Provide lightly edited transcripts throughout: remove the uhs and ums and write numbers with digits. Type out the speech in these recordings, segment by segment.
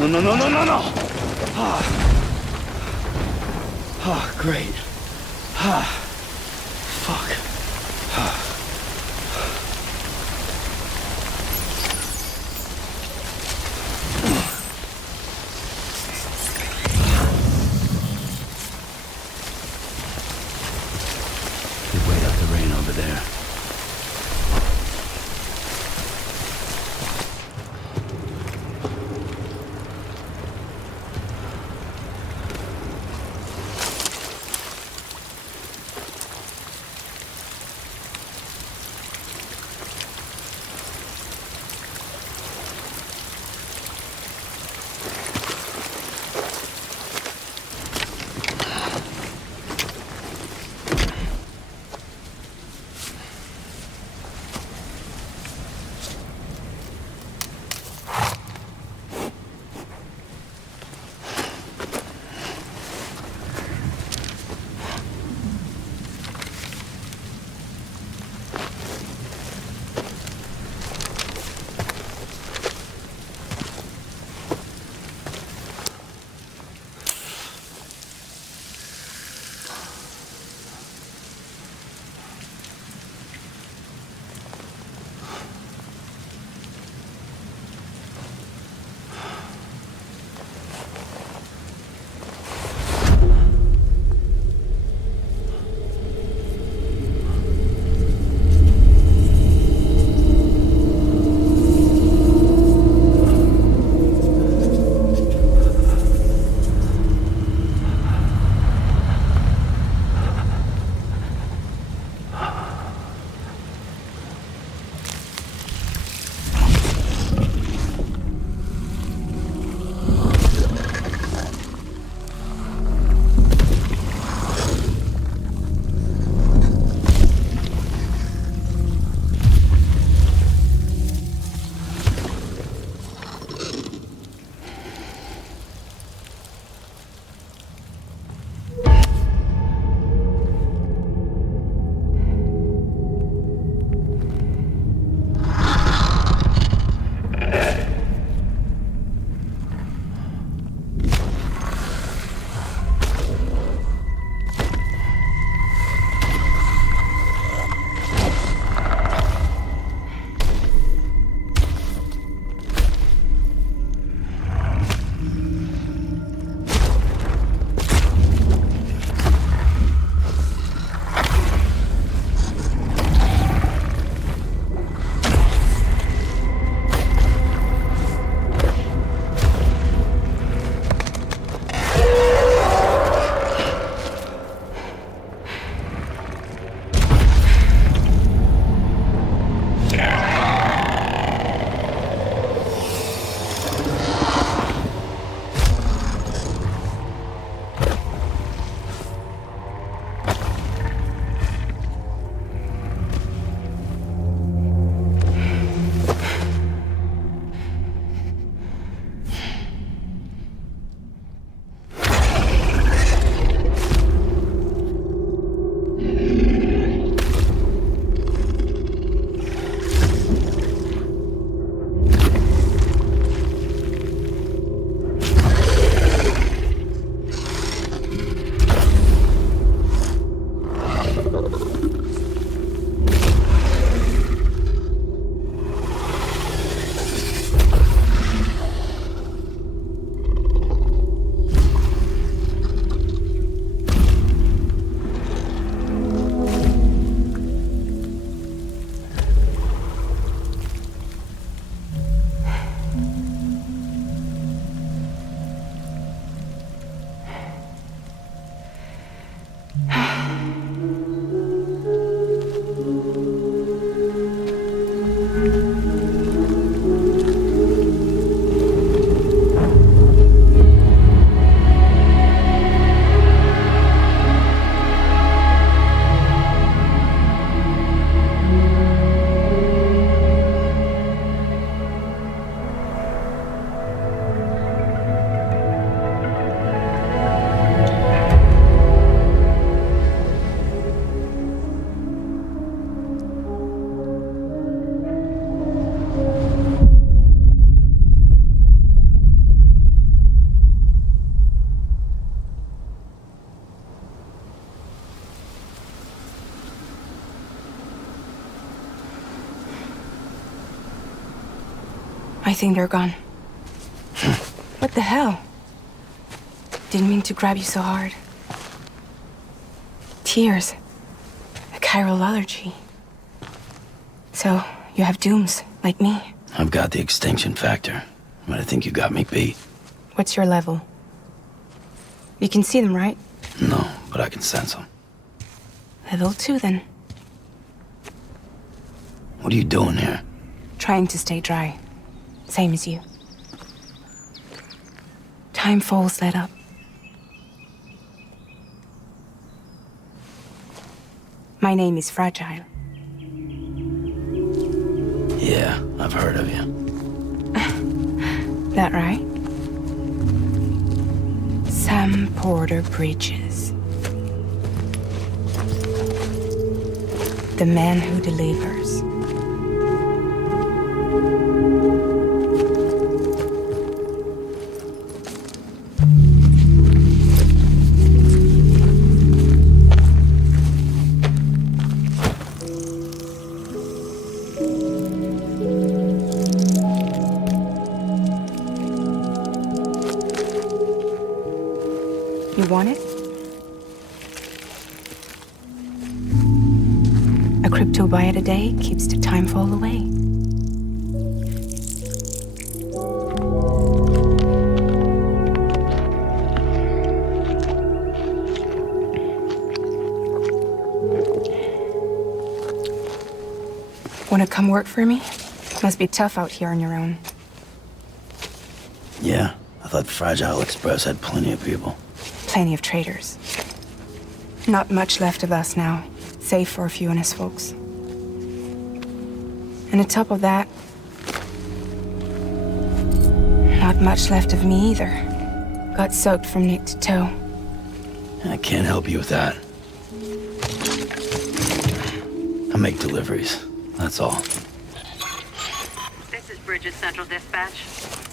No. Great. Fuck. You wait out the rain over there. I think they're gone. What the hell? Didn't mean to grab you so hard. Tears. A chiral allergy. So, you have dooms, like me. I've got the extinction factor, but I think you got me beat. What's your level? You can see them, right? No, but I can sense them. Level 2, then. What are you doing here? Trying to stay dry. Same as you. Time falls let up. My name is Fragile. Yeah, I've heard of you. That right? Sam Porter Bridges. The man who delivers. You want it? A crypto byte a day keeps the time fall away. Wanna come work for me? Must be tough out here on your own. Yeah, I thought Fragile Express had plenty of people. Plenty of traitors. Not much left of us now, save for a few honest folks. And on top of that, not much left of me either. Got soaked from neck to toe. I can't help you with that. I make deliveries, that's all. This is Bridges Central Dispatch.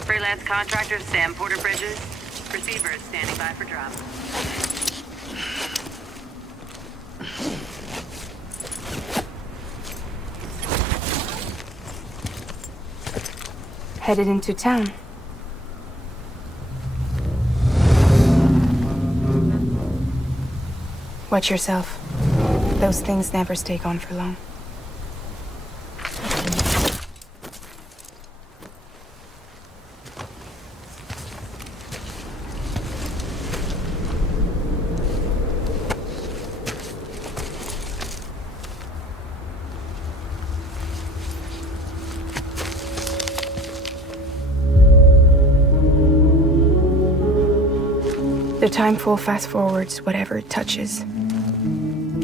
Freelance contractor Sam Porter Bridges. Receiver is standing by for drop. Headed into town. Watch yourself. Those things never stay gone for long. The time full fast forwards whatever it touches.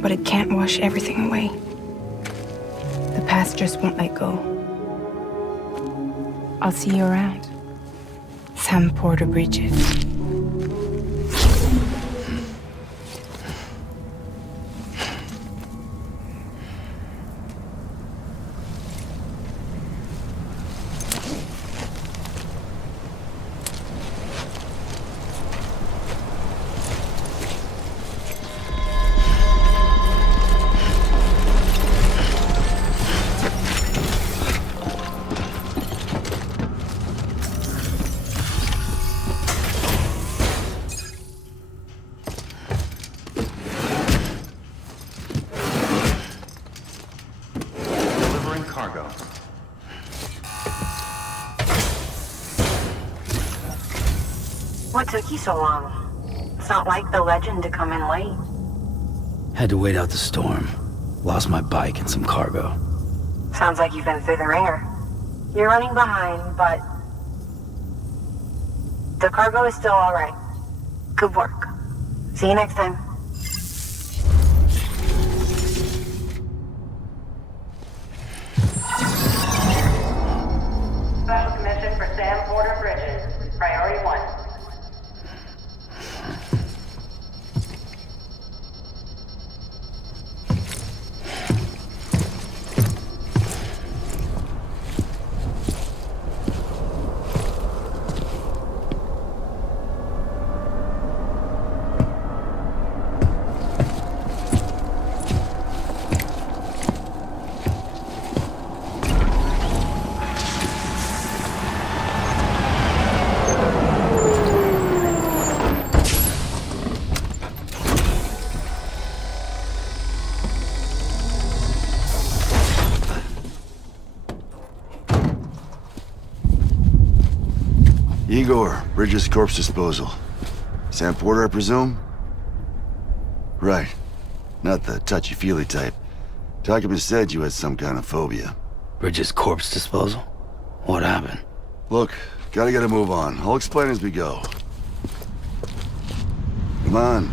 But it can't wash everything away. The past just won't let go. I'll see you around. Sam Porter Bridges. What took you so long? It's not like the legend to come in late. Had to wait out the storm. Lost my bike and some cargo. Sounds like you've been through the ringer. You're running behind, but the cargo is still all right. Good work. See you next time. Special commission for Sam Porter Bridges. Priority 1. Igor, Bridges Corpse Disposal. Sam Porter, I presume? Right. Not the touchy-feely type. Document said you had some kind of phobia. Bridges corpse disposal? What happened? Look, gotta get a move on. I'll explain as we go. Come on.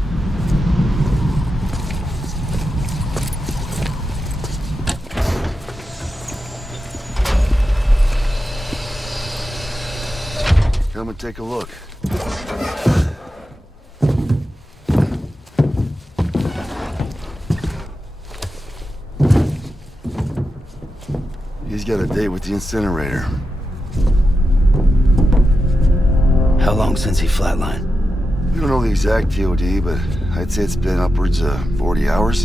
Come and take a look. He's got a date with the incinerator. How long since he flatlined? We don't know the exact TOD, but I'd say it's been upwards of 40 hours.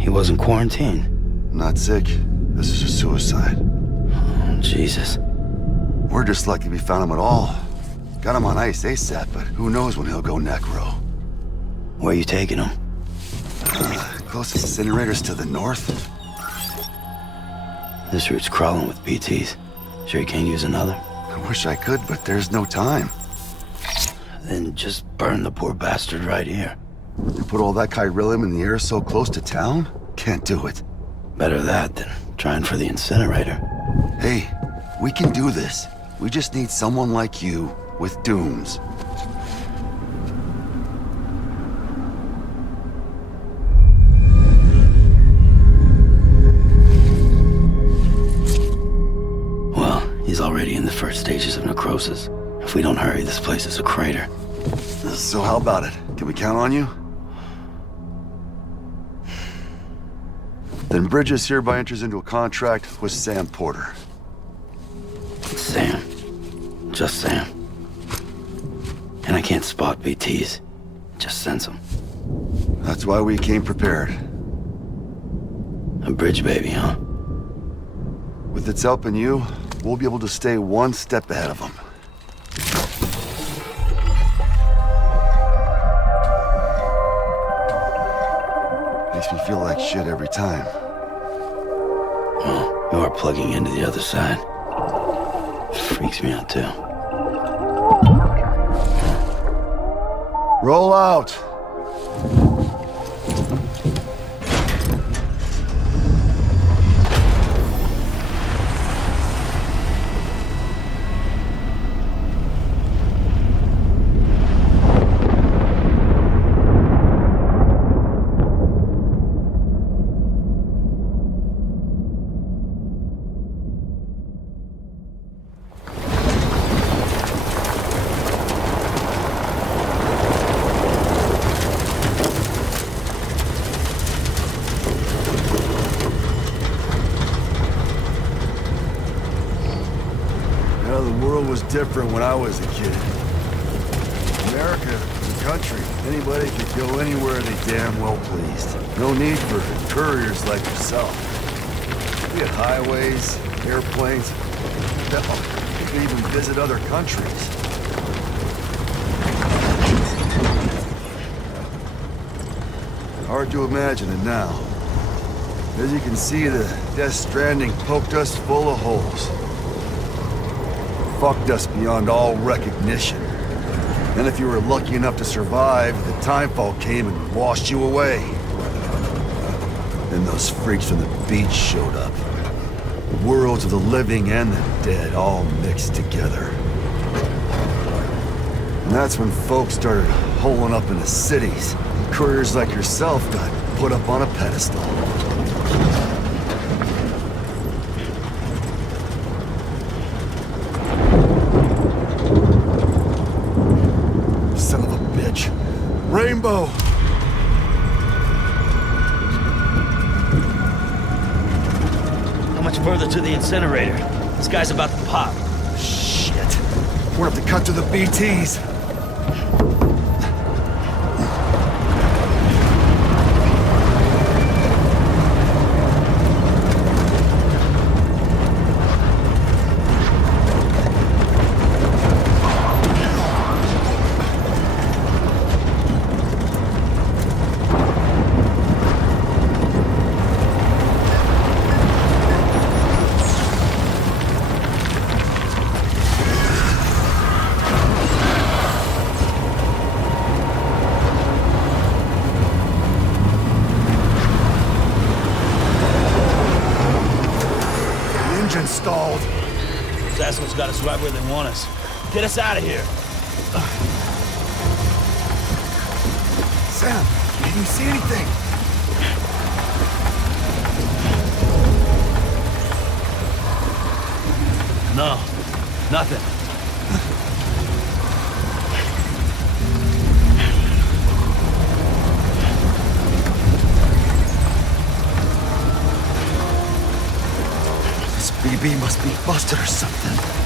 He wasn't quarantined. Not sick. This is a suicide. Oh, Jesus. We're just lucky we found him at all. Got him on ice ASAP, but who knows when he'll go necro. Where you taking him? Closest incinerator's to the north. This route's crawling with BTs. Sure you can't use another? I wish I could, but there's no time. Then just burn the poor bastard right here. You put all that chiralium in the air so close to town? Can't do it. Better that than trying for the incinerator. Hey, we can do this. We just need someone like you with dooms. Well, he's already in the first stages of necrosis. If we don't hurry, this place is a crater. So how about it? Can we count on you? Then Bridges hereby enters into a contract with Sam Porter. Sam. Just Sam. And I can't spot BTs. Just sense them. That's why we came prepared. A bridge baby, huh? With its help and you, we'll be able to stay one step ahead of them. Makes me feel like shit every time. Well, you are plugging into the other side. Freaks me out, too. Roll out! Different when I was a kid. America, the country, anybody could go anywhere they damn well pleased. No need for couriers like yourself. We had highways, airplanes. Hell, you could even visit other countries. Hard to imagine it now. As you can see, the Death Stranding poked us full of holes. Fucked us beyond all recognition. And if you were lucky enough to survive, the timefall came and washed you away. Then those freaks from the beach showed up. The worlds of the living and the dead all mixed together. And that's when folks started holing up in the cities. Couriers like yourself got put up on a pedestal. Rainbow! How much further to the incinerator? This guy's about to pop. Shit. We're gonna have to cut through the BTs. Those assholes got us right where they want us. Get us out of here. Sam, can you see anything? No, nothing. This BB must be busted or something.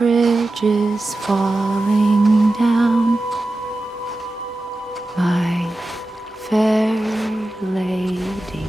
bridge is falling down, my fair lady.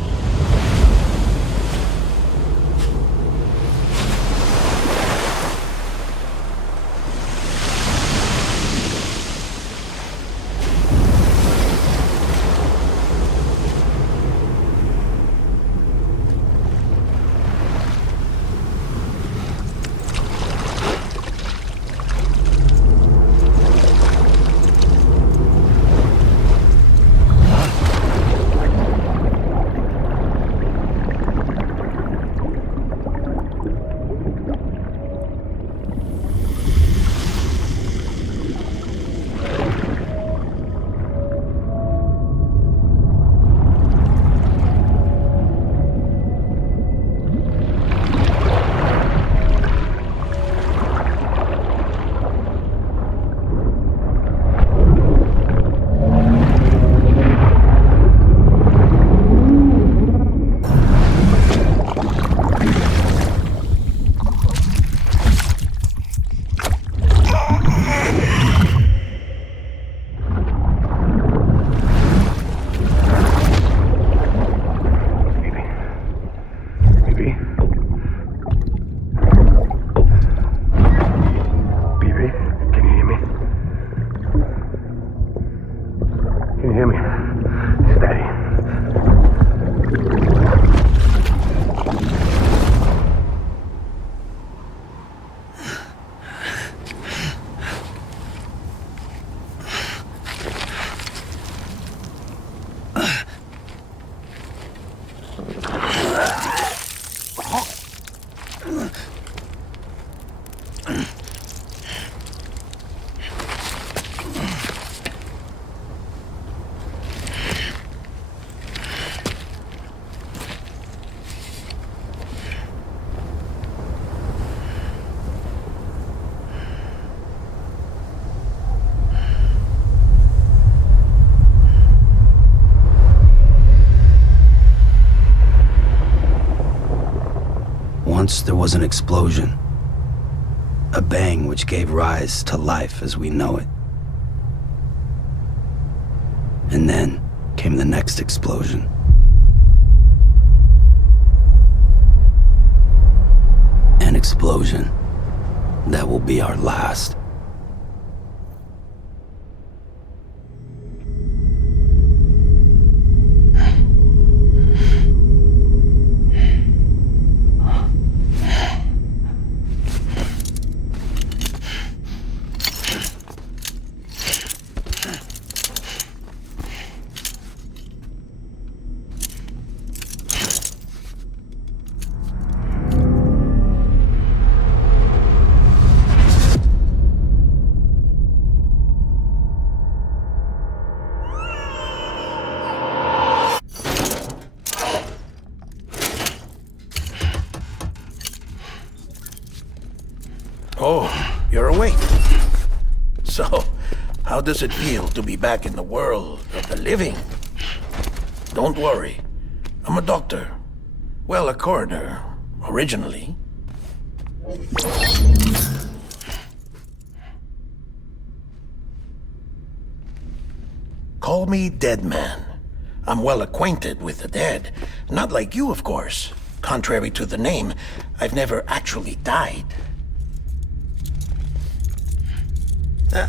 Once there was an explosion, a bang which gave rise to life as we know it. And then came the next explosion. An explosion that will be our last. Oh, you're awake. So, how does it feel to be back in the world of the living? Don't worry. I'm a doctor. Well, a coroner, originally. Call me Dead Man. I'm well acquainted with the dead. Not like you, of course. Contrary to the name, I've never actually died.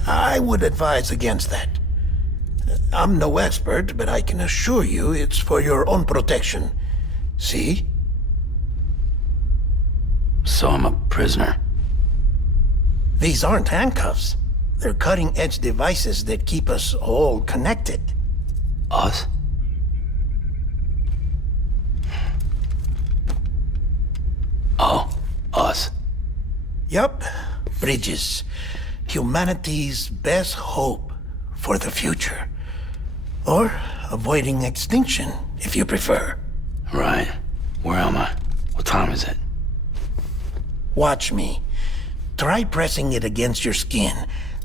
I would advise against that. I'm no expert, but I can assure you it's for your own protection. See? So I'm a prisoner. These aren't handcuffs. They're cutting-edge devices that keep us all connected. Us? Oh, us. Yup. Bridges. Humanity's best hope for the future. Or avoiding extinction, if you prefer. Right. Where am I? What time is it? Watch me. Try pressing it against your skin,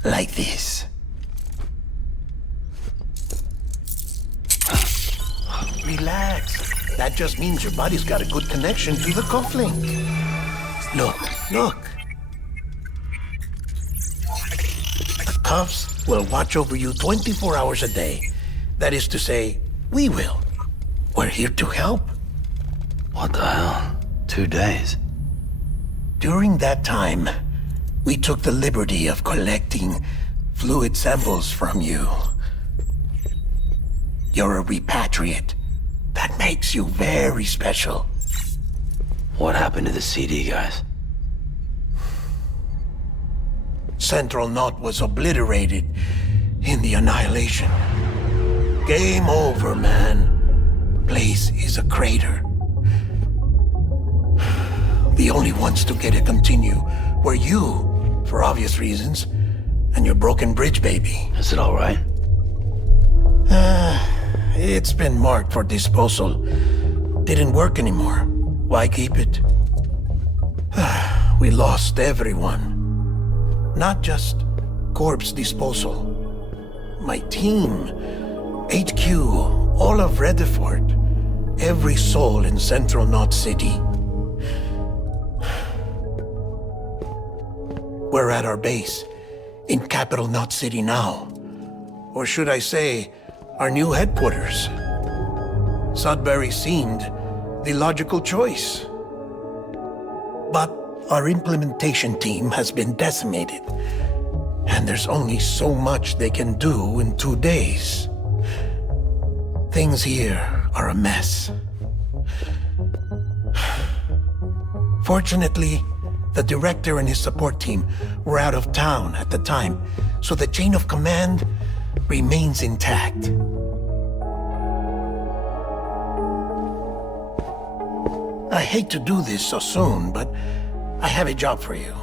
like this. Relax. That just means your body's got a good connection to the cufflink. Look, look. Cuffs will watch over you 24 hours a day. That is to say, we will. We're here to help. What the hell? 2 days? During that time, we took the liberty of collecting fluid samples from you. You're a repatriate. That makes you very special. What happened to the CD guys? Central Knot was obliterated in the annihilation. Game over, man. Place is a crater. The only ones to get it continue were you, for obvious reasons, and your broken bridge baby. Is it all right? It's been marked for disposal. Didn't work anymore. Why keep it? We lost everyone. Not just corpse disposal. My team, HQ, all of Redford, every soul in Central Knot City. We're at our base, in Capital Knot City now. Or should I say, our new headquarters. Sudbury seemed the logical choice. But our implementation team has been decimated, and there's only so much they can do in 2 days. Things here are a mess. Fortunately, the director and his support team were out of town at the time, so the chain of command remains intact. I hate to do this so soon, but I have a job for you.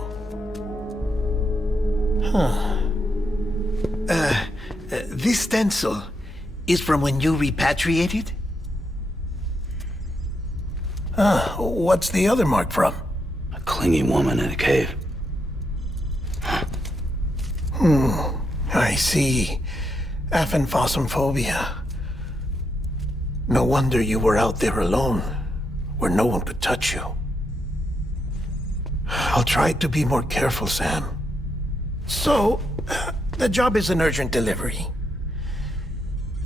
This stencil is from when you repatriated? What's the other mark from? A clingy woman in a cave. I see. Aphenphosmphobia. No wonder you were out there alone, where no one could touch you. I'll try to be more careful, Sam. So, the job is an urgent delivery.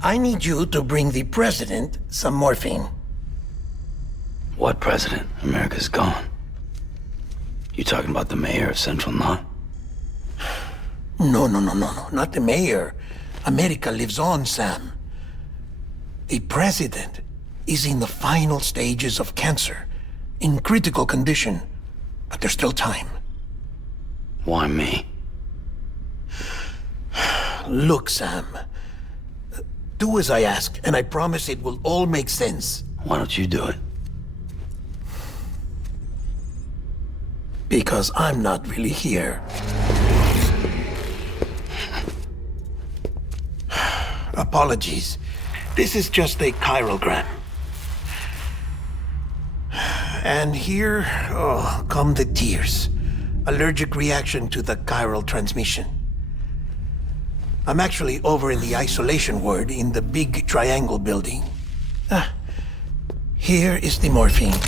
I need you to bring the president some morphine. What president? America's gone. You talking about the mayor of Central Knot? No, not the mayor. America lives on, Sam. The president is in the final stages of cancer, in critical condition, but there's still time. Why me? Look, Sam. Do as I ask, and I promise it will all make sense. Why don't you do it? Because I'm not really here. Apologies. This is just a chiralgram. And here, come the tears. Allergic reaction to the chiral transmission. I'm actually over in the isolation ward in the big triangle building. Here is the morphine.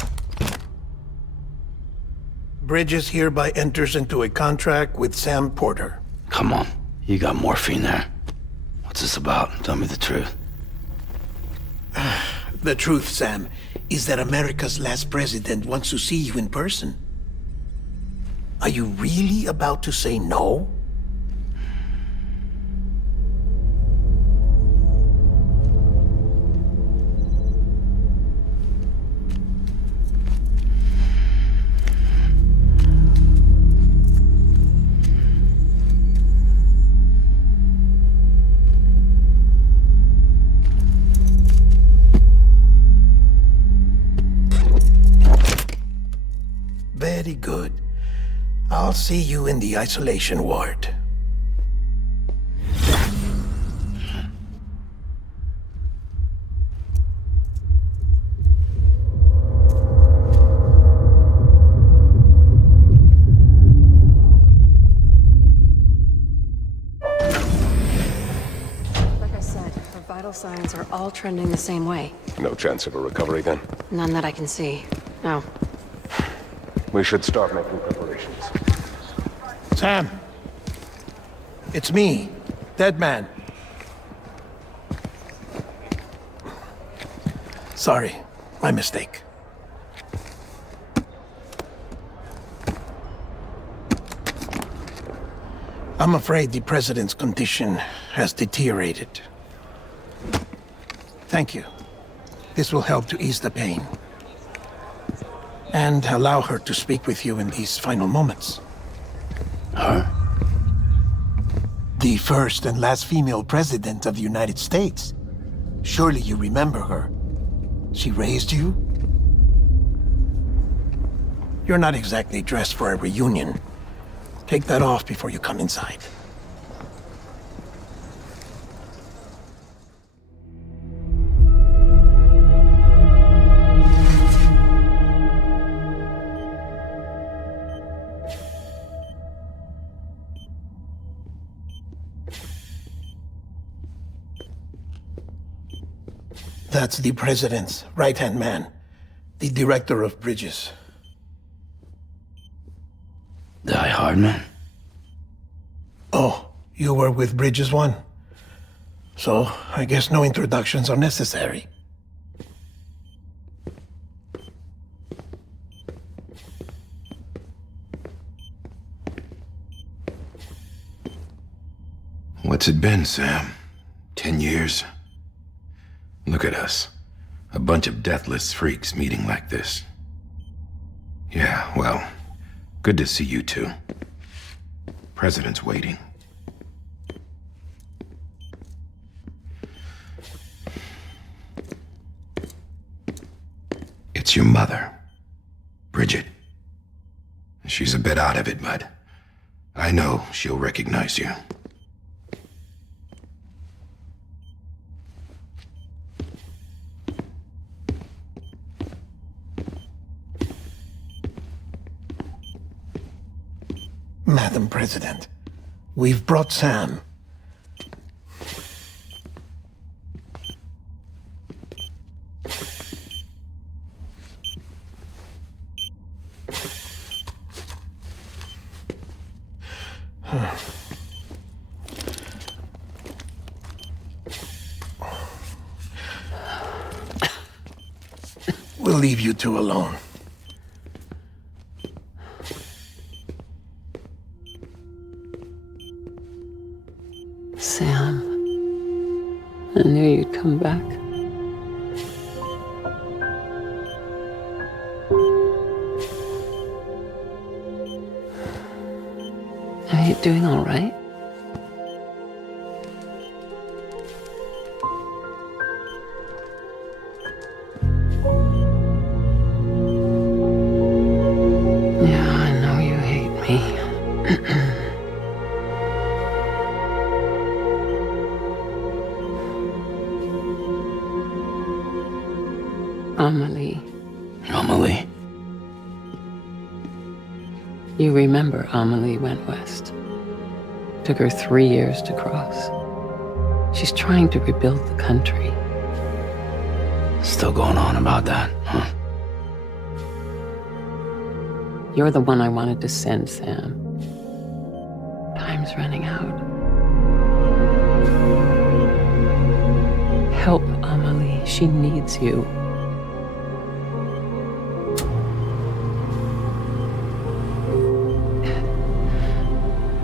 Bridges hereby enters into a contract with Sam Porter. Come on. You got morphine there. What's this about? Tell me the truth. The truth, Sam, is that America's last president wants to see you in person. Are you really about to say no? Very good. I'll see you in the isolation ward. Like I said, her vital signs are all trending the same way. No chance of a recovery then? None that I can see. No. We should start making preparations. Sam, It's me, Dead Man. Sorry, my mistake. I'm afraid the President's condition has deteriorated. Thank you. This will help to ease the pain. And allow her to speak with you in these final moments. Her? The first and last female president of the United States. Surely you remember her. She raised you? You're not exactly dressed for a reunion. Take that off before you come inside. That's the President's right-hand man, the Director of Bridges. Die Hardman? Oh, you were with Bridges 1? So, I guess no introductions are necessary. What's it been, Sam? 10 years? Look at us. A bunch of deathless freaks meeting like this. Yeah, well, good to see you two. President's waiting. It's your mother, Bridget. She's a bit out of it, but I know she'll recognize you. Madam President, we've brought Sam. We'll leave you two alone. Sam, I knew you'd come back. Are you doing all right? Yeah, I know you hate me. Amelie. Amelie? You remember Amelie went west. Took her 3 years to cross. She's trying to rebuild the country. Still going on about that, huh? You're the one I wanted to send, Sam. Time's running out. Help Amelie. She needs you.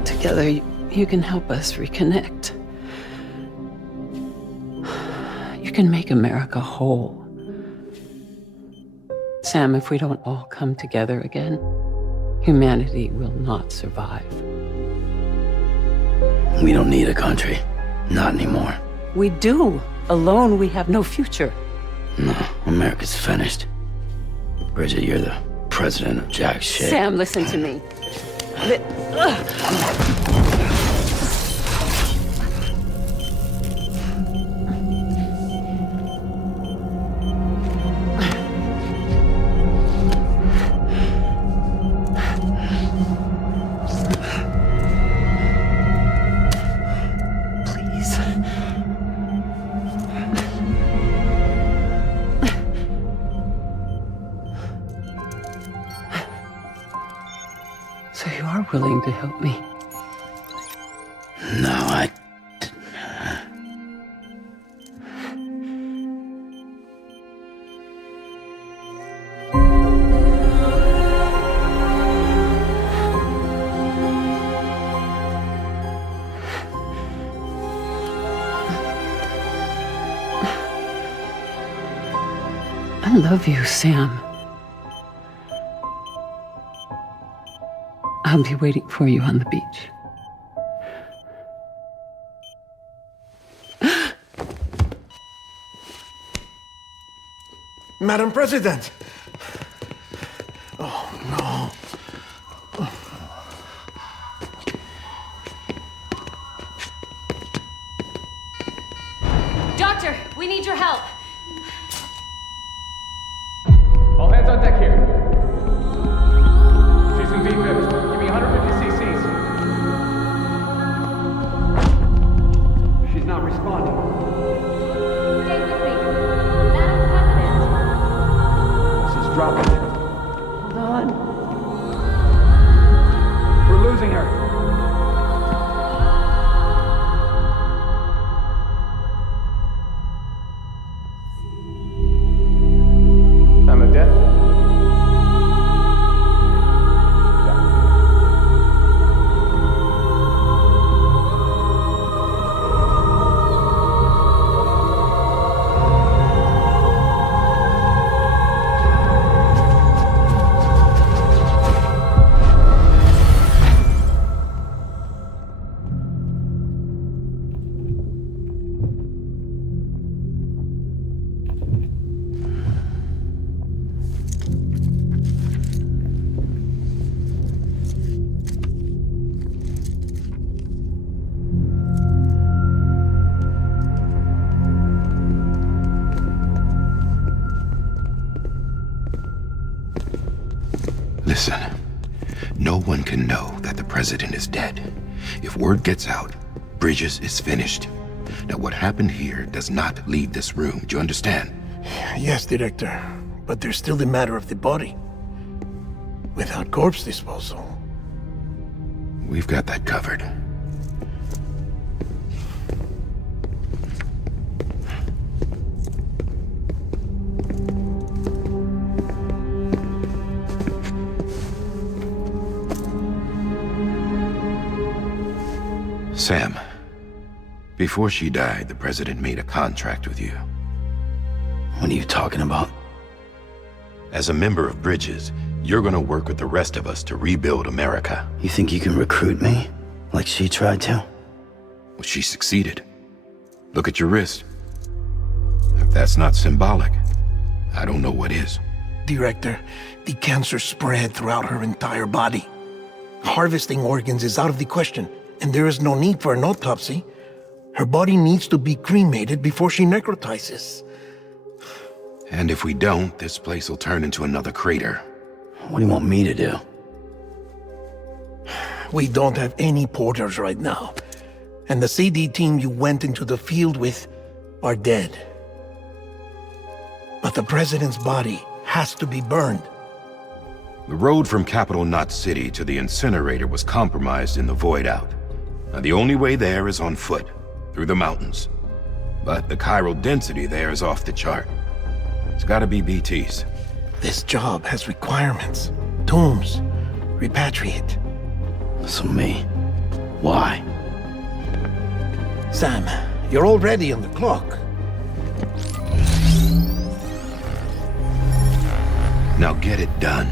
Together, you can help us reconnect. You can make America whole. Sam, if we don't all come together again, humanity will not survive. We don't need a country. Not anymore. We do. Alone, we have no future. No, America's finished. Bridget, you're the president of jack shit. Sam, listen to me. So you are willing to help me? No, I... I love you, Sam. I'll be waiting for you on the beach. Madam President! Oh, no. Doctor, we need your help. All hands on deck here. She's in V-fibs. Give me 150 cc's. She's not responding. Stay with me. Madam President. She's dropping. Hold on. We're losing her. Time of death? Listen, no one can know that the president is dead. If word gets out, Bridges is finished. Now, what happened here does not leave this room. Do you understand? Yes, Director. But there's still the matter of the body. Without corpse disposal. We've got that covered. Sam, before she died, the president made a contract with you. What are you talking about? As a member of Bridges, you're gonna work with the rest of us to rebuild America. You think you can recruit me? Like she tried to? Well, she succeeded. Look at your wrist. If that's not symbolic, I don't know what is. Director, the cancer spread throughout her entire body. Harvesting organs is out of the question, and there is no need for an autopsy. Her body needs to be cremated before she necrotizes. And if we don't, this place will turn into another crater. What do you want me to do? We don't have any porters right now. And the CD team you went into the field with are dead. But the president's body has to be burned. The road from Capital Knot City to the incinerator was compromised in the void out. Now, the only way there is on foot, through the mountains. But the chiral density there is off the chart. It's gotta be BTs. This job has requirements. Tombs. Repatriate. So me. Why? Sam, you're already on the clock. Now get it done,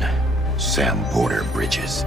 Sam Porter Bridges.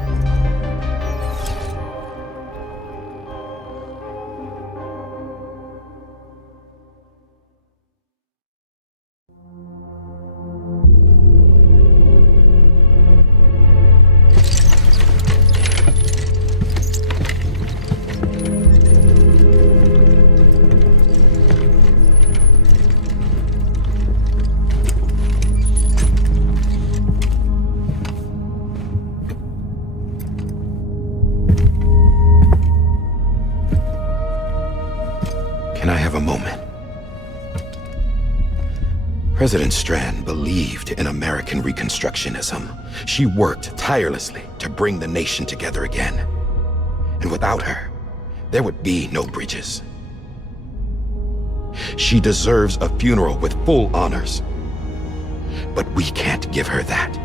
Can I have a moment? President Strand believed in American Reconstructionism. She worked tirelessly to bring the nation together again. And without her, there would be no Bridges. She deserves a funeral with full honors. But we can't give her that.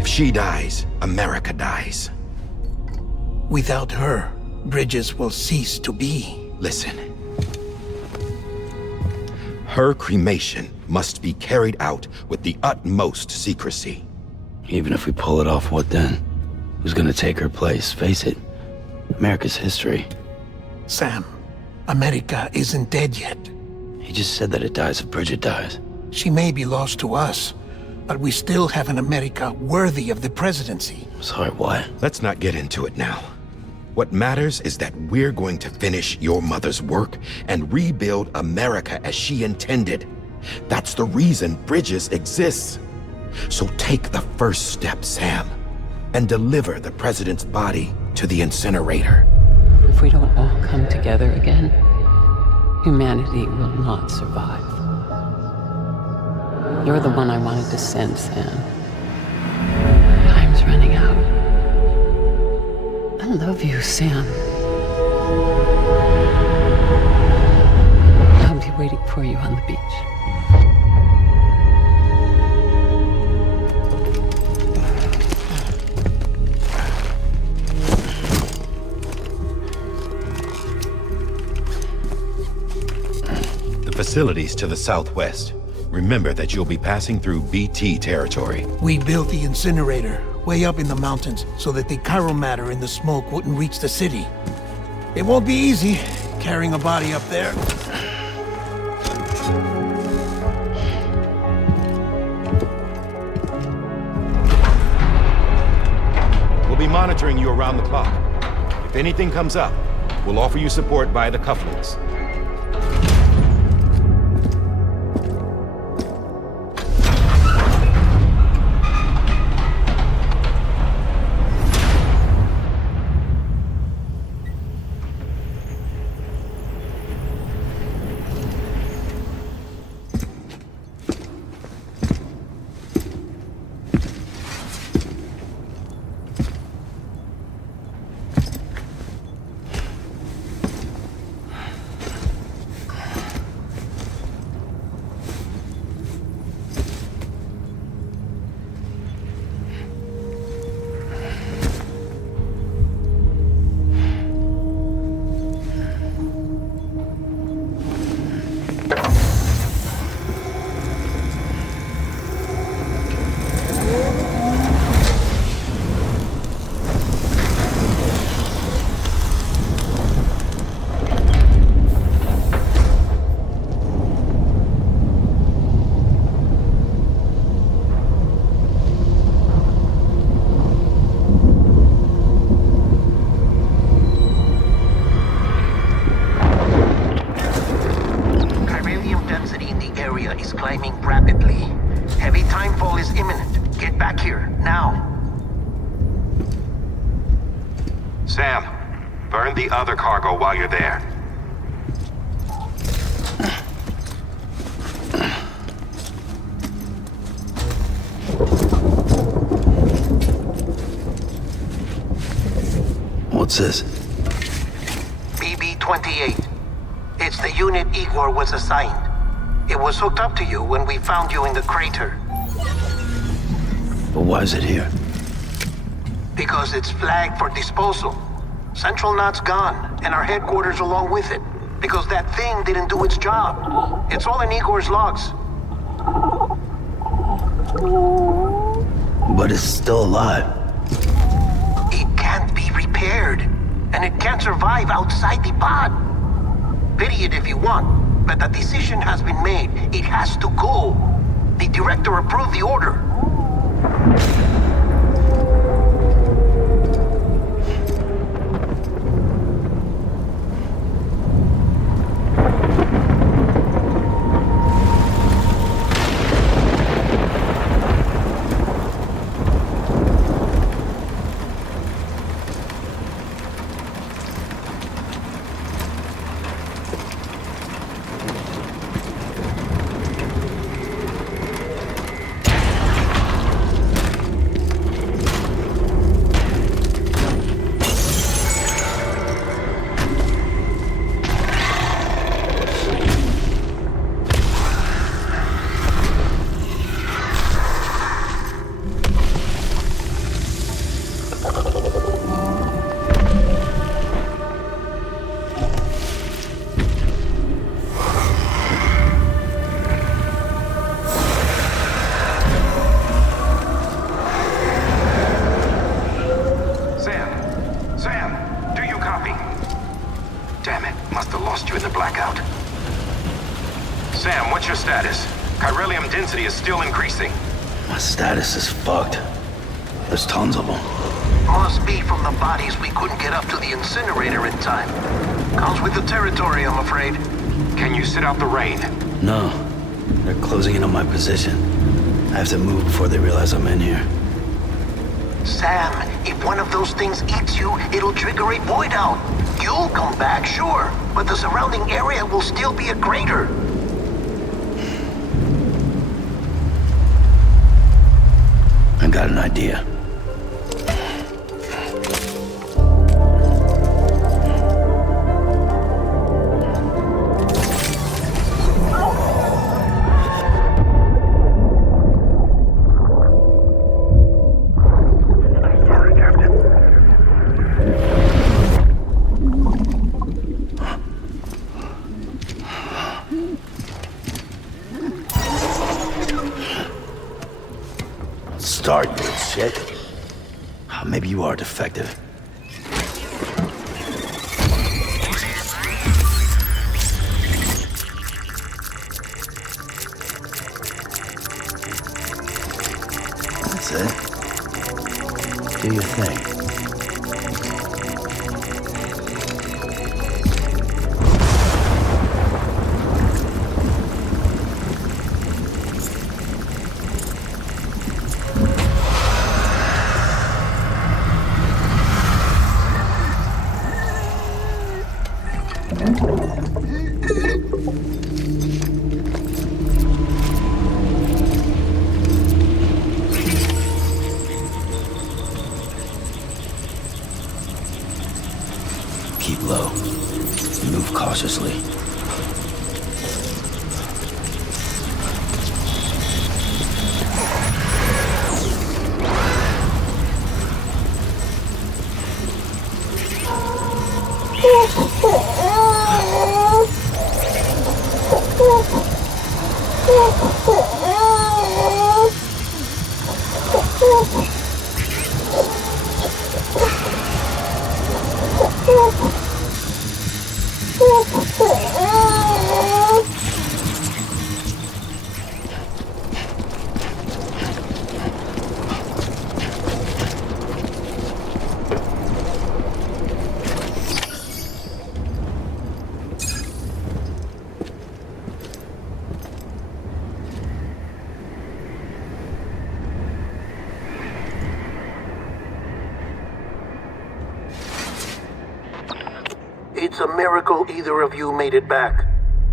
If she dies, America dies. Without her, Bridges will cease to be. Listen. Her cremation must be carried out with the utmost secrecy. Even if we pull it off, what then? Who's gonna take her place? Face it, America's history. Sam, America isn't dead yet. He just said that it dies if Bridget dies. She may be lost to us, but we still have an America worthy of the presidency. Sorry, what? Let's not get into it now. What matters is that we're going to finish your mother's work and rebuild America as she intended. That's the reason Bridges exists. So take the first step, Sam, and deliver the president's body to the incinerator. If we don't all come together again, humanity will not survive. You're the one I wanted to send, Sam. Time's running out. I love you, Sam. I'll be waiting for you on the beach. The facilities to the southwest. Remember that you'll be passing through BT territory. We built the incinerator way up in the mountains so that the chiral matter in the smoke wouldn't reach the city. It won't be easy carrying a body up there. We'll be monitoring you around the clock. If anything comes up, we'll offer you support via the cufflinks. Sam, burn the other cargo while you're there. What's this? BB-28. It's the unit Igor was assigned. It was hooked up to you when we found you in the crater. But why is it here? Because it's flagged for disposal. Central Knot's gone, and our headquarters along with it. Because that thing didn't do its job. It's all in Igor's logs. But it's still alive. It can't be repaired. And it can't survive outside the pod. Pity it if you want, but the decision has been made. It has to go. The director approved the order. in the blackout. Sam, what's your status? Chiralium density is still increasing. My status is fucked. There's tons of them. Must be from the bodies we couldn't get up to the incinerator in time. Comes with the territory, I'm afraid. Can you sit out the rain? No. They're closing in on my position. I have to move before they realize I'm in here. Sam, if one of those things eats you, it'll trigger a void out. You'll come back, sure, but the surrounding area will still be a crater. I got an idea. Start, you shit. Maybe you are defective. That's it. Do your thing. Keep low. Move cautiously. It's a miracle either of you made it back.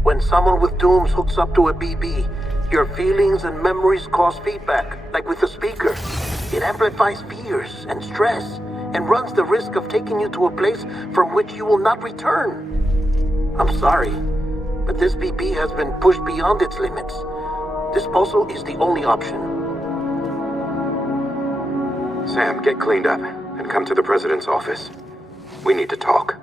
When someone with dooms hooks up to a BB, your feelings and memories cause feedback, like with the speaker. It amplifies fears and stress, and runs the risk of taking you to a place from which you will not return. I'm sorry, but this BB has been pushed beyond its limits. Disposal is the only option. Sam, get cleaned up and come to the president's office. We need to talk.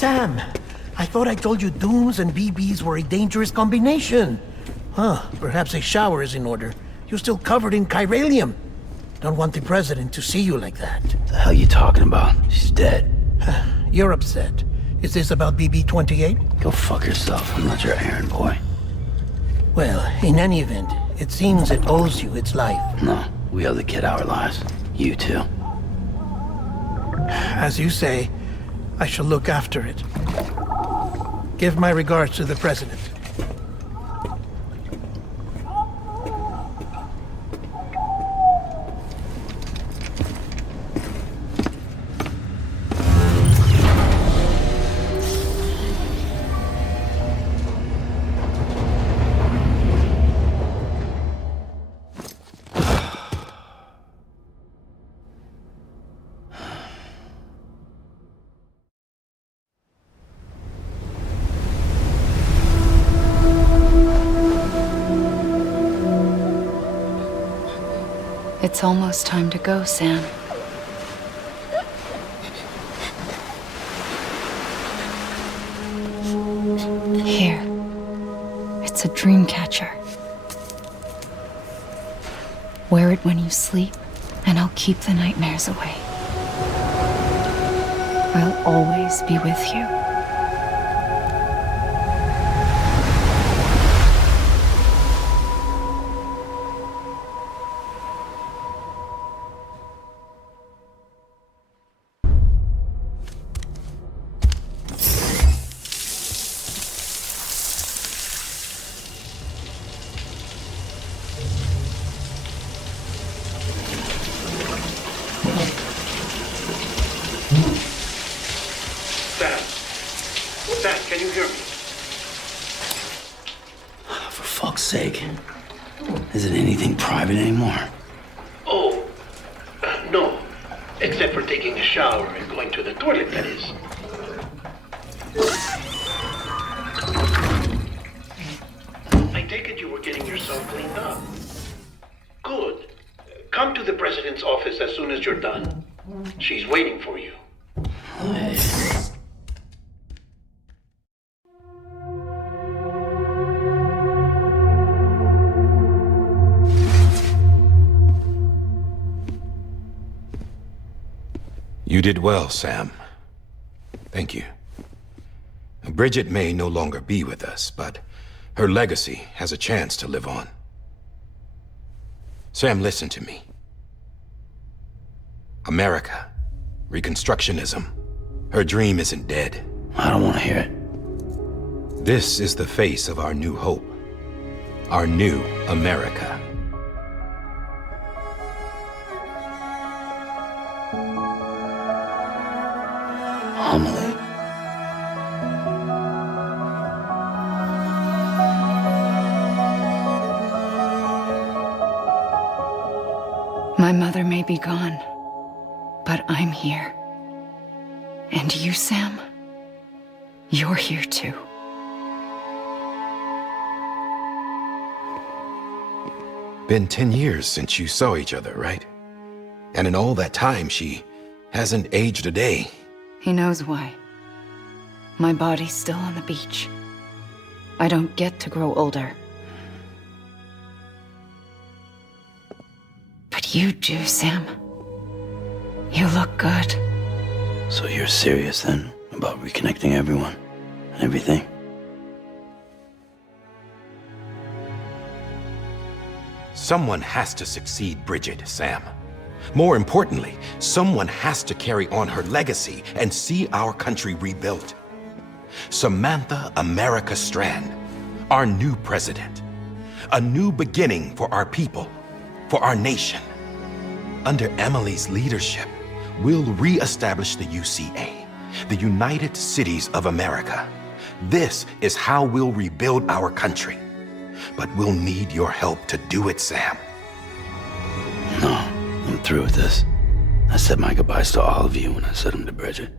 Sam, I thought I told you dooms and BBs were a dangerous combination. Huh, perhaps a shower is in order. You're still covered in chiralium. Don't want the president to see you like that. The hell you talking about? She's dead. You're upset. Is this about BB-28? Go fuck yourself. I'm not your errand boy. Well, in any event, it seems it owes you its life. No, we owe the kid our lives. You too. As you say, I shall look after it. Give my regards to the president. It's almost time to go, Sam. Here. It's a dream catcher. Wear it when you sleep, and I'll keep the nightmares away. I'll always be with you. Sam, can you hear me? For fuck's sake. Is it anything private anymore? Oh, no. Except for taking a shower and going to the toilet, that is. I take it you were getting yourself cleaned up. Good. Come to the president's office as soon as you're done. She's waiting for you. You did well, Sam. Thank you. Bridget may no longer be with us, but her legacy has a chance to live on. Sam, listen to me. America, Reconstructionism, her dream isn't dead. I don't want to hear it. This is the face of our new hope. Our new America. Homily. My mother may be gone, but I'm here. And you, Sam, you're here too. Been 10 years since you saw each other, right? And in all that time, she hasn't aged a day. He knows why. My body's still on the beach. I don't get to grow older. But you do, Sam. You look good. So you're serious then about reconnecting everyone and everything? Someone has to succeed Bridget, Sam. More importantly, someone has to carry on her legacy and see our country rebuilt. Samantha America Strand, our new president. A new beginning for our people, for our nation. Under Emily's leadership, we'll re-establish the UCA, the United Cities of America. This is how we'll rebuild our country. But we'll need your help to do it, Sam. No, I'm through with this. I said my goodbyes to all of you when I said them to Bridget.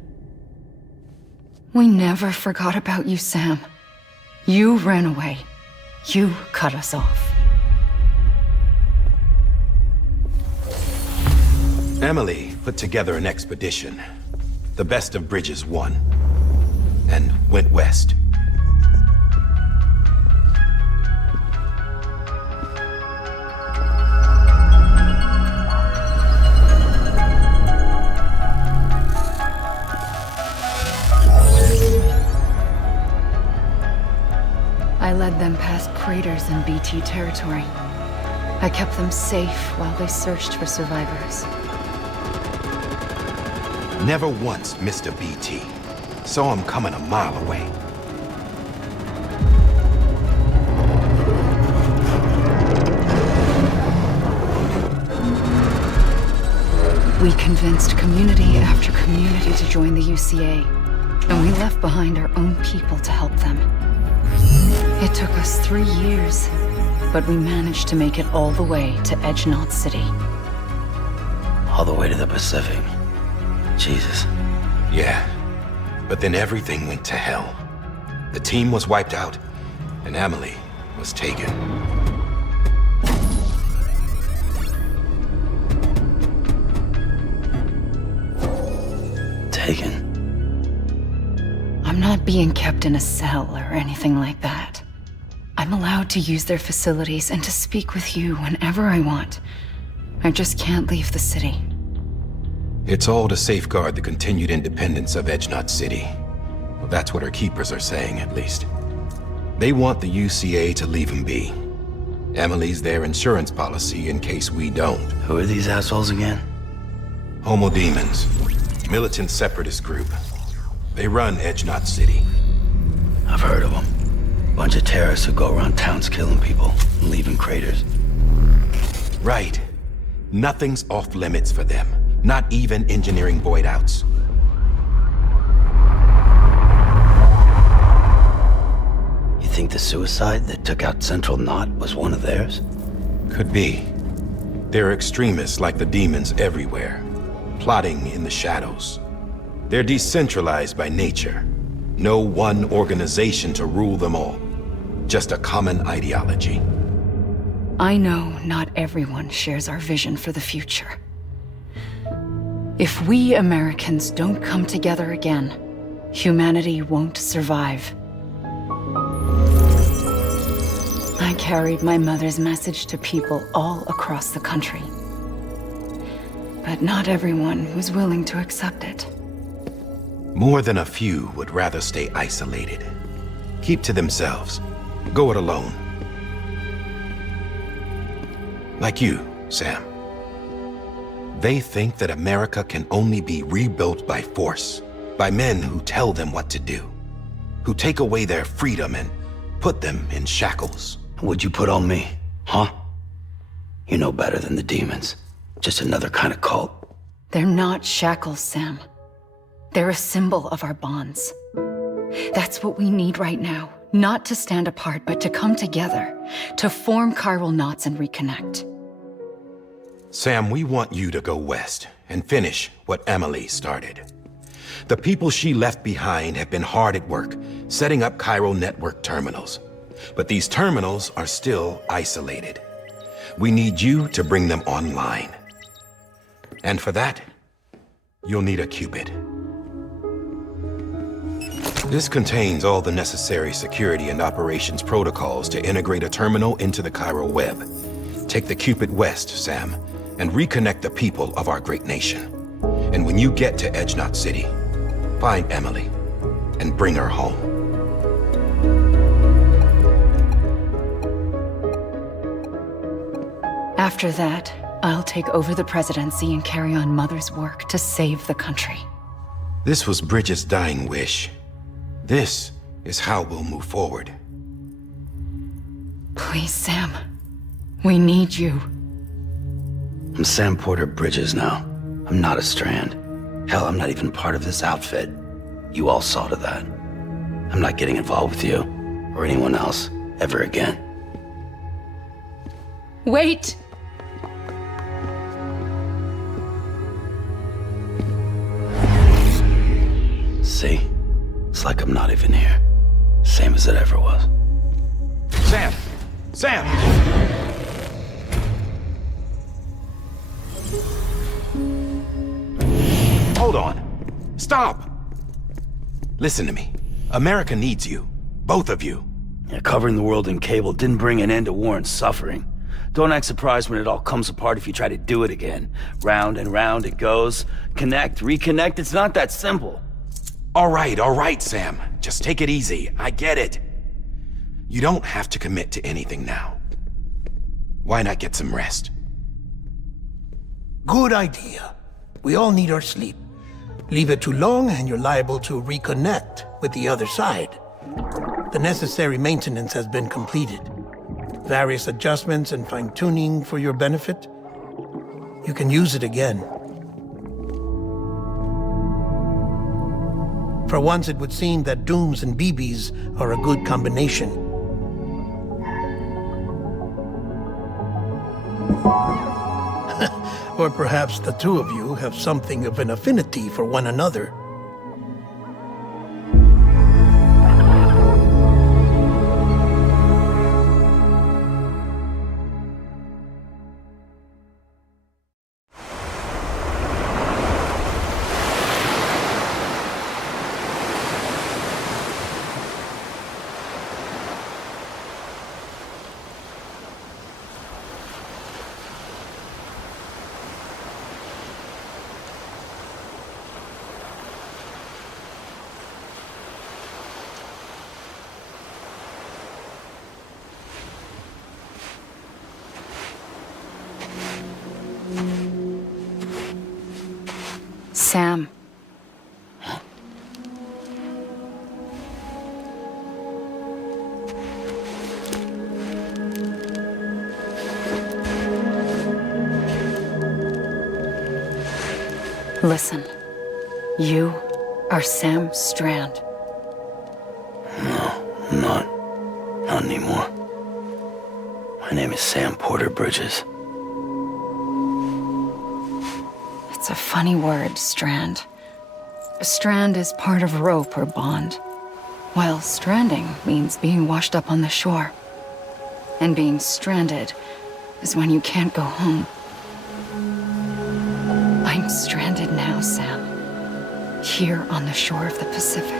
We never forgot about you, Sam. You ran away. You cut us off. Emily put together an expedition. The best of Bridges won. and went west. I led them past craters in BT territory. I kept them safe while they searched for survivors. Never once missed a BT. Saw him coming a mile away. We convinced community after community to join the UCA, and we left behind our own people to help them. It took us 3 years, but we managed to make it all the way to Edge Knot City. All the way to the Pacific. Jesus. Yeah, but then everything went to hell. The team was wiped out, and Emily was taken. Taken? I'm not being kept in a cell or anything like that. I'm allowed to use their facilities and to speak with you whenever I want. I just can't leave the city. It's all to safeguard the continued independence of Edge Knot City. Well, that's what our keepers are saying, at least. They want the UCA to leave him be. Emily's their insurance policy in case we don't. Who are these assholes again? Homo Demons. Militant separatist group. They run Edge Knot City. I've heard of them. Bunch of terrorists who go around towns killing people and leaving craters. Right. Nothing's off limits for them. Not even engineering void outs. You think the suicide that took out Central Knot was one of theirs? Could be. There are extremists like the demons everywhere, plotting in the shadows. They're decentralized by nature. No one organization to rule them all. Just a common ideology. I know not everyone shares our vision for the future. If we Americans don't come together again, humanity won't survive. I carried my mother's message to people all across the country. But not everyone was willing to accept it. More than a few would rather stay isolated. Keep to themselves. Go it alone. Like you, Sam. They think that America can only be rebuilt by force, by men who tell them what to do, who take away their freedom and put them in shackles. What'd you put on me, huh? You know better than the demons. Just another kind of cult. They're not shackles, Sam. They're a symbol of our bonds. That's what we need right now. Not to stand apart, but to come together, to form chiral knots and reconnect. Sam, we want you to go west and finish what Emily started. The people she left behind have been hard at work, setting up chiral network terminals. But these terminals are still isolated. We need you to bring them online. And for that, you'll need a Cupid. This contains all the necessary security and operations protocols to integrate a terminal into the chiral web. Take the Cupid west, Sam, and reconnect the people of our great nation. And when you get to Edge Knot City, find Emily and bring her home. After that, I'll take over the presidency and carry on Mother's work to save the country. This was Bridget's dying wish. This is how we'll move forward. Please, Sam. We need you. I'm Sam Porter Bridges now. I'm not a Strand. Hell, I'm not even part of this outfit. You all saw to that. I'm not getting involved with you, or anyone else, ever again. Wait! See? It's like I'm not even here. Same as it ever was. Sam! Sam! Hold on. Stop! Listen to me. America needs you. Both of you. Yeah, covering the world in cable didn't bring an end to war and suffering. Don't act surprised when it all comes apart if you try to do it again. Round and round it goes. Connect, reconnect, it's not that simple. All right, Sam. Just take it easy. I get it. You don't have to commit to anything now. Why not get some rest? Good idea. We all need our sleep. Leave it too long and you're liable to reconnect with the other side. The necessary maintenance has been completed. Various adjustments and fine-tuning for your benefit. You can use it again. For once, it would seem that Dooms and BBs are a good combination. Or perhaps the two of you have something of an affinity for one another. Sam. Listen. You are Sam Strand. No, I'm not. Not anymore. My name is Sam Porter Bridges. It's a funny word, strand. A strand is part of rope or bond, while stranding means being washed up on the shore. And being stranded is when you can't go home. I'm stranded now, Sam. Here on the shore of the Pacific.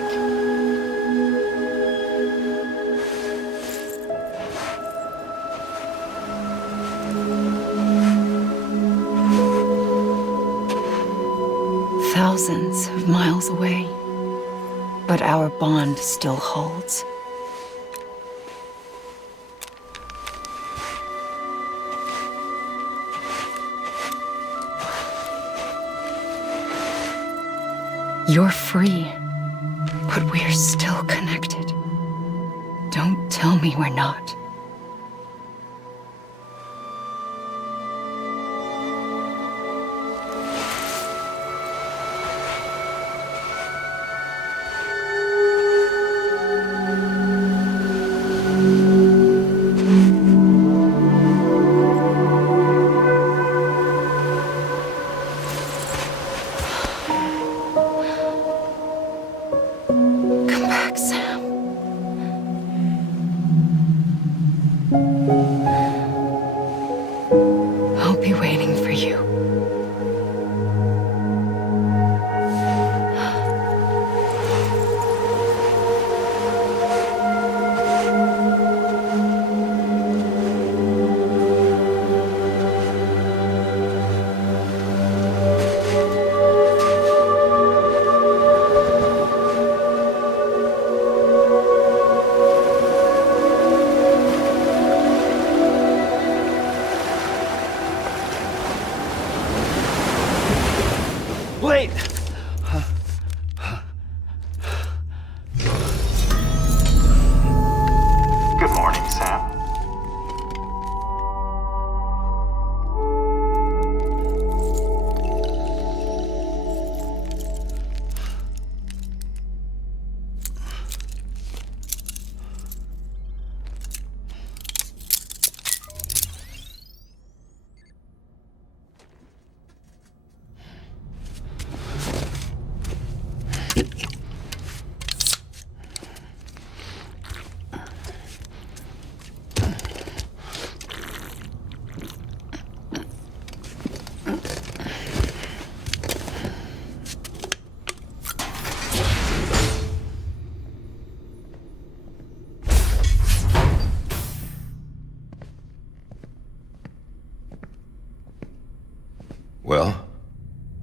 Thousands of miles away, but our bond still holds. You're free, but we're still connected. Don't tell me we're not. Wait! Good morning, Sam.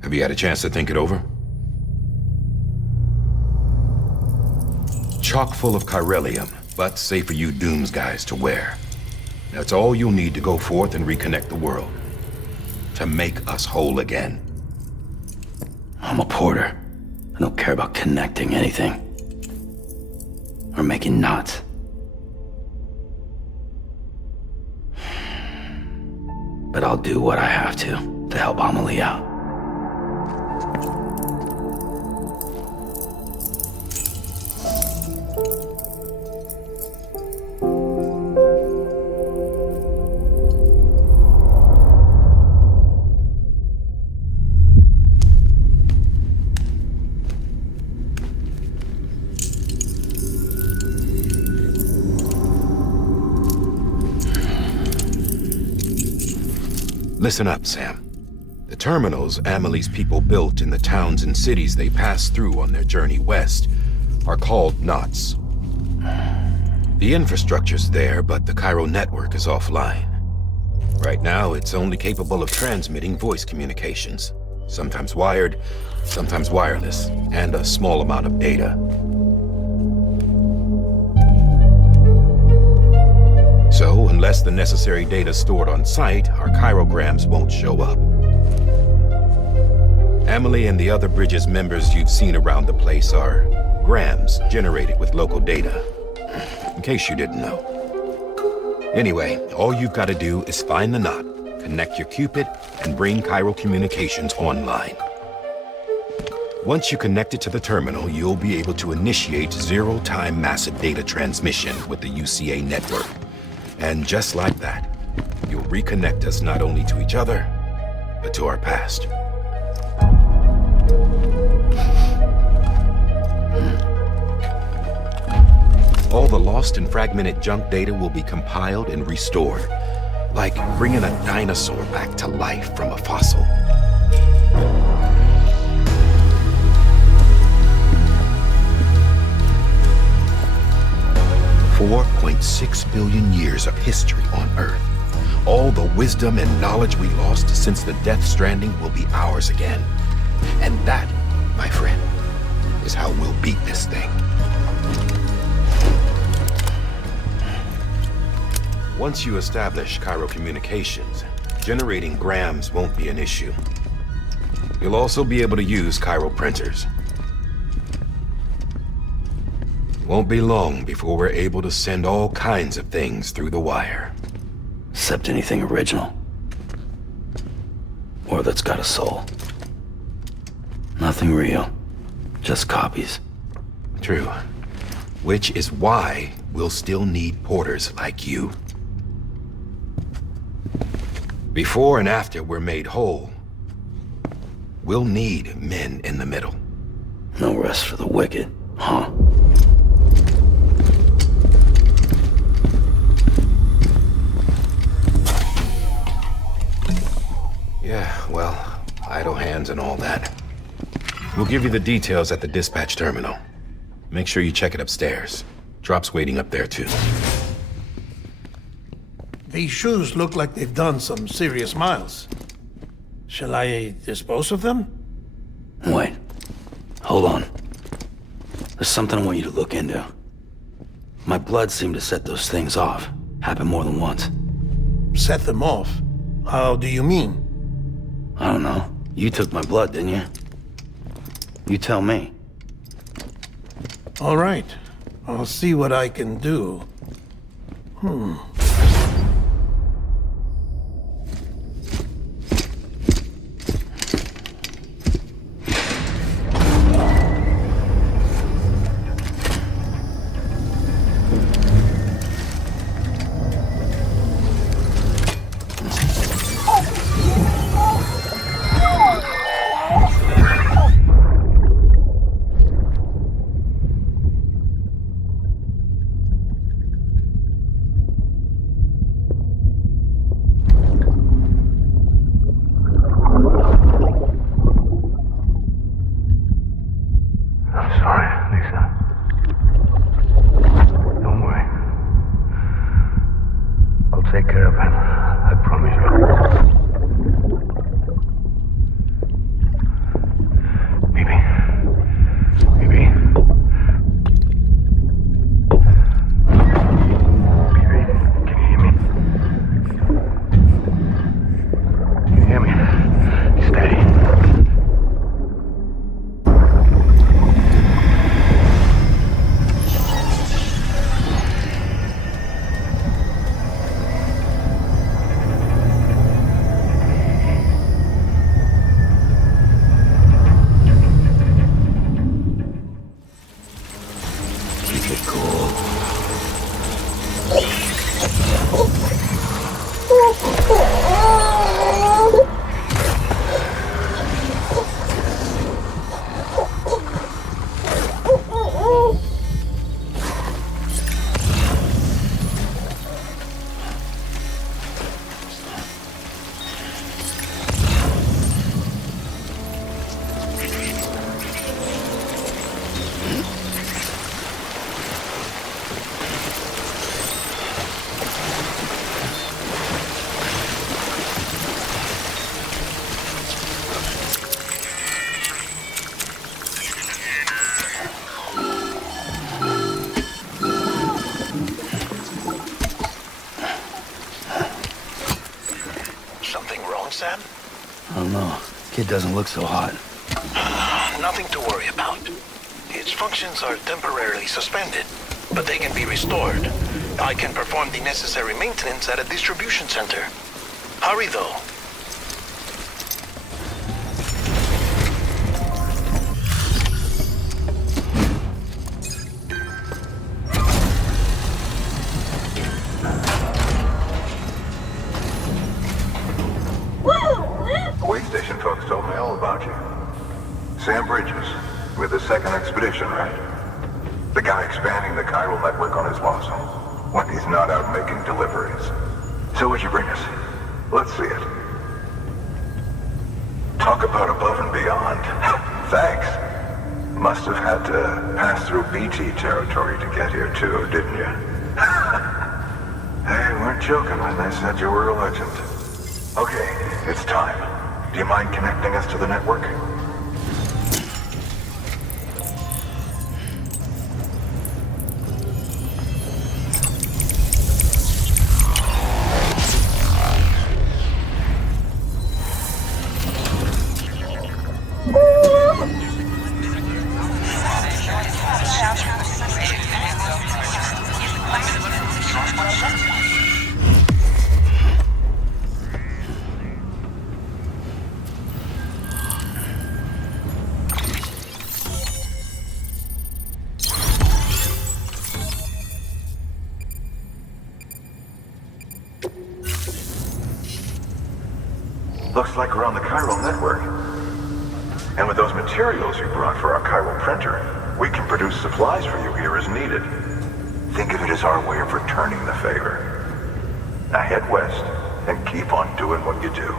Have you had a chance to think it over? Chock full of chiralium, but safe for you Dooms guys to wear. That's all you'll need to go forth and reconnect the world. To make us whole again. I'm a porter. I don't care about connecting anything. Or making knots. But I'll do what I have to help Amelie out. Listen up, Sam. The terminals Amelie's people built in the towns and cities they passed through on their journey west are called knots. The infrastructure's there, but the Cairo network is offline. Right now, it's only capable of transmitting voice communications. Sometimes wired, sometimes wireless, and a small amount of data. So, unless the necessary data stored on site, our chirograms won't show up. Amelie and the other Bridges members you've seen around the place are grams generated with local data. In case you didn't know. Anyway, all you've got to do is find the knot, connect your Cupid, and bring Cairo communications online. Once you connect it to the terminal, you'll be able to initiate zero-time massive data transmission with the UCA network. And just like that, you'll reconnect us not only to each other, but to our past. All the lost and fragmented junk data will be compiled and restored, like bringing a dinosaur back to life from a fossil. $4.6 billion years of history on Earth. All the wisdom and knowledge we lost since the Death Stranding will be ours again. And that, my friend, is how we'll beat this thing. Once you establish Cairo communications, generating grams won't be an issue. You'll also be able to use Cairo printers. Won't be long before we're able to send all kinds of things through the wire. Except anything original. Or that's got a soul. Nothing real. Just copies. True. Which is why we'll still need porters like you. Before and after we're made whole, we'll need men in the middle. No rest for the wicked, huh? Yeah, well, idle hands and all that. We'll give you the details at the dispatch terminal. Make sure you check it upstairs. Drop's waiting up there, too. These shoes look like they've done some serious miles. Shall I dispose of them? Wait. Hold on. There's something I want you to look into. My blood seemed to set those things off. Happened more than once. Set them off? How do you mean? I don't know. You took my blood, didn't you? You tell me. All right. I'll see what I can do. doesn't look so hot. Nothing to worry about. Its functions are temporarily suspended, but they can be restored. I can perform the necessary maintenance at a distribution center. Hurry, though. Wait station folks told me all about you. Sam Bridges, with the second expedition, right? The guy expanding the chiral network on his lonesome, when he's not out making deliveries. So what'd you bring us? Let's see it. Talk about above and beyond. Thanks. Must have had to pass through BT territory to get here too, didn't you? They weren't joking when they said you were a legend. Okay, it's time. Do you mind connecting us to the network? Looks like we're on the chiral network. And with those materials you brought for our chiral printer, we can produce supplies for you here as needed. Think of it as our way of returning the favor. Now head west and keep on doing what you do.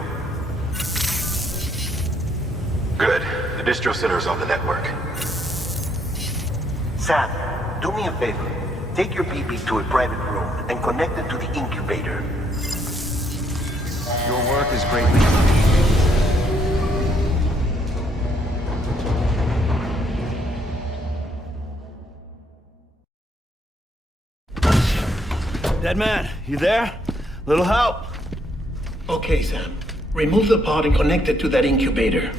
Good. The distro center is on the network. Sam, do me a favor. Take your BB to a private room and connect it to the incubator. Your work is greatly appreciated. Dead man, you there? Little help? Okay, Sam. Remove the pod and connect it to that incubator.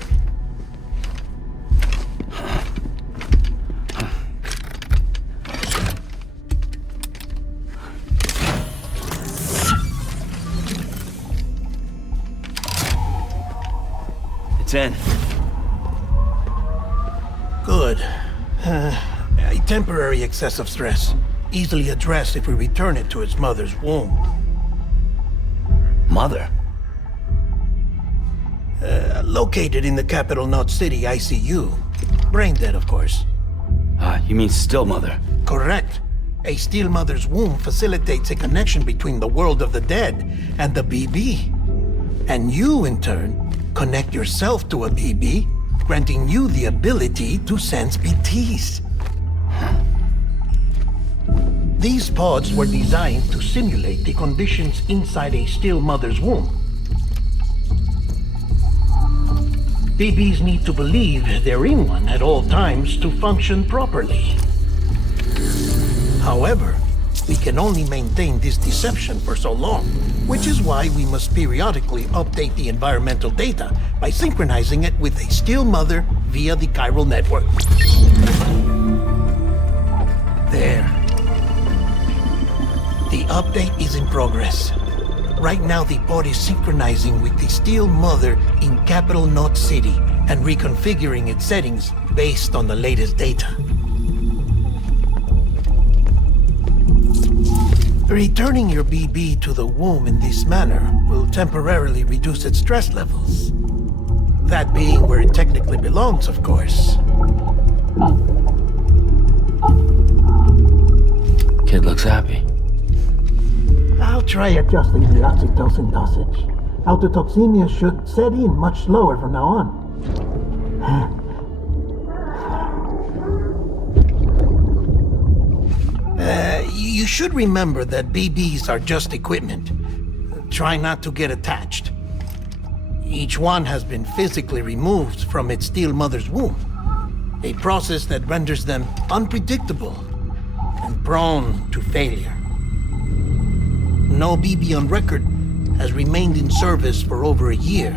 It's in. Good. A temporary excessive stress. Easily addressed if we return it to its mother's womb. Mother? Located in the capital Knot City ICU. Brain dead, of course. You mean still mother? Correct. A still mother's womb facilitates a connection between the world of the dead and the BB. And you, in turn, connect yourself to a BB, granting you the ability to sense BTs. These pods were designed to simulate the conditions inside a still mother's womb. BBs need to believe they're in one at all times to function properly. However, we can only maintain this deception for so long, which is why we must periodically update the environmental data by synchronizing it with a still mother via the chiral network. There. The update is in progress. Right now, the pod is synchronizing with the still mother in capital Knot City and reconfiguring its settings based on the latest data. Returning your BB to the womb in this manner will temporarily reduce its stress levels. That being where it technically belongs, of course. Kid looks happy. I'll try adjusting the oxytocin dosage. Autotoxemia should set in much slower from now on. You should remember that BBs are just equipment. Try not to get attached. Each one has been physically removed from its still mother's womb. A process that renders them unpredictable and prone to failure. No BB on record has remained in service for over a year,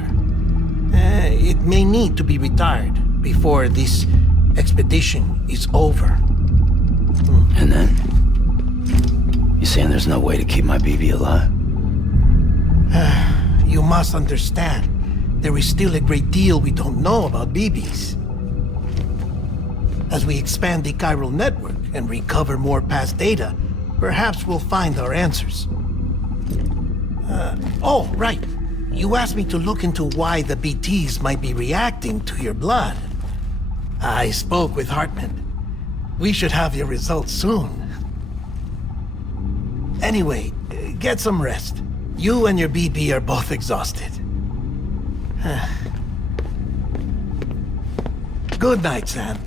It may need to be retired before this expedition is over. And then? You saying there's no way to keep my BB alive? You must understand, there is still a great deal we don't know about BBs. As we expand the chiral network and recover more past data, perhaps we'll find our answers. Oh, right. You asked me to look into why the BTs might be reacting to your blood. I spoke with Hartman. We should have your results soon. Anyway, get some rest. You and your BB are both exhausted. Good night, Sam.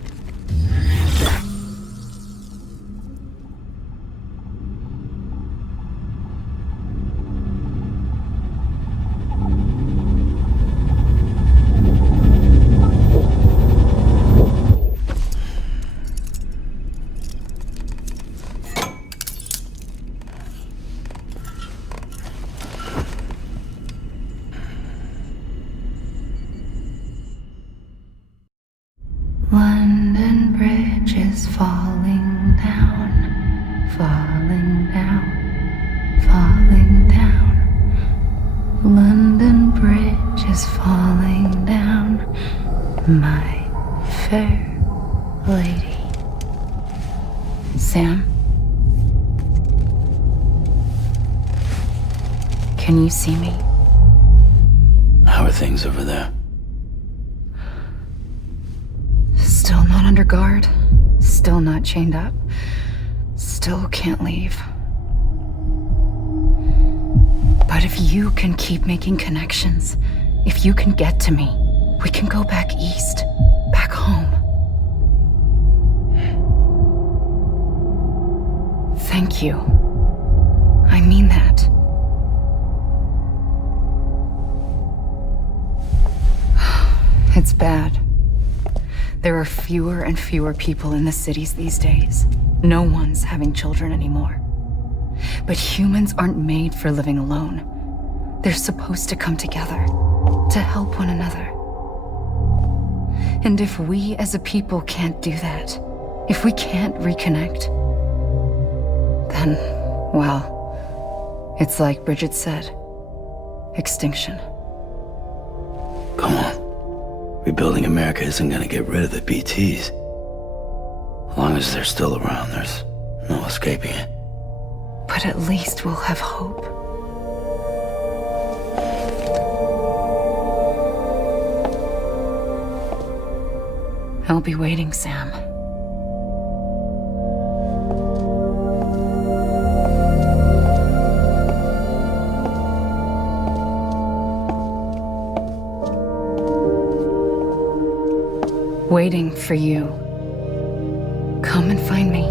London Bridge is falling down, falling down, falling down. London Bridge is falling down, my fair lady. Sam? Can you see me? How are things over there? Still not under guard, still not chained up, still can't leave. But if you can keep making connections, if you can get to me, we can go back east, back home. Thank you. I mean that. It's bad. There are fewer and fewer people in the cities these days. No one's having children anymore. But humans aren't made for living alone. They're supposed to come together, to help one another. And if we as a people can't do that, if we can't reconnect, then, well, it's like Bridget said, extinction. Come on. Rebuilding America isn't gonna get rid of the BTs. As long as they're still around, there's no escaping it. But at least we'll have hope. I'll be waiting, Sam. Waiting for you. Come and find me.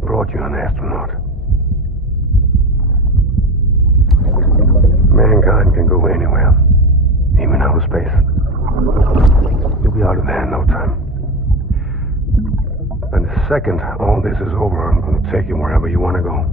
Brought you an astronaut. Mankind can go anywhere. Even outer space. You'll be out of there in no time. And the second all this is over, I'm going to take you wherever you want to go.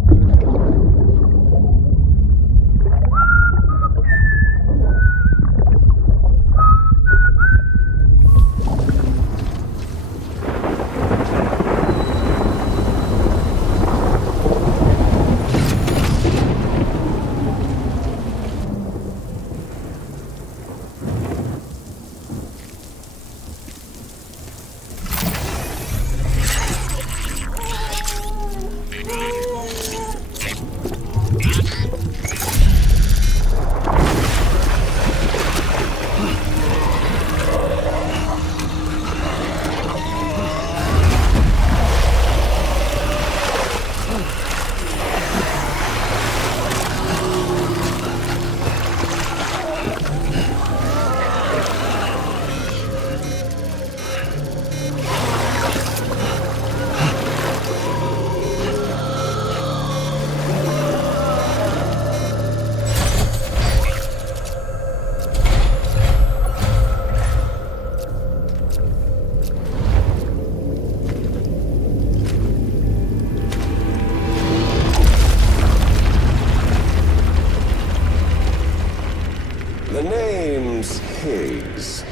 species.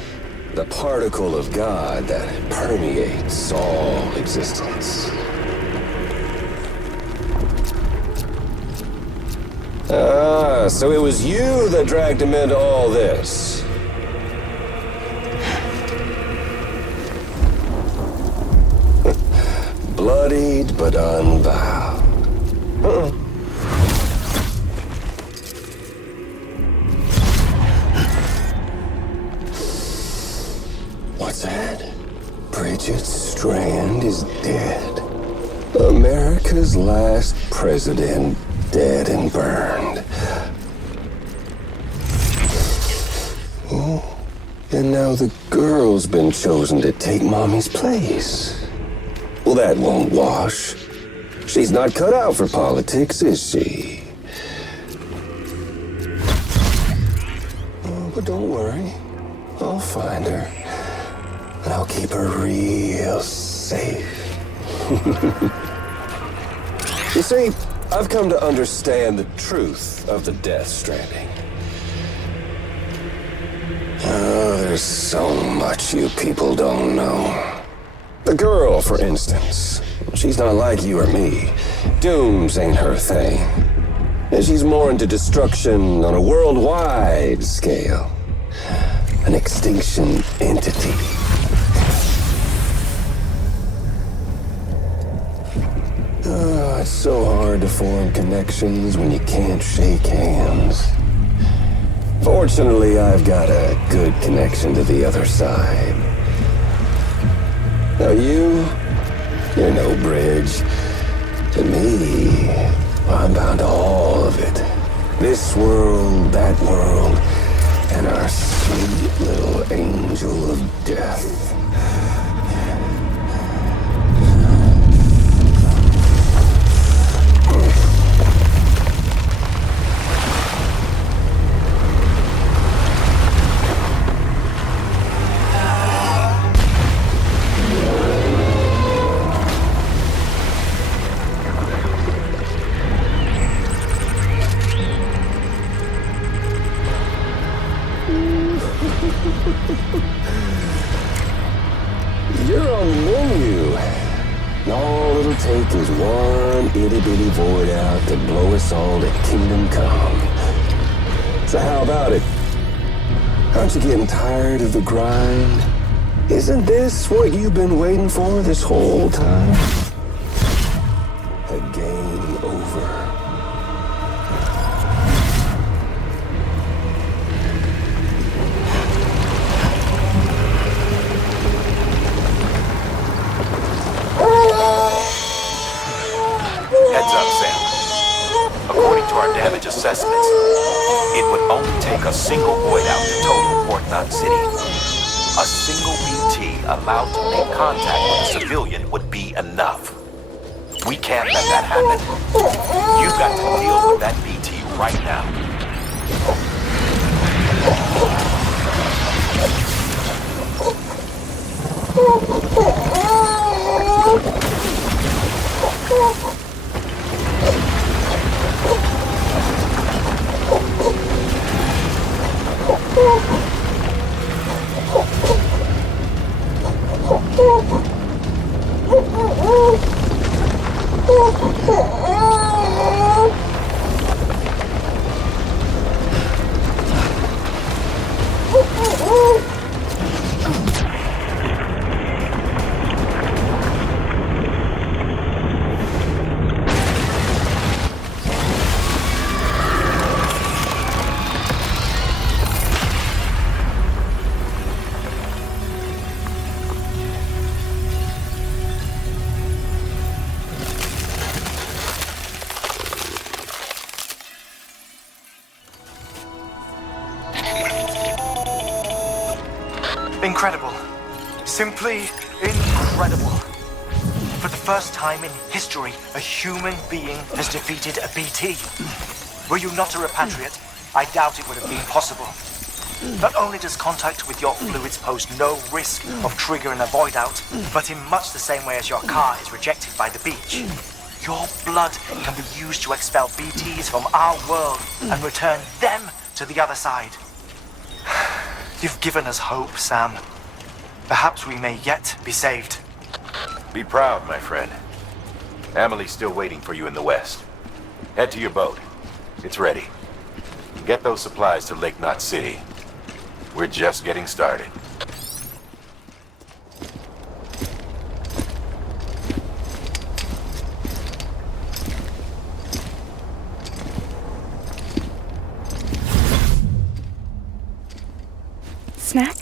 The particle of God that permeates all existence. Ah, so it was you that dragged him into all this. Bloodied but unbowed. What's that? Bridget Strand is dead. America's last president dead and burned. Oh, and now the girl's been chosen to take Mommy's place. Well, that won't wash. She's not cut out for politics, is she? Oh, but don't worry. I'll find her. And I'll keep her real safe. You see, I've come to understand the truth of the Death Stranding. Oh, there's so much you people don't know. The girl, for instance, she's not like you or me. Dooms ain't her thing. And she's more into destruction on a worldwide scale. An extinction entity. Oh, it's so hard to form connections when you can't shake hands. Fortunately, I've got a good connection to the other side. Now you're no bridge. To me, I'm bound to all of it. This world, that world, and our sweet little angel of death. You're on the menu. All it'll take is one itty-bitty void out to blow us all to kingdom come. So how about it? Aren't you getting tired of the grind? Isn't this what you've been waiting for this whole time? A game over. Heads up, Sam. According to our damage assessments, it would only take a single void out to total Port Knot City. A single BT allowed to make contact with a civilian would be enough. We can't let that happen. You've got to deal with that BT right now. Incredible. Simply incredible. For the first time in history, a human being has defeated a BT. Were you not a repatriate, I doubt it would have been possible. Not only does contact with your fluids pose no risk of triggering a void out, but in much the same way as your car is rejected by the beach. Your blood can be used to expel BTs from our world and return them to the other side. You've given us hope, Sam. Perhaps we may yet be saved. Be proud, my friend. Amelie's still waiting for you in the west. Head to your boat. It's ready. Get those supplies to Lake Knot City. We're just getting started. Snack?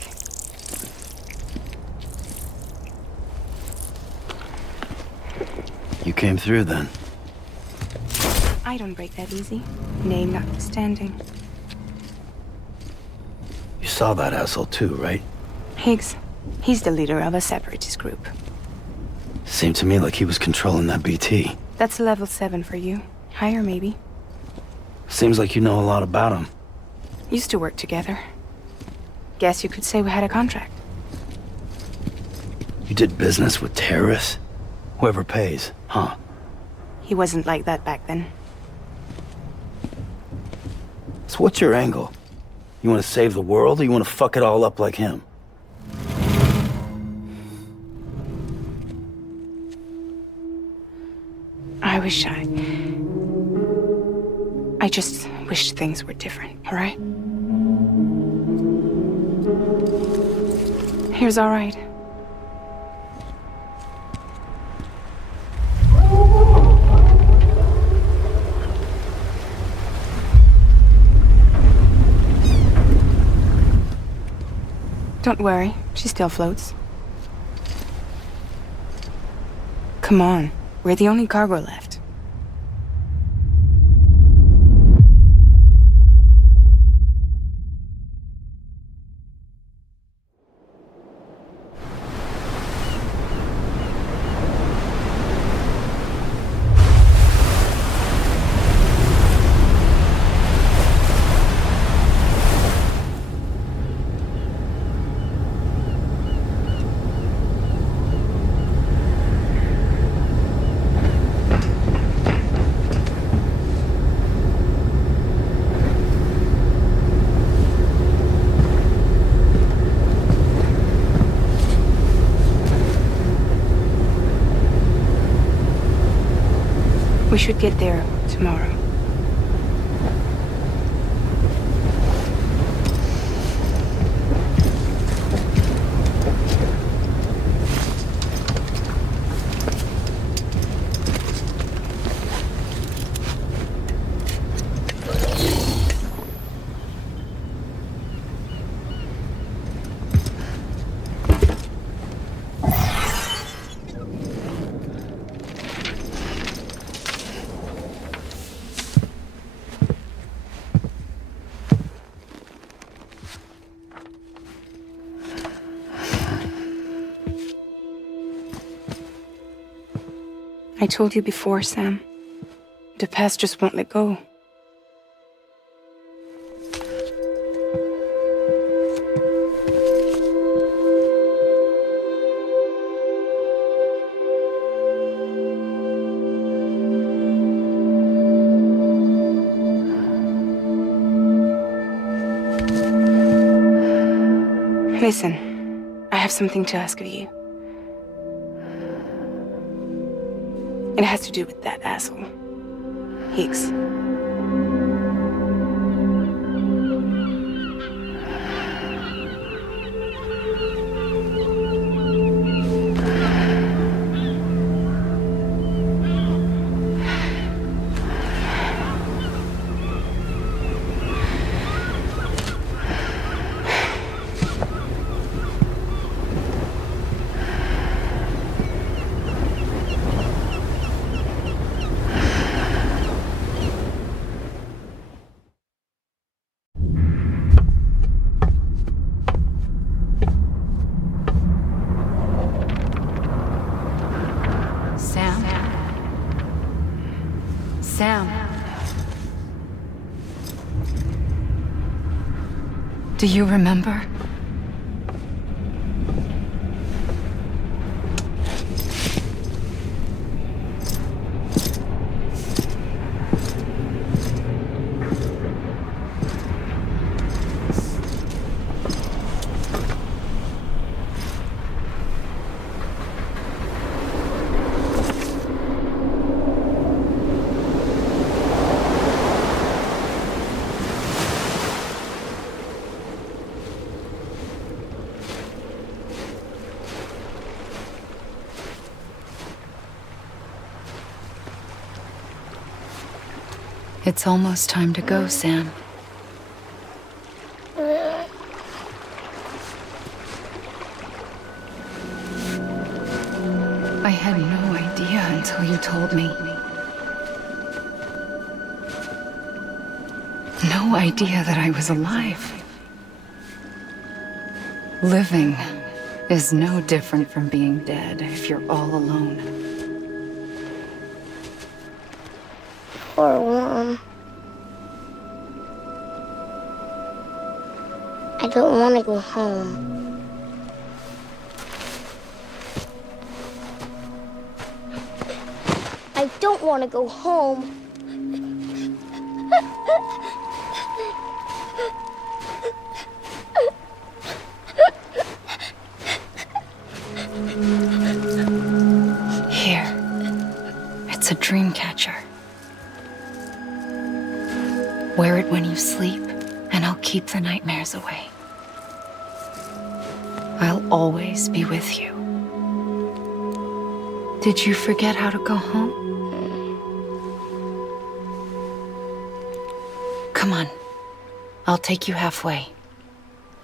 You came through then. I don't break that easy. Name notwithstanding. You saw that asshole too, right? Higgs. He's the leader of a separatist group. Seemed to me like he was controlling that BT. That's level 7 for you. Higher, maybe. Seems like you know a lot about him. Used to work together. Guess you could say we had a contract. You did business with terrorists? Whoever pays, huh? He wasn't like that back then. So what's your angle? You want to save the world, or you want to fuck it all up like him? I just wished things were different, all right? Here's all right. Don't worry, she still floats. Come on, we're the only cargo left. We should get there tomorrow. I told you before, Sam. The past just won't let go. Listen, I have something to ask of you. It has to do with that asshole, Higgs. Sam. Do you remember? It's almost time to go, Sam. I had no idea until you told me. No idea that I was alive. Living is no different from being dead if you're all alone. Or warm. I don't want to go home. I don't want to go home. Here. It's a dream catcher. Wear it when you sleep, and I'll keep the nightmares away. I'll always be with you. Did you forget how to go home? Come on. I'll take you halfway.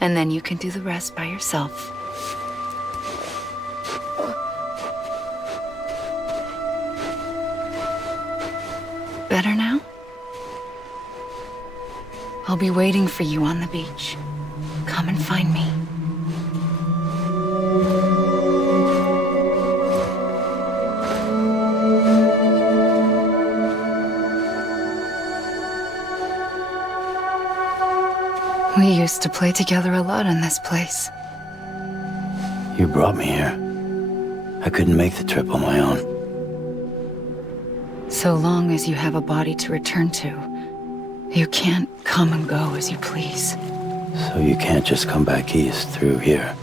And then you can do the rest by yourself. Better now? I'll be waiting for you on the beach. Come and find me. We used to play together a lot in this place. You brought me here. I couldn't make the trip on my own. So long as you have a body to return to, you can't come and go as you please. So you can't just come back east through here?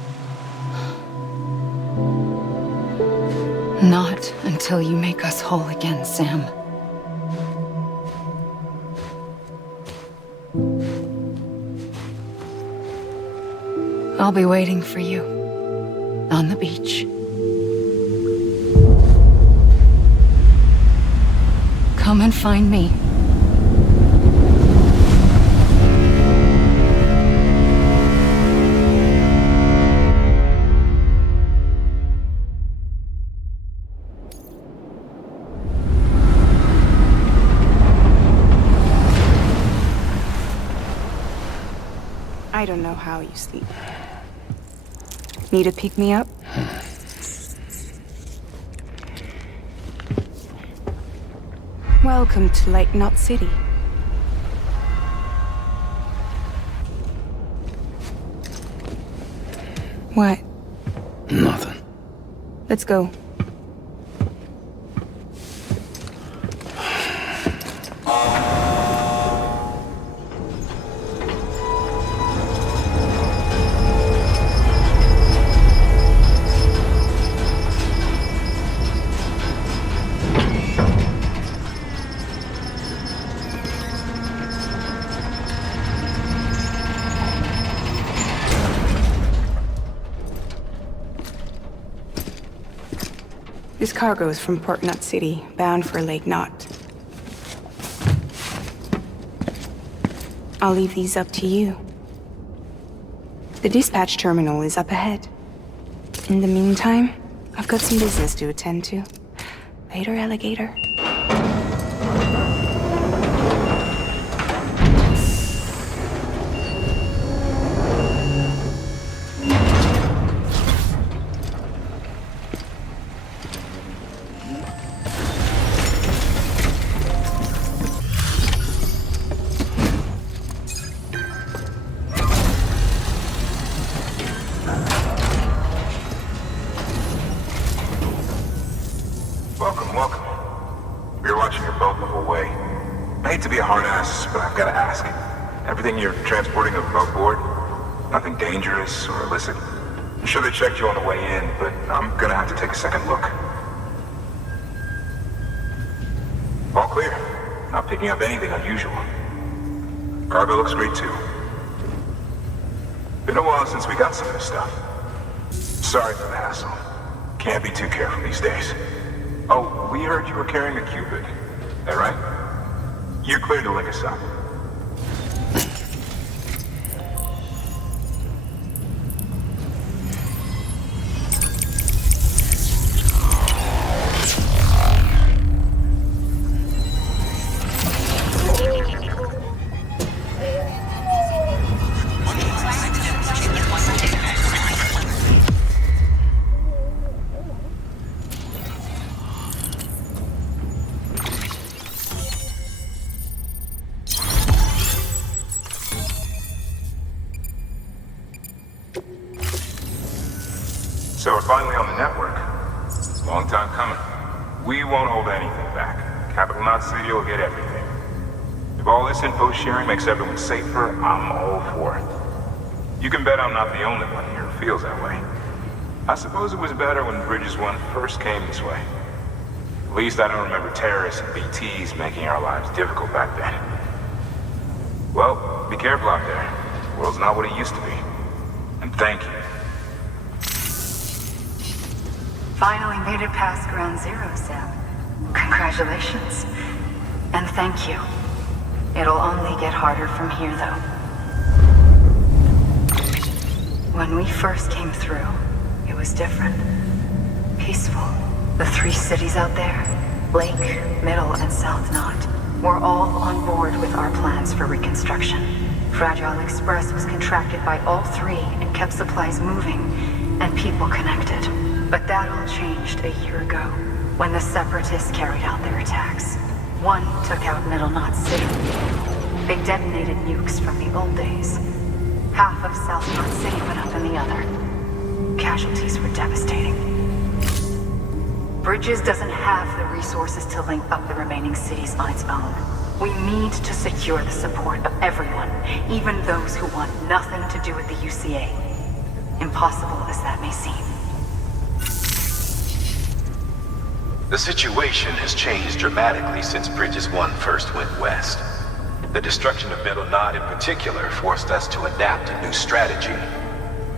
Not until you make us whole again, Sam. I'll be waiting for you on the beach. Come and find me. I don't know how you sleep. Need to pick me up? Welcome to Lake Knot City. What? Nothing. Let's go. This cargo is from Port Knot City, bound for Lake Knot. I'll leave these up to you. The dispatch terminal is up ahead. In the meantime, I've got some business to attend to. Later, alligator. Everything you're transporting above board? Nothing dangerous or illicit? I'm sure they checked you on the way in, but I'm gonna have to take a second look. All clear. Not picking up anything unusual. Cargo looks great too. Been a while since we got some of this stuff. Sorry for the hassle. Can't be too careful these days. Oh, we heard you were carrying a Cupid. That right? You're clear to link us up. So we're finally on the network. Long time coming. We won't hold anything back. Capital Knot City will get everything. If all this info sharing makes everyone safer, I'm all for it. You can bet I'm not the only one here who feels that way. I suppose it was better when Bridges 1 first came this way. At least I don't remember terrorists and BTs making our lives difficult back then. Well, be careful out there. The world's not what it used to be. And thank you. Finally made it past ground zero, Sam. Congratulations. And thank you. It'll only get harder from here, though. When we first came through, it was different. Peaceful. The 3 cities out there, Lake, Middle, and South Knot, were all on board with our plans for reconstruction. Fragile Express was contracted by all 3 and kept supplies moving and people connected. But that all changed a year ago, when the Separatists carried out their attacks. One took out Middle Knot City. They detonated nukes from the old days. Half of South Knot City went up in the other. Casualties were devastating. Bridges doesn't have the resources to link up the remaining cities on its own. We need to secure the support of everyone, even those who want nothing to do with the UCA. Impossible as that may seem. The situation has changed dramatically since Bridges 1 first went west. The destruction of Middle Knot in particular forced us to adapt a new strategy.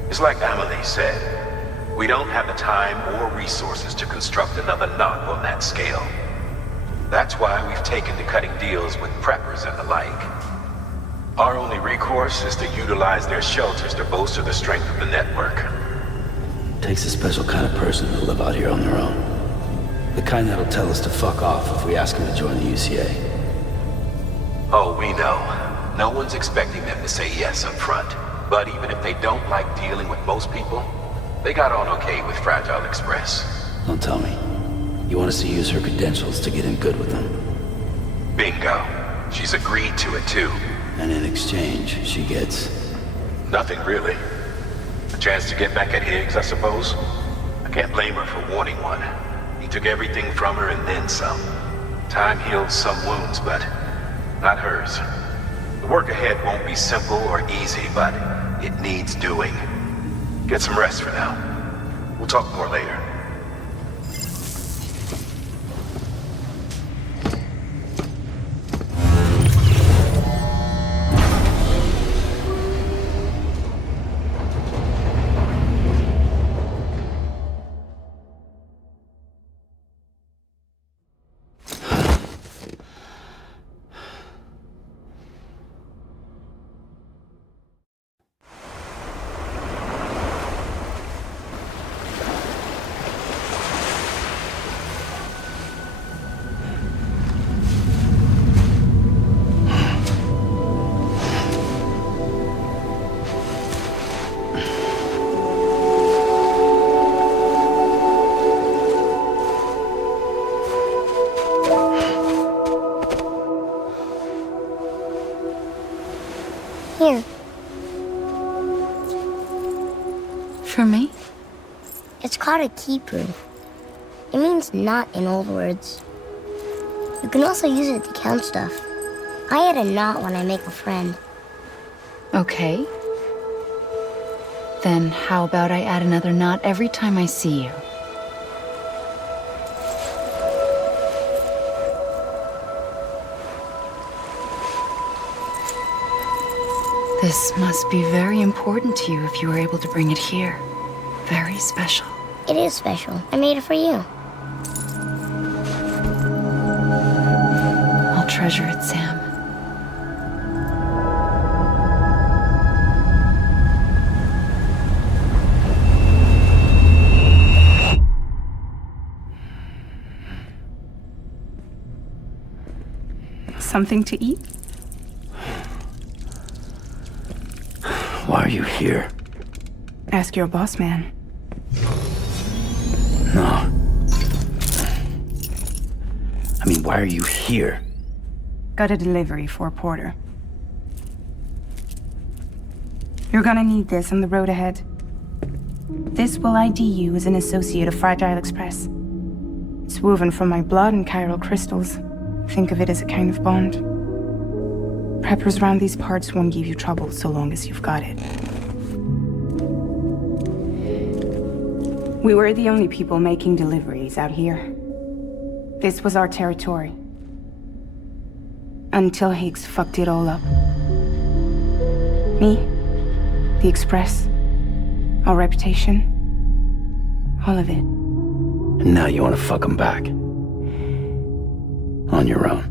It's like Amelie said, we don't have the time or resources to construct another knot on that scale. That's why we've taken to cutting deals with preppers and the like. Our only recourse is to utilize their shelters to bolster the strength of the network. Takes a special kind of person to live out here on their own. The kind that'll tell us to fuck off if we ask him to join the UCA. Oh, we know. No one's expecting them to say yes up front. But even if they don't like dealing with most people, they got on okay with Fragile Express. Don't tell me. You want us to use her credentials to get in good with them? Bingo. She's agreed to it too. And in exchange, she gets... Nothing really. A chance to get back at Higgs, I suppose. I can't blame her for wanting one. He took everything from her and then some. Time heals some wounds, but not hers. The work ahead won't be simple or easy, but it needs doing. Get some rest for now. We'll talk more later. Here. For me? It's called a key proof. It means knot in old words. You can also use it to count stuff. I add a knot when I make a friend. Okay. Then how about I add another knot every time I see you? This must be very important to you if you were able to bring it here. Very special. It is special. I made it for you. I'll try treasure it, Sam. Something to eat? Why are you here? Ask your boss man. No. I mean, why are you here? Got a delivery for Porter. You're gonna need this on the road ahead. This will ID you as an associate of Fragile Express. It's woven from my blood and chiral crystals. Think of it as a kind of bond. Preppers around these parts won't give you trouble so long as you've got it. We were the only people making deliveries out here. This was our territory. Until Higgs fucked it all up. Me, the Express, our reputation, all of it. And now you want to fuck him back. On your own.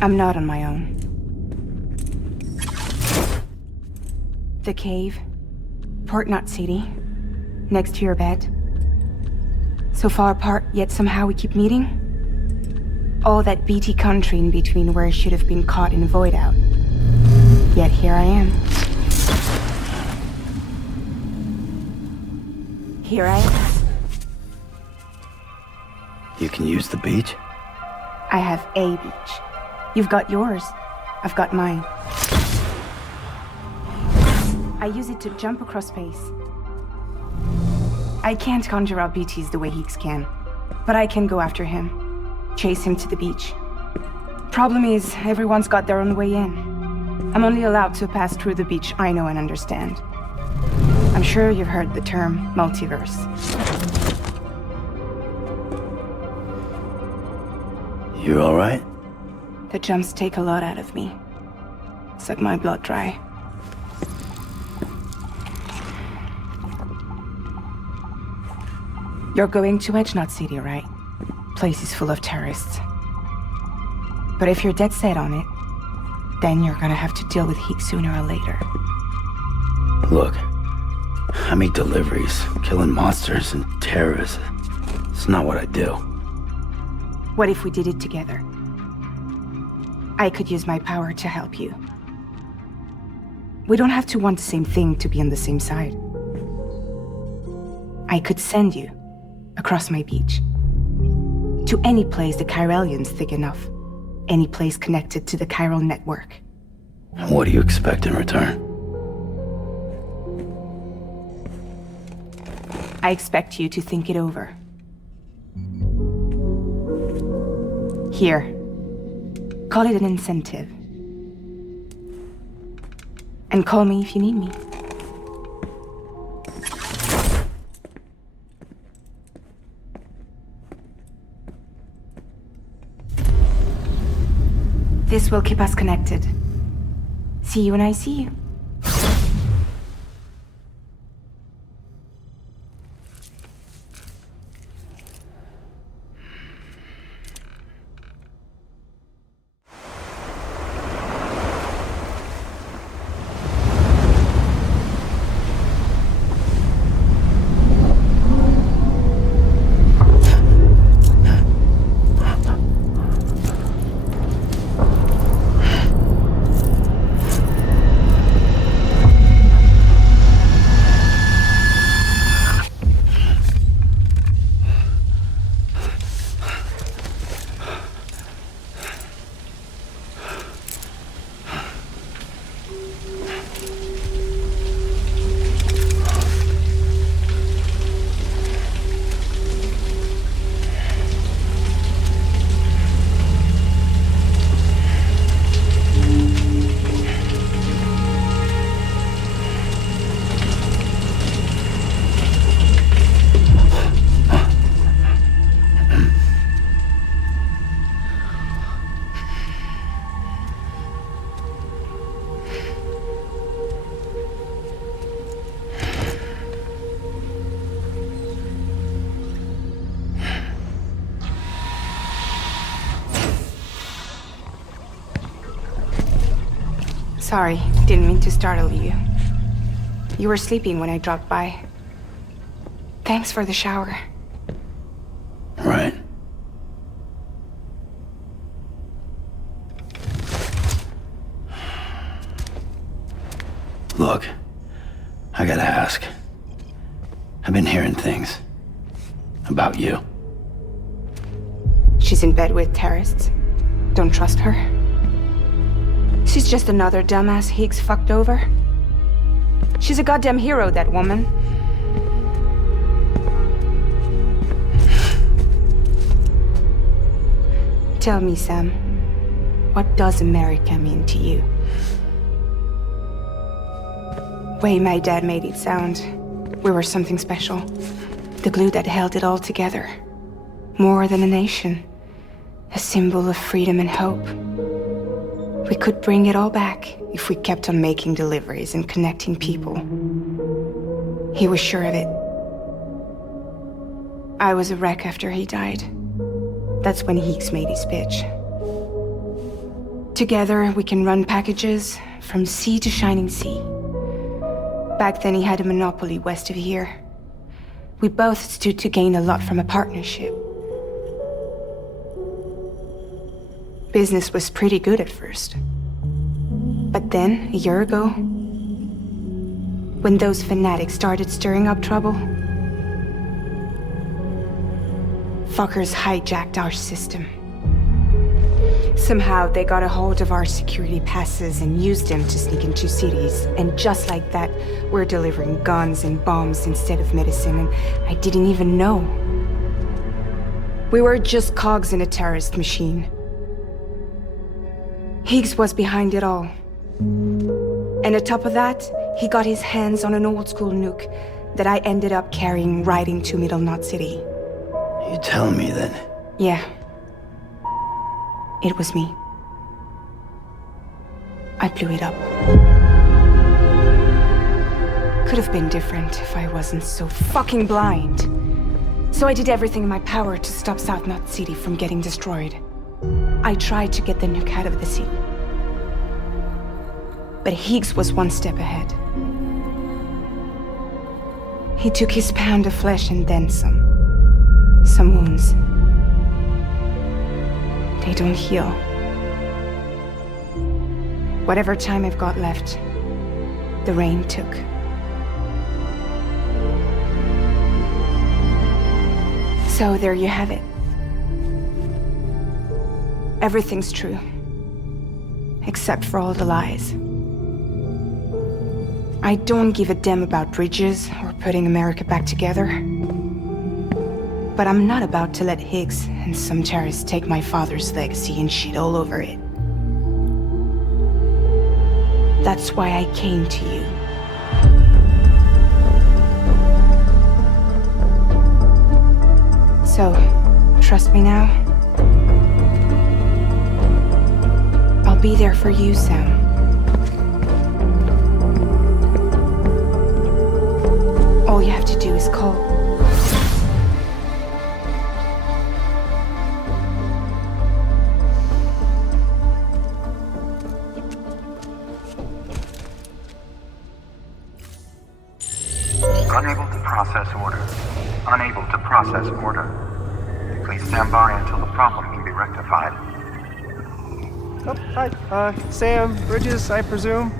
I'm not on my own. The cave, Port Knot City, next to your bed. So far apart, yet somehow we keep meeting. All that BT country in between where I should have been caught in a void out. Yet here I am. Here I am. You can use the beach? I have a beach. You've got yours. I've got mine. I use it to jump across space. I can't conjure up BTs the way Higgs can, but I can go after him, chase him to the beach. Problem is, everyone's got their own way in. I'm only allowed to pass through the beach I know and understand. I'm sure you've heard the term multiverse. You all right? The jumps take a lot out of me. Suck my blood dry. You're going to Edge Knot City, right? Place is full of terrorists. But if you're dead set on it, then you're gonna have to deal with Higgs sooner or later. Look, I make deliveries, killing monsters and terrorists. It's not what I do. What if we did it together? I could use my power to help you. We don't have to want the same thing to be on the same side. I could send you across my beach to any place the Chiralian's thick enough. Any place connected to the chiral network. What do you expect in return? I expect you to think it over. Here. Call it an incentive. And call me if you need me. This will keep us connected. See you when I see you. Sorry, didn't mean to startle you. You were sleeping when I dropped by. Thanks for the shower. Right. Look, I gotta ask. I've been hearing things about you. She's in bed with terrorists. Don't trust her. She's just another dumbass Higgs fucked over. She's a goddamn hero, that woman. Tell me, Sam, what does America mean to you? Way my dad made it sound, we were something special. The glue that held it all together. More than a nation. A symbol of freedom and hope. We could bring it all back if we kept on making deliveries and connecting people. He was sure of it. I was a wreck after he died. That's when Higgs made his pitch. Together, we can run packages from sea to shining sea. Back then, he had a monopoly west of here. We both stood to gain a lot from a partnership. Business was pretty good at first. But then, a year ago, when those fanatics started stirring up trouble, fuckers hijacked our system. Somehow they got a hold of our security passes and used them to sneak into cities. And just like that, we're delivering guns and bombs instead of medicine, and I didn't even know. We were just cogs in a terrorist machine. Higgs was behind it all. And on top of that, he got his hands on an old-school nuke that I ended up carrying right into Middle Knot City. You tell me that... Yeah. It was me. I blew it up. Could have been different if I wasn't so fucking blind. So I did everything in my power to stop South Knot City from getting destroyed. I tried to get the nuke out of the city. But Higgs was one step ahead. He took his pound of flesh and then some. Some wounds. They don't heal. Whatever time I've got left, the rain took. So there you have it. Everything's true. Except for all the lies. I don't give a damn about bridges or putting America back together. But I'm not about to let Higgs and some terrorists take my father's legacy and shit all over it. That's why I came to you. So, trust me now? I'll be there for you, Sam. All you have to do is call. Unable to process order. Unable to process order. Please stand by until the problem can be rectified. Oh, hi. Sam, Bridges, I presume?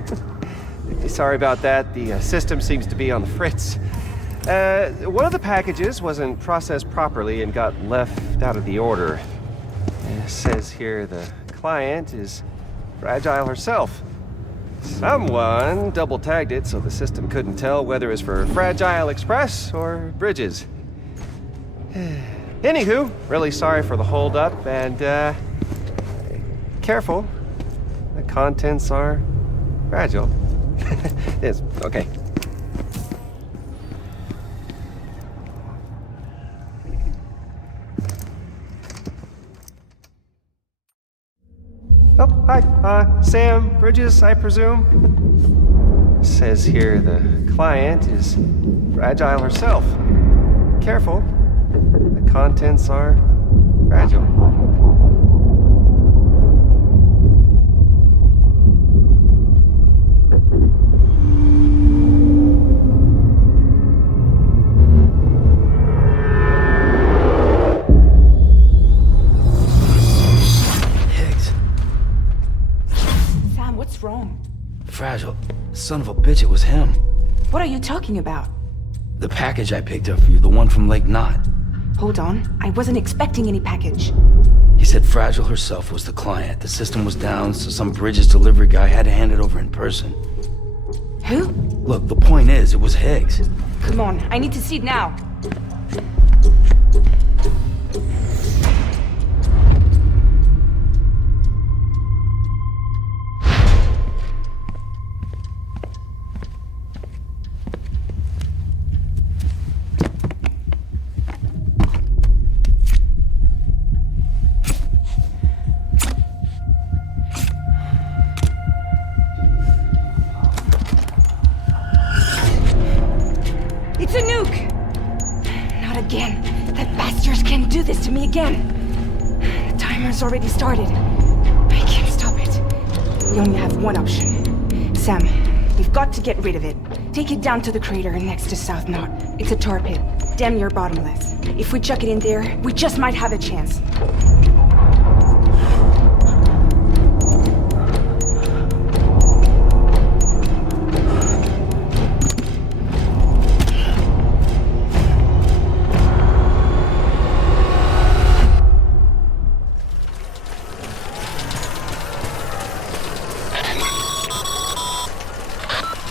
Sorry about that. The system seems to be on the fritz. One of the packages wasn't processed properly and got left out of the order. It says here the client is Fragile herself. Someone double-tagged it so the system couldn't tell whether it was for Fragile Express or Bridges. Anywho, really sorry for the hold-up, and, careful. The contents are fragile. Yes, okay. Oh, hi. Sam, Bridges, I presume? Says here the client is Fragile herself. Careful. The contents are fragile. Son of a bitch, it was him. What are you talking about? The package I picked up for you, the one from Lake Knot. Hold on, I wasn't expecting any package. He said Fragile herself was the client. The system was down, so some Bridges delivery guy had to hand it over in person. Who? Look, the point is, it was Higgs. Come on, I need to see it now. It's a nuke! Not again. That bastards can't do this to me again. The timer's already started. I can't stop it. We only have one option. Sam, we've got to get rid of it. Take it down to the crater next to South Knot. It's a tar pit, damn near bottomless. If we chuck it in there, we just might have a chance.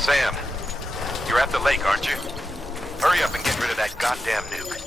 Sam, you're at the lake, aren't you? Hurry up and get rid of that goddamn nuke.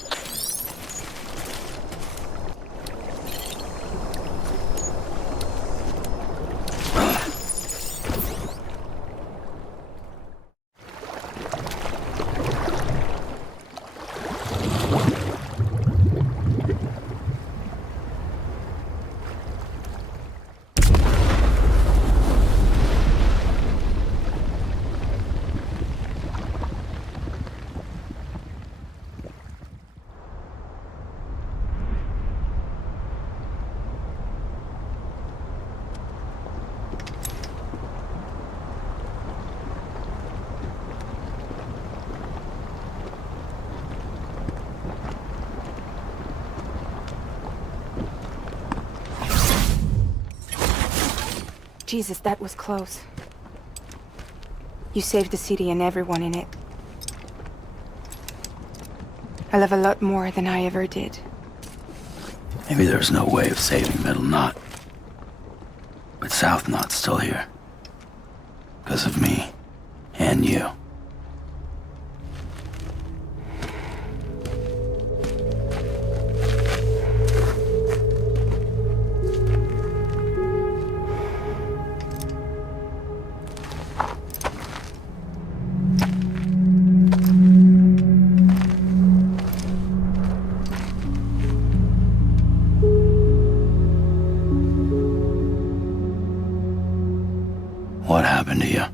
Jesus, that was close. You saved the city and everyone in it. I love a lot more than I ever did. Maybe there's no way of saving Middle Knot. But South Knot's still here. Because of me. And you. What happened to you?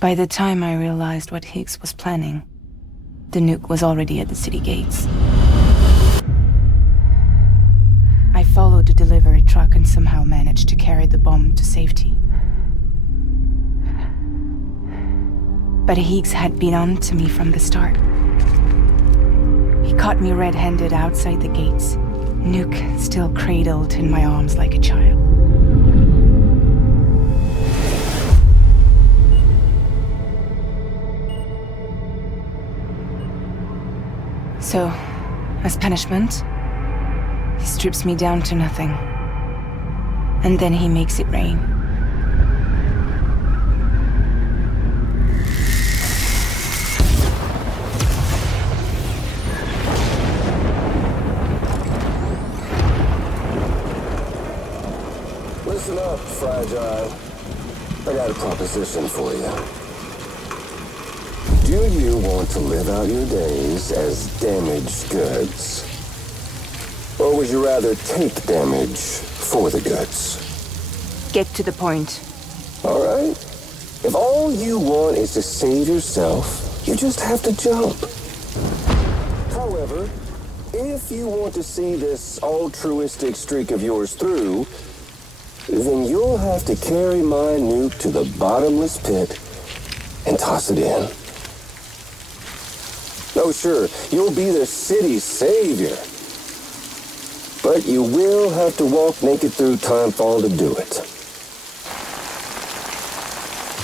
By the time I realized what Higgs was planning, the nuke was already at the city gates. I followed the delivery truck and somehow managed to carry the bomb to safety. But Higgs had been on to me from the start. He caught me red-handed outside the gates, nuke still cradled in my arms like a child. So, as punishment, he strips me down to nothing. And then he makes it rain. Listen up, Fragile. I got a proposition for you. Do you want to live out your days as damaged goods? Or would you rather take damage for the goods? Get to the point. All right. If all you want is to save yourself, you just have to jump. However, if you want to see this altruistic streak of yours through, then you'll have to carry my nuke to the bottomless pit and toss it in. Oh, sure, you'll be the city's savior. But you will have to walk naked through Timefall to do it.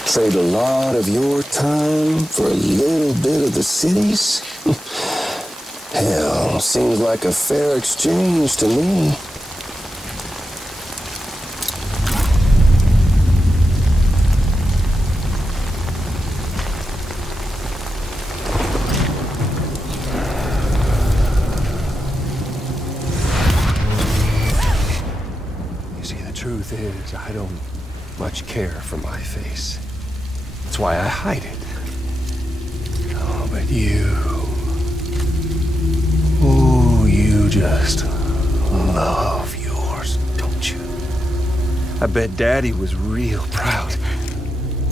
Trade a lot of your time for a little bit of the city's? Hell, seems like a fair exchange to me. You see, the truth is, I don't much care for my face. That's why I hide it. Oh, but you... Oh, you just love yours, don't you? I bet Daddy was real proud.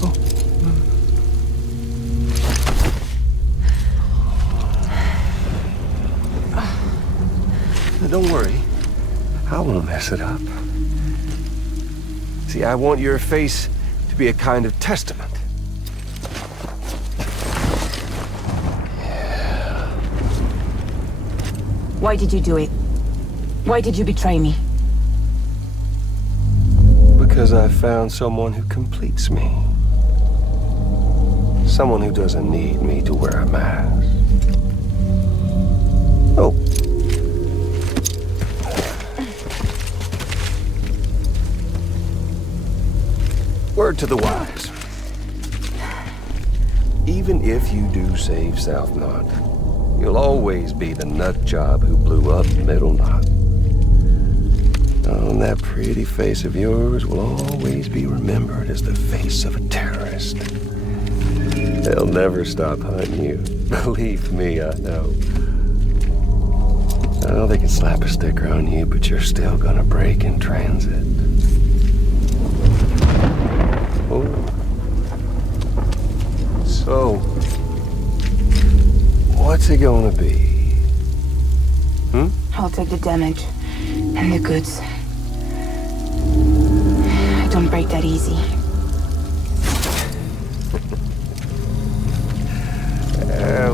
Oh. Now, don't worry. I won't mess it up. See, I want your face to be a kind of testament. Why did you do it? Why did you betray me? Because I found someone who completes me. Someone who doesn't need me to wear a mask. Oh. Word to the wise. Even if you do save South Knot, you'll always be the nut job who blew up Middle Knot. Oh, and that pretty face of yours will always be remembered as the face of a terrorist. They'll never stop hunting you. Believe me, I know. Oh, they can slap a sticker on you, but you're still gonna break in transit. Oh. So, what's it gonna be? I'll take the damage and the goods. I don't break that easy.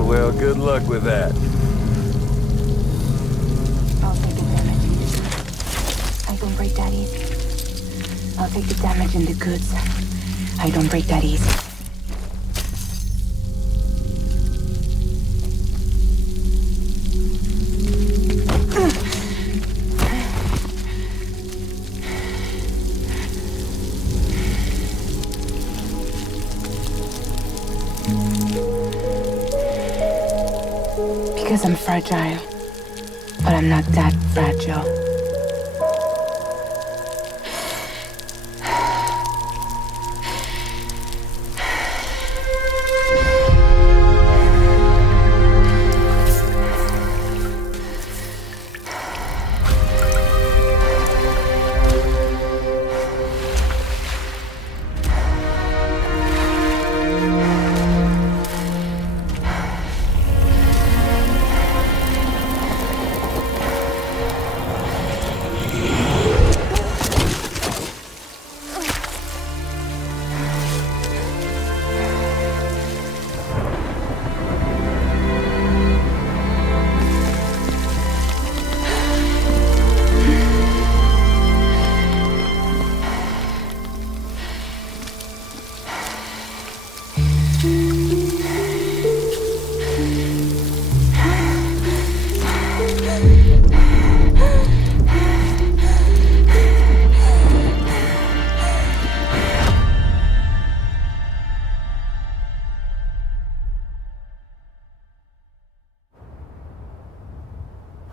Well, good luck with that. I'll take the damage. I don't break that easy. I'll take the damage and the goods. I don't break that easy. Because I'm fragile, but I'm not that fragile.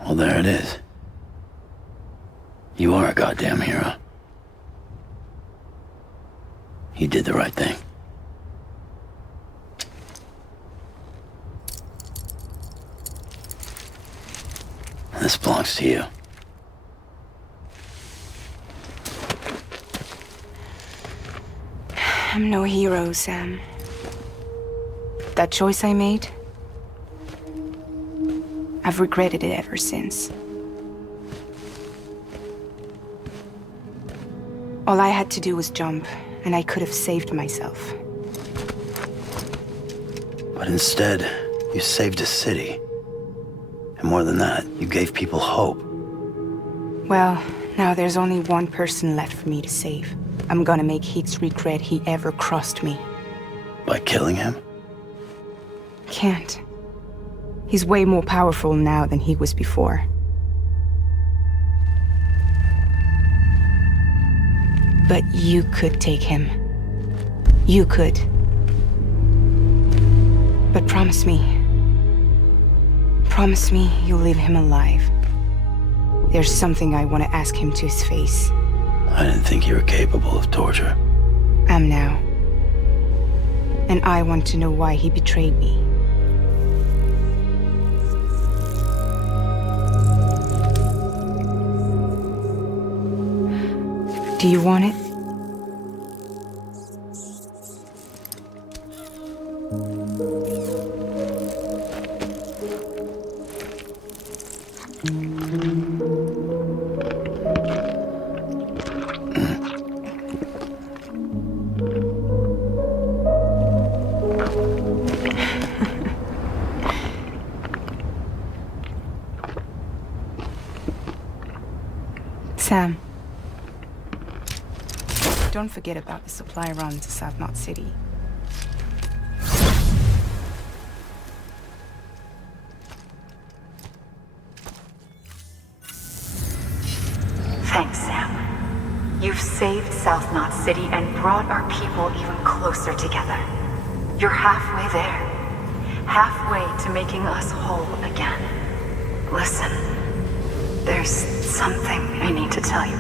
Well, there it is. You are a goddamn hero. You did the right thing. This belongs to you. I'm no hero, Sam. That choice I made, I've regretted it ever since. All I had to do was jump, and I could have saved myself. But instead, you saved a city. And more than that, you gave people hope. Well, now there's only one person left for me to save. I'm gonna make Heats regret he ever crossed me. By killing him? Can't. He's way more powerful now than he was before. But you could take him. You could. But promise me. Promise me you'll leave him alive. There's something I want to ask him to his face. I didn't think you were capable of torture. Am now. And I want to know why he betrayed me. Do you want it? Sam. Don't forget about the supply run to South Knot City. Thanks, Sam. You've saved South Knot City and brought our people even closer together. You're halfway there. Halfway to making us whole again. Listen, there's something I need to tell you.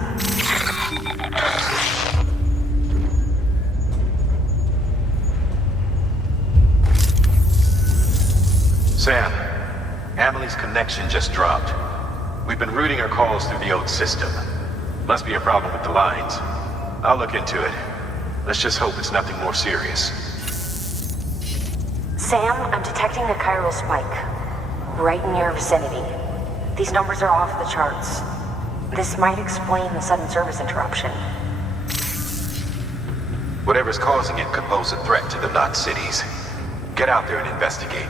Sam, Amelie's connection just dropped. We've been routing her calls through the old system. Must be a problem with the lines. I'll look into it. Let's just hope it's nothing more serious. Sam, I'm detecting a chiral spike. Right in your vicinity. These numbers are off the charts. This might explain the sudden service interruption. Whatever's causing it could pose a threat to the Knot cities. Get out there and investigate.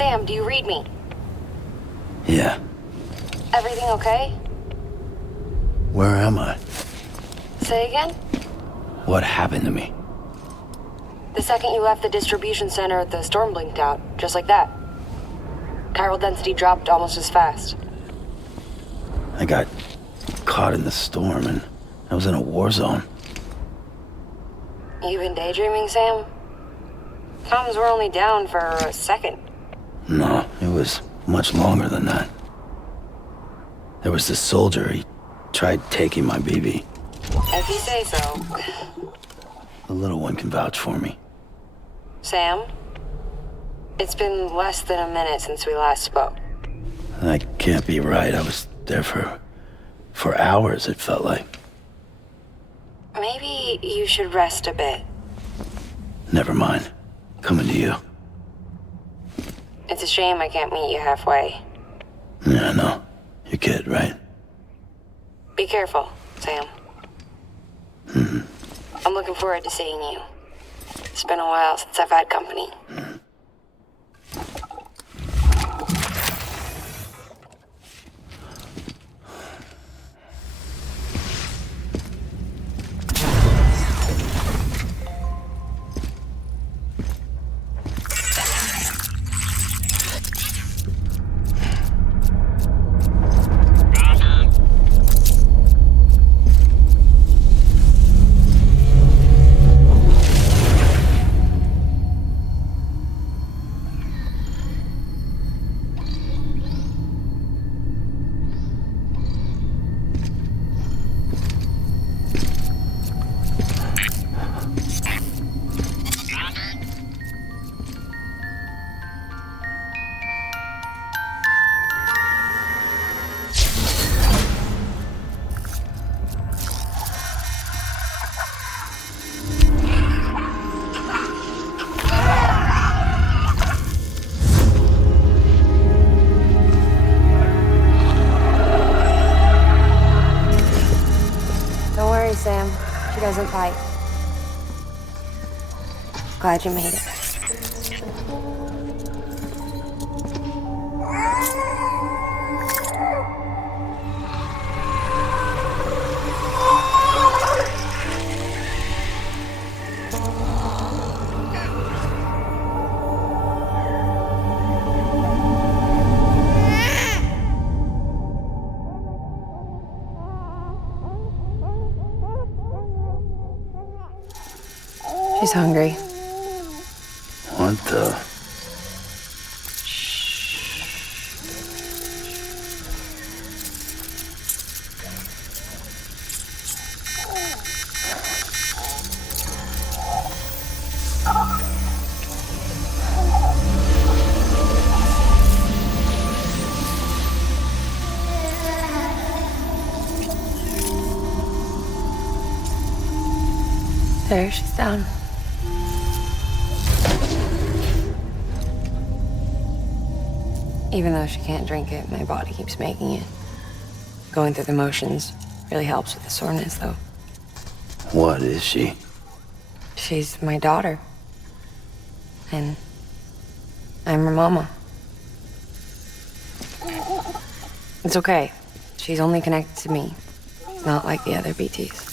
Sam, do you read me? Yeah. Everything okay? Where am I? Say again? What happened to me? The second you left the distribution center, the storm blinked out, just like that. Chiral density dropped almost as fast. I got caught in the storm and I was in a war zone. You been daydreaming, Sam? Comms were only down for a second. No, it was much longer than that. There was this soldier, he tried taking my BB. If you say so. The little one can vouch for me. Sam? It's been less than a minute since we last spoke. That can't be right. I was there for hours, it felt like. Maybe you should rest a bit. Never mind. Coming to you. It's a shame I can't meet you halfway. Yeah, I know. Your kid, right? Be careful, Sam. Mm-hmm. I'm looking forward to seeing you. It's been a while since I've had company. Sam. She doesn't fight. Glad you made it. She's hungry. What the? There, she's down. Even though she can't drink it, my body keeps making it. Going through the motions really helps with the soreness, though. What is she? She's my daughter. And I'm her mama. It's okay. She's only connected to me. Not like the other BTs.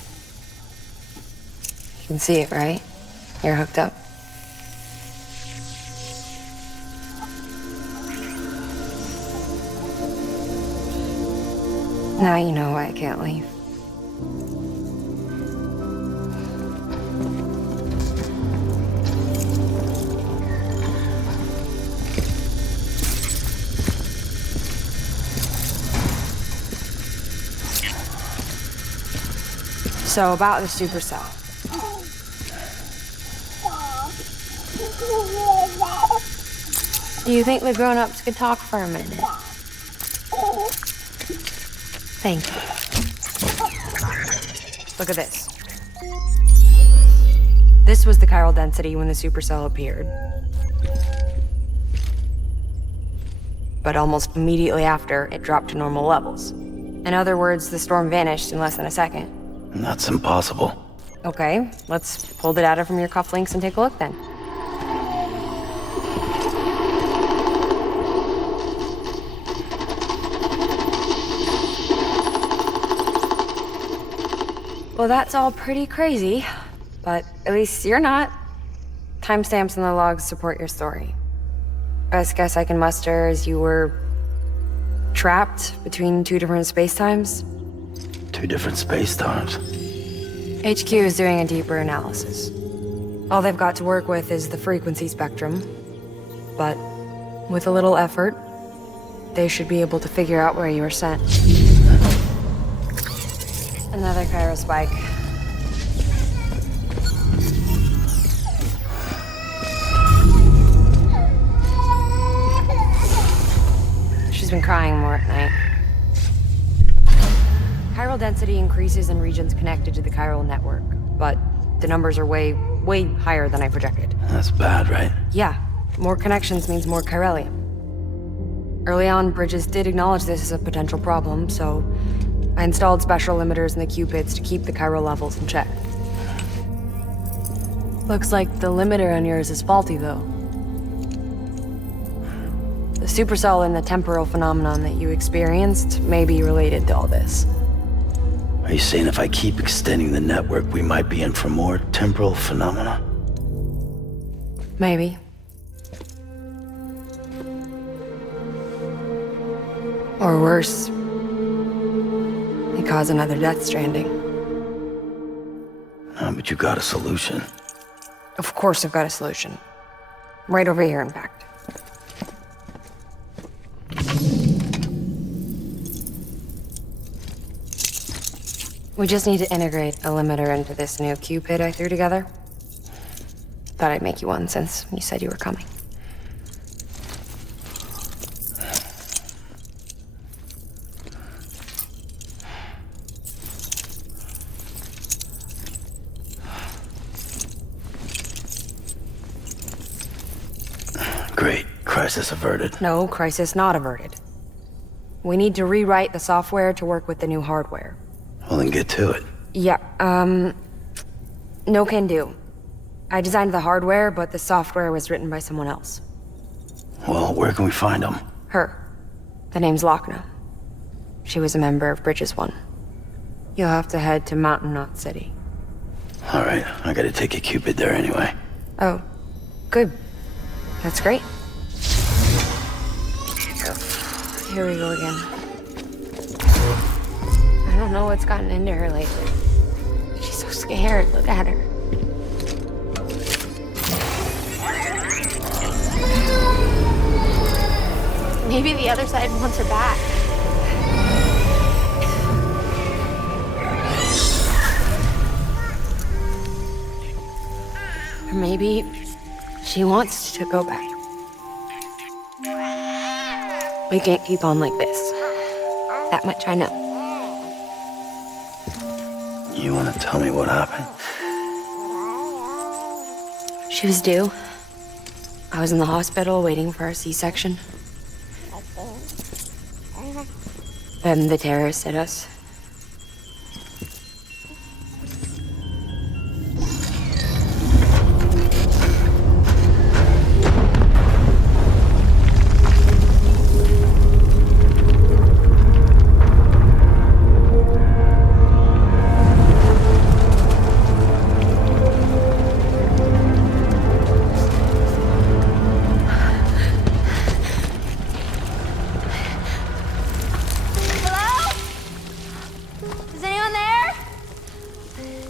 You can see it, right? You're hooked up. Now you know why I can't leave. So about the supercell. Do you think the grown-ups could talk for a minute? Thank you. Look at this. This was the chiral density when the supercell appeared. But almost immediately after, it dropped to normal levels. In other words, the storm vanished in less than a second. That's impossible. Okay, let's pull the data from your cufflinks and take a look then. So that's all pretty crazy, but at least you're not. Timestamps in the logs support your story. Best guess I can muster is you were trapped between two different spacetimes. Two different spacetimes? HQ is doing a deeper analysis. All they've got to work with is the frequency spectrum, but with a little effort, they should be able to figure out where you were sent. Another chiral spike. She's been crying more at night. Chiral density increases in regions connected to the chiral network, but the numbers are way higher than I projected. That's bad, right? Yeah, more connections means more chiralium. Early on, Bridges did acknowledge this as a potential problem, so I installed special limiters in the Cupids to keep the chiral levels in check. Looks like the limiter on yours is faulty, though. The supercell and the temporal phenomenon that you experienced may be related to all this. Are you saying if I keep extending the network, we might be in for more temporal phenomena? Maybe. Or worse, they cause another Death Stranding. But you got a solution. Of course I've got a solution. Right over here, in fact. We just need to integrate a limiter into this new Cupid I threw together. Thought I'd make you one since you said you were coming. Great. Crisis averted. No, crisis not averted. We need to rewrite the software to work with the new hardware. Well, then get to it. Yeah, no can do. I designed the hardware, but the software was written by someone else. Well, where can we find them? Her. The name's Lochna. She was a member of Bridges 1. You'll have to head to Mountain Knot City. All right, I gotta take a Cupid there anyway. Oh, good. That's great. Here we go again. I don't know what's gotten into her lately. She's so scared. Look at her. Maybe the other side wants her back. Or maybe she wants to go back. We can't keep on like this. That much I know. You wanna tell me what happened? She was due. I was in the hospital waiting for our C-section. Then the terrorists hit us.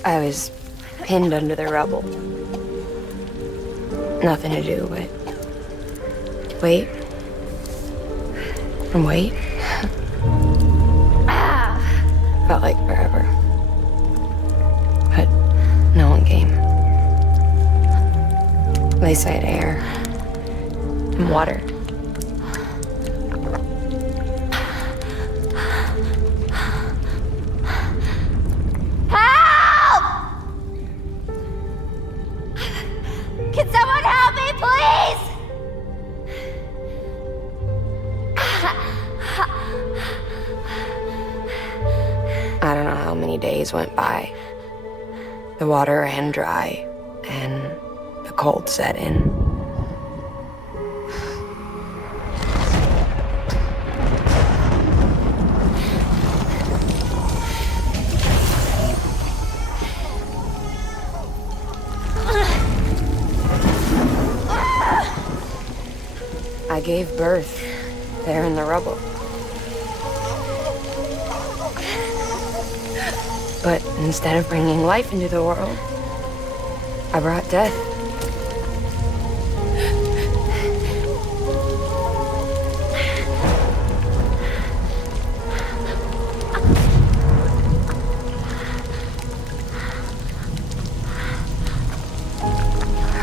I was pinned under the rubble. Nothing to do but wait and wait. Felt like forever. But no one came. They said air and water. Can someone help me, please? I don't know how many days went by. The water ran dry, and the cold set in. I gave birth there in the rubble. But instead of bringing life into the world, I brought death.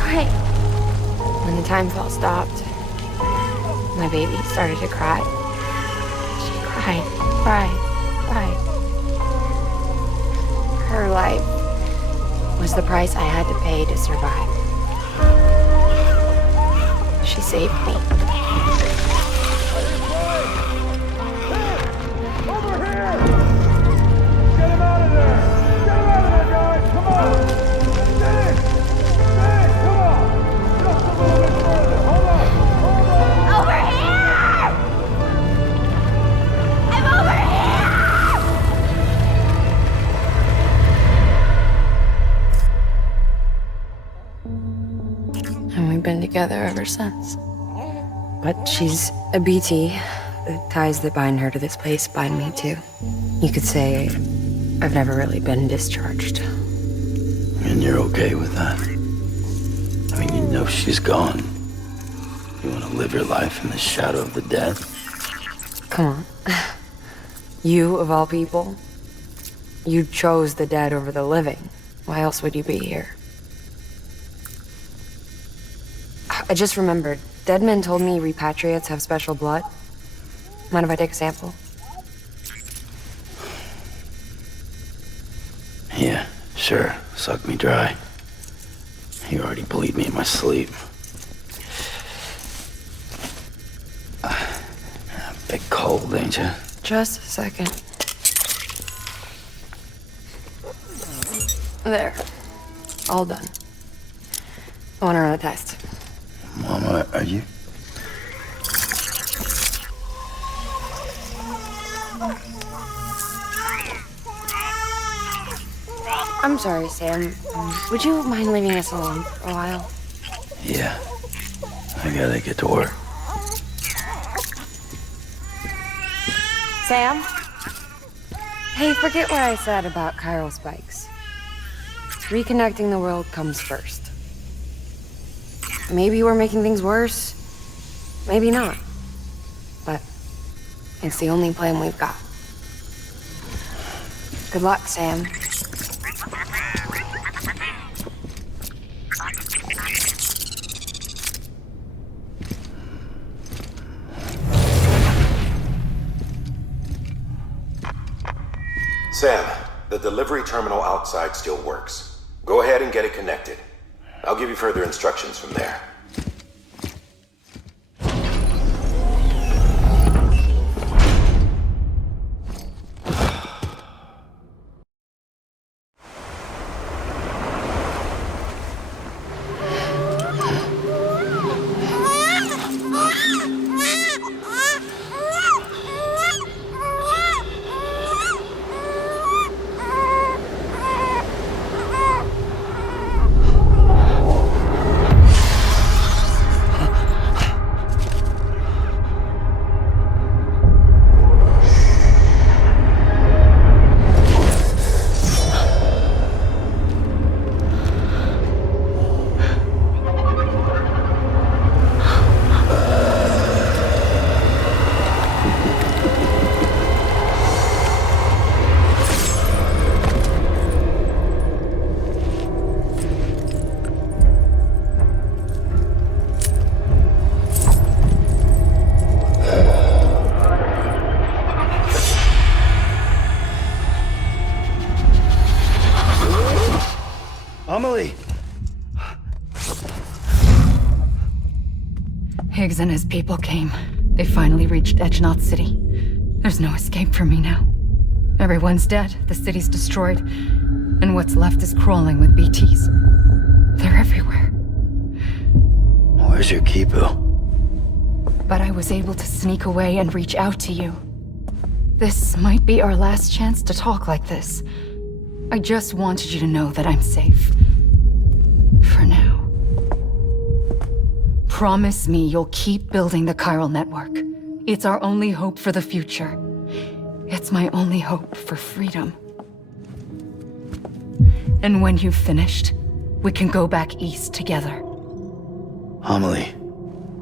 Right. When the time felt stopped, my baby started to cry. She cried. Her life was the price I had to pay to survive. She saved me. Over here! Get him out of there! Get him out of there, guys! Come on! Steady! Steady! Come on! Just a little bit further. Hold on! Hold on! Over here! I'm over here! And we've been together ever since. But she's a BT. The ties that bind her to this place bind me too. You could say I've never really been discharged. And you're okay with that? I mean, you know she's gone. You want to live your life in the shadow of the dead? Come on. You, of all people, you chose the dead over the living. Why else would you be here? I just remembered. Dead men told me repatriates have special blood. Mind if I take a sample? Yeah, sure. Suck me dry. You already bleed me in my sleep. Bit cold, ain't you? Just a second. There. All done. I want to run a test. Mama, are you? I'm sorry, Sam. Would you mind leaving us alone for a while? Yeah. I gotta get to work. Sam? Hey, forget what I said about chiral spikes. Reconnecting the world comes first. Maybe we're making things worse. Maybe not. But it's the only plan we've got. Good luck, Sam. Sam, the delivery terminal outside still works. Go ahead and get it connected. I'll give you further instructions from there. Amelie! Higgs and his people came. They finally reached Edgenaught City. There's no escape for me now. Everyone's dead, the city's destroyed, and what's left is crawling with BTs. They're everywhere. Where's your Kipu? But I was able to sneak away and reach out to you. This might be our last chance to talk like this. I just wanted you to know that I'm safe. For now. Promise me you'll keep building the chiral network. It's our only hope for the future. It's my only hope for freedom. And when you've finished, we can go back east together. Amelie,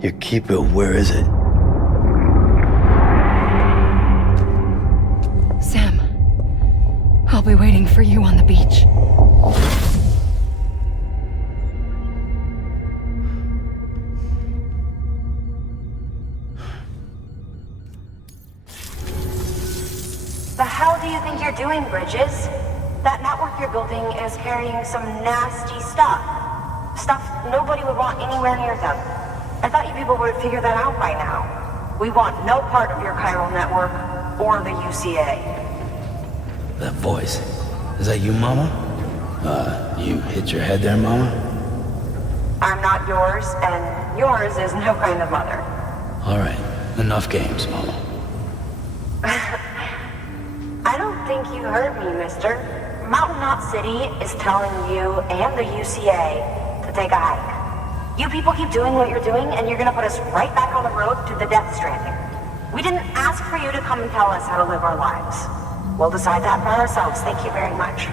your keeper, where is it? Sam, I'll be waiting for you on the beach. The hell do you think you're doing, Bridges? That network you're building is carrying some nasty stuff. Stuff nobody would want anywhere near them. I thought you people would have figured that out by now. We want no part of your chiral network or the UCA. That voice. Is that you, Mama? You hit your head there, Mama? I'm not yours, and yours is no kind of mother. Alright, enough games, Mama. I don't think you heard me, mister. Mountain Knot City is telling you and the UCA to take a hike. You people keep doing what you're doing, and you're gonna put us right back on the road to the Death Stranding. We didn't ask for you to come and tell us how to live our lives. We'll decide that for ourselves, thank you very much.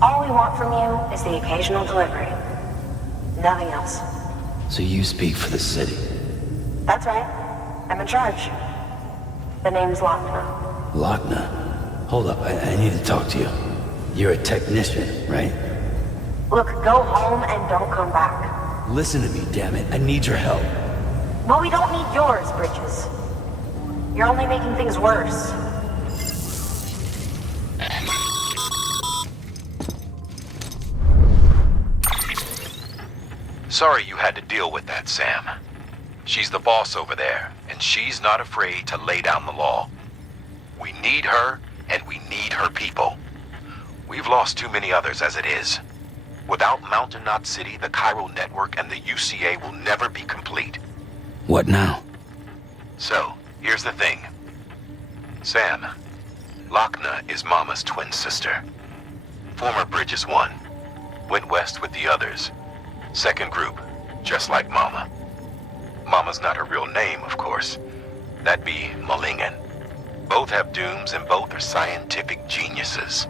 All we want from you is the occasional delivery. Nothing else. So you speak for the city? That's right. I'm in charge. The name's Lochner. Lochner? Hold up, I need to talk to you. You're a technician, right? Look, go home and don't come back. Listen to me, damn it. I need your help. Well, we don't need yours, Bridges. You're only making things worse. Sorry you had to deal with that, Sam. She's the boss over there, and she's not afraid to lay down the law. We need her, and we need her people. We've lost too many others as it is. Without Mountain Knot City, the chiral network, and the UCA will never be complete. What now? So, here's the thing. Sam, Lochner is Mama's twin sister. Former Bridges 1. Went west with the others. Second group, just like Mama. Mama's not her real name, of course. That'd be Mulligan. Both have dooms and both are scientific geniuses.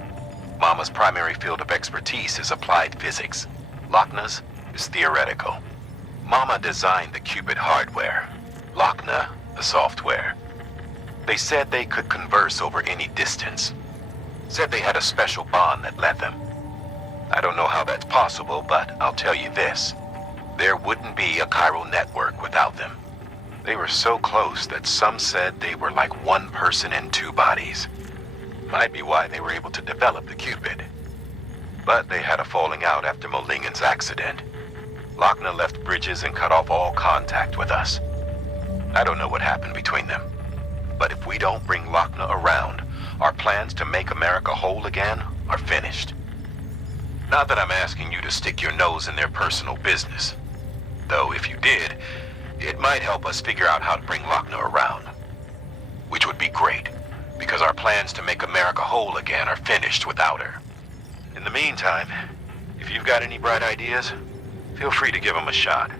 Mama's primary field of expertise is applied physics. Lochner's is theoretical. Mama designed the Cupid hardware. Lochner, the software. They said they could converse over any distance. Said they had a special bond that led them. I don't know how that's possible, but I'll tell you this. There wouldn't be a chiral network without them. They were so close that some said they were like one person in two bodies. Might be why they were able to develop the Cupid. But they had a falling out after Mulligan's accident. Lochner left Bridges and cut off all contact with us. I don't know what happened between them. But if we don't bring Lochner around, our plans to make America whole again are finished. Not that I'm asking you to stick your nose in their personal business. Though if you did, it might help us figure out how to bring Lochner around. Which would be great, because our plans to make America whole again are finished without her. In the meantime, if you've got any bright ideas, feel free to give them a shot.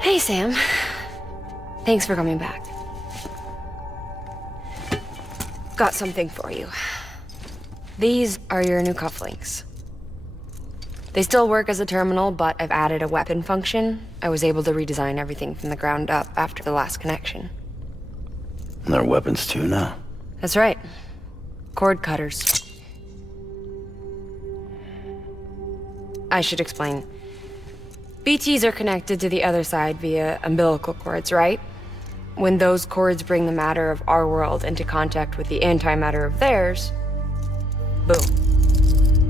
Hey, Sam. Thanks for coming back. Got something for you. These are your new cufflinks. They still work as a terminal, but I've added a weapon function. I was able to redesign everything from the ground up after the last connection. And they're weapons too now? That's right. Cord cutters. I should explain. BTs are connected to the other side via umbilical cords, right? When those cords bring the matter of our world into contact with the antimatter of theirs, boom.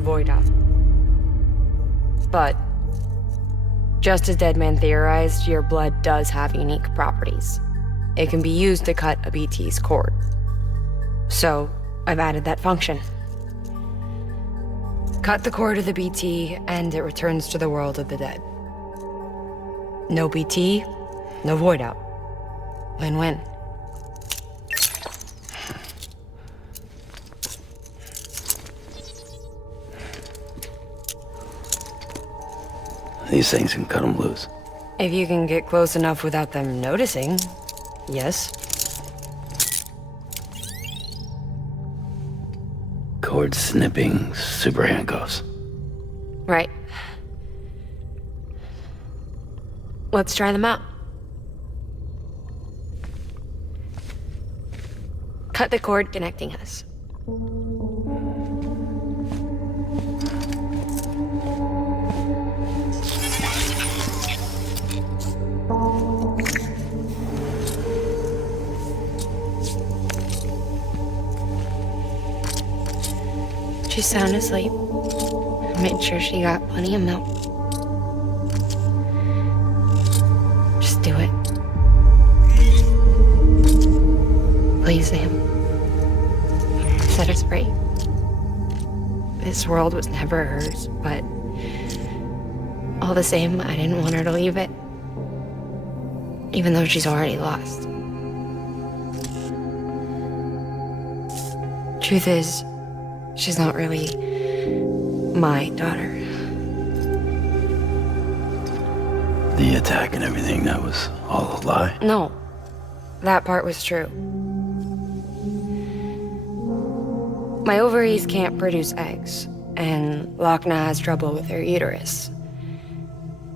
Void out. But, just as Deadman theorized, your blood does have unique properties. it can be used to cut a BT's cord. So, I've added that function. Cut the cord of the BT, and it returns to the world of the dead. No BT, no void out. Win-win. These things can cut them loose. If you can get close enough without them noticing, yes. Cord snipping super handcuffs. Right. Let's try them out. Cut the cord connecting us. She's sound asleep. I made sure she got plenty of milk. Just do it. Please, Sam. Set her free. This world was never hers, but all the same, I didn't want her to leave it. Even though she's already lost. Truth is, she's not really my daughter. The attack and everything, that was all a lie? No, that part was true. My ovaries can't produce eggs, and Lochna has trouble with her uterus.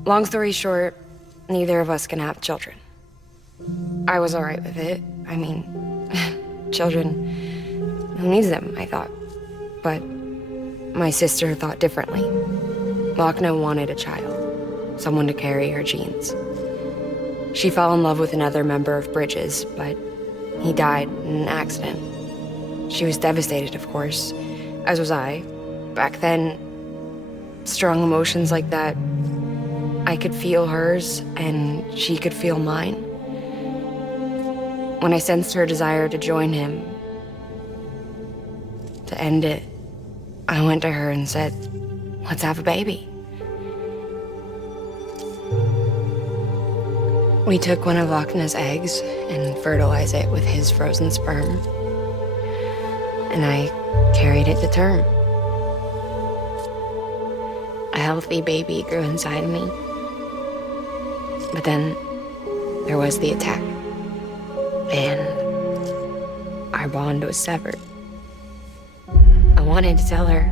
Long story short, neither of us can have children. I was alright with it. I mean, children, who needs them, I thought. But my sister thought differently. Lochna wanted a child, someone to carry her genes. She fell in love with another member of Bridges, but he died in an accident. She was devastated, of course, as was I. Back then, strong emotions like that, I could feel hers, and she could feel mine. When I sensed her desire to join him, to end it, I went to her and said, let's have a baby. We took one of Lochna's eggs and fertilized it with his frozen sperm. And I carried it to term. A healthy baby grew inside me. But then there was the attack. And our bond was severed. I wanted to tell her.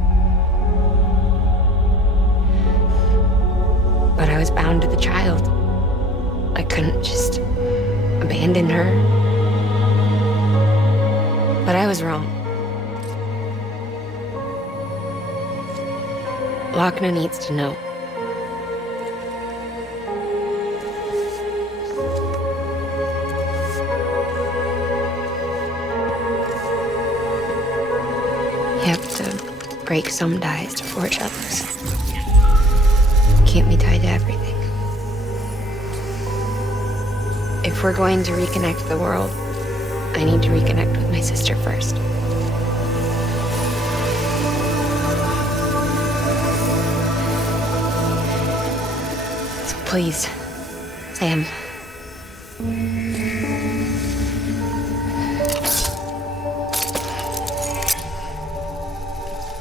But I was bound to the child. I couldn't just abandon her. But I was wrong. Lochna needs to know. You have to break some ties to forge others. Can't be tied to everything. If we're going to reconnect the world, I need to reconnect with my sister first. So please, Sam.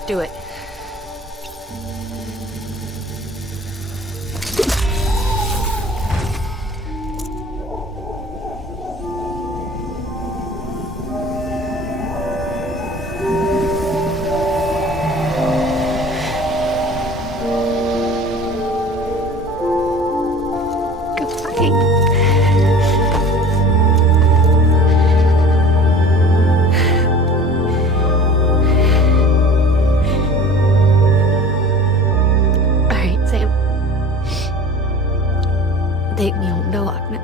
Do it. Take me home to Lochna.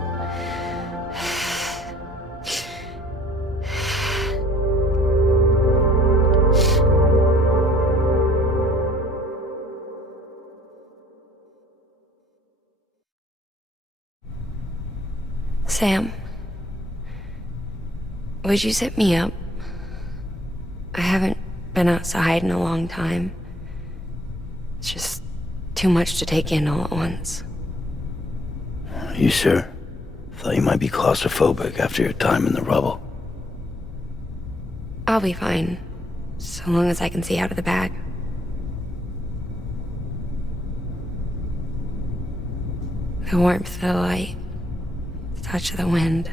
Sam, would you sit me up? I haven't been outside in a long time. It's just too much to take in all at once. You sure? Thought you might be claustrophobic after your time in the rubble. I'll be fine, so long as I can see out of the bag. The warmth of the light, the touch of the wind,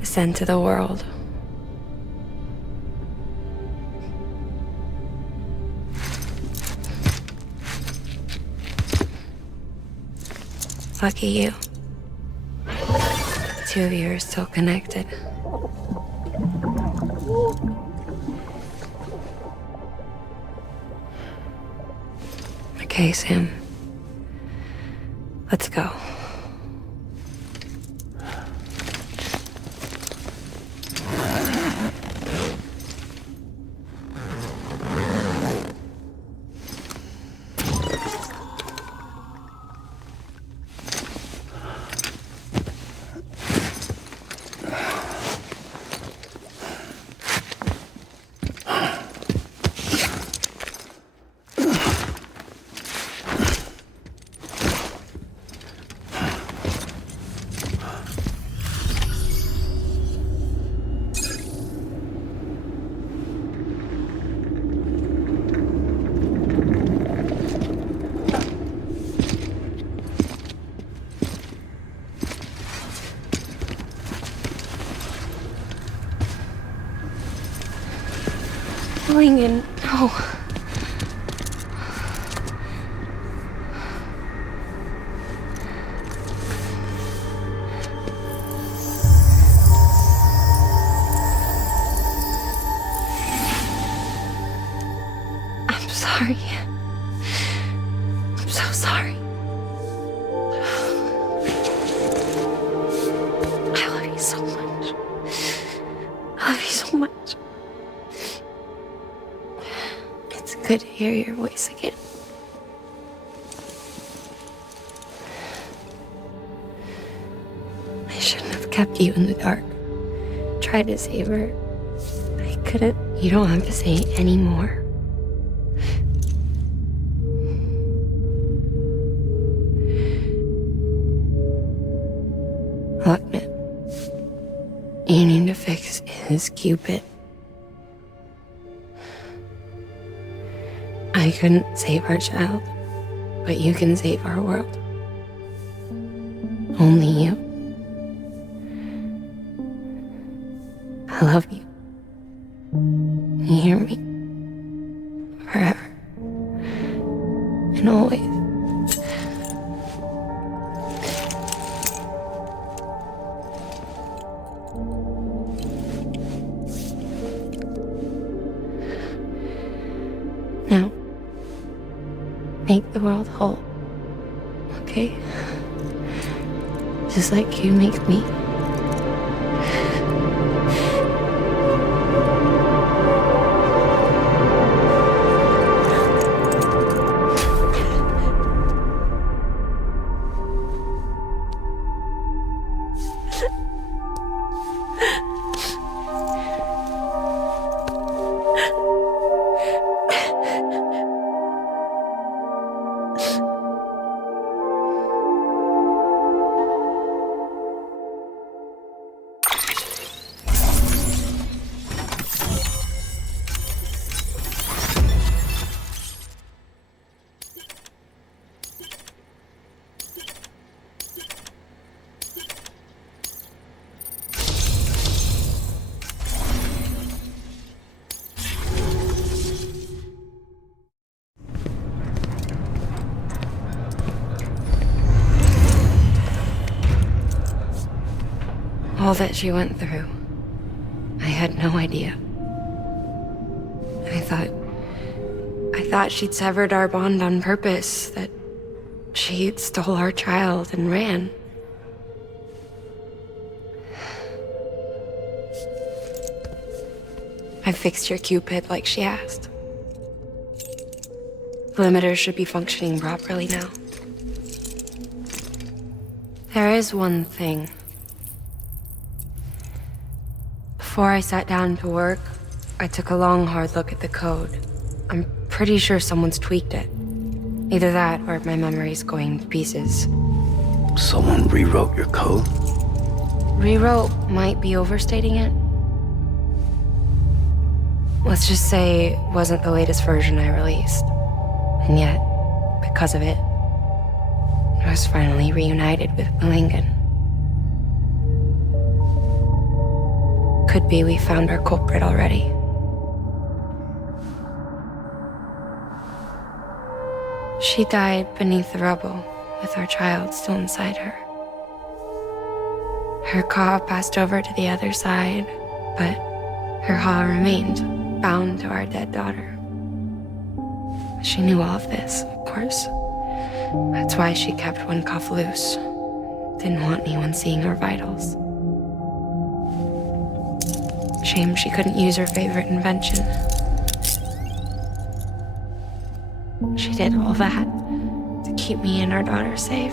the scent of the world. Lucky you. The two of you are still connected. Okay, Sam. Let's go. Going in. No. I'm sorry. I'm so sorry. I love you so much. I love you so much. Good to hear your voice again. I shouldn't have kept you in the dark. Tried to save her. I couldn't. You don't have to say any more. Look, man. You need to fix his Cupid. I couldn't save our child, but you can save our world. Only you. I love you. You hear me? Forever. And always. Now, make the world whole, okay? Just like you make me. All that she went through, I had no idea. I thought she'd severed our bond on purpose, that she stole our child and ran. I fixed your Cupid like she asked. The limiter should be functioning properly now. There is one thing. Before I sat down to work, I took a long, hard look at the code. I'm pretty sure someone's tweaked it. Either that, or my memory's going to pieces. Someone rewrote your code? Rewrote might be overstating it. Let's just say it wasn't the latest version I released. And yet, because of it, I was finally reunited with Malingen. Could be we found our culprit already. She died beneath the rubble, with our child still inside her. Her Ka passed over to the other side, but her Ha remained, bound to our dead daughter. She knew all of this, of course. That's why she kept one cuff loose. Didn't want anyone seeing her vitals. Shame she couldn't use her favorite invention. She did all that to keep me and our daughter safe.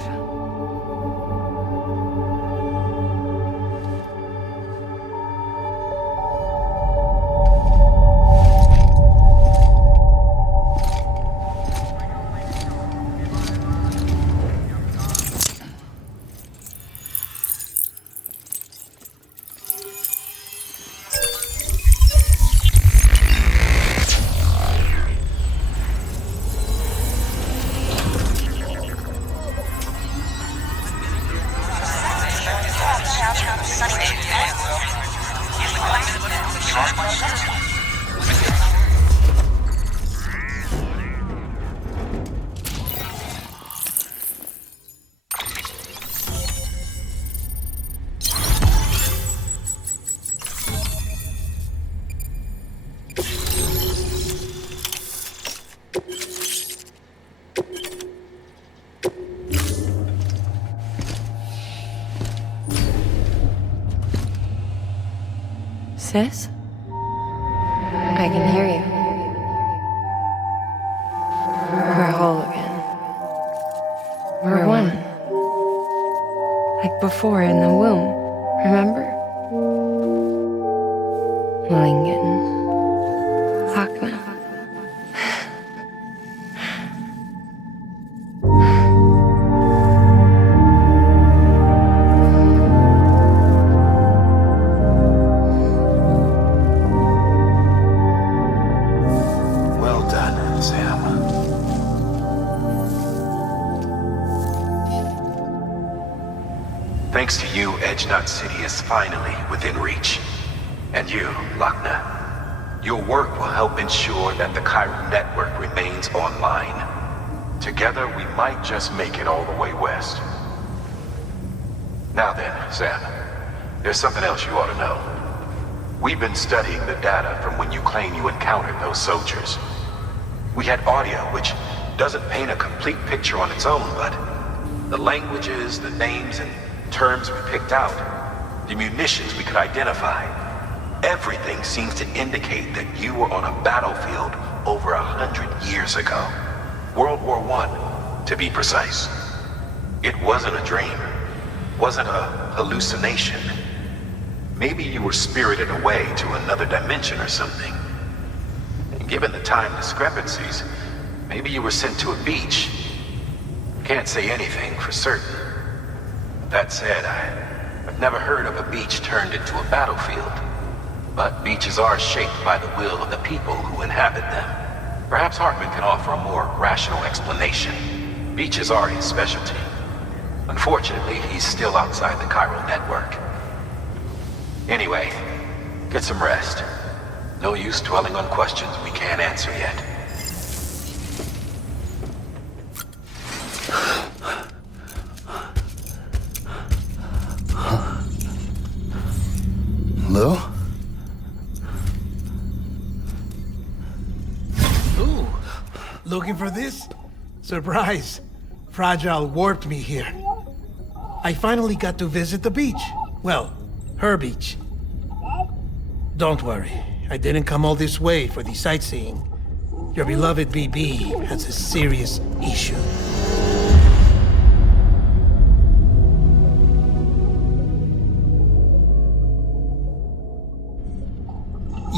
Sis? I can hear you. We're whole again. We're one. Like before in the womb, remember? Malingen. Hakna. Thanks to you, Edge-Knot City is finally within reach. And you, Lochner, your work will help ensure that the Chiral network remains online. Together, we might just make it all the way west. Now then, Sam, there's something else you ought to know. We've been studying the data from when you claim you encountered those soldiers. We had audio which doesn't paint a complete picture on its own, but the languages, the names, and terms we picked out, the munitions we could identify, everything seems to indicate that you were on a battlefield over 100 years ago. World War I, to be precise. It wasn't a dream, wasn't a hallucination. Maybe you were spirited away to another dimension or something. And given the time discrepancies, maybe you were sent to a beach. Can't say anything for certain. That said, I've never heard of a beach turned into a battlefield. But beaches are shaped by the will of the people who inhabit them. Perhaps Hartman can offer a more rational explanation. Beaches are his specialty. Unfortunately, he's still outside the Chiral network. Anyway, get some rest. No use dwelling on questions we can't answer yet. Lou? Ooh, looking for this? Surprise. Fragile warped me here. I finally got to visit the beach. Well, her beach. Don't worry, I didn't come all this way for the sightseeing. Your beloved BB has a serious issue.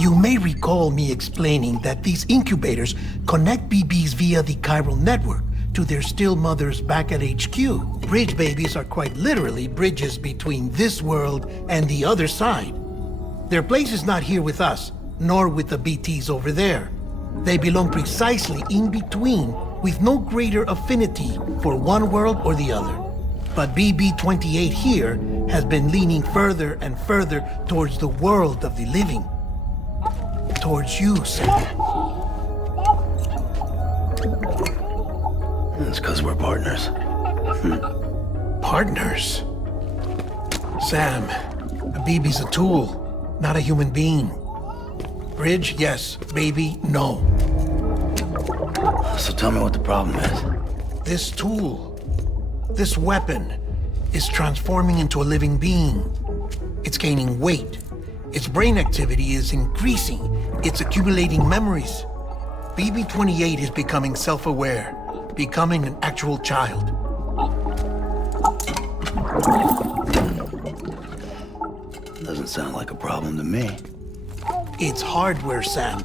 You may recall me explaining that these incubators connect BBs via the chiral network to their still mothers back at HQ. Bridge babies are quite literally bridges between this world and the other side. Their place is not here with us, nor with the BTs over there. They belong precisely in between, with no greater affinity for one world or the other. But BB-28 here has been leaning further and further towards the world of the living. Towards you, Sam. It's because we're partners. Partners? Sam, a BB's a tool, not a human being. Bridge, yes. Baby, no. So tell me what the problem is. This tool, this weapon, is transforming into a living being. It's gaining weight. Its brain activity is increasing. It's accumulating memories. BB-28 is becoming self-aware, becoming an actual child. Doesn't sound like a problem to me. It's hardware, Sam.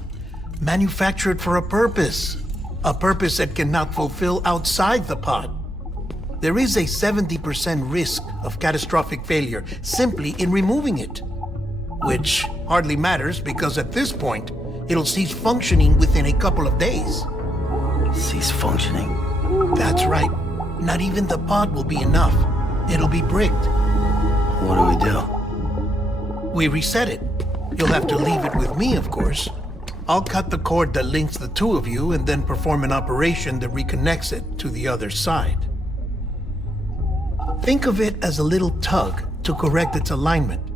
Manufactured for a purpose. A purpose that cannot fulfill outside the pod. There is a 70% risk of catastrophic failure simply in removing it. Which hardly matters because at this point, it'll cease functioning within a couple of days. Cease functioning? That's right. Not even the pod will be enough. It'll be bricked. What do we do? We reset it. You'll have to leave it with me, of course. I'll cut the cord that links the two of you and then perform an operation that reconnects it to the other side. Think of it as a little tug to correct its alignment,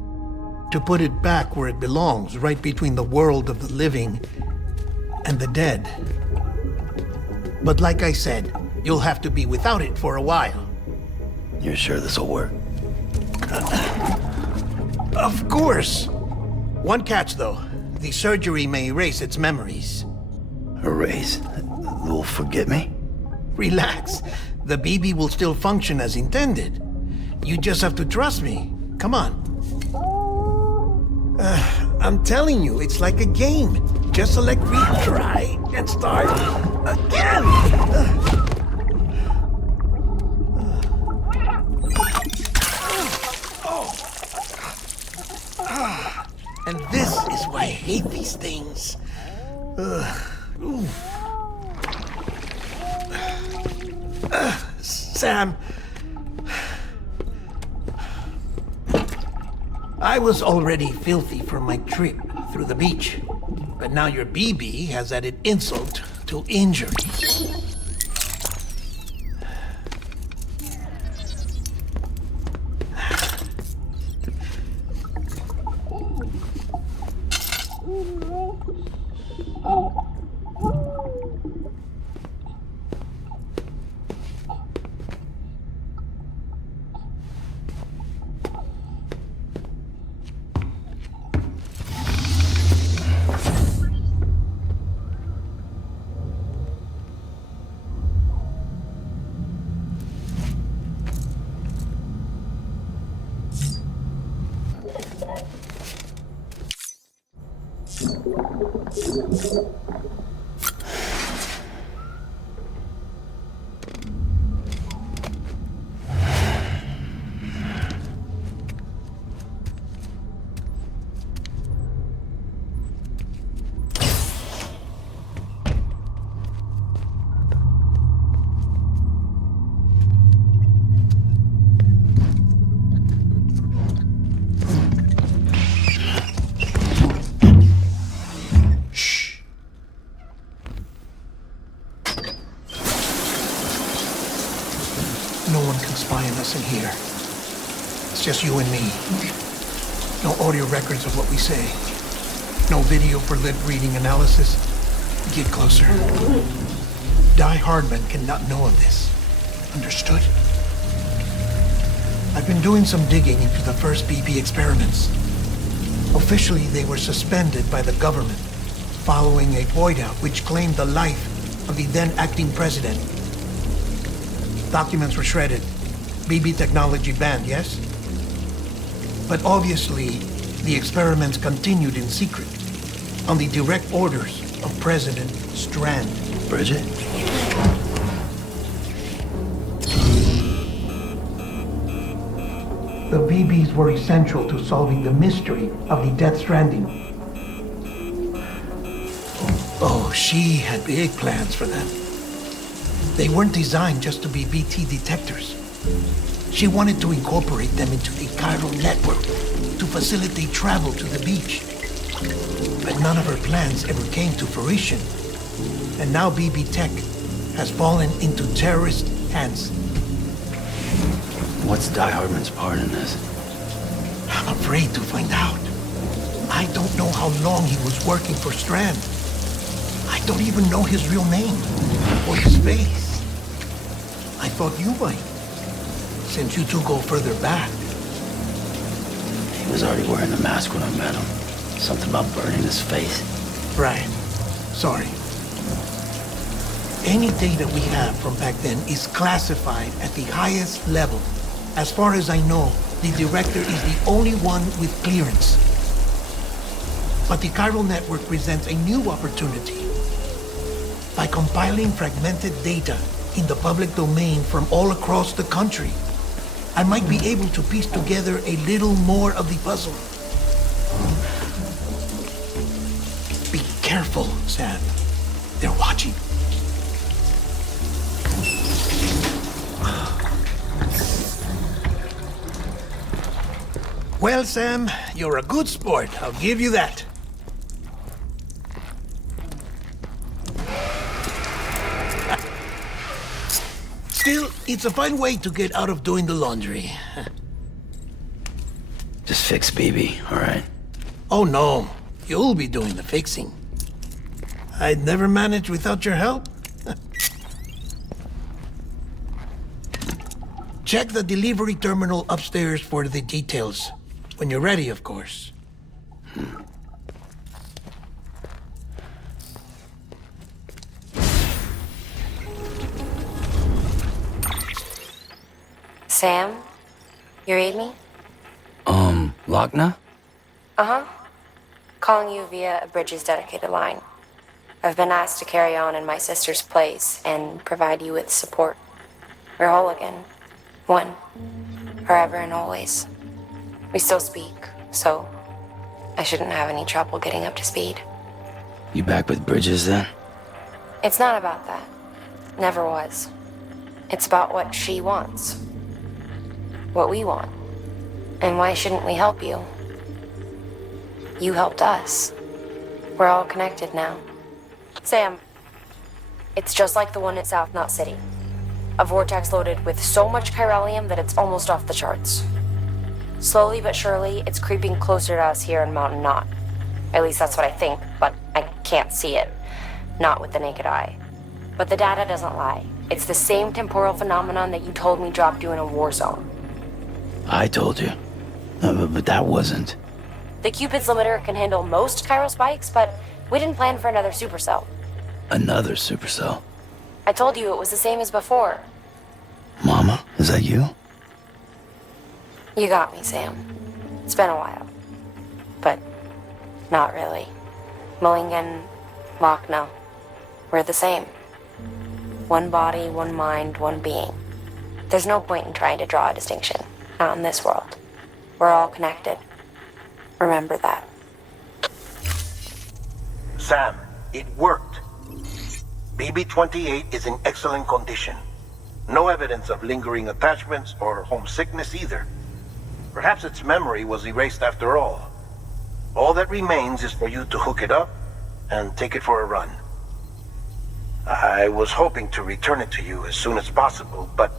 to put it back where it belongs, right between the world of the living and the dead. But like I said, you'll have to be without it for a while. You're sure this'll work? Of course! One catch, though. The surgery may erase its memories. Erase? They'll forget me? Relax. The BB will still function as intended. You just have to trust me. Come on. I'm telling you, it's like a game. Just select retry and start again. And this is why I hate these things. Sam, I was already filthy from my trip through the beach, but now your BB has added insult to injury. In here. It's just you and me. No audio records of what we say. No video for lip reading analysis. Get closer. Die Hardman cannot know of this. Understood? I've been doing some digging into the first BB experiments. Officially, they were suspended by the government following a void out which claimed the life of the then acting president. Documents were shredded. BB technology banned, yes? But obviously, the experiments continued in secret. on the direct orders of President Strand. Bridget? The BBs were essential to solving the mystery of the Death Stranding. Oh, she had big plans for them. They weren't designed just to be BT detectors. She wanted to incorporate them into the chiral network to facilitate travel to the beach. But none of her plans ever came to fruition. And now BB Tech has fallen into terrorist hands. What's Die Hardman's part in this? I'm afraid to find out. I don't know how long he was working for Strand. I don't even know his real name or his face. I thought you might, since you two go further back. He was already wearing the mask when I met him. Something about burning his face. Right. Sorry. Any data we have from back then is classified at the highest level. As far as I know, the director is the only one with clearance. But the chiral network presents a new opportunity. By compiling fragmented data in the public domain from all across the country, I might be able to piece together a little more of the puzzle. Be careful, Sam. They're watching. Well, Sam, you're a good sport. I'll give you that. Still, it's a fine way to get out of doing the laundry. Just fix BB, all right? Oh, no. You'll be doing the fixing. I'd never manage without your help. Check the delivery terminal upstairs for the details. When you're ready, of course. Sam? You read me? Lochna? Uh-huh. Calling you via a Bridges dedicated line. I've been asked to carry on in my sister's place and provide you with support. We're whole again. One. Forever and always. We still speak, so I shouldn't have any trouble getting up to speed. You back with Bridges then? It's not about that. Never was. It's about what she wants. What we want. And why shouldn't we help you? You helped us. We're all connected now. Sam, it's just like the one at South Knot City. A vortex loaded with so much chiralium that it's almost off the charts. Slowly but surely, it's creeping closer to us here in Mountain Knot. At least that's what I think, but I can't see it. Not with the naked eye. But the data doesn't lie. It's the same temporal phenomenon that you told me dropped you in a war zone. I told you. But that wasn't. The Cupid's limiter can handle most chiral spikes, but we didn't plan for another supercell. Another supercell? I told you it was the same as before. Mama, is that you? You got me, Sam. It's been a while. But not really. Mulligan, Lochna, we're the same. One body, one mind, one being. There's no point in trying to draw a distinction. Not in this world. We're all connected. Remember that. Sam, it worked. BB-28 is in excellent condition. No evidence of lingering attachments or homesickness either. Perhaps its memory was erased after all. All that remains is for you to hook it up and take it for a run. I was hoping to return it to you as soon as possible, but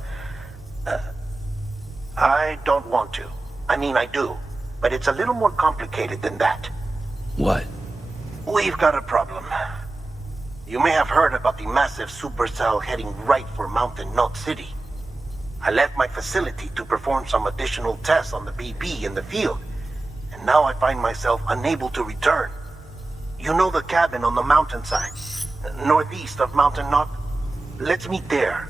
I don't want to. I mean, I do, but it's a little more complicated than that. What? We've got a problem. You may have heard about the massive supercell heading right for Mountain Knot City. I left my facility to perform some additional tests on the BB in the field, and now I find myself unable to return. You know the cabin on the mountainside, northeast of Mountain Knot? Let's meet there.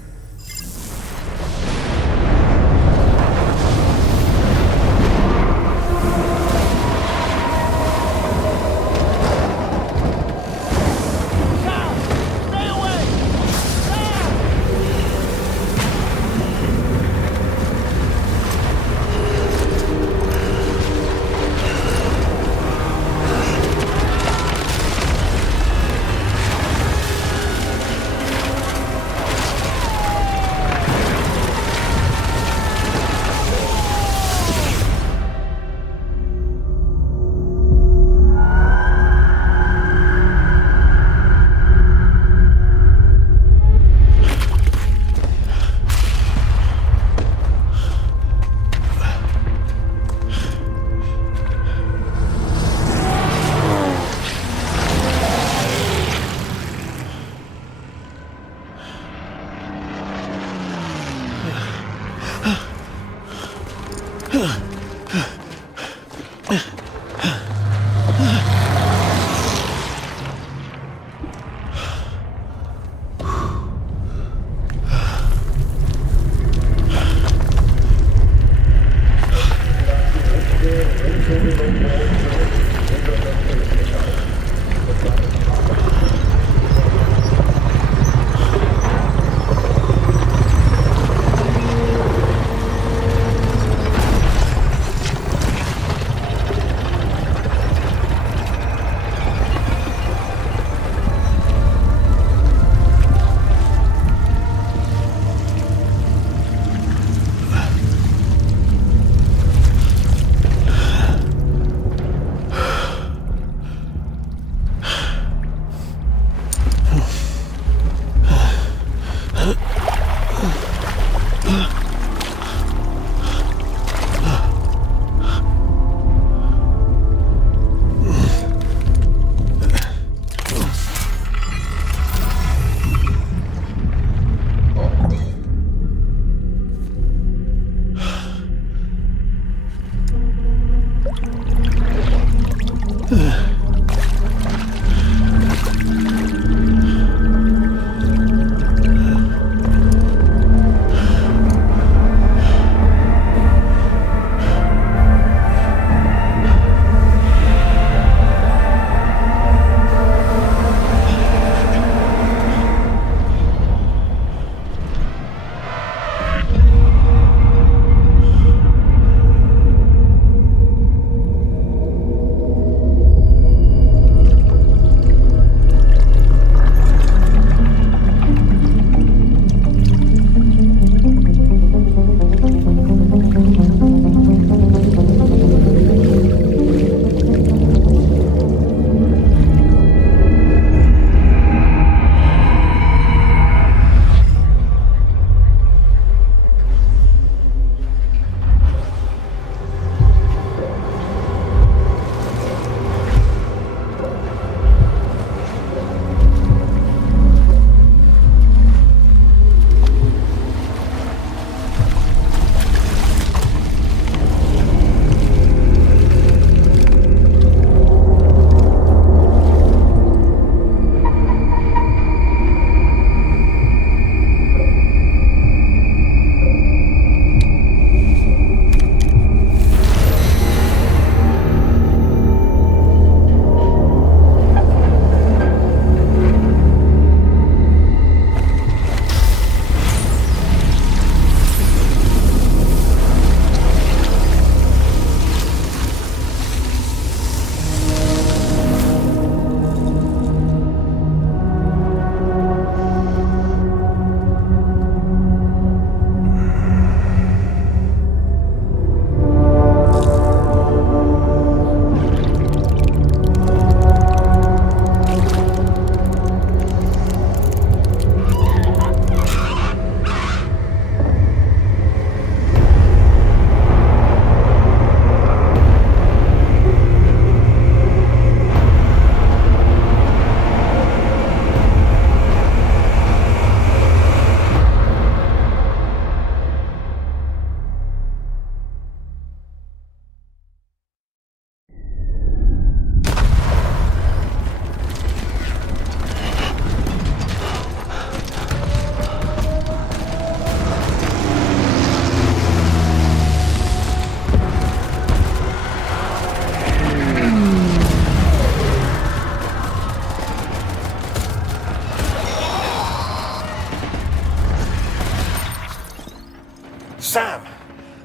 Sam!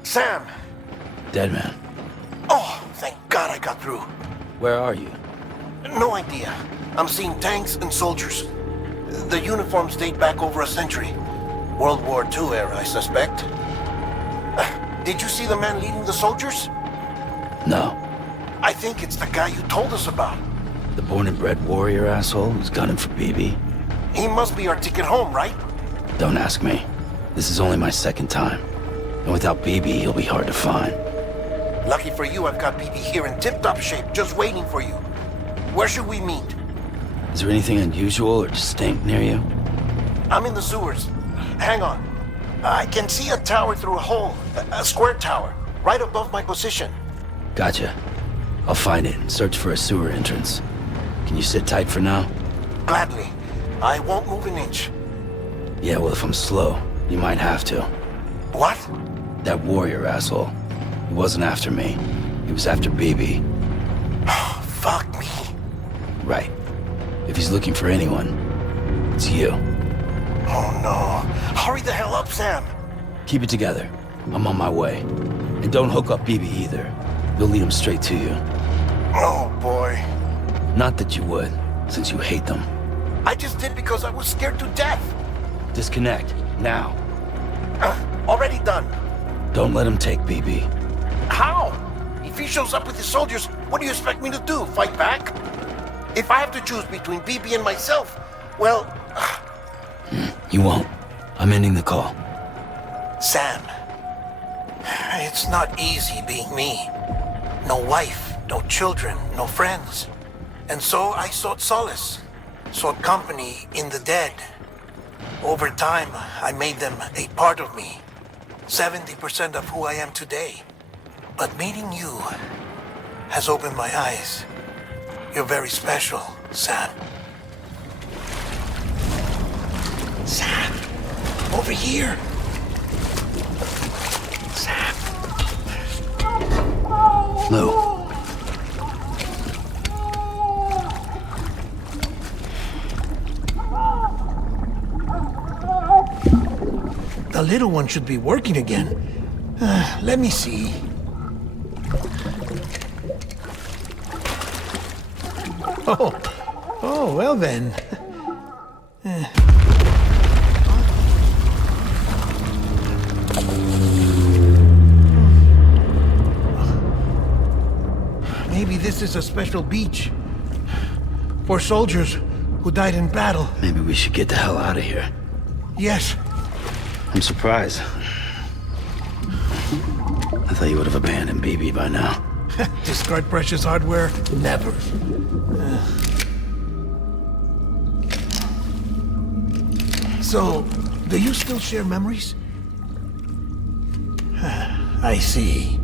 Sam! Dead man. Oh, thank God I got through. Where are you? No idea. I'm seeing tanks and soldiers. The uniforms date back over a century. World War II era, I suspect. Did you see the man leading the soldiers? No. I think it's the guy you told us about. The born and bred warrior asshole who's gunning for BB? He must be our ticket home, right? Don't ask me. This is only my second time. And without BB, he'll be hard to find. Lucky for you, I've got BB here in tip-top shape, just waiting for you. Where should we meet? Is there anything unusual or distinct near you? I'm in the sewers. Hang on. I can see a tower through a hole. A square tower. Right above my position. Gotcha. I'll find it and search for a sewer entrance. Can you sit tight for now? Gladly. I won't move an inch. Yeah, well, if I'm slow, you might have to. What? That warrior asshole. He wasn't after me. He was after BB. Fuck me. Right. If he's looking for anyone, it's you. Oh no. Hurry the hell up, Sam. Keep it together. I'm on my way. And don't hook up BB either. You'll lead him straight to you. Oh boy. Not that you would, since you hate them. I just did because I was scared to death. Disconnect, now. Already done. Don't let him take BB. How? If he shows up with his soldiers, what do you expect me to do? Fight back? If I have to choose between BB and myself, well... You won't. I'm ending the call. Sam, it's not easy being me. No wife, no children, no friends. And so I sought solace, sought company in the dead. Over time, I made them a part of me. 70% of who I am today. But meeting you has opened my eyes. You're very special, Sam. Sam, over here. Sam. Lou. The little one should be working again. Let me see. Oh, well then. Maybe this is a special beach for soldiers who died in battle. Maybe we should get the hell out of here. Yes. I'm surprised. I thought you would have abandoned BB by now. Discard precious hardware? Never. So, do you still share memories? I see.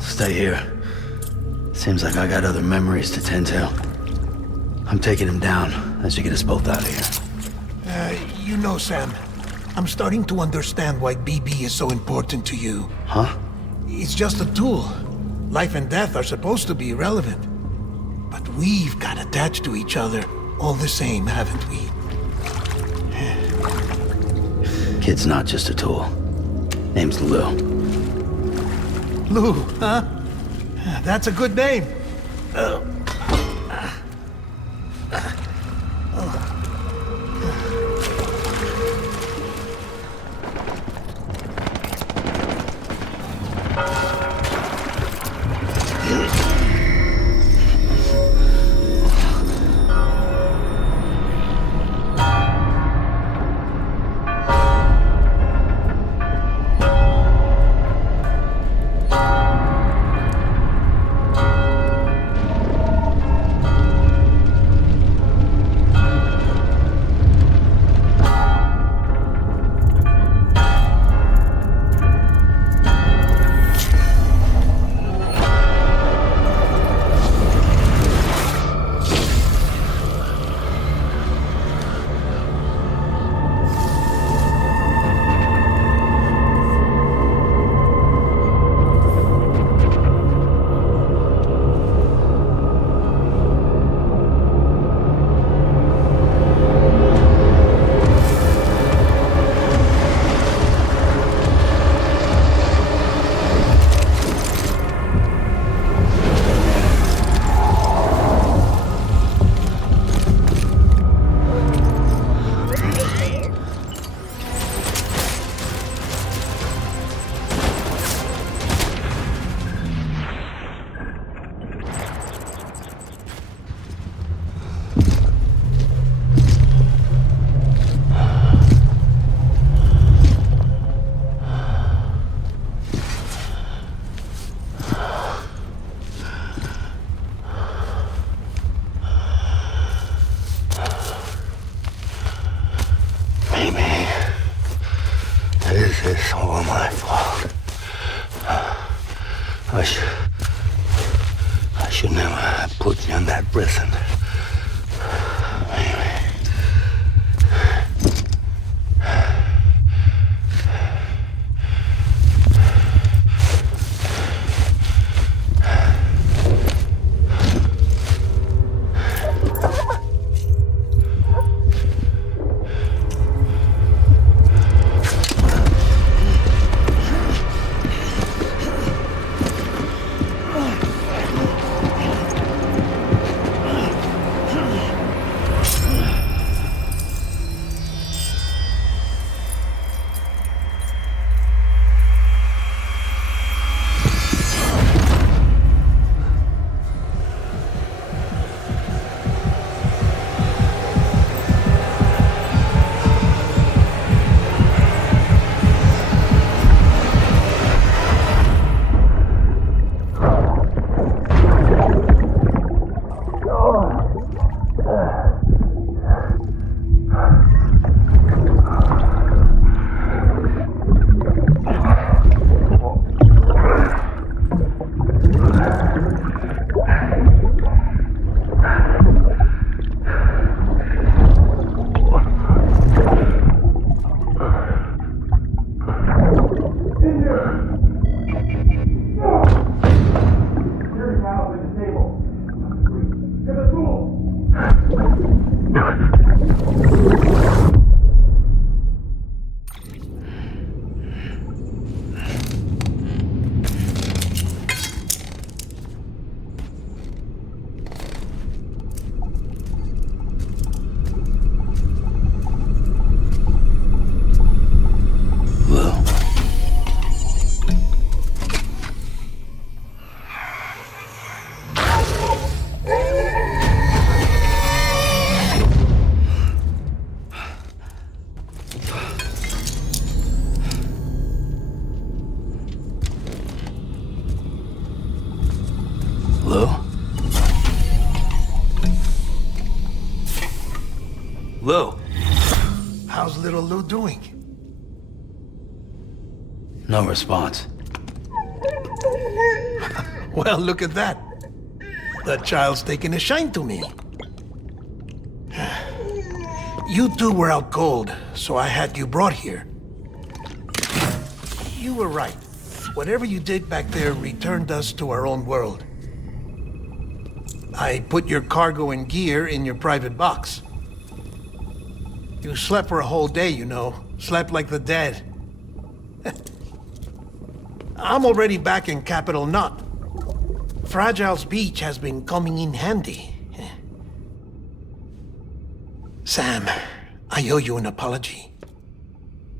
Stay here. Seems like I got other memories to tend to. I'm taking him down as you get us both out of here. You know, Sam, I'm starting to understand why BB is so important to you. Huh? It's just a tool. Life and death are supposed to be irrelevant. But we've got attached to each other all the same, haven't we? Kid's not just a tool. Name's Lou. Lou, huh? That's a good name. This is all my fault. I should never have put you in that prison. Lou. How's little Lou doing? No response. Well, look at that. That child's taking a shine to me. You two were out cold, so I had you brought here. You were right. Whatever you did back there returned us to our own world. I put your cargo and gear in your private box. You slept for a whole day, you know. Slept like the dead. I'm already back in Capital Knot. Fragile's beach has been coming in handy. Sam, I owe you an apology.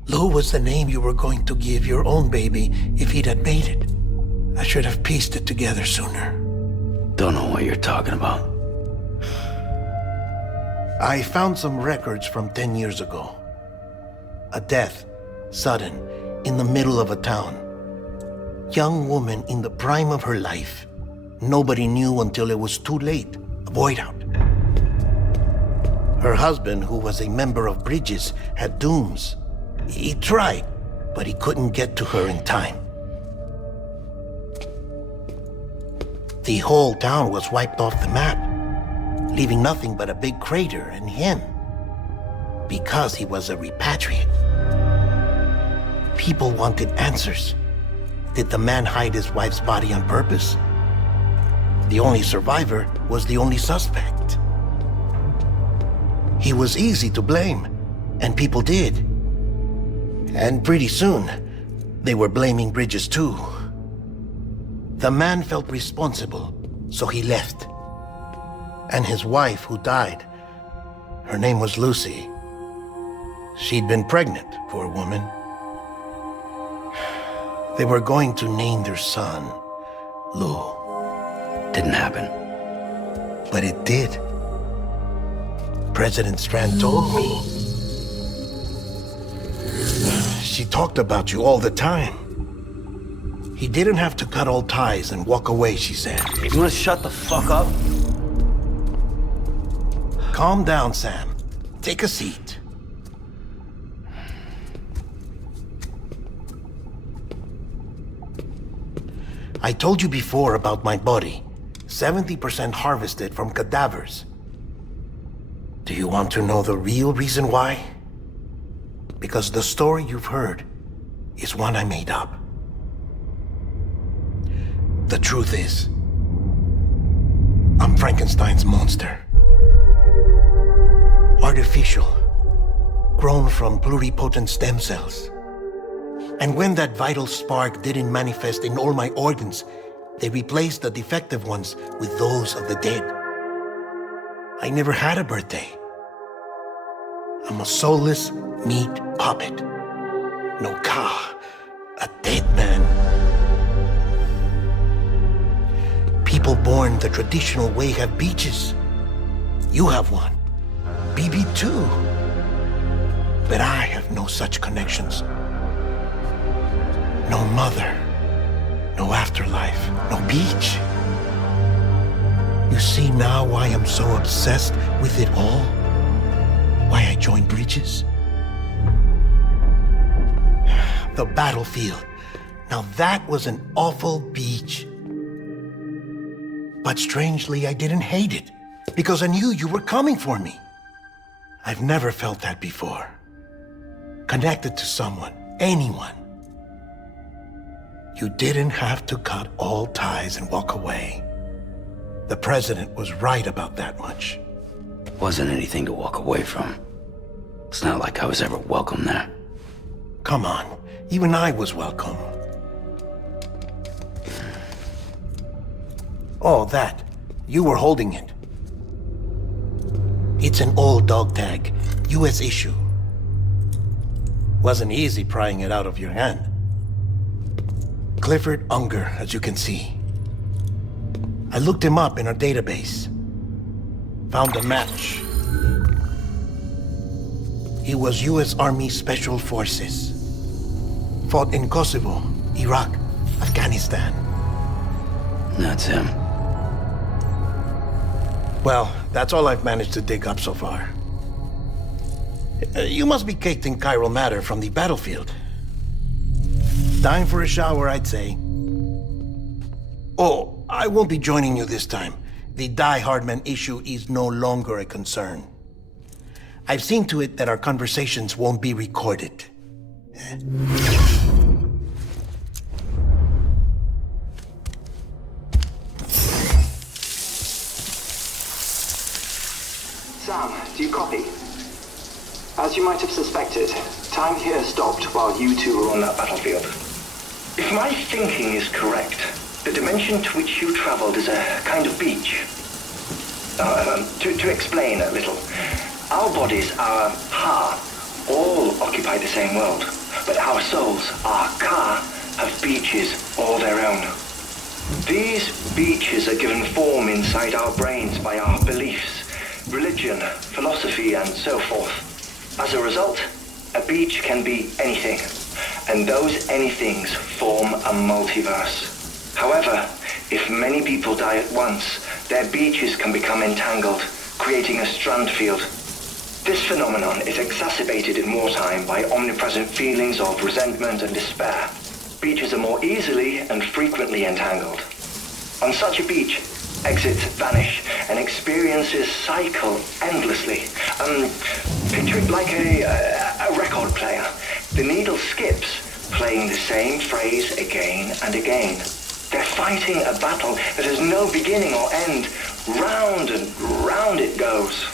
Lou was the name you were going to give your own baby if he'd had made it. I should have pieced it together sooner. Don't know what you're talking about. I found some records from 10 years ago. A death, sudden, in the middle of a town. Young woman in the prime of her life. Nobody knew until it was too late. A void out. Her husband, who was a member of Bridges, had dooms. He tried, but he couldn't get to her in time. The whole town was wiped off the map, leaving nothing but a big crater and him, because he was a repatriate. People wanted answers. Did the man hide his wife's body on purpose? The only survivor was the only suspect. He was easy to blame, and people did. And pretty soon, they were blaming Bridges too. The man felt responsible, so he left. And his wife, who died, her name was Lucy. She'd been pregnant for a woman. They were going to name their son Lou. Didn't happen. But it did. President Strand told me. She talked about you all the time. He didn't have to cut all ties and walk away, she said. You wanna shut the fuck up? Calm down, Sam. Take a seat. I told you before about my body. 70% harvested from cadavers. Do you want to know the real reason why? Because the story you've heard is one I made up. The truth is, I'm Frankenstein's monster. Artificial, grown from pluripotent stem cells. And when that vital spark didn't manifest in all my organs, they replaced the defective ones with those of the dead. I never had a birthday. I'm a soulless meat puppet. No ka, a dead man. People born the traditional way have beaches. You have one. BB too. But I have no such connections. No mother. No afterlife. No beach. You see now why I'm so obsessed with it all? Why I joined Bridges? The battlefield. Now that was an awful beach. But strangely, I didn't hate it, because I knew you were coming for me. I've never felt that before. Connected to someone, anyone. You didn't have to cut all ties and walk away. The president was right about that much. Wasn't anything to walk away from. It's not like I was ever welcome there. Come on, even I was welcome. Oh, that. You were holding it. It's an old dog tag, US issue. Wasn't easy prying it out of your hand. Clifford Unger, as you can see. I looked him up in our database. Found a match. He was US Army Special Forces. Fought in Kosovo, Iraq, Afghanistan. That's him. Well, that's all I've managed to dig up so far. You must be caked in chiral matter from the battlefield. Time for a shower, I'd say. Oh, I won't be joining you this time. The Die Hardman issue is no longer a concern. I've seen to it that our conversations won't be recorded. Sam, do you copy? As you might have suspected, time here stopped while you two were on that battlefield. If my thinking is correct, the dimension to which you traveled is a kind of beach. To explain a little, our bodies, our ha, all occupy the same world, but our souls, our ka, have beaches all their own. These beaches are given form inside our brains by our beliefs, religion, philosophy, and so forth. As a result, a beach can be anything, and those anythings form a multiverse. However, if many people die at once, their beaches can become entangled, creating a strand field. This phenomenon is exacerbated in wartime by omnipresent feelings of resentment and despair. Beaches are more easily and frequently entangled. On such a beach, exits vanish and experiences cycle endlessly. Picture it like a record player. The needle skips, playing the same phrase again and again. They're fighting a battle that has no beginning or end. Round and round it goes.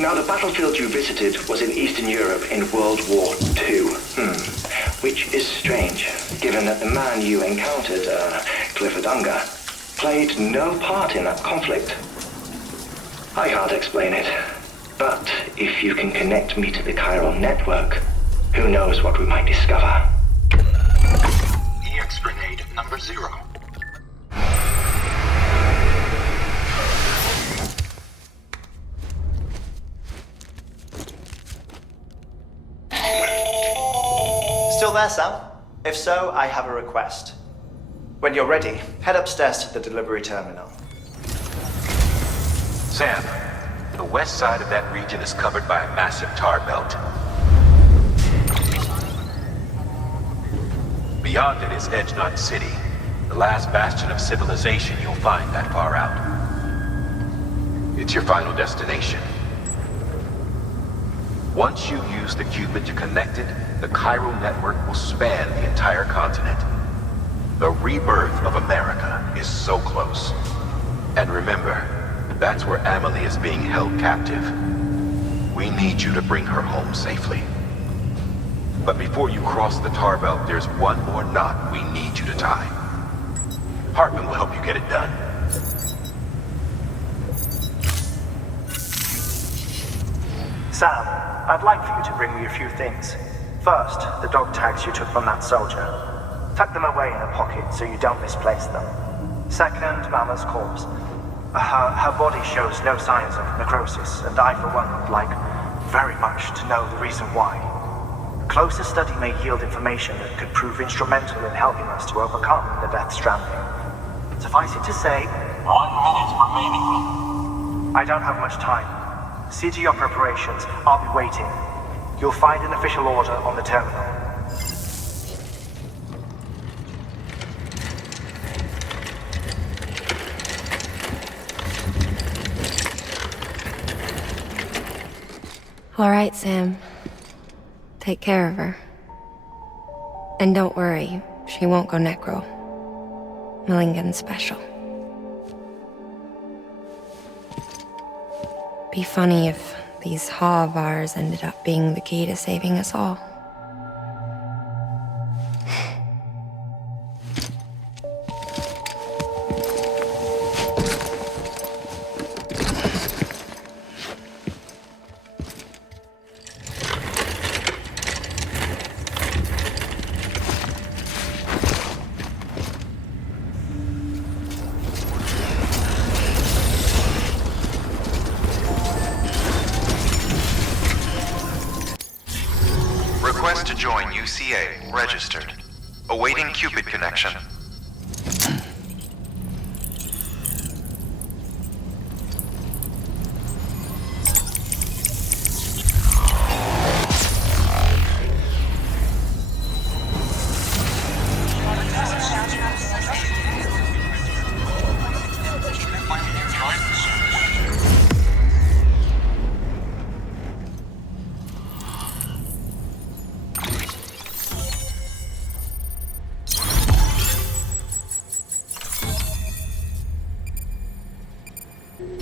Now, the battlefield you visited was in Eastern Europe in World War II. Which is strange, given that the man you encountered, Clifford Unger, played no part in that conflict. I can't explain it, but if you can connect me to the chiral network, who knows what we might discover. EX grenade number 0. Still there, Sam? If so, I have a request. When you're ready, head upstairs to the delivery terminal. Sam, the west side of that region is covered by a massive tar belt. Beyond it is Edgenot City, The last bastion of civilization you'll find that far out. It's your final destination. Once you use the Cupid to connect it, the chiral network will span the entire continent. The rebirth of America is so close. And remember, that's where Amelie is being held captive. We need you to bring her home safely. But before you cross the tar belt, there's one more knot we need you to tie. Hartman will help you get it done. Sam, I'd like for you to bring me a few things. First, the dog tags you took from that soldier. Tuck them away in a pocket so you don't misplace them. Second, Mama's corpse. Her body shows no signs of necrosis, and I, for one, would like very much to know the reason why. Closer study may yield information that could prove instrumental in helping us to overcome the Death Stranding. Suffice it to say, 1 minute remaining. I don't have much time. See to your preparations. I'll be waiting. You'll find an official order on the terminal. All right, Sam. Take care of her. And don't worry, she won't go necro. Millingen's special. Be funny if these Ha of ours ended up being the key to saving us all. Request to join UCA. Registered. Awaiting Cupid connection.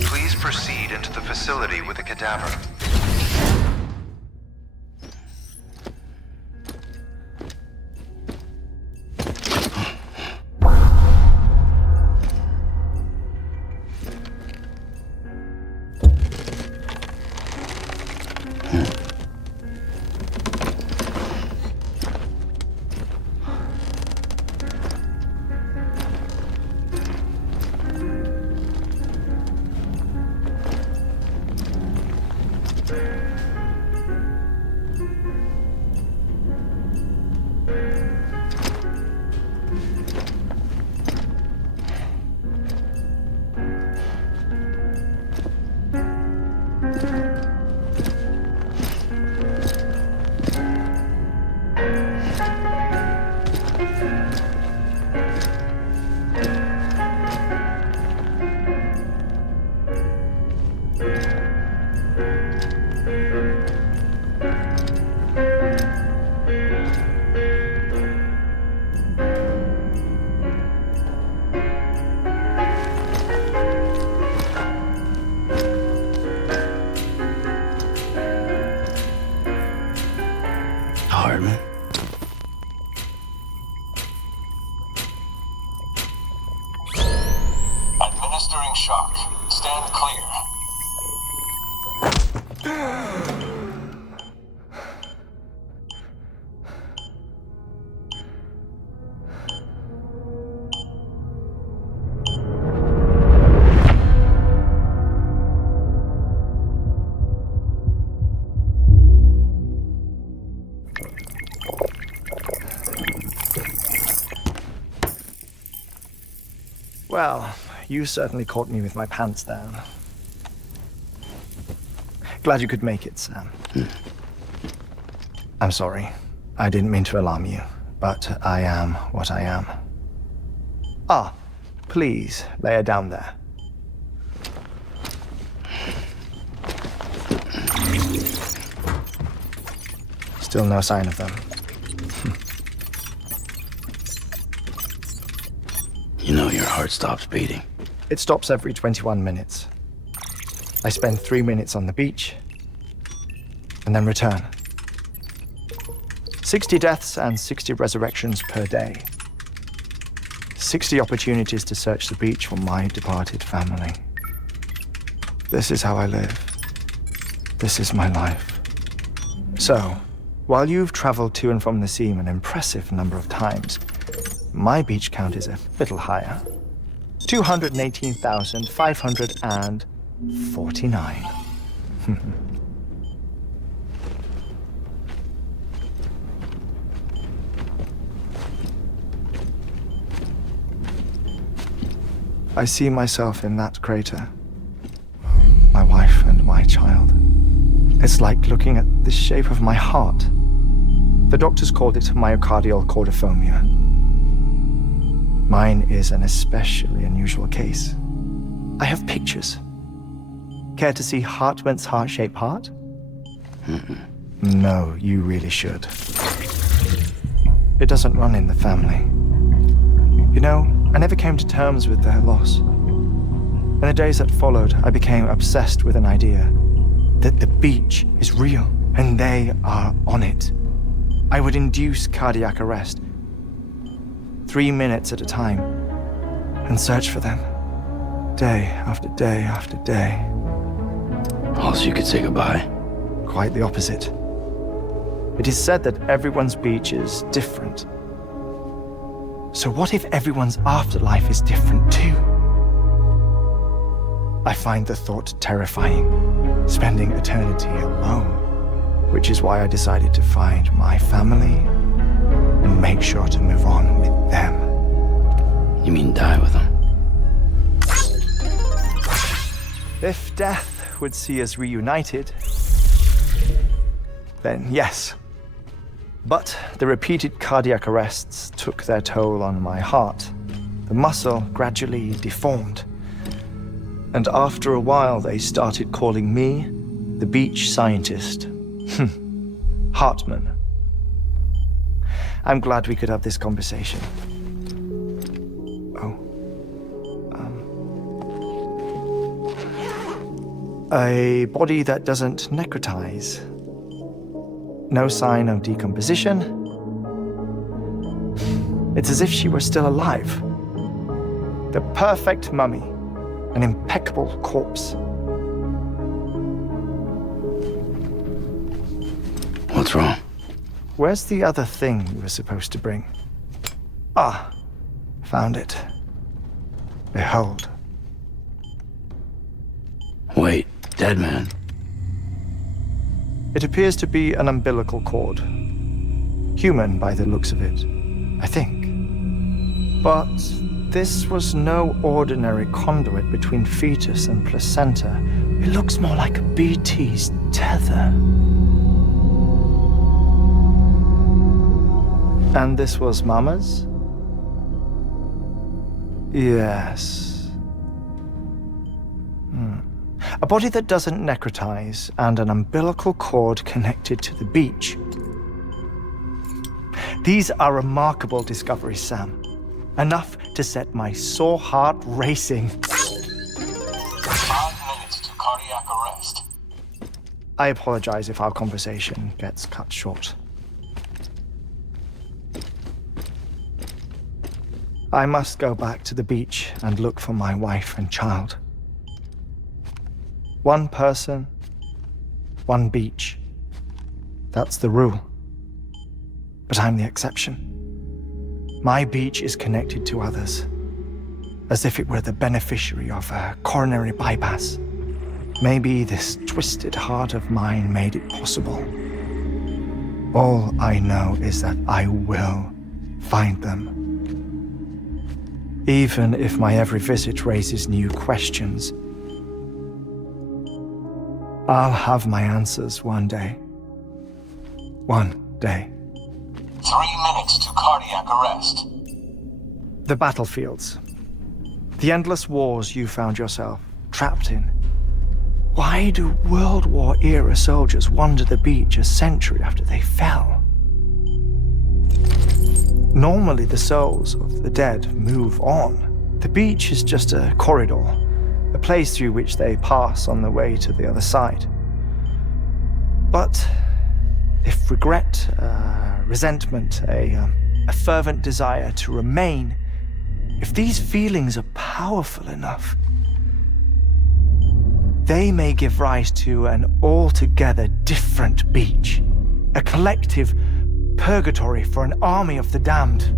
Please proceed into the facility with a cadaver. Hartman? Administering shock. Stand clear. Well, you certainly caught me with my pants down. Glad you could make it, Sam. I'm sorry. I didn't mean to alarm you, but I am what I am. Ah, please lay her down there. Still no sign of them. You know your heart stops beating. It stops every 21 minutes. I spend 3 minutes on the beach, and then return. 60 deaths and 60 resurrections per day. 60 opportunities to search the beach for my departed family. This is how I live. This is my life. So, while you've traveled to and from the sea an impressive number of times, my beach count is a little higher. 218,549. I see myself in that crater. My wife and my child. It's like looking at the shape of my heart. The doctors called it myocardial chordophobia. Mine is an especially unusual case. I have pictures. Care to see Hartman's heart-shaped heart? No, you really should. It doesn't run in the family. You know, I never came to terms with their loss. In the days that followed, I became obsessed with an idea that the beach is real and they are on it. I would induce cardiac arrest, 3 minutes at a time, and search for them, day after day after day. Also, you could say goodbye? Quite the opposite. It is said that everyone's beach is different. So what if everyone's afterlife is different too? I find the thought terrifying, spending eternity alone, which is why I decided to find my family and make sure to move on with them. You mean die with them? If death would see us reunited, then yes. But the repeated cardiac arrests took their toll on my heart. The muscle gradually deformed. And after a while, they started calling me the beach scientist. Hartman. I'm glad we could have this conversation. A body that doesn't necrotize. No sign of decomposition. It's as if she were still alive. The perfect mummy. An impeccable corpse. What's wrong? Where's the other thing you were supposed to bring? Ah, found it. Behold. Wait, dead man. It appears to be an umbilical cord. Human by the looks of it, I think. But this was no ordinary conduit between fetus and placenta. It looks more like a BT's tether. And this was Mama's? Yes. A body that doesn't necrotize and an umbilical cord connected to the beach. These are remarkable discoveries, Sam. Enough to set my sore heart racing. 5 minutes to cardiac arrest. I apologize if our conversation gets cut short. I must go back to the beach and look for my wife and child. One person, one beach. That's the rule. But I'm the exception. My beach is connected to others, as if it were the beneficiary of a coronary bypass. Maybe this twisted heart of mine made it possible. All I know is that I will find them. Even if my every visit raises new questions, I'll have my answers one day. One day. 3 minutes to cardiac arrest. The battlefields. The endless wars you found yourself trapped in. Why do World War-era soldiers wander the beach a century after they fell? Normally, the souls of the dead move on. The beach is just a corridor, a place through which they pass on the way to the other side. But if regret, resentment, a fervent desire to remain, if these feelings are powerful enough, they may give rise to an altogether different beach, a collective purgatory for an army of the damned.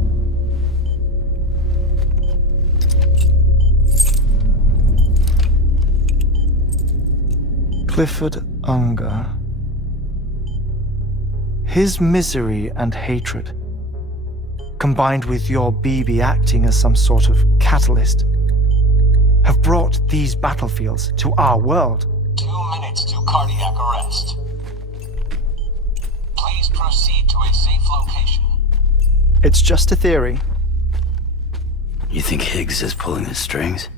Clifford Unger. His misery and hatred, combined with your BB acting as some sort of catalyst, have brought these battlefields to our world. 2 minutes to cardiac arrest. Please proceed to a safe location. It's just a theory. You think Higgs is pulling the strings?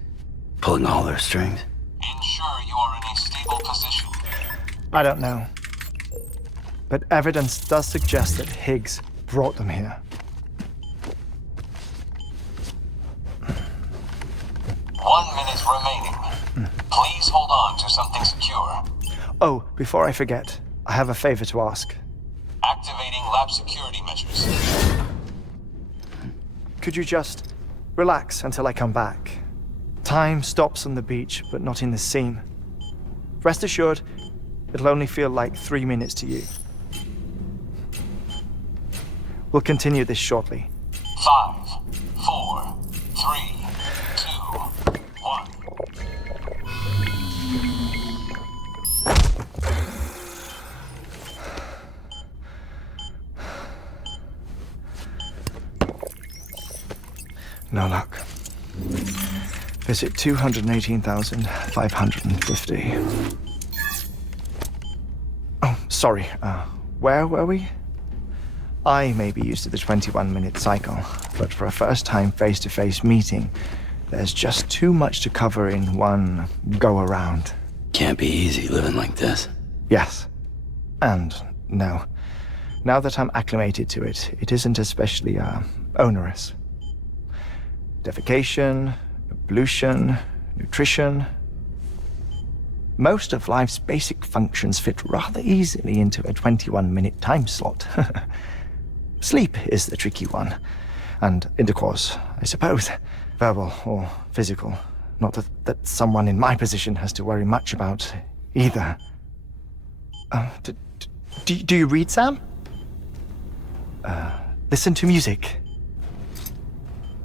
Pulling all their strings? Ensure you are in a stable position. I don't know. But evidence does suggest that Higgs brought them here. 1 minute remaining. Please hold on to something secure. Oh, before I forget, I have a favor to ask. Activating lab security measures. Could you just relax until I come back? Time stops on the beach, but not in the scene. Rest assured, it'll only feel like 3 minutes to you. We'll continue this shortly. 5, 4, 3, 2, 1. No luck. Visit 218,550. Oh, sorry. Where were we? I may be used to the 21-minute cycle, but for a first-time face-to-face meeting, there's just too much to cover in one go-around. Can't be easy living like this. Yes. And no. Now that I'm acclimated to it, it isn't especially, onerous. Defecation, ablution, nutrition. Most of life's basic functions fit rather easily into a 21-minute time slot. Sleep is the tricky one. And intercourse, I suppose. Verbal or physical. Not that someone in my position has to worry much about either. Do you read, Sam? Listen to music.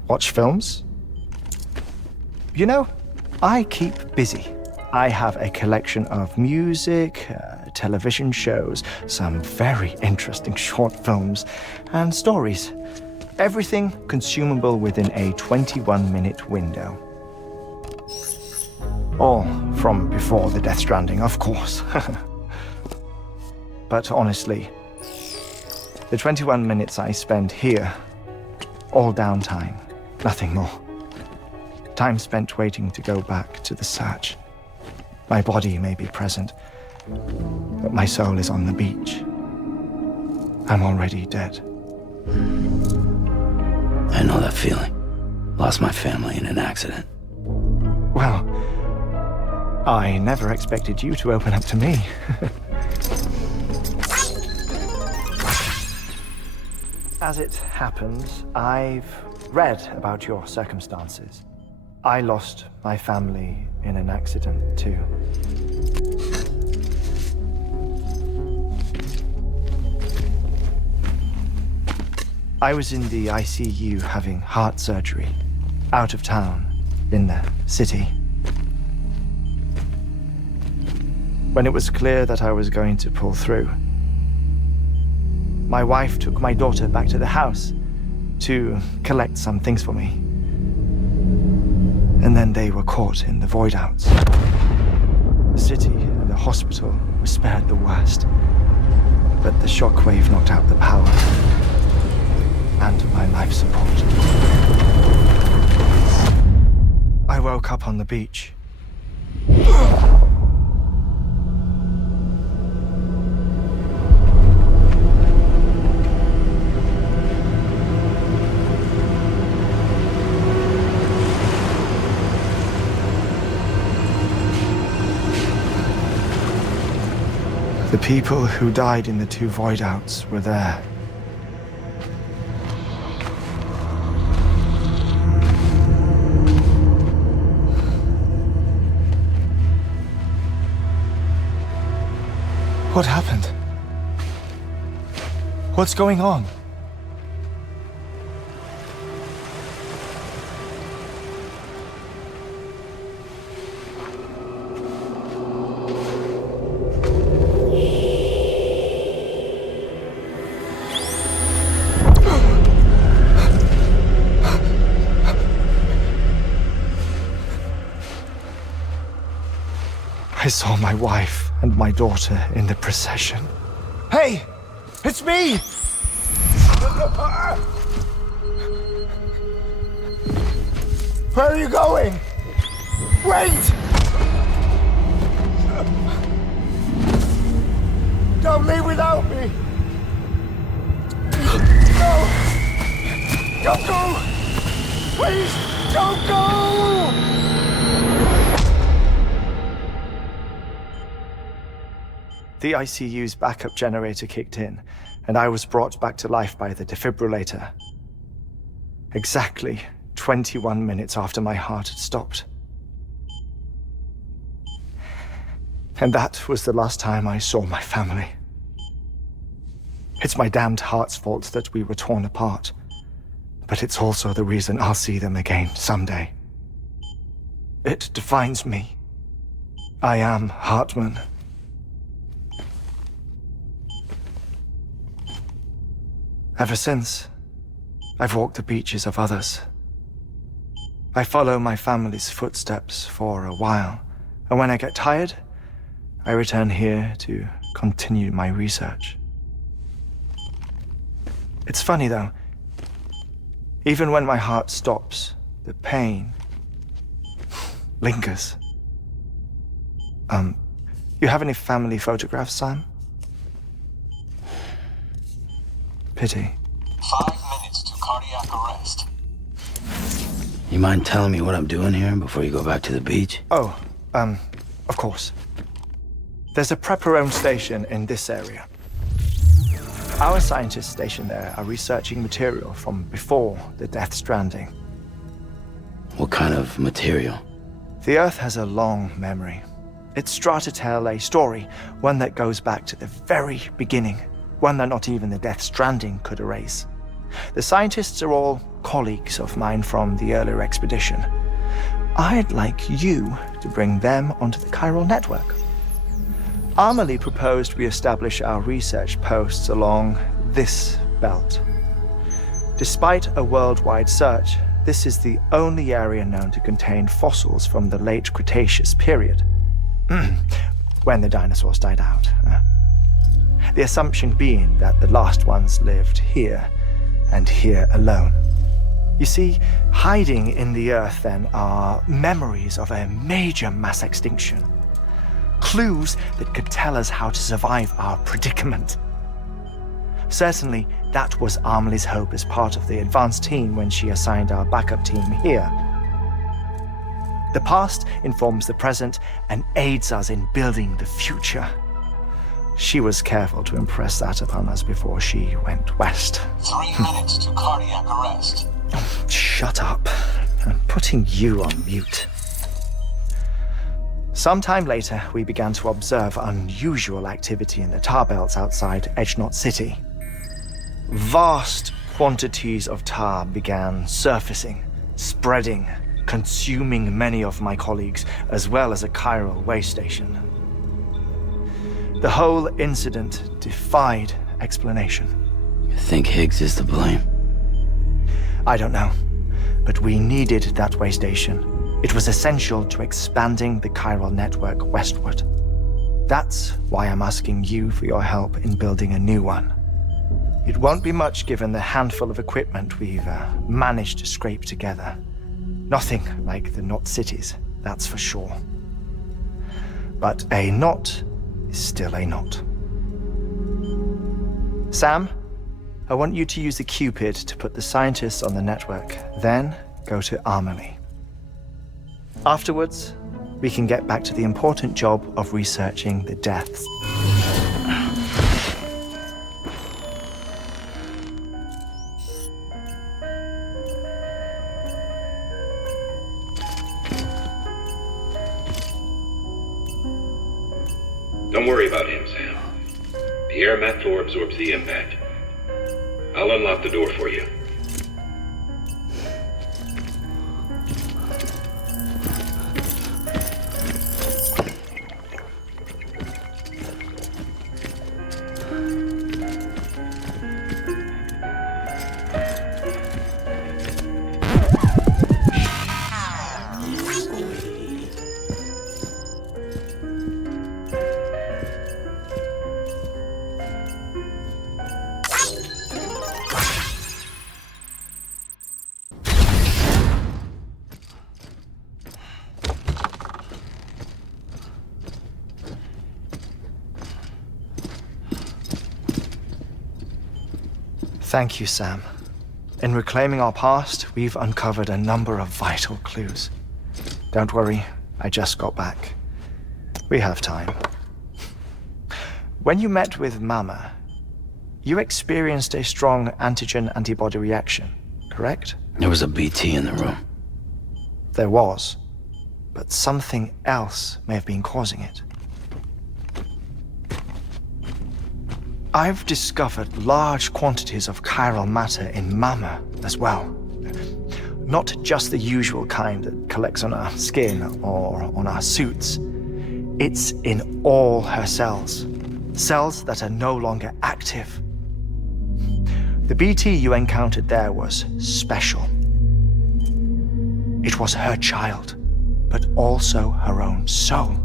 Watch films? You know, I keep busy. I have a collection of music, television shows, some very interesting short films, and stories. Everything consumable within a 21-minute window. All from before the Death Stranding, of course. But honestly, the 21 minutes I spend here, all downtime, nothing more. Time spent waiting to go back to the search. My body may be present, but my soul is on the beach. I'm already dead. I know that feeling. Lost my family in an accident. Well, I never expected you to open up to me. As it happens, I've read about your circumstances. I lost my family in an accident, too. I was in the ICU having heart surgery, out of town, in the city. When it was clear that I was going to pull through, my wife took my daughter back to the house to collect some things for me. And then they were caught in the void-outs. The city and the hospital were spared the worst, but the shockwave knocked out the power and my life support. I woke up on the beach. The people who died in the 2 void outs were there. What happened? What's going on? I saw my wife and my daughter in the procession. Hey! It's me! Where are you going? Wait! Don't leave without me! No! Don't go! Please, don't go! The ICU's backup generator kicked in, and I was brought back to life by the defibrillator. Exactly 21 minutes after my heart had stopped. And that was the last time I saw my family. It's my damned heart's fault that we were torn apart, but it's also the reason I'll see them again someday. It defines me. I am Hartman. Ever since, I've walked the beaches of others. I follow my family's footsteps for a while, and when I get tired, I return here to continue my research. It's funny though, even when my heart stops, the pain lingers. You have any family photographs, Sam? Pity. 5 minutes to cardiac arrest. You mind telling me what I'm doing here before you go back to the beach? Oh, of course. There's a prepper-owned station in this area. Our scientists stationed there are researching material from before the Death Stranding. What kind of material? The Earth has a long memory. It's trying to tell a story, one that goes back to the very beginning. One that not even the Death Stranding could erase. The scientists are all colleagues of mine from the earlier expedition. I'd like you to bring them onto the chiral network. Amelie proposed we establish our research posts along this belt. Despite a worldwide search, this is the only area known to contain fossils from the late Cretaceous period. When the dinosaurs died out. The assumption being that the last ones lived here, and here alone. You see, hiding in the Earth then are memories of a major mass extinction. Clues that could tell us how to survive our predicament. Certainly, that was Amelie's hope as part of the advanced team when she assigned our backup team here. The past informs the present and aids us in building the future. She was careful to impress that upon us before she went west. 3 minutes to cardiac arrest. Oh, shut up. I'm putting you on mute. Sometime later, we began to observe unusual activity in the tar belts outside Edgenot City. Vast quantities of tar began surfacing, spreading, consuming many of my colleagues, as well as a chiral way station. The whole incident defied explanation. You think Higgs is to blame? I don't know, but we needed that way station. It was essential to expanding the chiral network westward. That's why I'm asking you for your help in building a new one. It won't be much given the handful of equipment we've managed to scrape together. Nothing like the knot cities, that's for sure. But a knot is still a knot. Sam, I want you to use the Cupid to put the scientists on the network, then go to Amelie. Afterwards, we can get back to the important job of researching the deaths. Don't worry about him, Sam. The air mat floor absorbs the impact. I'll unlock the door for you. Thank you, Sam. In reclaiming our past, we've uncovered a number of vital clues. Don't worry, I just got back. We have time. When you met with Mama, you experienced a strong antigen-antibody reaction, correct? There was a BT in the room. There was, but something else may have been causing it. I've discovered large quantities of chiral matter in Mama as well. Not just the usual kind that collects on our skin or on our suits. It's in all her cells. Cells that are no longer active. The BT you encountered there was special. It was her child, but also her own soul.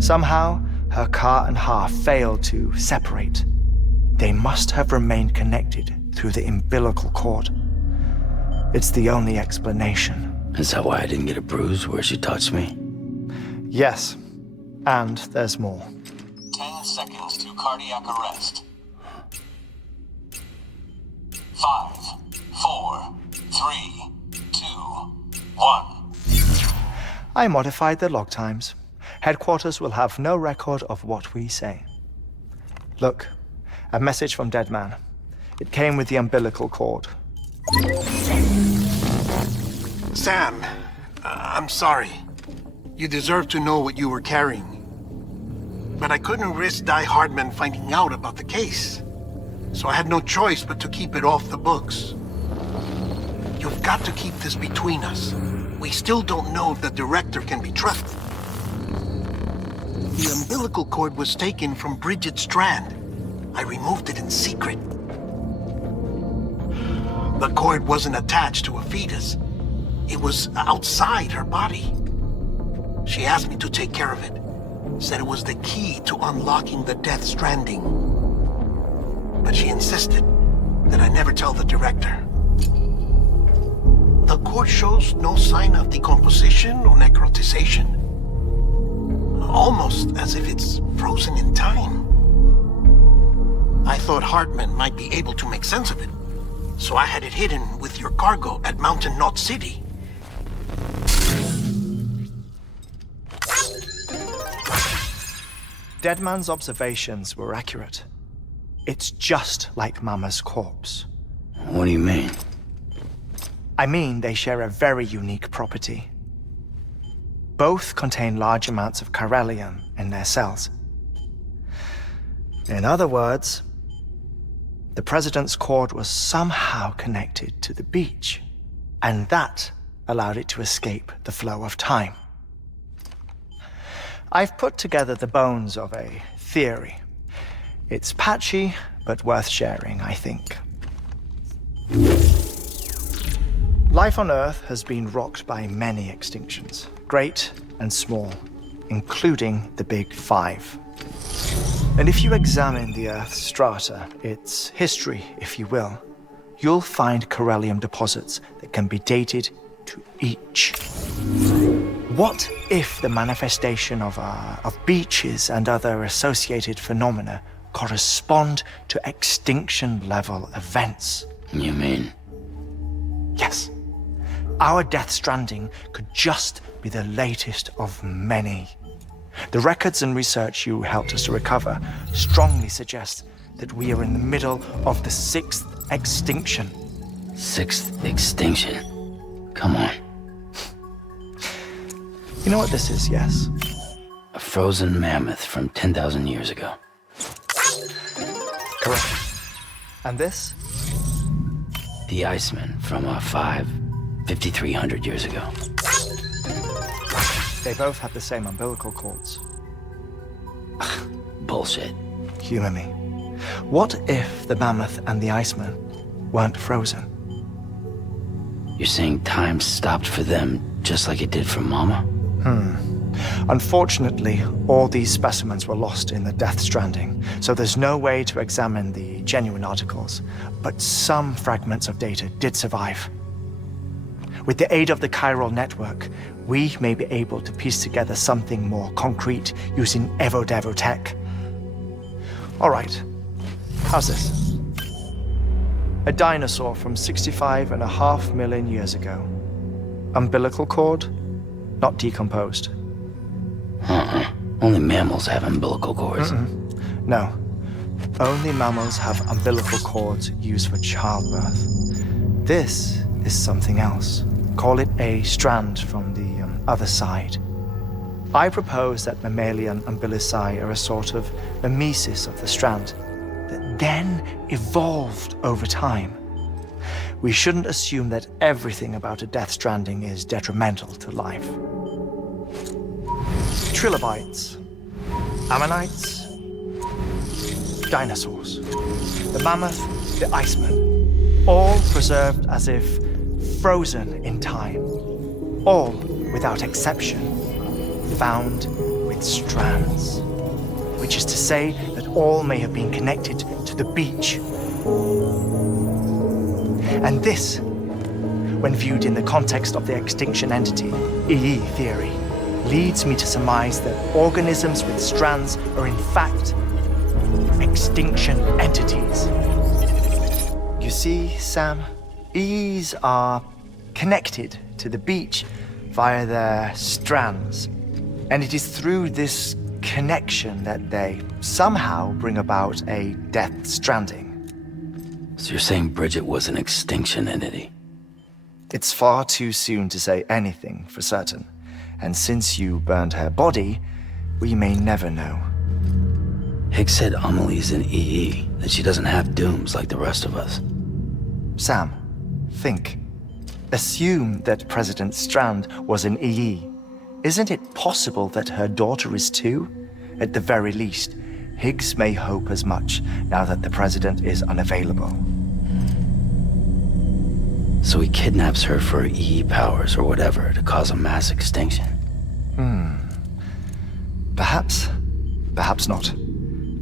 Somehow, her car and half failed to separate. They must have remained connected through the umbilical cord. It's the only explanation. Is that why I didn't get a bruise where she touched me? Yes, and there's more. 10 seconds to cardiac arrest. 5, 4, 3, 2, 1. I modified the log times. Headquarters will have no record of what we say. Look, a message from Dead Man. It came with the umbilical cord. Sam, I'm sorry. You deserve to know what you were carrying. But I couldn't risk Die Hardman finding out about the case. So I had no choice but to keep it off the books. You've got to keep this between us. We still don't know if the director can be trusted. The umbilical cord was taken from Bridget Strand. I removed it in secret. The cord wasn't attached to a fetus. It was outside her body. She asked me to take care of it. Said it was the key to unlocking the Death Stranding. But she insisted that I never tell the director. The cord shows no sign of decomposition or necrotization. Almost as if it's frozen in time. I thought Hartman might be able to make sense of it, so I had it hidden with your cargo at Mountain Knot City. Deadman's observations were accurate. It's just like Mama's corpse. What do you mean? I mean they share a very unique property. Both contain large amounts of chiralium in their cells. In other words, the president's cord was somehow connected to the beach, and that allowed it to escape the flow of time. I've put together the bones of a theory. It's patchy, but worth sharing, I think. Life on Earth has been rocked by many extinctions, great and small, including the Big Five. And if you examine the Earth's strata, its history, if you will, you'll find Corellium deposits that can be dated to each. What if the manifestation of beaches and other associated phenomena correspond to extinction-level events? You mean? Yes. Our Death Stranding could just be the latest of many. The records and research you helped us to recover strongly suggest that we are in the middle of the 6th extinction. 6th extinction? Come on. You know what this is, yes? A frozen mammoth from 10,000 years ago. Correct. And this? The Iceman from 5,300 years ago. They both have the same umbilical cords. Bullshit. Humor me. What if the mammoth and the Iceman weren't frozen? You're saying time stopped for them just like it did for Mama? Unfortunately, all these specimens were lost in the Death Stranding, so there's no way to examine the genuine articles, but some fragments of data did survive. With the aid of the chiral network, we may be able to piece together something more concrete using Evo-Devo tech. All right, how's this? A dinosaur from 65.5 million years ago. Umbilical cord, not decomposed. Only mammals have umbilical cords. No. Only mammals have umbilical cords used for childbirth. This is something else. Call it a strand from the other side. I propose that mammalian umbilici are a sort of mimesis of the strand that then evolved over time. We shouldn't assume that everything about a Death Stranding is detrimental to life. Trilobites, ammonites, dinosaurs, the mammoth, the Iceman, all preserved as if frozen in time, all, without exception, found with strands, which is to say that all may have been connected to the beach. And this, when viewed in the context of the extinction entity, EE theory, leads me to surmise that organisms with strands are in fact extinction entities. You see, Sam, EEs are connected to the beach via their strands, and it is through this connection that they somehow bring about a Death Stranding. So you're saying Bridget was an extinction entity? It's far too soon to say anything for certain. And since you burned her body, we may never know. Higgs said Amelie's an EE, that she doesn't have dooms like the rest of us. Sam, think. Assume that President Strand was an EE. Isn't it possible that her daughter is too? At the very least, Higgs may hope as much now that the president is unavailable. So he kidnaps her for EE powers or whatever to cause a mass extinction. Perhaps. Perhaps not.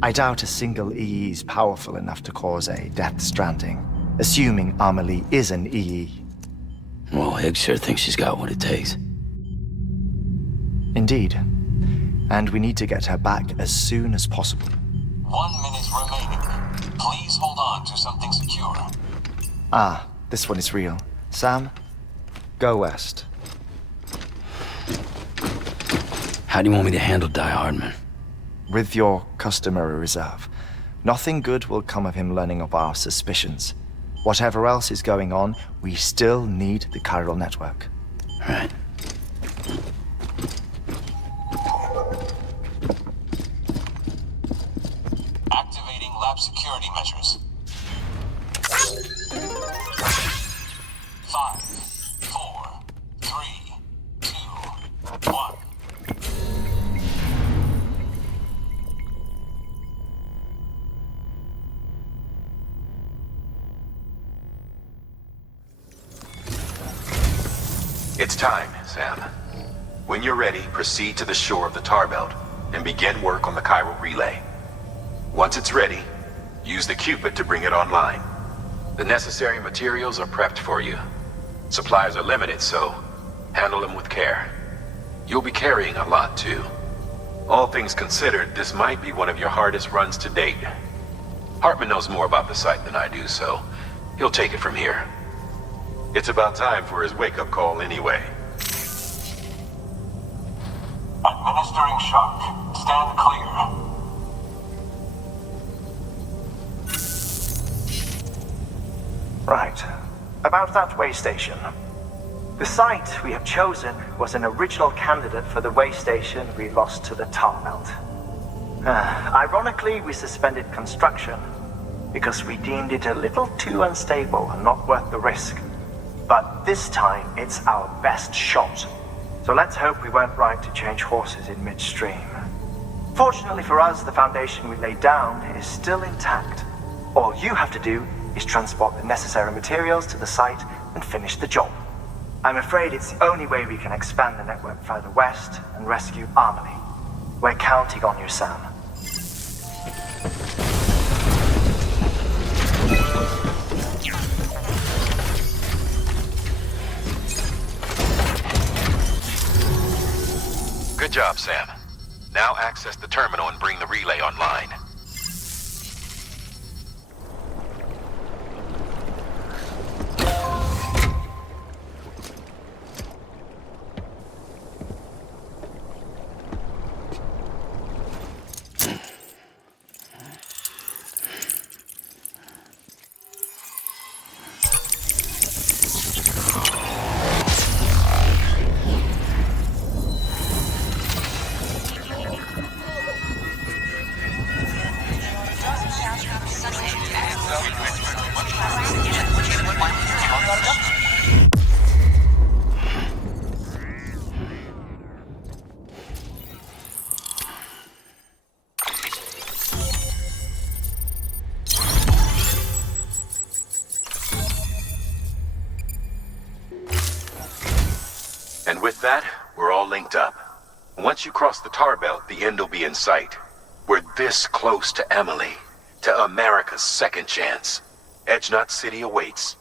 I doubt a single EE is powerful enough to cause a Death Stranding, assuming Amelie is an EE. Well, Higgs sure thinks she's got what it takes. Indeed. And we need to get her back as soon as possible. 1 minute remaining. Please hold on to something secure. Ah, this one is real. Sam, go west. How do you want me to handle Die Hardman? With your customary reserve. Nothing good will come of him learning of our suspicions. Whatever else is going on, we still need the chiral network. Right. Activating lab security measures. 5, 4, 3, 2, 1. It's time, Sam. When you're ready, proceed to the shore of the tar belt and begin work on the chiral relay. Once it's ready, use the Cupid to bring it online. The necessary materials are prepped for you. Supplies are limited, so handle them with care. You'll be carrying a lot, too. All things considered, this might be one of your hardest runs to date. Hartman knows more about the site than I do, so he'll take it from here. It's about time for his wake-up call anyway. Administering shock. Stand clear. Right. About that way station. The site we have chosen was an original candidate for the way station we lost to the tar belt. Ironically, we suspended construction because we deemed it a little too unstable and not worth the risk. But this time, it's our best shot. So let's hope we weren't right to change horses in midstream. Fortunately for us, the foundation we laid down is still intact. All you have to do is transport the necessary materials to the site and finish the job. I'm afraid it's the only way we can expand the network further west and rescue Harmony. We're counting on you, Sam. Good job, Sam. Now access the terminal and bring the relay online. And with that, we're all linked up. Once you cross the tar belt, the end will be in sight. We're this close to Emily, to America's second chance. Edgenut City awaits.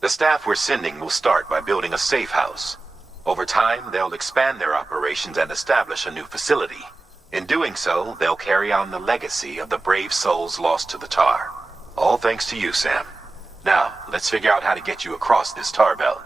The staff we're sending will start by building a safe house. Over time, they'll expand their operations and establish a new facility. In doing so, they'll carry on the legacy of the brave souls lost to the tar. All thanks to you, Sam. Now, let's figure out how to get you across this tar belt.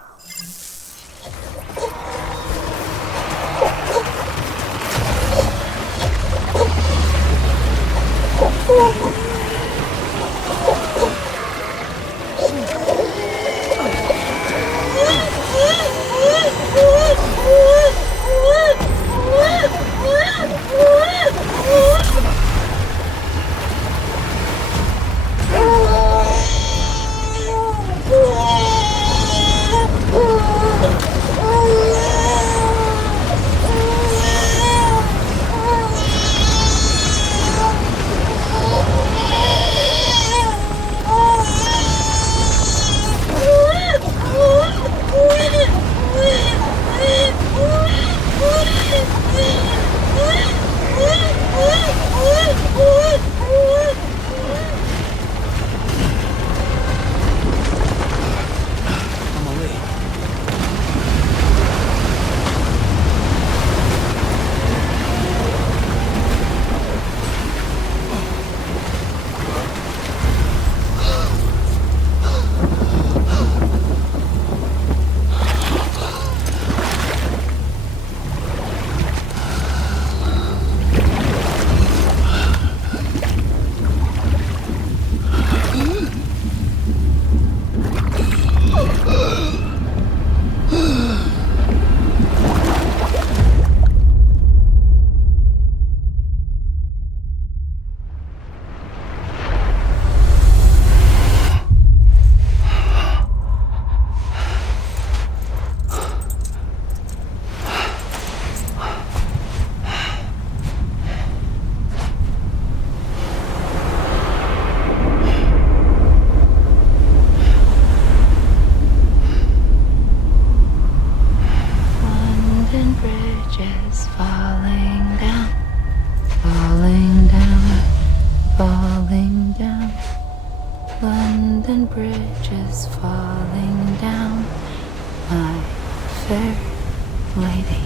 falling down, my fair lady.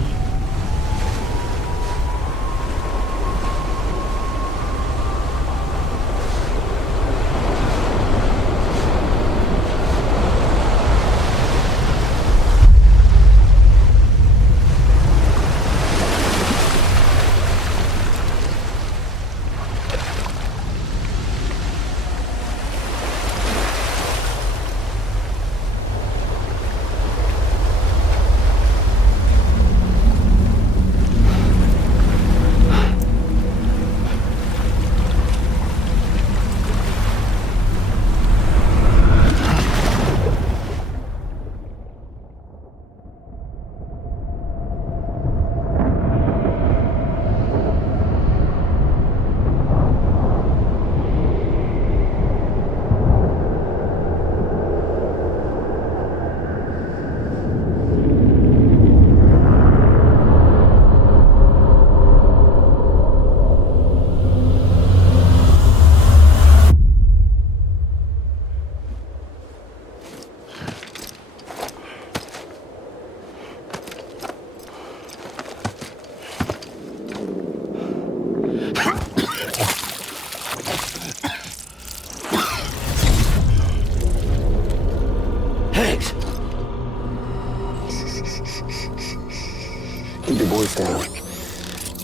Keep your voice down.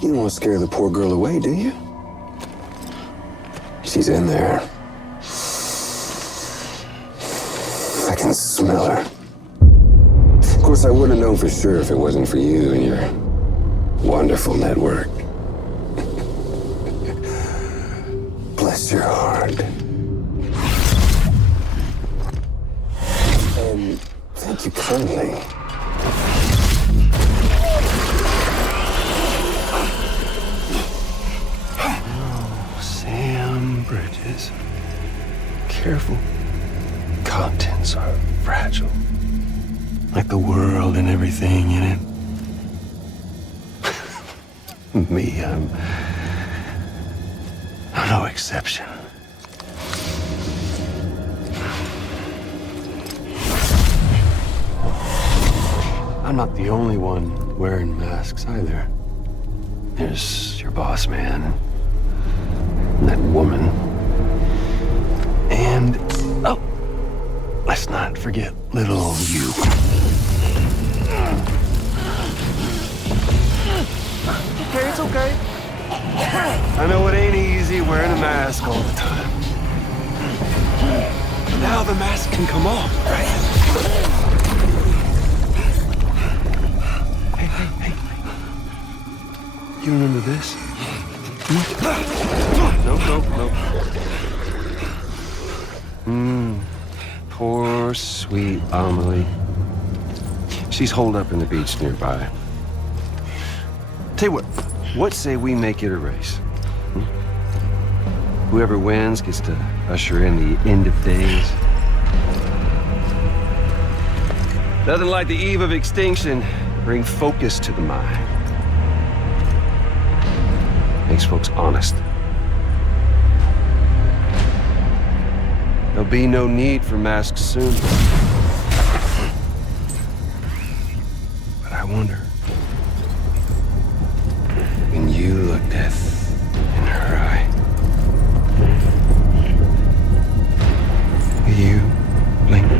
You don't want to scare the poor girl away, do you? She's in there. I can smell her. Of course, I wouldn't have known for sure if it wasn't for you and your wonderful network. Bless your heart. And thank you kindly. Sam Bridges. Careful. Contents are fragile. Like the world and everything in it. Me, I'm no exception. I'm not the only one wearing masks either. There's your boss man, and that woman, and, oh, let's not forget little you. Okay, it's okay. I know it ain't easy wearing a mask all the time. Now the mask can come off, right? Hey. You remember this? Nope. Poor, sweet Amelie. She's holed up in the beach nearby. Tell you what say we make it a race? Whoever wins gets to usher in the end of days. Nothing like the eve of extinction. Bring focus to the mind. Makes folks honest. There'll be no need for masks soon. But I wonder, when you look death in her eye, will you blink?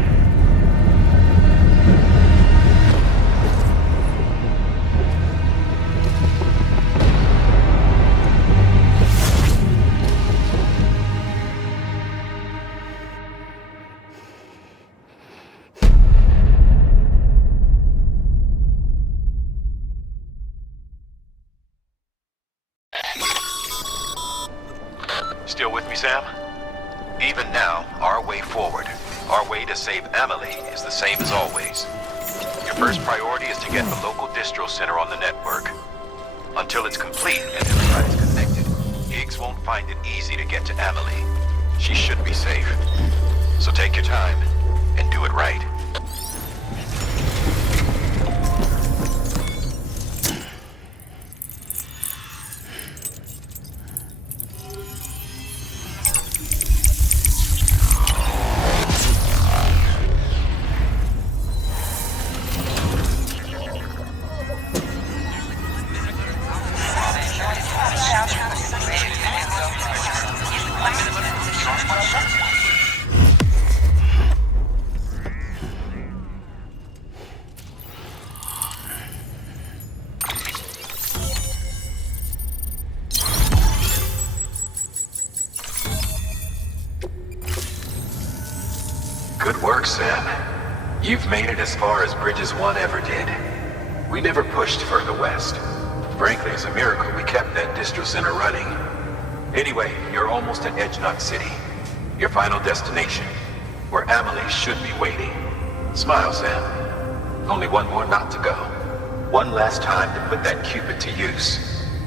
Still with me, Sam? Even now, our way forward, our way to save Emily is the same as always. Your first priority is to get the local distro center on the network. Until it's complete and everybody's connected, Higgs won't find it easy to get to Emily. She should be safe. So take your time and do it right. work, Sam. You've made it as far as Bridges 1 ever did. We never pushed further west. Frankly, it's a miracle we kept that distro center running. Anyway, you're almost at Edge Knot City. Your final destination, where Amelie should be waiting. Smile, Sam. Only one more knot to go. One last time to put that Cupid to use.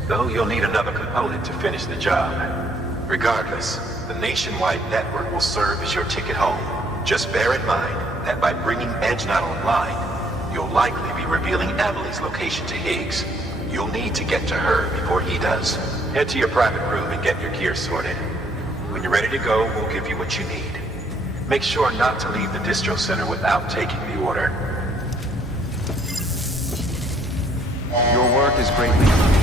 Though you'll need another component to finish the job. Regardless, the nationwide network will serve as your ticket home. Just bear in mind that by bringing Edge Knot online, you'll likely be revealing Amelie's location to Higgs. You'll need to get to her before he does. Head to your private room and get your gear sorted. When you're ready to go, we'll give you what you need. Make sure not to leave the distro center without taking the order. Your work is greatly appreciated.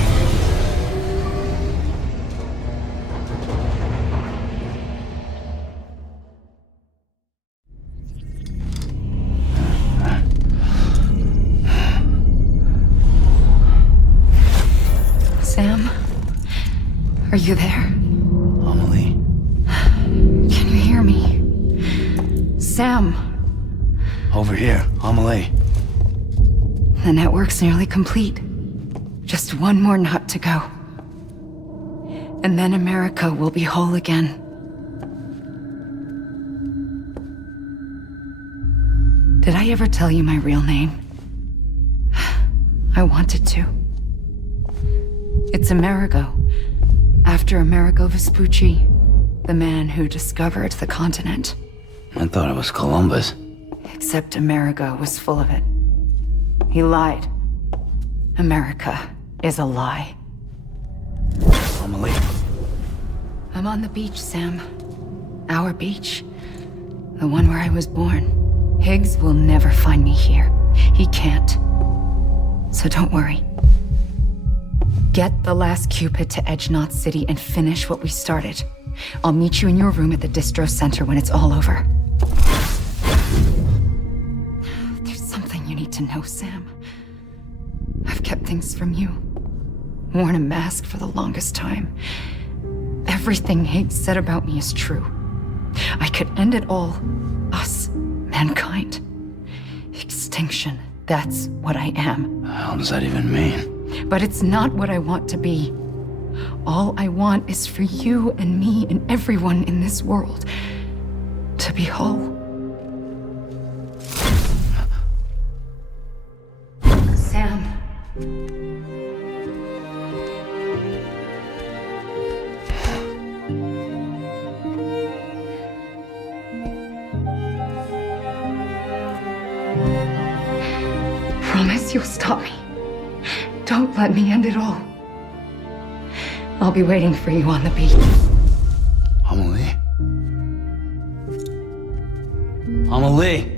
Sam? Are you there? Amelie? Can you hear me? Sam? Over here, Amelie. The network's nearly complete. Just one more knot to go. And then America will be whole again. Did I ever tell you my real name? I wanted to. It's Amerigo, after Amerigo Vespucci, the man who discovered the continent. I thought it was Columbus. Except Amerigo was full of it. He lied. America is a lie. Amelie. I'm on the beach, Sam. Our beach. The one where I was born. Higgs will never find me here. He can't. So don't worry. Get the last Cupid to Edge Knot City and finish what we started. I'll meet you in your room at the distro center when it's all over. There's something you need to know, Sam. I've kept things from you. Worn a mask for the longest time. Everything Higgs said about me is true. I could end it all. Us, mankind. Extinction. That's what I am. How does that even mean? But it's not what I want to be. All I want is for you and me and everyone in this world to be whole. Sam. Promise you'll stop me. Don't let me end it all. I'll be waiting for you on the beach. Amelie? Amelie!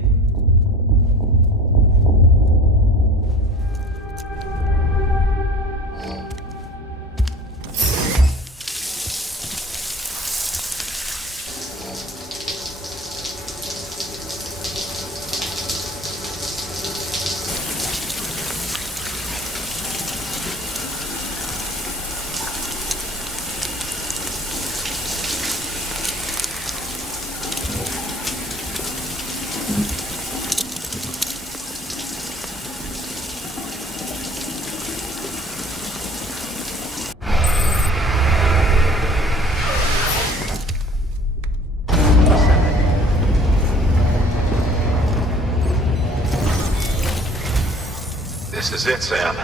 This is it, Sam.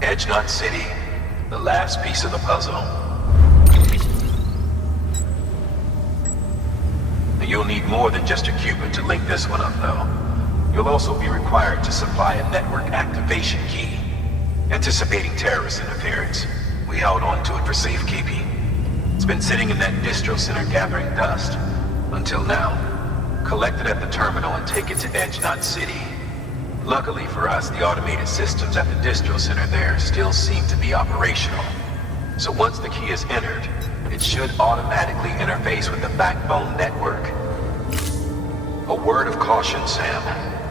Edge Knot City, the last piece of the puzzle. You'll need more than just a Cupid to link this one up, though. You'll also be required to supply a network activation key. Anticipating terrorist interference, we held on to it for safekeeping. It's been sitting in that distro center gathering dust. Until now. Collect it at the terminal and take it to Edge Knot City. Luckily for us, the automated systems at the distro center there still seem to be operational. So once the key is entered, it should automatically interface with the backbone network. A word of caution, Sam.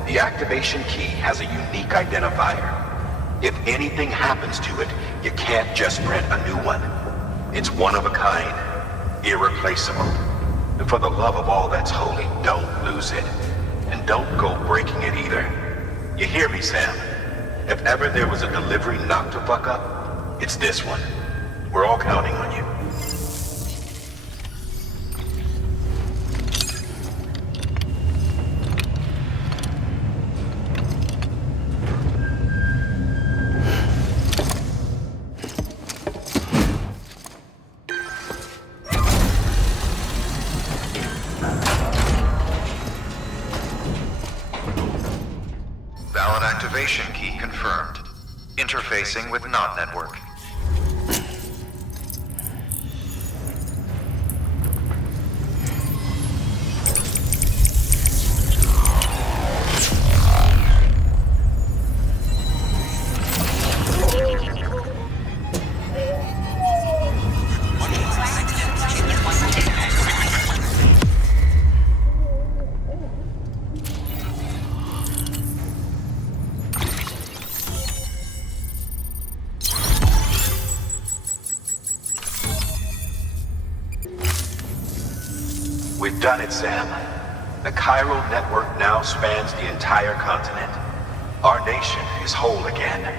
The activation key has a unique identifier. If anything happens to it, you can't just print a new one. It's one of a kind, irreplaceable. And for the love of all that's holy, don't lose it. And don't go breaking it either. You hear me, Sam? If ever there was a delivery not to fuck up, it's this one. We're all counting on you. Valid activation key confirmed. Interfacing with NOT network. We've done it, Sam. The chiral network now spans the entire continent. Our nation is whole again.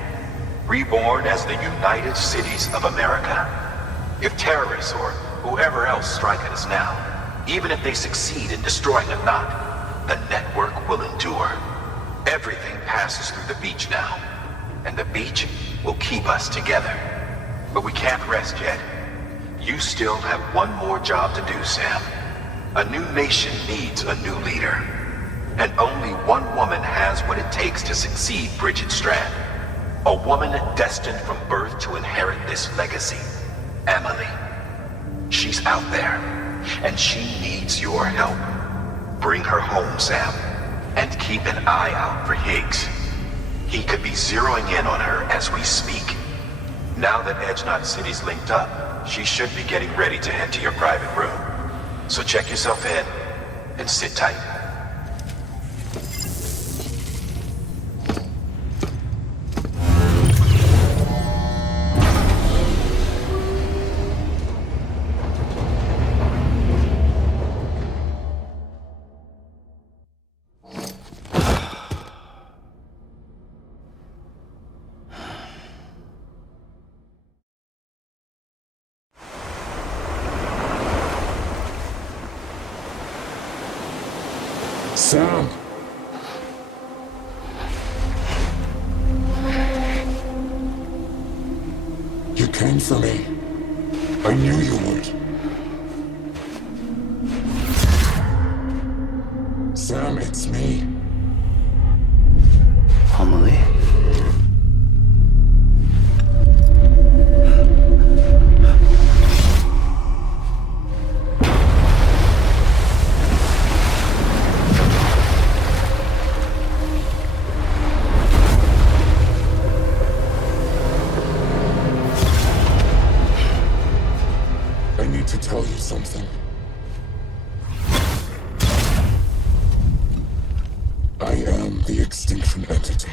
Reborn as the United Cities of America. If terrorists or whoever else strike at us now, even if they succeed in destroying a knot, the network will endure. Everything passes through the beach now. And the beach will keep us together. But we can't rest yet. You still have one more job to do, Sam. A new nation needs a new leader. And only one woman has what it takes to succeed Bridget Strand. A woman destined from birth to inherit this legacy. Emily. She's out there, and she needs your help. Bring her home, Sam, and keep an eye out for Higgs. He could be zeroing in on her as we speak. Now that Edge Knot City's linked up, she should be getting ready to head to your private room. So check yourself in, and sit tight. Sam! You came for me. I knew you would. Sam, it's me. Emily? To tell you something. I am the extinction entity.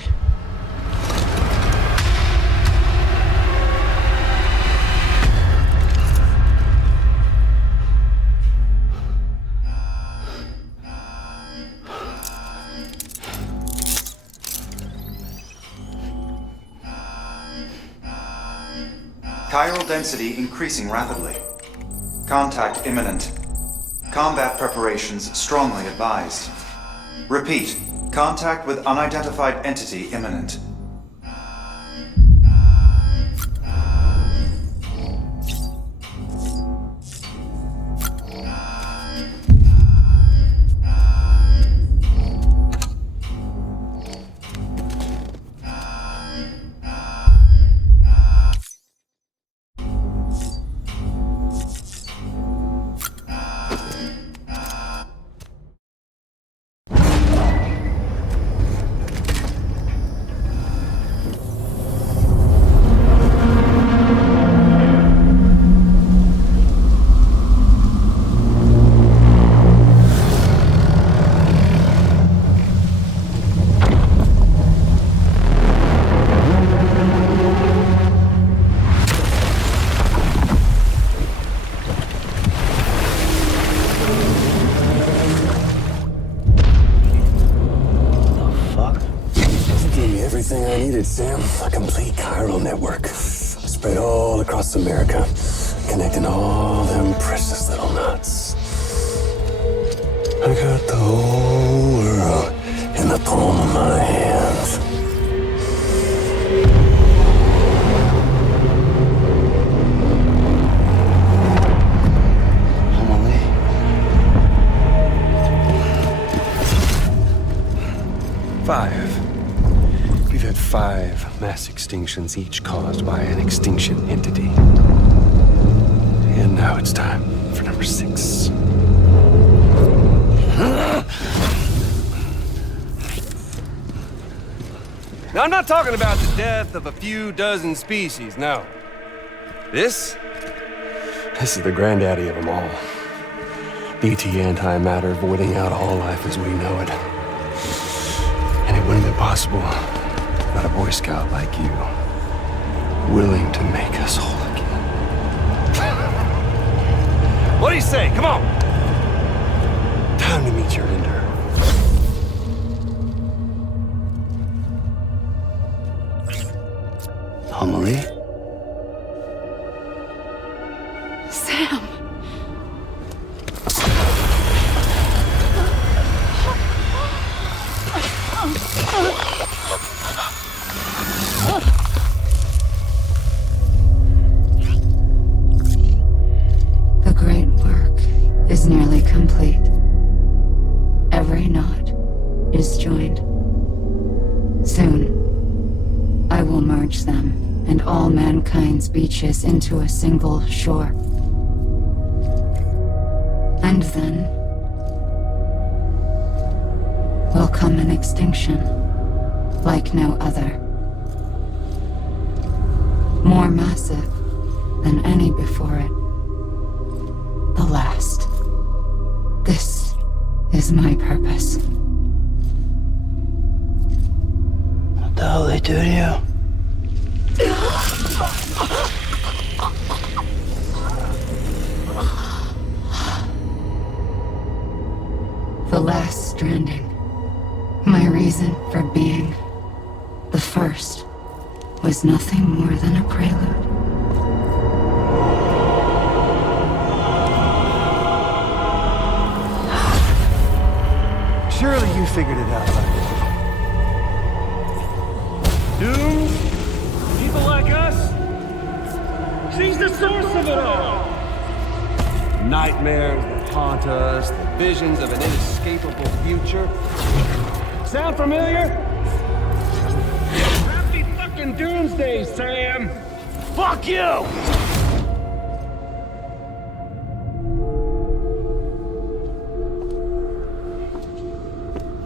Chiral density increasing rapidly. Contact imminent. Combat preparations strongly advised. Repeat, contact with unidentified entity imminent. everything I needed, Sam. A complete chiral network. Spread all across America. Connecting all them precious little knots. I got the whole world in the palm of my hands. We've had 5 mass extinctions, each caused by an extinction entity. And now it's time for number 6. Now, I'm not talking about the death of a few dozen species, no. This is the granddaddy of them all. BT antimatter voiding out all life as we know it. And it wouldn't have been possible without a Boy Scout like you, willing to make us whole again. What do you say? Come on! Time to meet your ender. Amelie? Sam! The great work is nearly complete. Every knot is joined. Soon, I will merge them and all mankind's beaches into a single shore. And then will come an extinction like no other. More massive than any before it. The last. This is my purpose. What the hell they do to you? The last stranding. My reason for being. The first was nothing more than a prelude. Surely you figured it out by now. Dooms? People like us? She's the source of it all! Nightmares that haunt us, the visions of an inescapable future. Sound familiar? Happy fucking doomsday, Sam! Fuck you!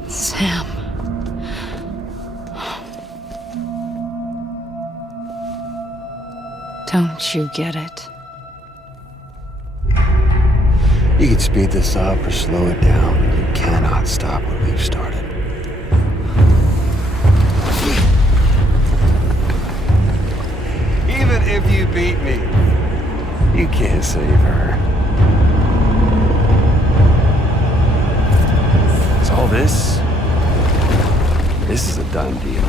Sam. Don't you get it? You can speed this up or slow it down, but you cannot stop what we've started. Even if you beat me, you can't save her. So all this is a done deal.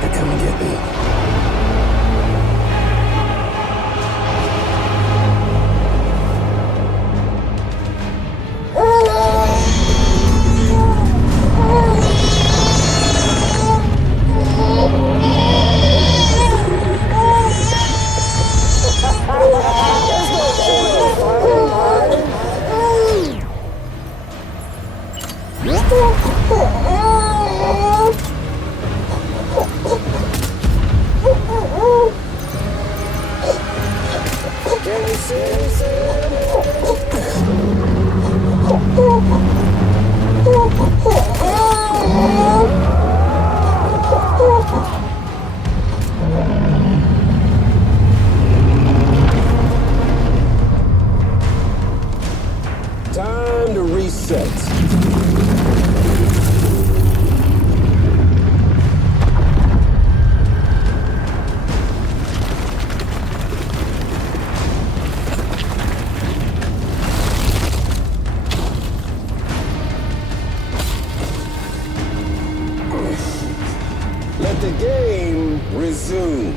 Now come and get me. Time to reset. Resume.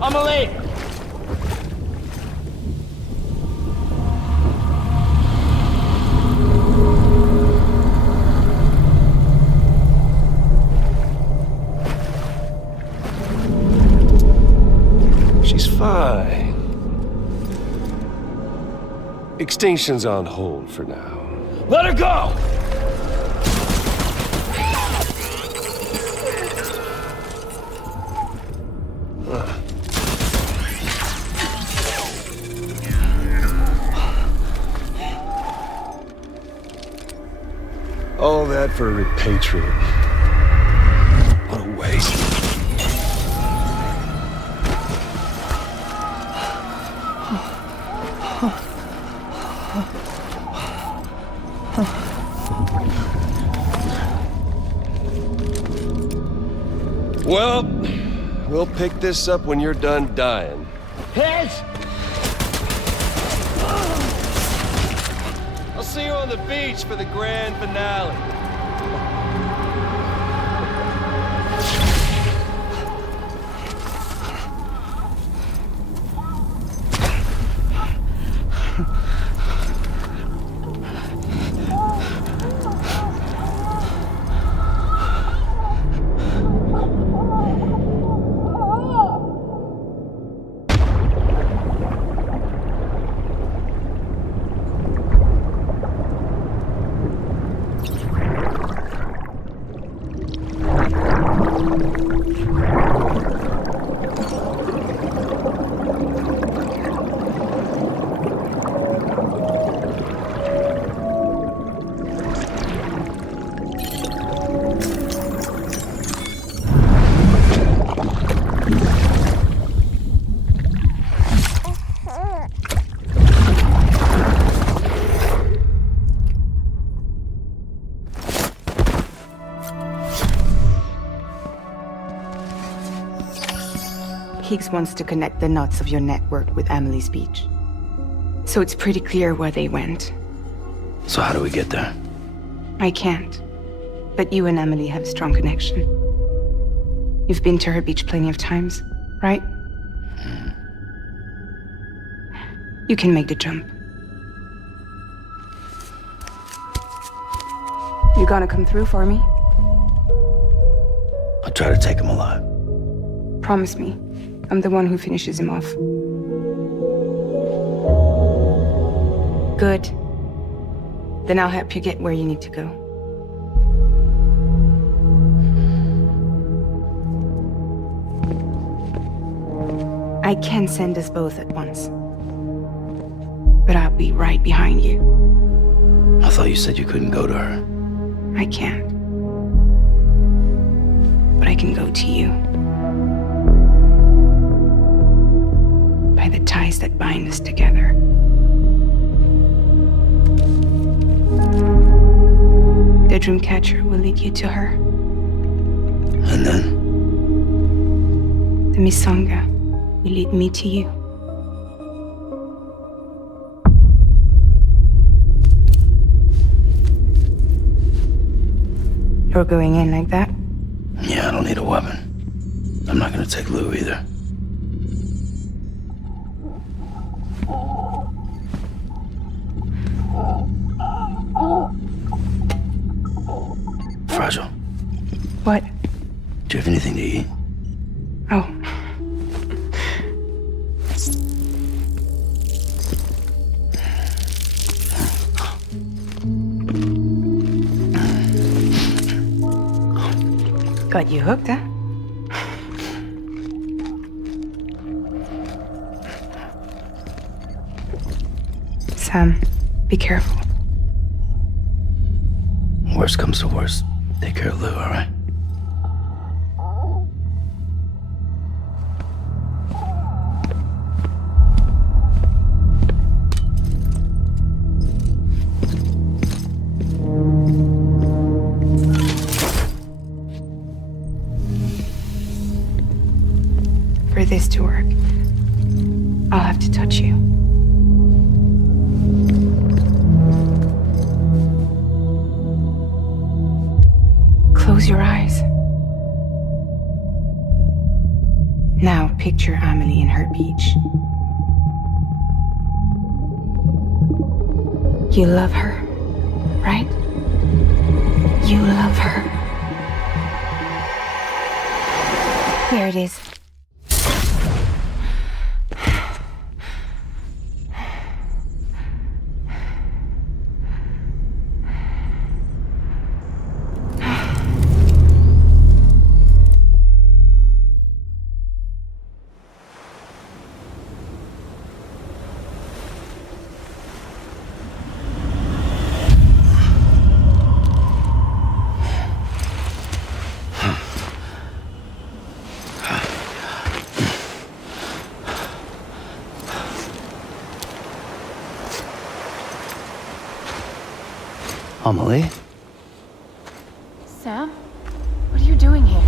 Amelie! She's fine. Extinction's on hold for now. Let her go! All that for repatriate. What a waste. Well, we'll pick this up when you're done dying. Heads! I'll see you on the beach for the grand finale. Higgs wants to connect the knots of your network with Amelie's beach. So it's pretty clear where they went. So how do we get there? I can't. But you and Emily have a strong connection. You've been to her beach plenty of times, right? You can make the jump. You gonna come through for me? I'll try to take him alive. Promise me. I'm the one who finishes him off. Good. Then I'll help you get where you need to go. I can send us both at once. But I'll be right behind you. I thought you said you couldn't go to her. I can't. But I can go to you. By the ties that bind us together. The Dreamcatcher will lead you to her. And then? The Misanga will lead me to you. You're going in like that? Yeah, I don't need a weapon. I'm not gonna take Lou either. Fragile. What? Do you have anything to eat? Oh. Got you hooked, huh? Sam, be careful. Worst comes to worst. Take care of Lou, all right? For this to work, I'll have to touch you. Close your eyes. Now picture Amelie in her beach. You love her, right? You love her. Here it is. Amelie? Sam? What are you doing here?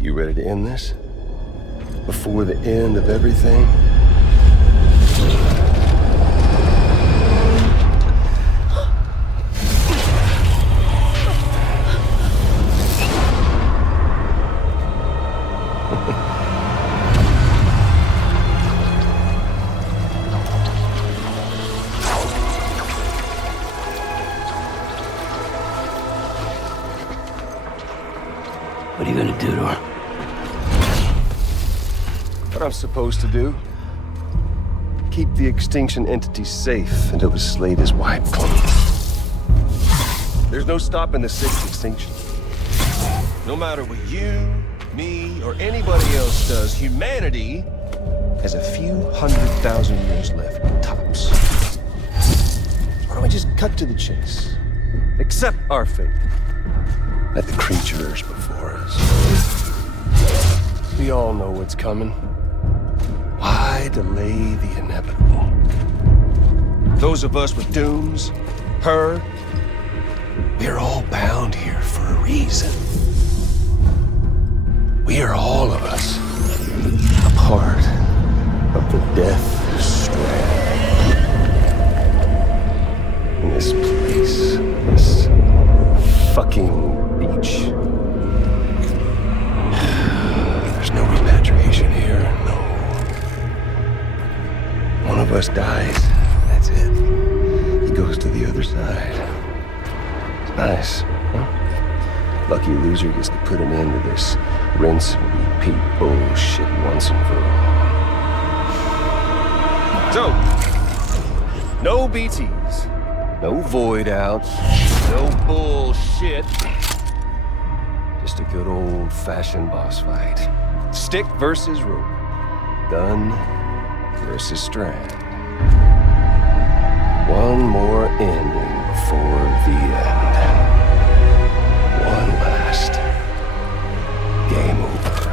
You ready to end this? Before the end of everything? What are you gonna do to her? What I'm supposed to do? Keep the extinction entity safe until the slate is wiped clean. There's no stopping the sixth extinction. No matter what you, me, or anybody else does, humanity has a few 100,000 years left, tops. Why don't we just cut to the chase? Accept our fate. Let the creatures before us. We all know what's coming. Why delay the inevitable? Those of us with dooms, her, we're all bound here for a reason. We are all of us a part of the Death Strand. In this place, this fucking beach. There's no repatriation here, no. One of us dies, that's it. He goes to the other side. It's nice, huh? Lucky loser gets to put an end to this rinse and repeat bullshit once and for all. So, no BTs, no void outs, no bullshit. Just a good old-fashioned boss fight. Stick versus rope. Gun versus strand. One more ending before the end. One last game over.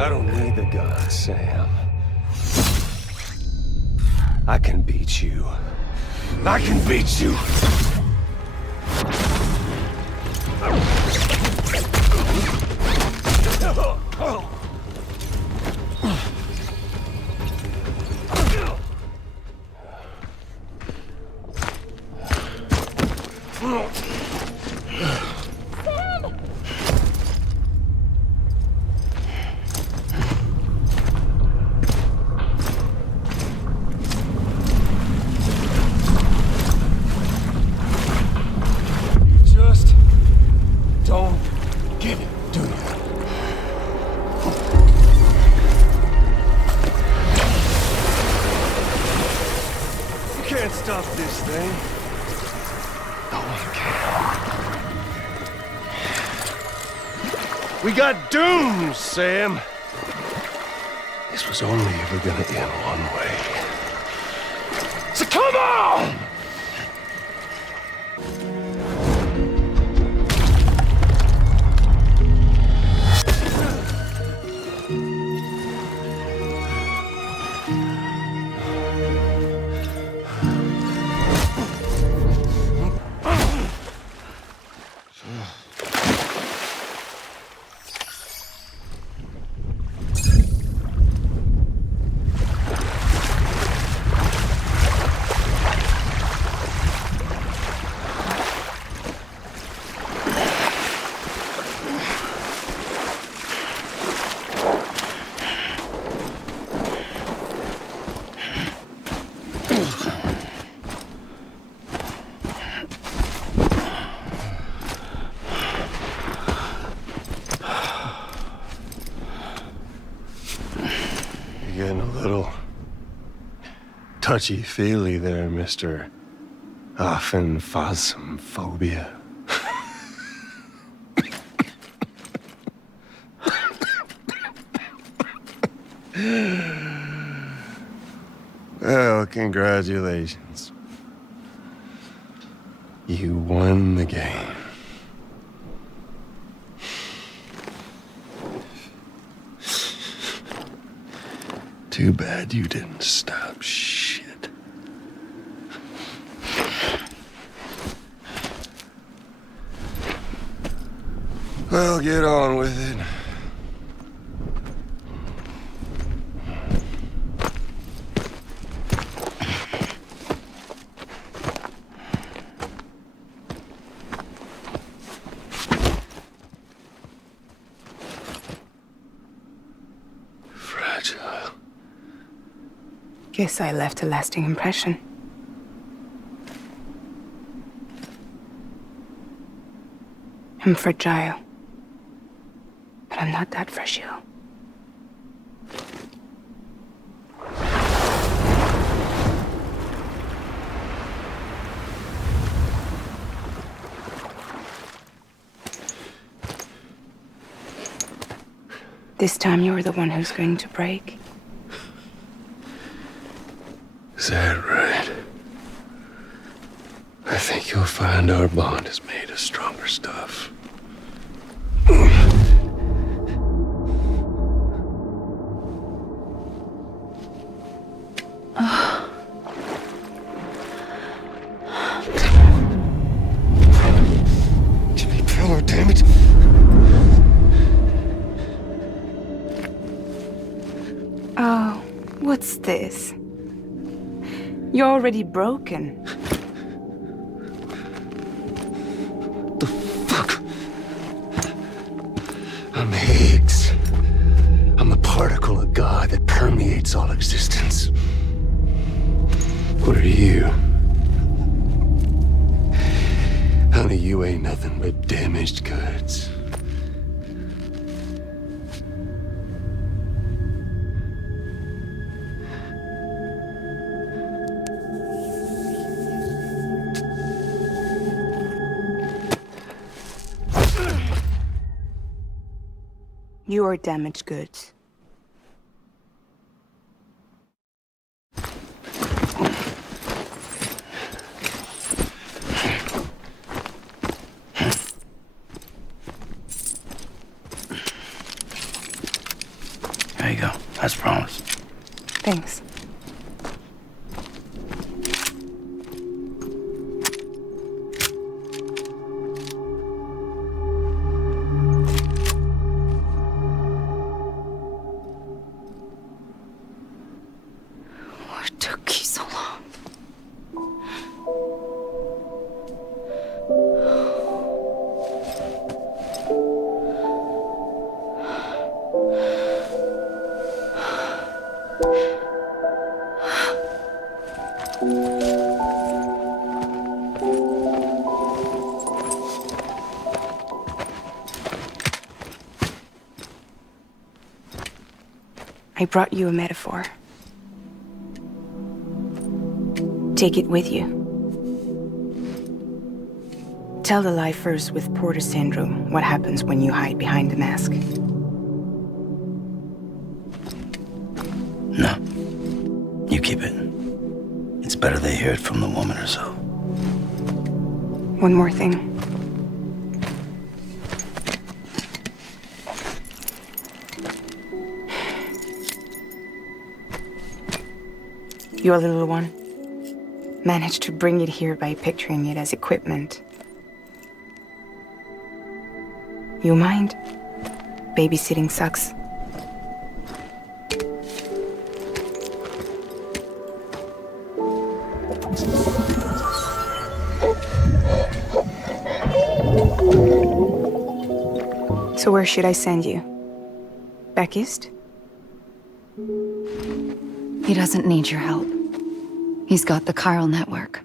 I don't need the gun, Sam. I can beat you. I can beat you. Stop this thing. No one can. We got dooms, Sam. This was only ever gonna end one way. So come on! Getting a little touchy-feely there, Mr. Phasmophobia. Well, congratulations. You won the game. Too bad you didn't stop shit. Well, get on with it. Guess I left a lasting impression. I'm fragile, but I'm not that fragile. This time you're the one who's going to break. Is that right? I think you'll find our bond is made of stronger stuff. Jimmy Pillar, damn it! Oh, what's this? You're already broken. The fuck? I'm Higgs. I'm the particle of God that permeates all existence. What are you? Honey, you ain't nothing but damaged goods. You are damaged goods. There you go. As promised. Thanks. I brought you a metaphor. Take it with you. Tell the lifers with Porter syndrome what happens when you hide behind the mask. No. You keep it. It's better they hear it from the woman herself. One more thing. Your little one managed to bring it here by picturing it as equipment. You mind? Babysitting sucks. So where should I send you? Back east? He doesn't need your help. He's got the chiral network.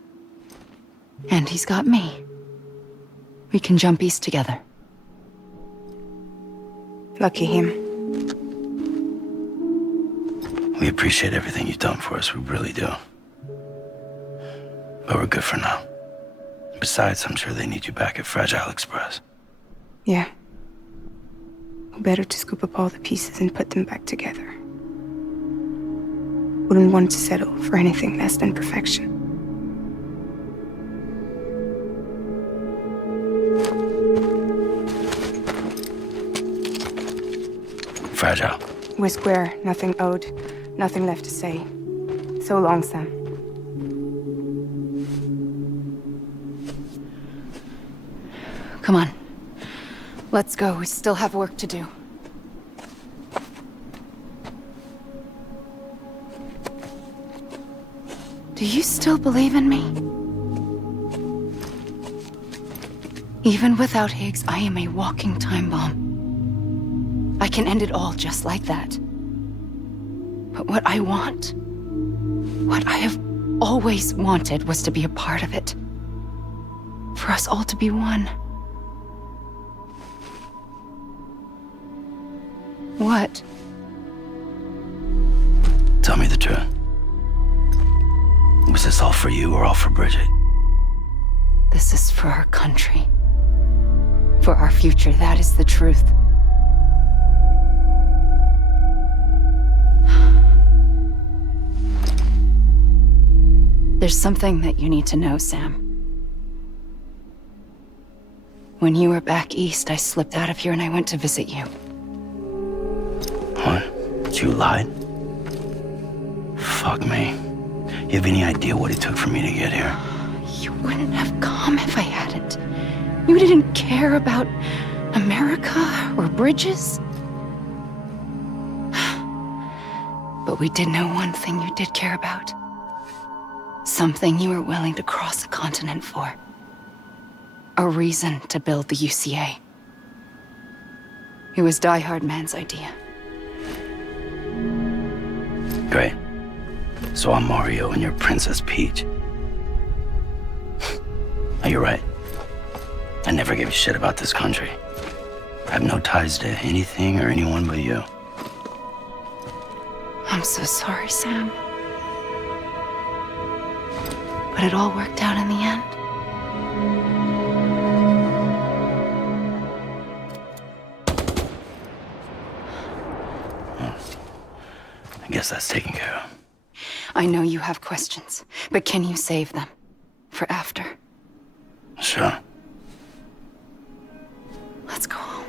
And he's got me. We can jump east together. Lucky him. We appreciate everything you've done for us, we really do. But we're good for now. Besides, I'm sure they need you back at Fragile Express. Yeah. Better to scoop up all the pieces and put them back together. Wouldn't want to settle for anything less than perfection. Fragile. We're square, nothing owed, nothing left to say. So long, Sam. Come on. Let's go. We still have work to do. Do you still believe in me? Even without Higgs, I am a walking time bomb. I can end it all just like that. But what I want, what I have always wanted, was to be a part of it. For us all to be one. What? Tell me the truth. Was this all for you or all for Bridget? This is for our country. For our future, that is the truth. There's something that you need to know, Sam. When you were back east, I slipped out of here and I went to visit you. What? You lied? Fuck me. You have any idea what it took for me to get here? You wouldn't have come if I hadn't. You didn't care about America or bridges. But we did know one thing you did care about. Something you were willing to cross a continent for. A reason to build the UCA. It was Die Hard Man's idea. Great. So I'm Mario and you're Princess Peach. Oh, you're right. I never gave a shit about this country. I have no ties to anything or anyone but you. I'm so sorry, Sam. But it all worked out in the end. I guess that's taken care of. I know you have questions, but can you save them? For after? Sure. Let's go home.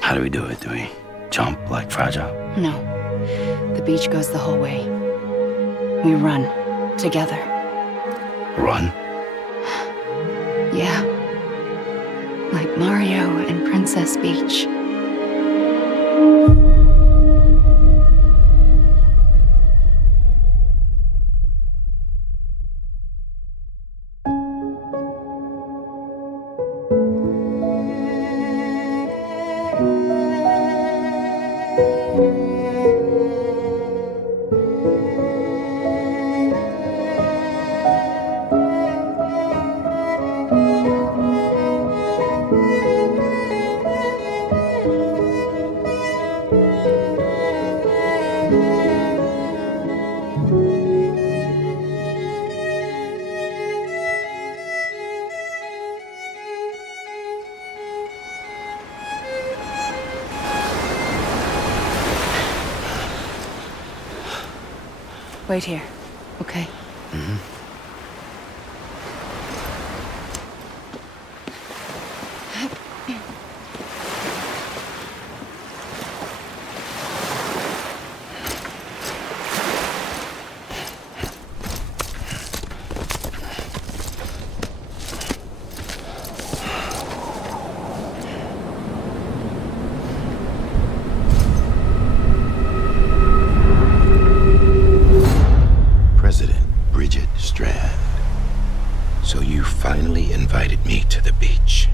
How do we do it? Do we jump like Fragile? No. The beach goes the whole way. We run. Together. Run? Yeah. Like Mario and Princess Peach. Wait here, okay? Mm-hmm. So you finally invited me to the beach.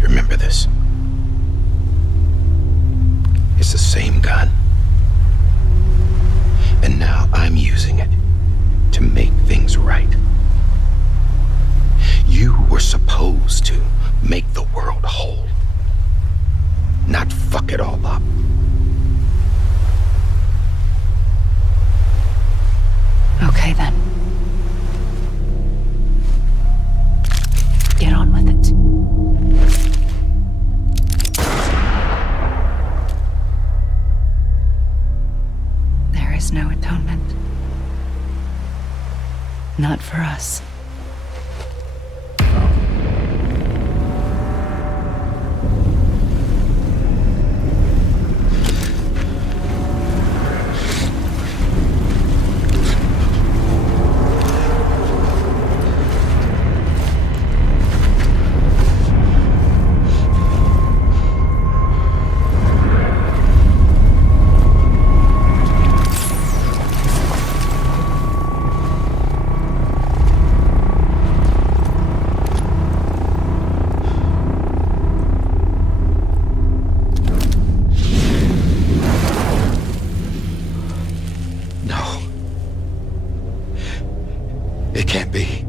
Remember this. It's the same gun. And now I'm using it to make things right. You were supposed to make the world whole, not fuck it all up. Okay, then. Get on with it. There is no atonement. Not for us. It can't be.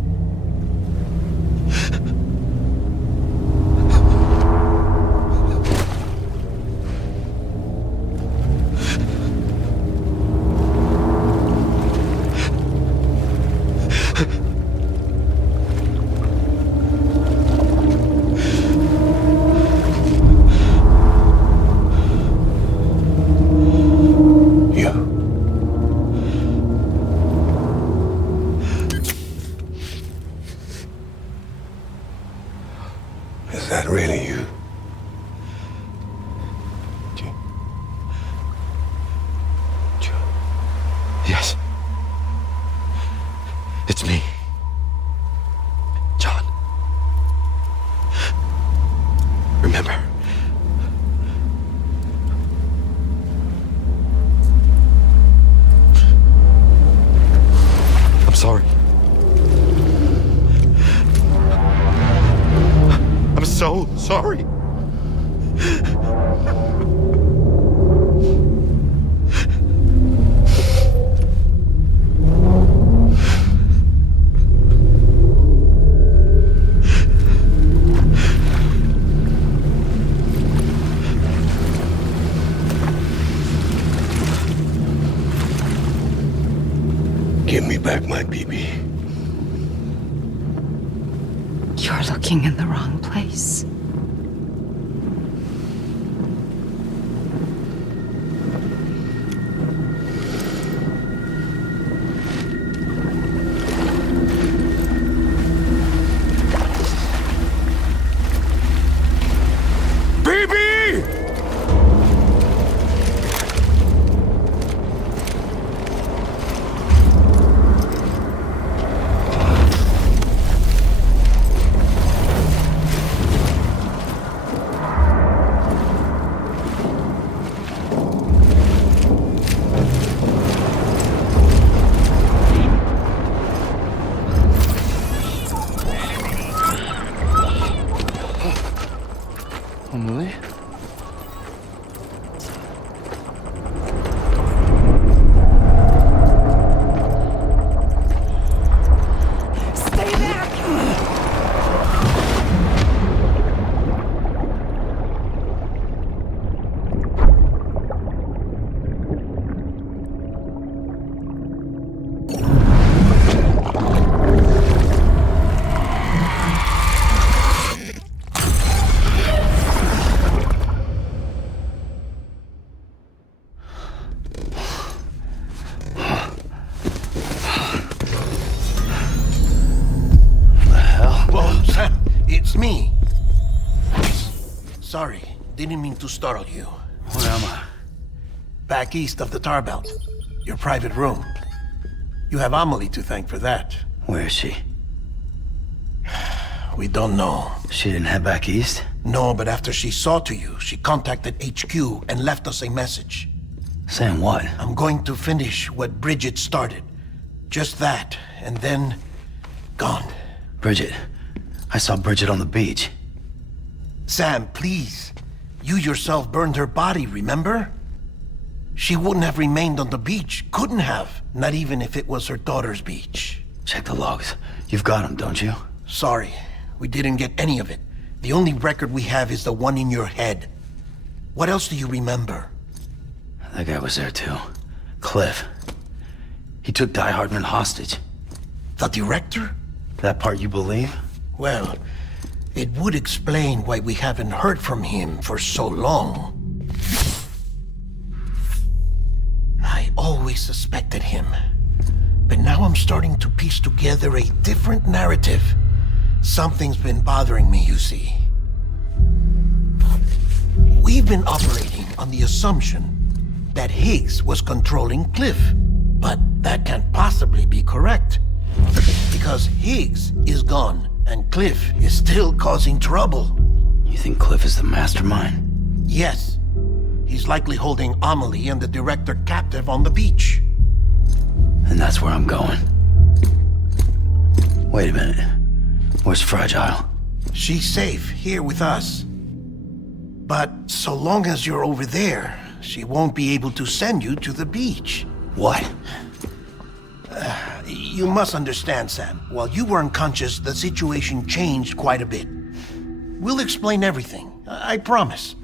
Is that really you? Yes. It's me. John. Remember. I'm sorry. I'm so sorry. Give me back my BB. You're looking in the wrong place. Emily? Stay back! It's me. Sorry, didn't mean to startle you. Where am I? Back east of the tar belt. Your private room. You have Amelie to thank for that. Where is she? We don't know. She didn't head back east? No, but after she saw to you, she contacted HQ and left us a message. Saying what? I'm going to finish what Bridget started. Just that, and then... gone. Bridget. I saw Bridget on the beach. Sam, please. You yourself burned her body, remember? She wouldn't have remained on the beach. Couldn't have. Not even if it was her daughter's beach. Check the logs. You've got them, don't you? Sorry. We didn't get any of it. The only record we have is the one in your head. What else do you remember? That guy was there too. Cliff. He took Die Hardman hostage. The director? That part you believe? Well, it would explain why we haven't heard from him for so long. I always suspected him. But now I'm starting to piece together a different narrative. Something's been bothering me, you see. We've been operating on the assumption that Higgs was controlling Cliff. But that can't possibly be correct. Because Higgs is gone, and Cliff is still causing trouble. You think Cliff is the mastermind? Yes. He's likely holding Amelie and the director captive on the beach. And that's where I'm going. Wait a minute. Where's Fragile? She's safe here with us. But so long as you're over there, she won't be able to send you to the beach. What? You must understand, Sam. While you were unconscious, the situation changed quite a bit. We'll explain everything, I promise.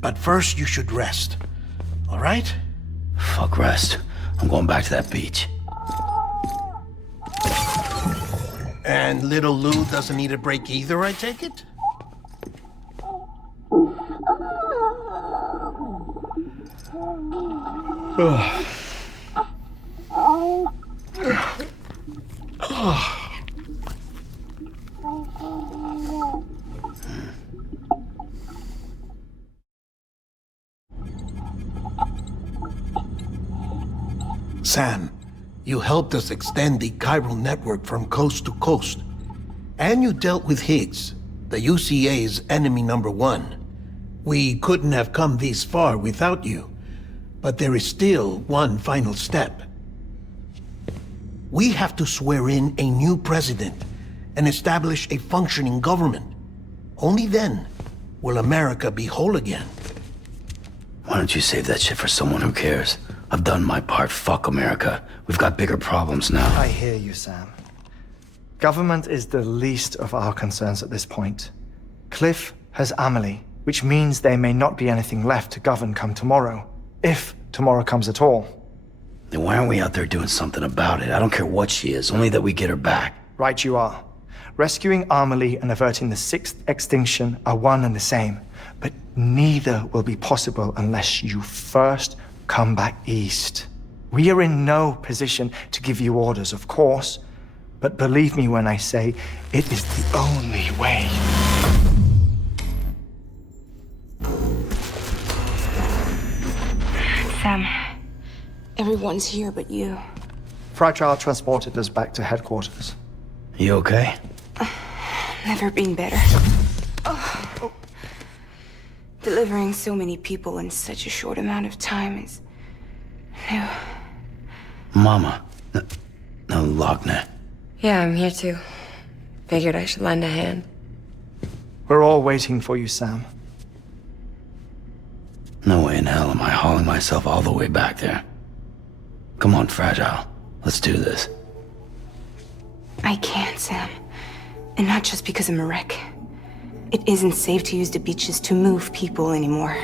But first, you should rest. All right? Fuck rest. I'm going back to that beach. And little Lou doesn't need a break either, I take it? Sam, you helped us extend the chiral network from coast to coast. And you dealt with Higgs, the UCA's enemy #1. We couldn't have come this far without you. But there is still one final step. We have to swear in a new president and establish a functioning government. Only then will America be whole again. Why don't you save that shit for someone who cares? I've done my part. Fuck America. We've got bigger problems now. I hear you, Sam. Government is the least of our concerns at this point. Cliff has Amelie, which means there may not be anything left to govern come tomorrow. If tomorrow comes at all. Then why aren't we out there doing something about it? I don't care what she is, only that we get her back. Right you are. Rescuing Amelie and averting the 6th extinction are one and the same. But neither will be possible unless you first come back east. We are in no position to give you orders, of course. But believe me when I say, it is the only way. Sam, everyone's here but you. Fragile transported us back to headquarters. You okay? Never been better. Oh. Delivering so many people in such a short amount of time is new. Mama. No, Lochner. Yeah, I'm here too. Figured I should lend a hand. We're all waiting for you, Sam. No way in hell am I hauling myself all the way back there. Come on, Fragile. Let's do this. I can't, Sam. And not just because I'm a wreck. It isn't safe to use the beaches to move people anymore.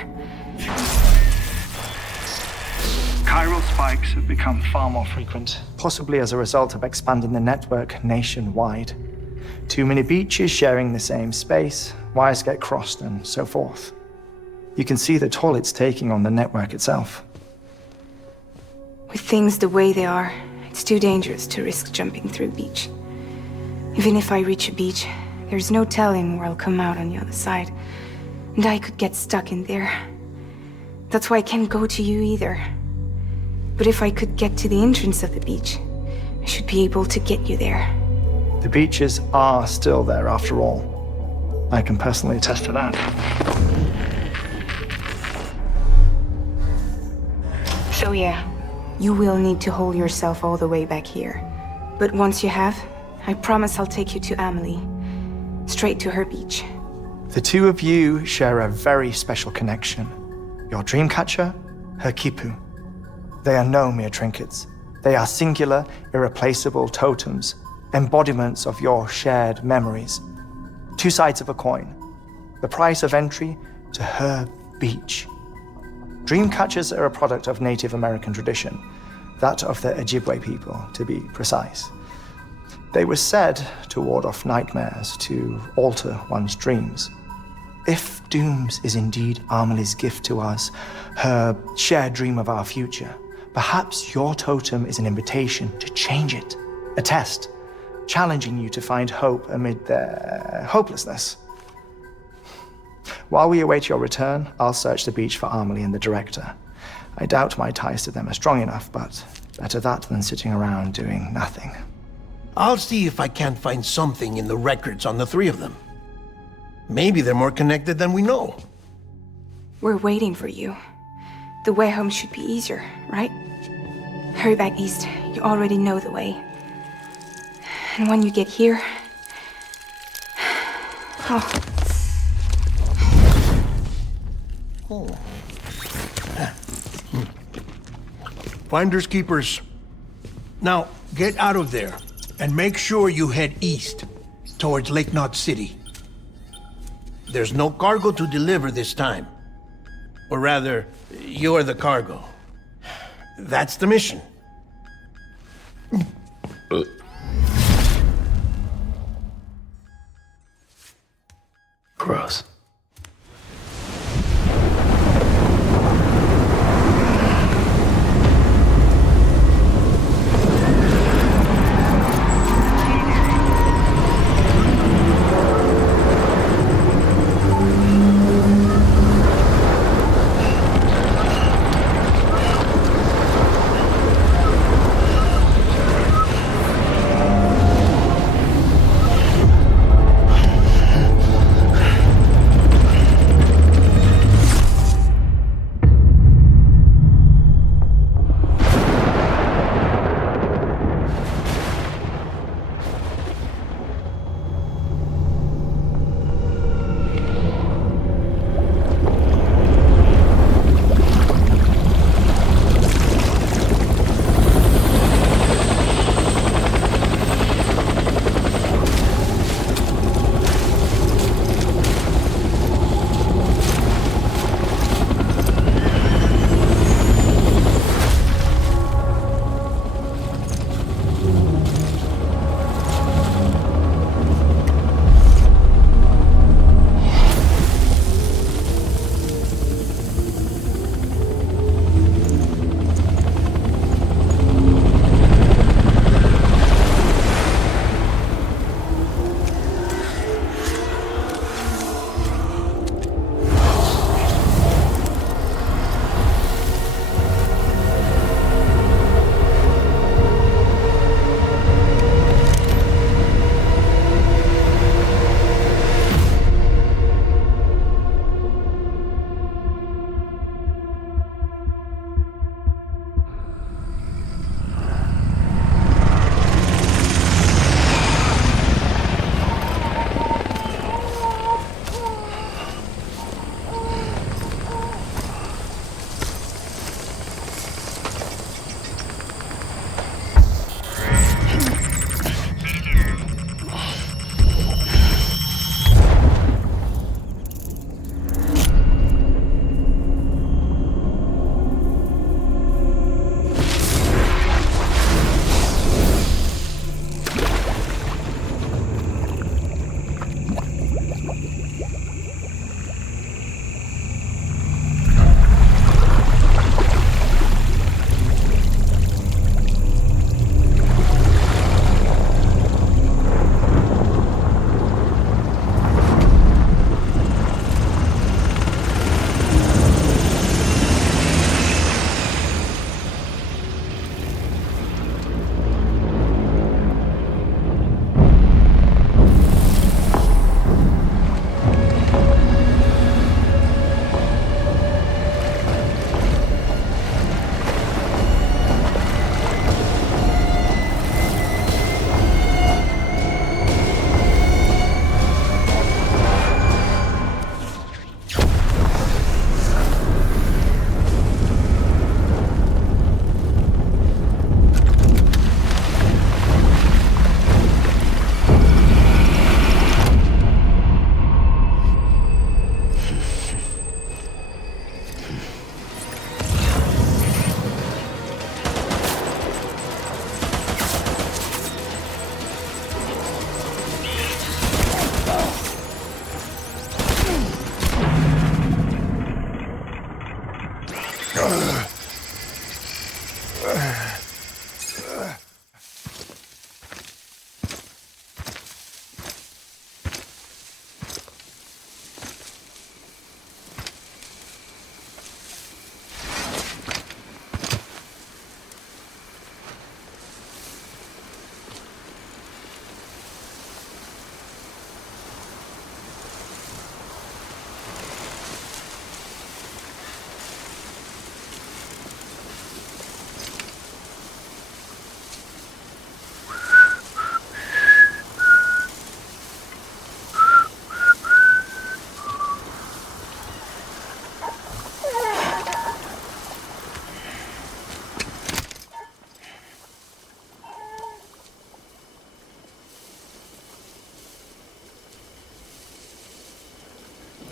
Chiral spikes have become far more frequent. Possibly as a result of expanding the network nationwide. Too many beaches sharing the same space, wires get crossed, and so forth. You can see the toll it's taking on the network itself. With things the way they are, it's too dangerous to risk jumping through a beach. Even if I reach a beach, There's no telling where I'll come out on the other side. And I could get stuck in there. That's why I can't go to you either. But if I could get to the entrance of the beach, I should be able to get you there. The beaches are still there after all. I can personally attest to that. So yeah, you will need to hold yourself all the way back here. But once you have, I promise I'll take you to Amelie. Straight to her beach. The two of you share a very special connection. Your dreamcatcher, her kipu. They are no mere trinkets. They are singular, irreplaceable totems, embodiments of your shared memories. Two sides of a coin. The price of entry to her beach. Dreamcatchers are a product of Native American tradition, that of the Ojibwe people, to be precise. They were said to ward off nightmares, to alter one's dreams. If Dooms is indeed Amelie's gift to us, her shared dream of our future, perhaps your totem is an invitation to change it. A test, challenging you to find hope amid their hopelessness. While we await your return, I'll search the beach for Amelie and the director. I doubt my ties to them are strong enough, but better that than sitting around doing nothing. I'll see if I can't find something in the records on the three of them. Maybe they're more connected than we know. We're waiting for you. The way home should be easier, right? Hurry back east. You already know the way. And when you get here... Oh. Finders keepers. Now, get out of there, and make sure you head east, towards Lake Knot City. There's no cargo to deliver this time. Or rather, you're the cargo. That's the mission. Gross.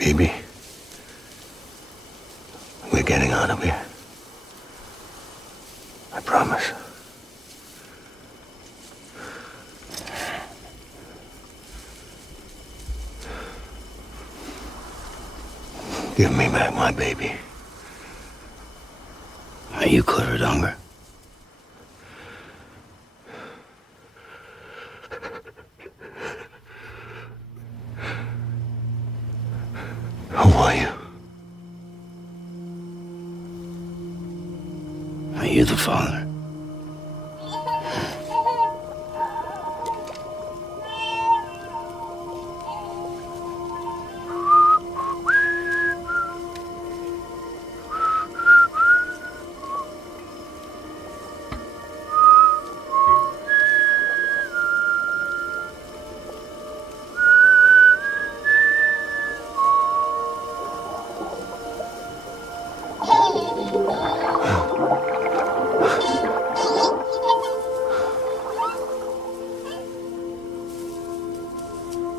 Baby, we're getting out of here. I promise. Give me back my baby. Are you clear of hunger? Who are you? Are you the father?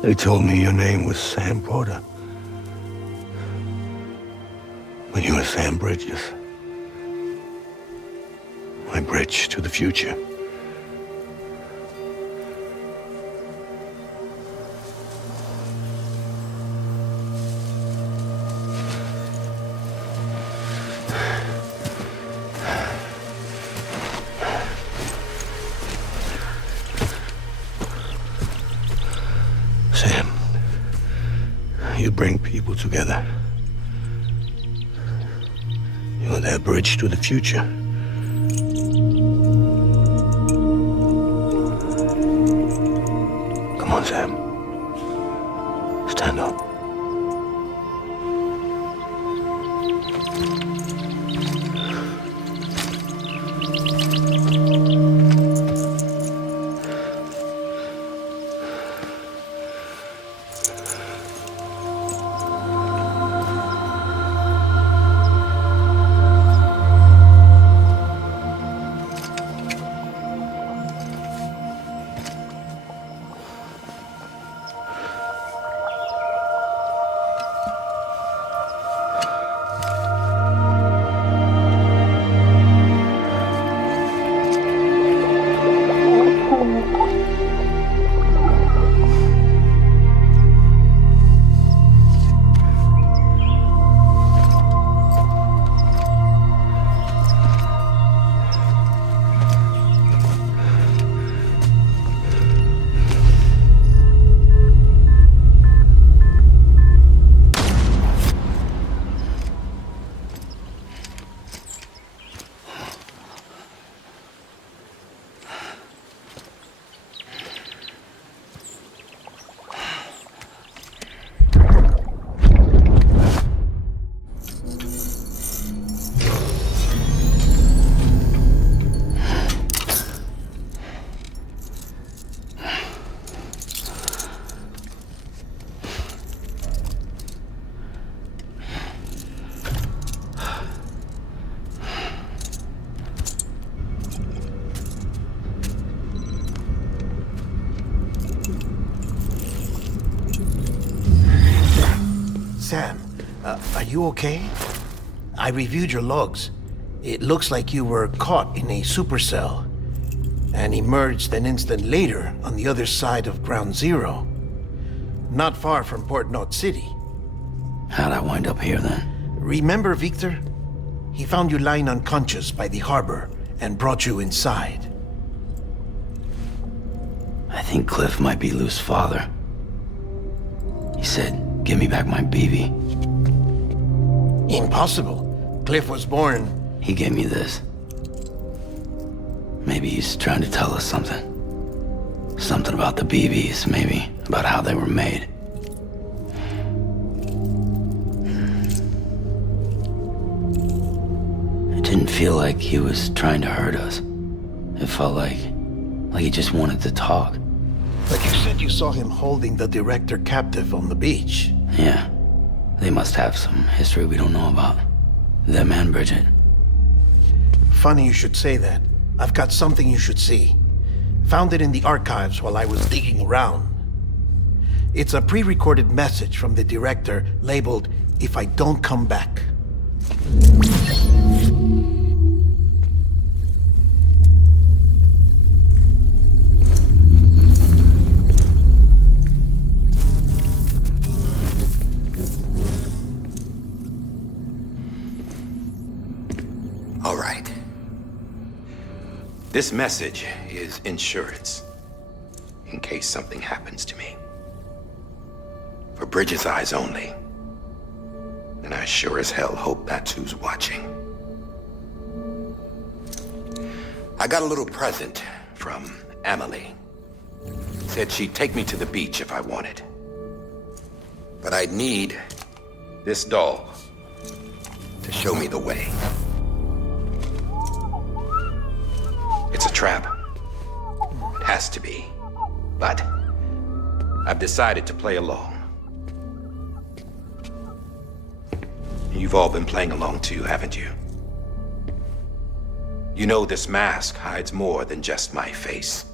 They told me your name was Sam Porter. But you were Sam Bridges. My bridge to the future. Sam, you bring people together. You're their bridge to the future. Come on, Sam. Stand up. Sam, are you okay? I reviewed your logs. It looks like you were caught in a supercell and emerged an instant later on the other side of Ground Zero. Not far from Port Knot City. How'd I wind up here then? Remember Victor? He found you lying unconscious by the harbor and brought you inside. I think Cliff might be Lou's father. He said, give me back my BB. Impossible. Cliff was born... He gave me this. Maybe he's trying to tell us something. Something about the BBs, maybe. About how they were made. It didn't feel like he was trying to hurt us. It felt like he just wanted to talk. But you said you saw him holding the director captive on the beach. Yeah. They must have some history we don't know about. Them and Bridget. Funny you should say that. I've got something you should see. Found it in the archives while I was digging around. It's a pre-recorded message from the director labeled, "If I Don't Come Back." All right. This message is insurance, in case something happens to me. For Bridget's eyes only. And I sure as hell hope that's who's watching. I got a little present from Emily. Said she'd take me to the beach if I wanted. But I'd need this doll to show me the way. It's a trap. It has to be. But I've decided to play along. You've all been playing along too, haven't you? You know this mask hides more than just my face.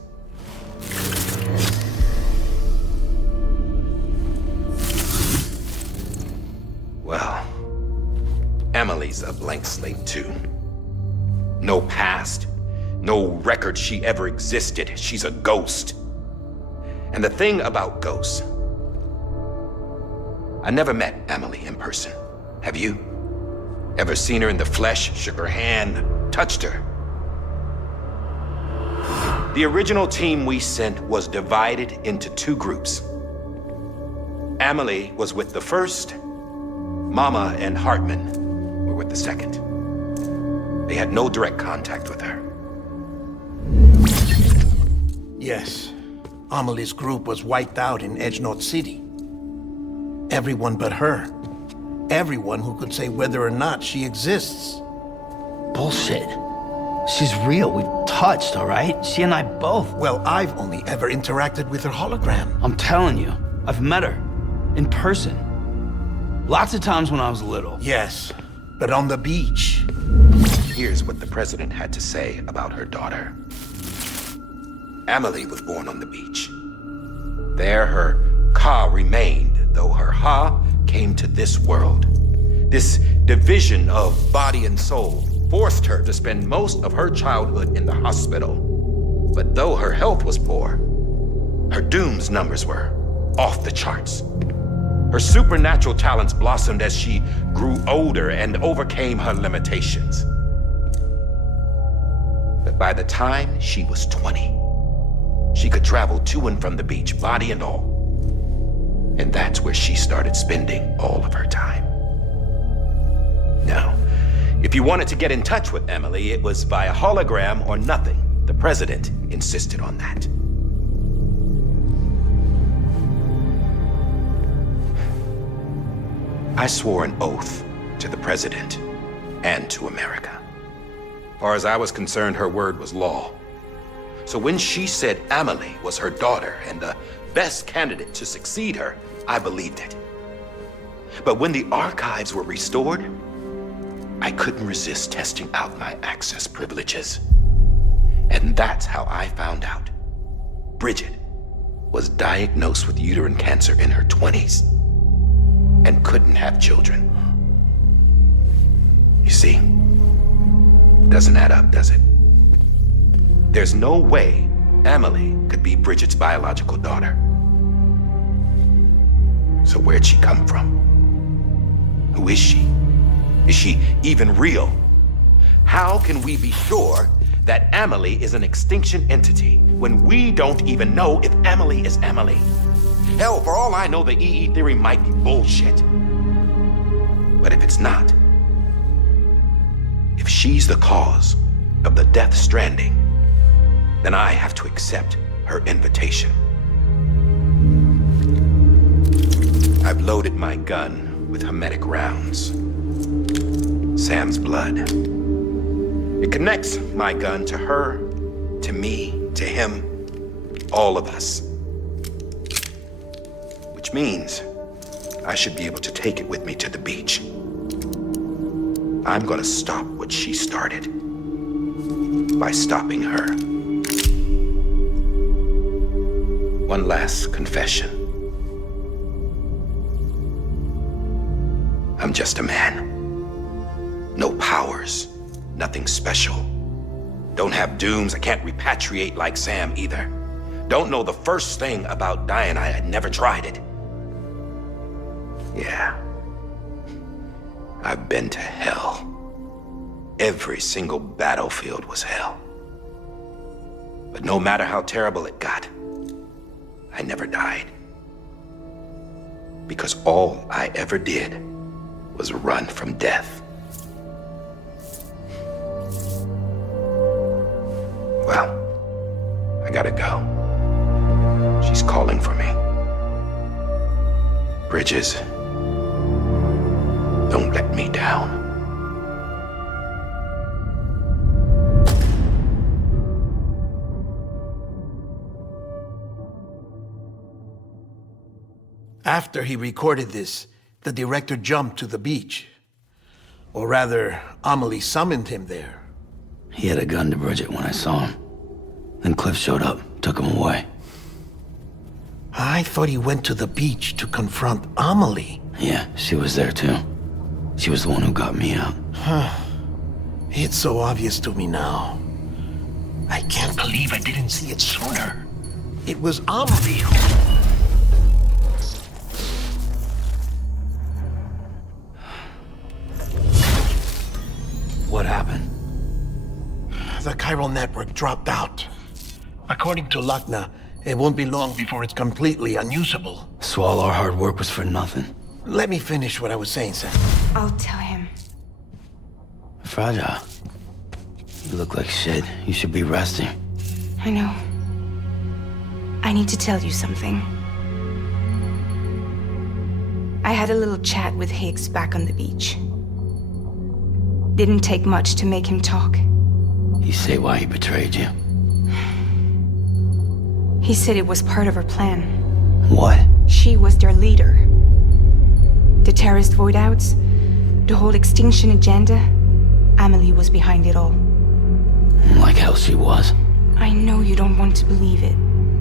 Well, Emily's a blank slate too. No past, no record she ever existed. She's a ghost. And the thing about ghosts, I never met Emily in person. Have you? Ever seen her in the flesh, shook her hand, touched her? The original team we sent was divided into two groups. Emily was with the first. Mama and Hartman were with the second. They had no direct contact with her. Yes. Amelie's group was wiped out in Edgenorth City. Everyone but her. Everyone who could say whether or not she exists. Bullshit. She's real. We've touched, all right? She and I both. Well, I've only ever interacted with her hologram. I'm telling you, I've met her. In person. Lots of times when I was little. Yes, but on the beach. Here's what the president had to say about her daughter. Emily was born on the beach. There her Ka remained, though her Ha came to this world. This division of body and soul forced her to spend most of her childhood in the hospital. But though her health was poor, her Doom's numbers were off the charts. Her supernatural talents blossomed as she grew older and overcame her limitations. But by the time she was 20, she could travel to and from the beach, body and all. And that's where she started spending all of her time. Now, if you wanted to get in touch with Emily, it was via hologram or nothing. The president insisted on that. I swore an oath to the president and to America. As far as I was concerned, her word was law. So when she said Emily was her daughter and the best candidate to succeed her, I believed it. But when the archives were restored, I couldn't resist testing out my access privileges. And that's how I found out. Bridget was diagnosed with uterine cancer in her 20s and couldn't have children. You see, doesn't add up, does it? There's no way Emily could be Bridget's biological daughter. So where'd she come from? Who is she? Is she even real? How can we be sure that Emily is an extinction entity when we don't even know if Emily is Emily? Hell, for all I know, the EE theory might be bullshit. But if it's not, if she's the cause of the Death Stranding, then I have to accept her invitation. I've loaded my gun with hermetic rounds. Sam's blood. It connects my gun to her, to me, to him, all of us. Which means I should be able to take it with me to the beach. I'm gonna stop what she started by stopping her. One last confession. I'm just a man. No powers, nothing special. Don't have dooms, I can't repatriate like Sam either. Don't know the first thing about dying, I had never tried it. Yeah. I've been to hell. Every single battlefield was hell. But no matter how terrible it got, I never died. Because all I ever did was run from death. Well, I gotta go. She's calling for me. Bridges, don't let me down. After he recorded this, the director jumped to the beach. Or rather, Amelie summoned him there. He had a gun to Bridget when I saw him. Then Cliff showed up, took him away. I thought he went to the beach to confront Amelie. Yeah, she was there too. She was the one who got me out. It's so obvious to me now. I can't believe I didn't see it sooner. It was Amelie who... What happened? The chiral network dropped out. According to Lakna, it won't be long before it's completely unusable. So all our hard work was for nothing. Let me finish what I was saying, Sam. I'll tell him. Fragile. You look like shit. You should be resting. I know. I need to tell you something. I had a little chat with Higgs back on the beach. Didn't take much to make him talk. You say why he betrayed you? He said it was part of her plan. What? She was their leader. The terrorist voidouts, the whole extinction agenda, Amelie was behind it all. Like hell she was. I know you don't want to believe it,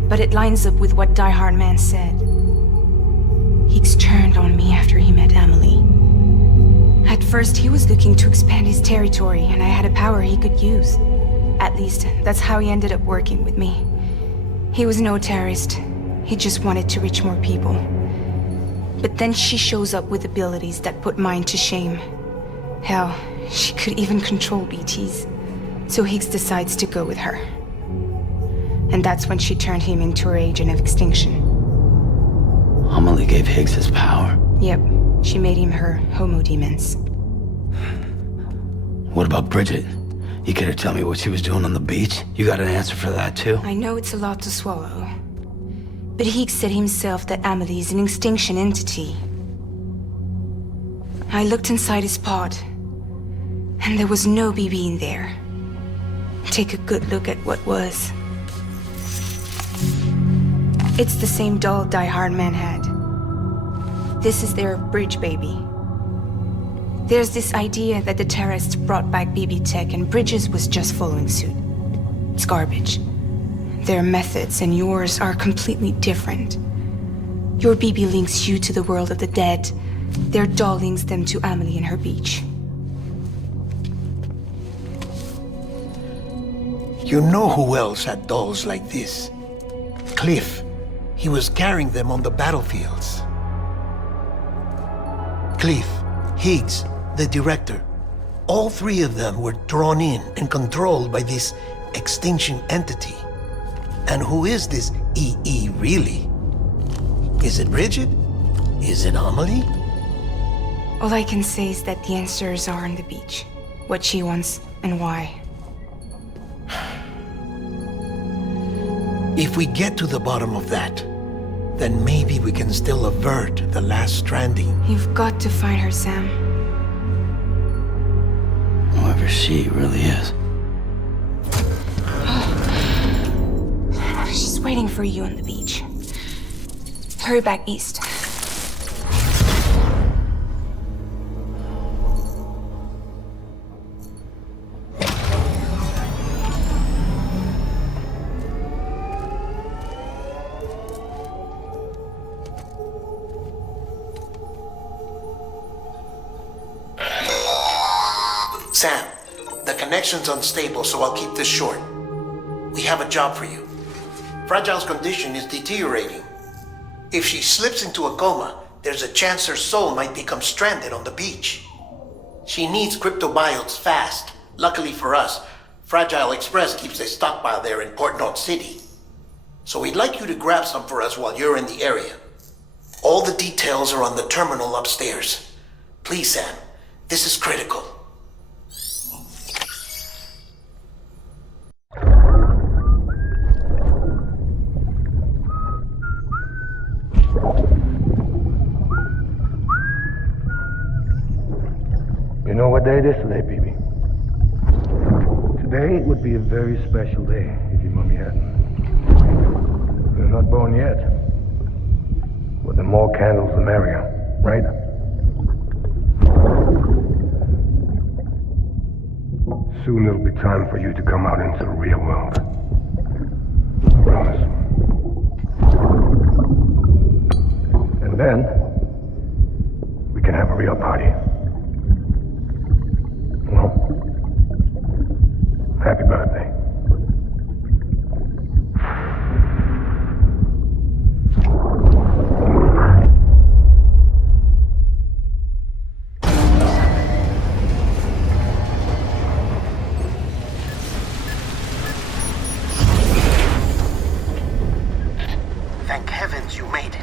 but it lines up with what Die Hard Man said. Higgs turned on me after he met Amelie. At first, he was looking to expand his territory, and I had a power he could use. At least, that's how he ended up working with me. He was no terrorist. He just wanted to reach more people. But then she shows up with abilities that put mine to shame. Hell, she could even control BTs. So Higgs decides to go with her. And that's when she turned him into her agent of extinction. Amelie gave Higgs his power? Yep. She made him her homo demons. What about Bridget? You care to tell me what she was doing on the beach? You got an answer for that too? I know it's a lot to swallow. But Higgs said himself that Amelie is an extinction entity. I looked inside his pod, and there was no BB in there. Take a good look at what was. It's the same doll Die Hard Man had. This is their bridge baby. There's this idea that the terrorists brought back BB tech and Bridges was just following suit. It's garbage. Their methods and yours are completely different. Your BB links you to the world of the dead. Their doll links them to Amelie and her beach. You know who else had dolls like this? Cliff. He was carrying them on the battlefields. Cliff, Higgs, the director. All three of them were drawn in and controlled by this extinction entity. And who is this EE really? Is it Bridget? Is it Amelie? All I can say is that the answers are on the beach. What she wants and why. If we get to the bottom of that, then maybe we can still avert the last stranding. You've got to find her, Sam. Whoever she really is. She's waiting for you on the beach. Hurry back east. Sam, the connection's unstable, so I'll keep this short. We have a job for you. Fragile's condition is deteriorating. If she slips into a coma, there's a chance her soul might become stranded on the beach. She needs cryptobiotes fast. Luckily for us, Fragile Express keeps a stockpile there in Port North City. So we'd like you to grab some for us while you're in the area. All the details are on the terminal upstairs. Please, Sam, this is critical. You know what day it is today, BB? Today would be a very special day if your mommy hadn't. You're not born yet. But the more candles, the merrier, right? Soon it'll be time for you to come out into the real world. Promise. And then, we can have a real party. Well, happy birthday. Thank heavens you made it.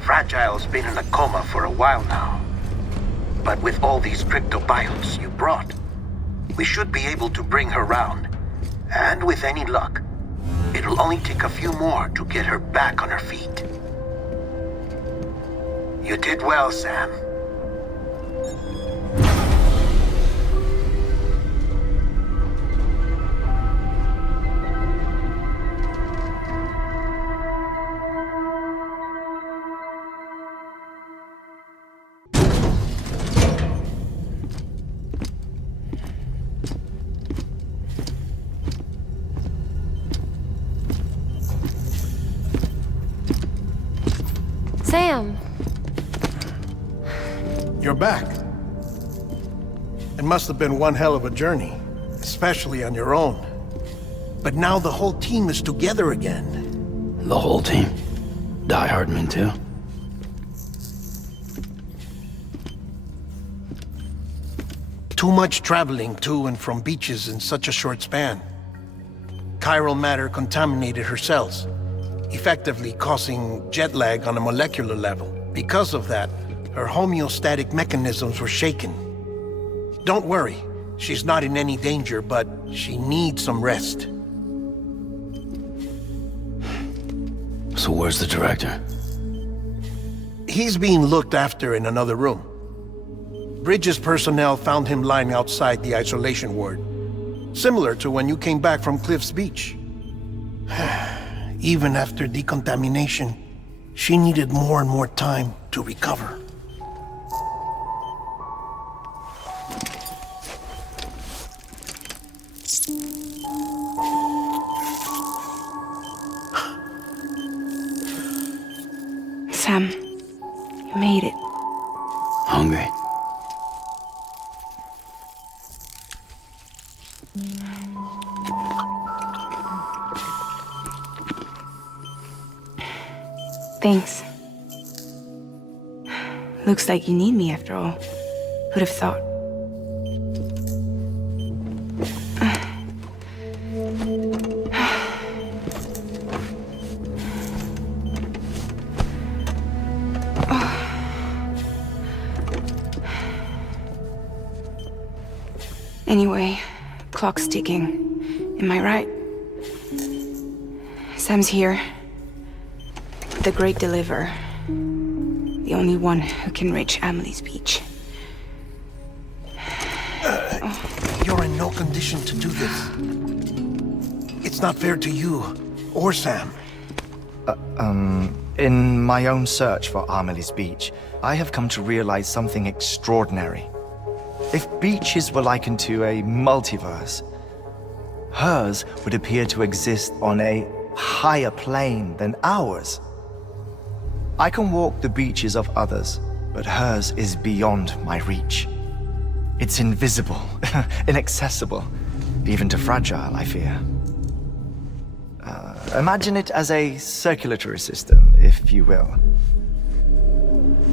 Fragile's been in a coma for a while now. But with all these cryptobiotes you brought, we should be able to bring her round. And with any luck, it'll only take a few more to get her back on her feet. You did well, Sam. Sam! You're back. It must have been one hell of a journey, especially on your own. But now the whole team is together again. The whole team? Die Hardman too? Too much traveling to and from beaches in such a short span. Chiral matter contaminated her cells, effectively causing jet lag on a molecular level. Because of that, her homeostatic mechanisms were shaken. Don't worry, she's not in any danger, but she needs some rest. So where's the director? He's being looked after in another room. Bridges personnel found him lying outside the isolation ward, similar to when you came back from Cliff's Beach. Even after decontamination, she needed more and more time to recover. Sam, you made it. Hungry? Thanks. Looks like you need me after all. Who'd have thought? Anyway, clock's ticking. Am I right? Sam's here. The Great Deliverer. The only one who can reach Amelie's Beach. You're in no condition to do this. It's not fair to you or Sam. In my own search for Amelie's Beach, I have come to realize something extraordinary. If beaches were likened to a multiverse, hers would appear to exist on a higher plane than ours. I can walk the beaches of others, but hers is beyond my reach. It's invisible, inaccessible, even to fragile, I fear. Imagine it as a circulatory system, if you will.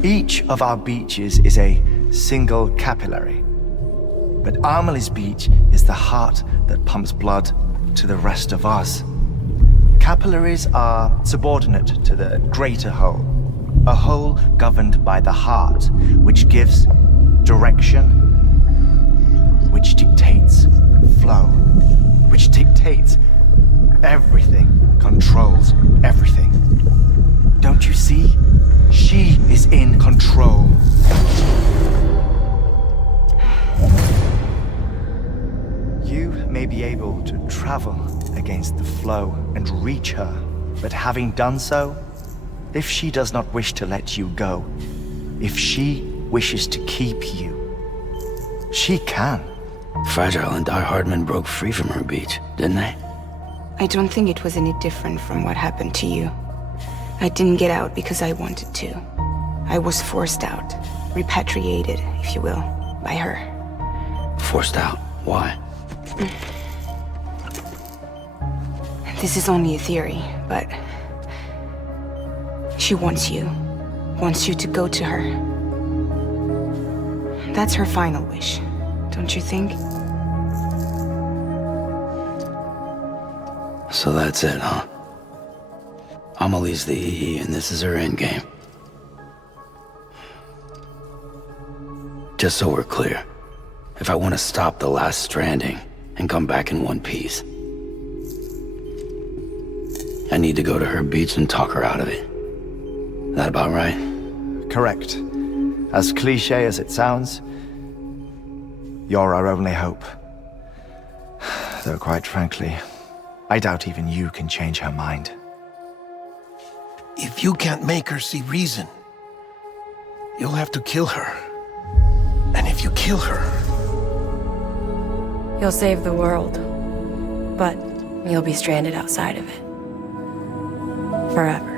Each of our beaches is a single capillary. But Amelie's beach is the heart that pumps blood to the rest of us. Capillaries are subordinate to the greater whole. A whole governed by the heart, which gives direction, which dictates flow, which dictates everything, controls everything. Don't you see? She is in control. You may be able to travel against the flow and reach her, but having done so, if she does not wish to let you go, if she wishes to keep you, she can. Fragile and Die Hardman broke free from her beach, didn't they? I don't think it was any different from what happened to you. I didn't get out because I wanted to. I was forced out, repatriated, if you will, by her. Forced out? Why? This is only a theory, but she wants you to go to her. That's her final wish, don't you think? So that's it, huh? Amelie's the EE, and this is her endgame. Just so we're clear, if I want to stop the last stranding and come back in one piece, I need to go to her beach and talk her out of it. That about right? Correct. As cliche as it sounds, you're our only hope. Though quite frankly, I doubt even you can change her mind. If you can't make her see reason, you'll have to kill her. And if you kill her... You'll save the world, but you'll be stranded outside of it. Forever.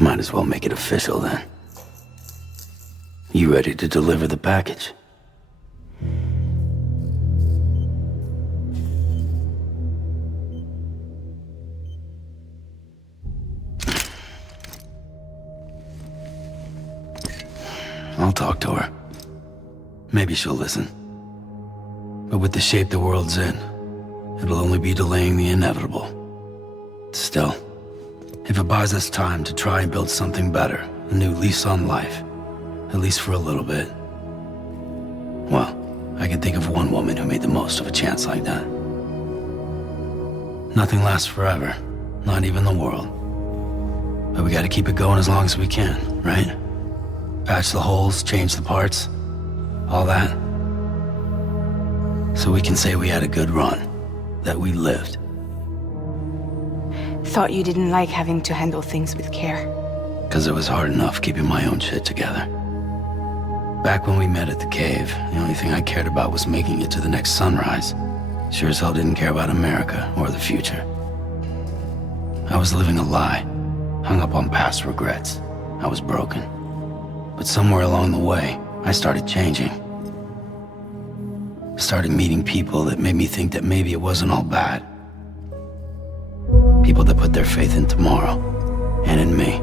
Might as well make it official then. You ready to deliver the package? I'll talk to her. Maybe she'll listen. But with the shape the world's in, it'll only be delaying the inevitable. Still, if it buys us time to try and build something better, a new lease on life, at least for a little bit, well, I can think of one woman who made the most of a chance like that. Nothing lasts forever, not even the world. But we gotta keep it going as long as we can, right? Patch the holes, change the parts, all that. So we can say we had a good run, that we lived. Thought you didn't like having to handle things with care. 'Cause it was hard enough keeping my own shit together. Back when we met at the cave, the only thing I cared about was making it to the next sunrise. Sure as hell didn't care about America or the future. I was living a lie, hung up on past regrets. I was broken. But somewhere along the way, I started changing. Started meeting people that made me think that maybe it wasn't all bad. People that put their faith in tomorrow, and in me.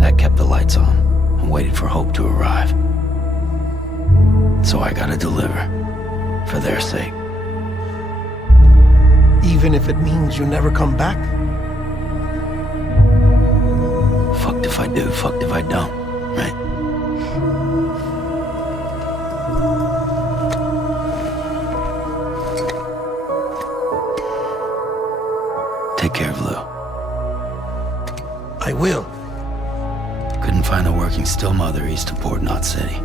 That kept the lights on, and waited for hope to arrive. So I gotta deliver, for their sake. Even if it means you never come back? Fucked if I do, fucked if I don't, right? Take care of Lou. I will. Couldn't find a working still mother east of Port Knot City.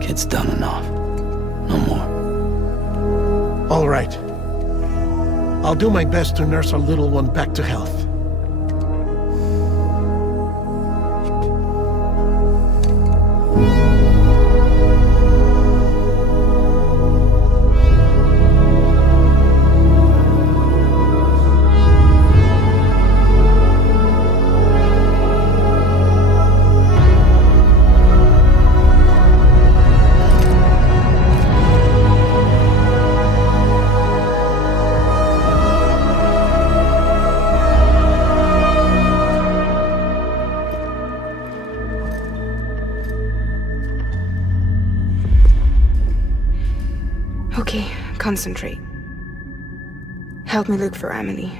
Kid's done enough. No more. All right. I'll do my best to nurse our little one back to health. Okay, concentrate. Help me look for Emily.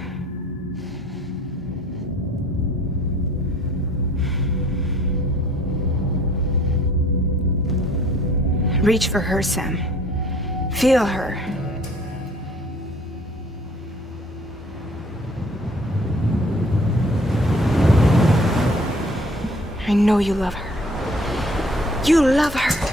Reach for her, Sam. Feel her. I know you love her. You love her.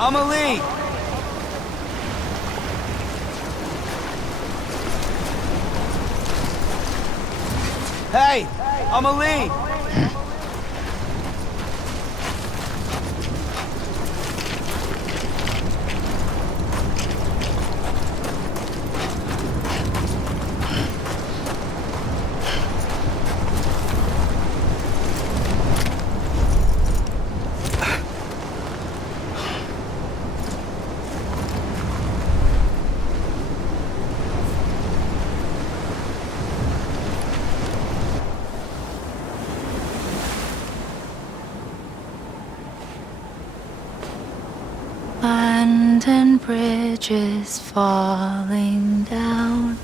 Amelie! Hey! Amelie! London Bridge is falling down,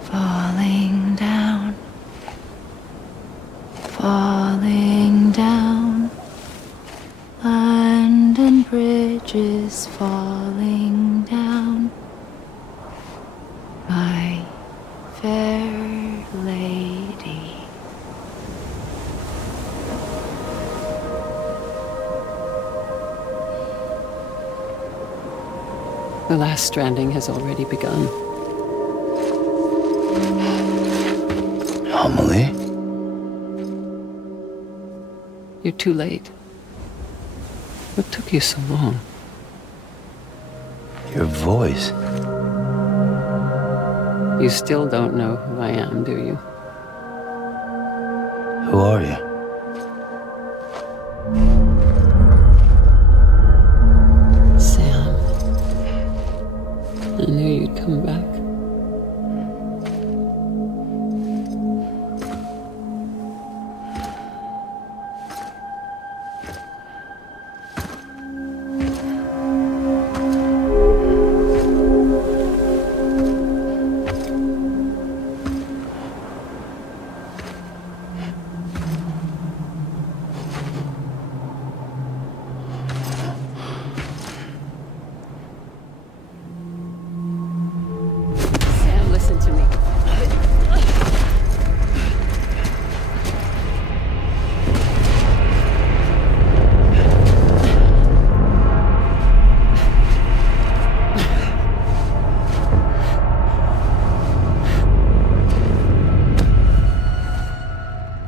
falling down. bridges falling down. My fair lady. The last stranding has already begun. Amelie? You're too late. What took you so long? Your voice. You still don't know who I am, do you? Who are you? Sam. I knew you'd come back.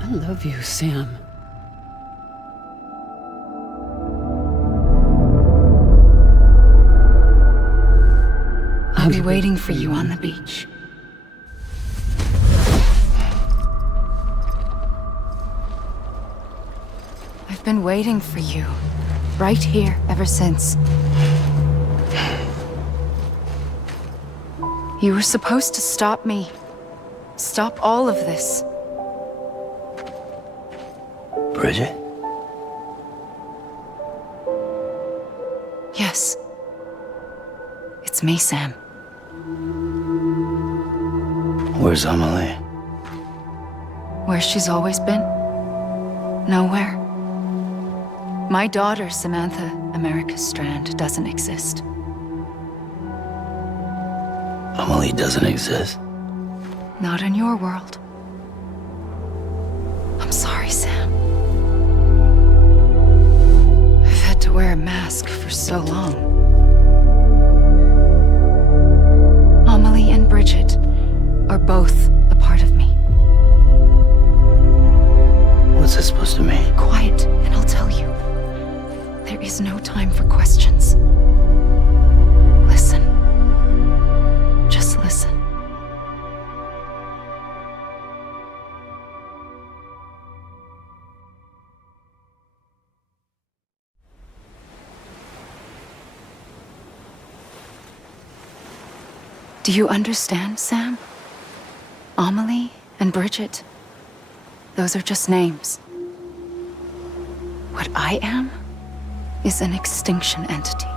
I love you, Sam. I'll be waiting for you on the beach. I've been waiting for you, right here, ever since. You were supposed to stop me. Stop all of this. Bridget? Yes. It's me, Sam. Where's Amelie? Where she's always been. Nowhere. My daughter, Samantha America Strand, doesn't exist. Amelie doesn't exist? Not in your world. I'm sorry, Sam. I've had to wear a mask for so long. Amelie and Bridget are both a part of me. What's that supposed to mean? Quiet, and I'll tell you. There is no time for questions. Listen. Just listen. Do you understand, Sam? Amelie and Bridget, those are just names. What I am is an extinction entity.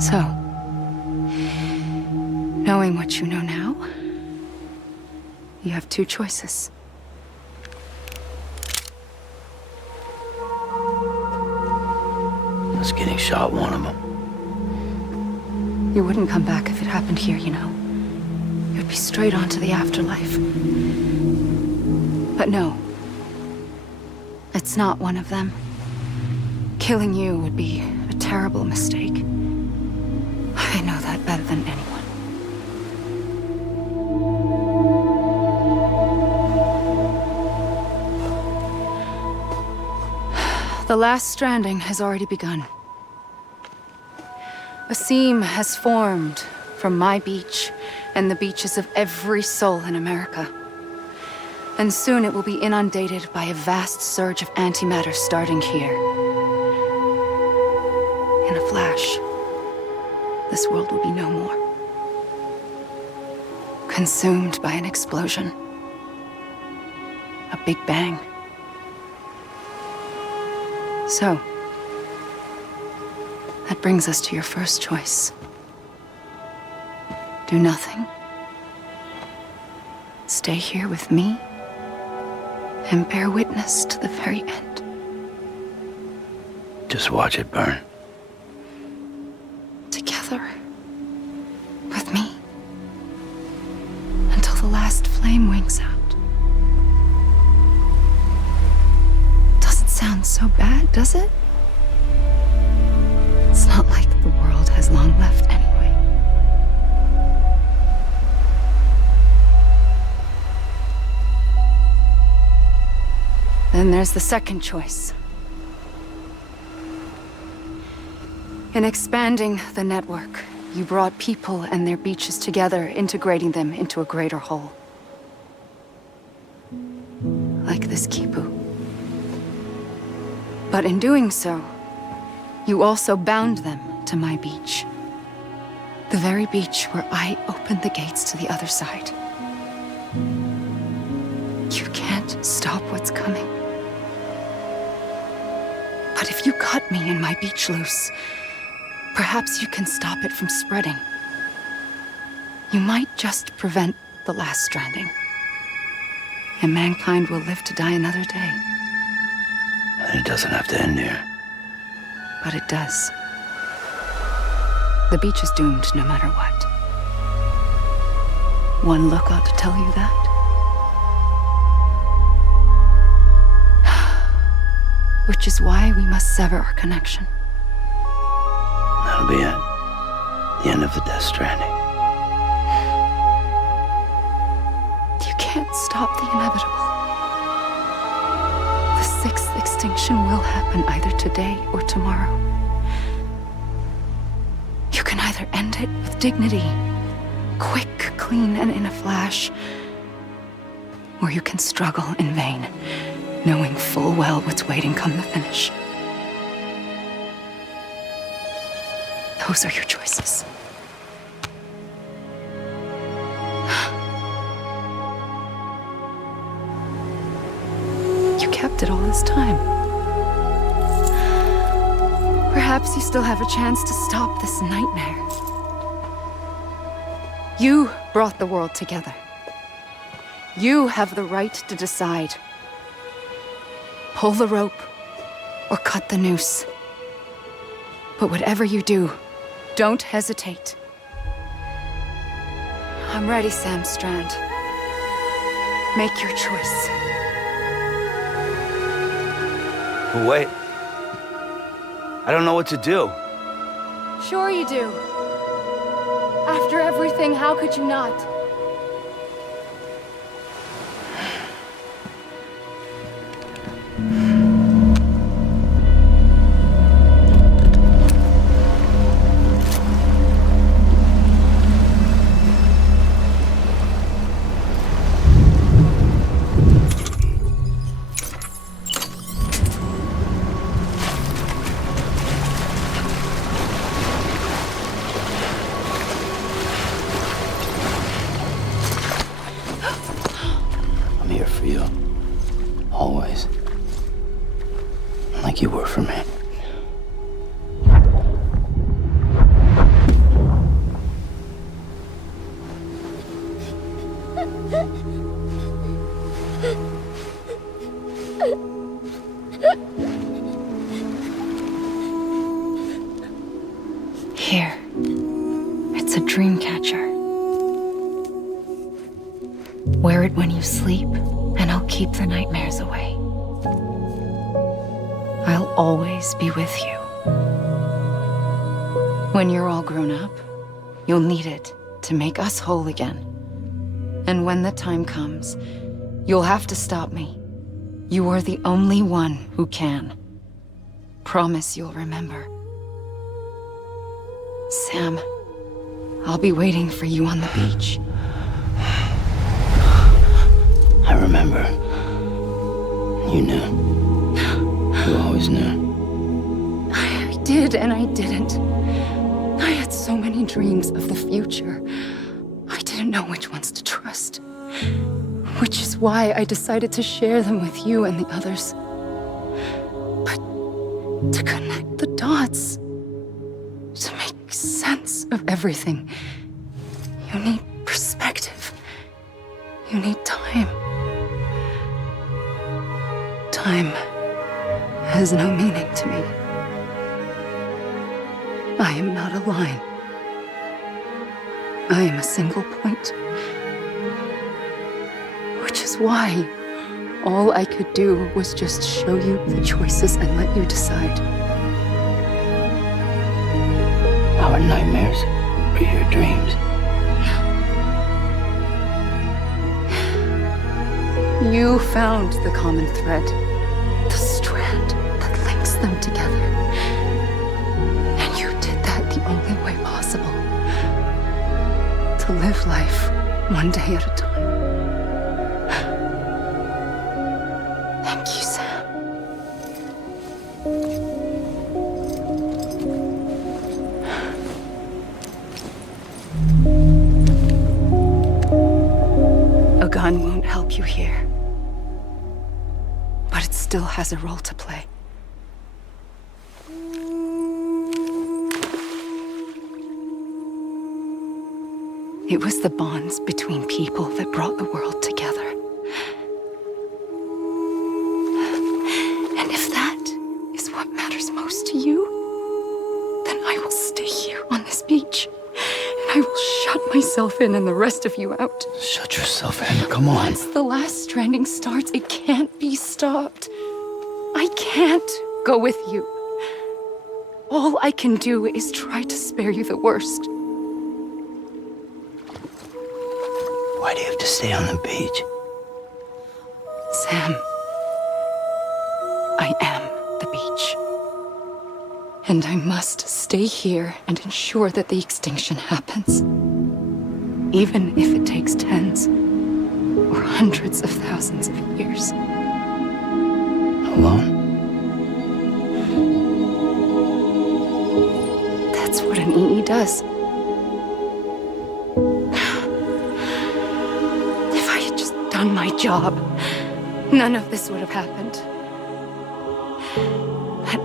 So, knowing what you know now, you have two choices. Was getting shot one of them. You wouldn't come back if it happened here, you know. You'd be straight on to the afterlife. But no. It's not one of them. Killing you would be a terrible mistake. I know that better than anyone. The last stranding has already begun. A seam has formed from my beach and the beaches of every soul in America. And soon it will be inundated by a vast surge of antimatter starting here. In a flash, this world will be no more. Consumed by an explosion. A big bang. So, that brings us to your first choice. Do nothing. Stay here with me and bear witness to the very end. Just watch it burn. last flame winks out. Doesn't sound so bad, does it? It's not like the world has long left anyway. Then there's the second choice. In expanding the network, you brought people and their beaches together, integrating them into a greater whole. Like this Kipu. But in doing so, you also bound them to my beach. The very beach where I opened the gates to the other side. You can't stop what's coming. But if you cut me and my beach loose, perhaps you can stop it from spreading. You might just prevent the last stranding. And mankind will live to die another day. And it doesn't have to end here. But it does. The beach is doomed no matter what. One look ought to tell you that. Which is why we must sever our connection. That'll be it. The end of the Death Stranding. You can't stop the inevitable. The sixth extinction will happen either today or tomorrow. You can either end it with dignity, quick, clean, and in a flash, or you can struggle in vain, knowing full well what's waiting come the finish. Those are your choices. You kept it all this time. Perhaps you still have a chance to stop this nightmare. You brought the world together. You have the right to decide. Pull the rope or cut the noose. But whatever you do, don't hesitate. I'm ready, Sam Strand. Make your choice. Wait. I don't know what to do. Sure you do. After everything, how could you not? I'm here for you. Always. Like you were for me. Here. It's a dream catcher. Wear it when you sleep, and I'll keep the nightmares away. I'll always be with you. When you're all grown up, you'll need it to make us whole again. And when the time comes, you'll have to stop me. You are the only one who can. Promise you'll remember. Sam, I'll be waiting for you on the beach. I remember. You knew. You always knew. I did and I didn't. I had so many dreams of the future. I didn't know which ones to trust. Which is why I decided to share them with you and the others. But to connect the dots, to make sense of everything, you need perspective. You need time. Time has no meaning to me. I am not a line. I am a single point. That's why all I could do was just show you the choices and let you decide. Our nightmares are your dreams. You found the common thread, the strand that links them together. And you did that the only way possible. To live life one day at a time. Thank you, Sam. A gun won't help you here. But it still has a role to play. It was the bonds between people that brought the world together. And if that is what matters most to you, then I will stay here on this beach. And I will shut myself in and the rest of you out. Shut yourself in, come on. Once the last stranding starts, it can't be stopped. I can't go with you. All I can do is try to spare you the worst. Why do you have to stay on the beach? Sam, I am the beach. And I must stay here and ensure that the extinction happens. Even if it takes tens or hundreds of thousands of years. Alone? That's what an EE does. If I had just done my job, none of this would have happened. But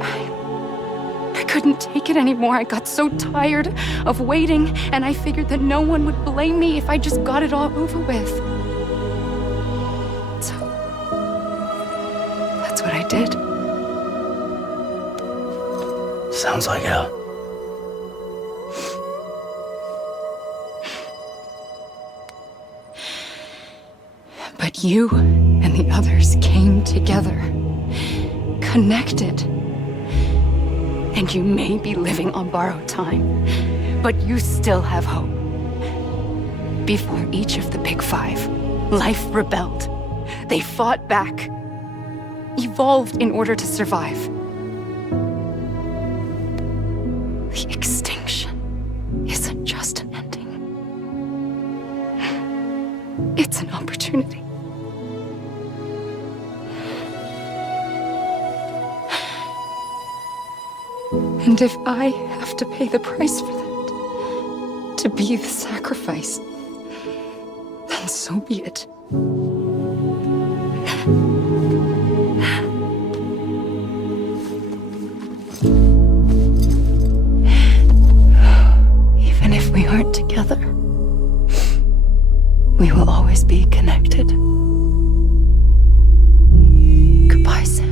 I couldn't take it anymore. I got so tired of waiting, and I figured that no one would blame me if I just got it all over with. So, that's what I did. Sounds like hell. But you and the others came together, connected. And you may be living on borrowed time, but you still have hope. Before each of the Big Five, life rebelled. They fought back, evolved in order to survive. The extinction isn't just an ending. It's an opportunity. And if I have to pay the price for that, to be the sacrifice, then so be it. Even if we aren't together, we will always be connected. Goodbye, Sam.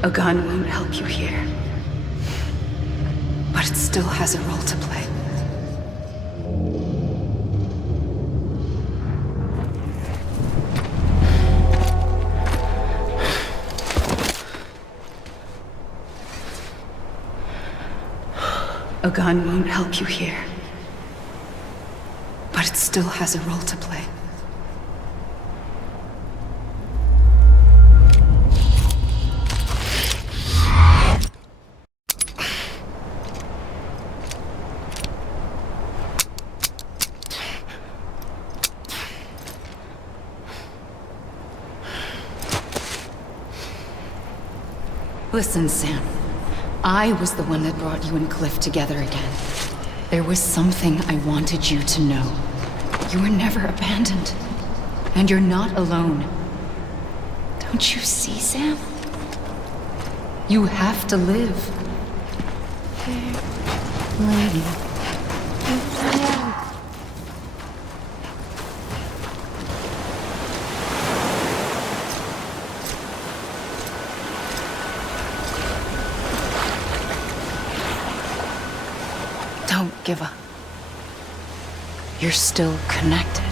A gun won't help you here, but it still has a role to play. A gun won't help you here. But it still has a role to play. Listen, Sam. I was the one that brought you and Cliff together again. There was something I wanted you to know. You were never abandoned. And you're not alone. Don't you see, Sam? You have to live. Fair lady. Don't give up. You're still connected.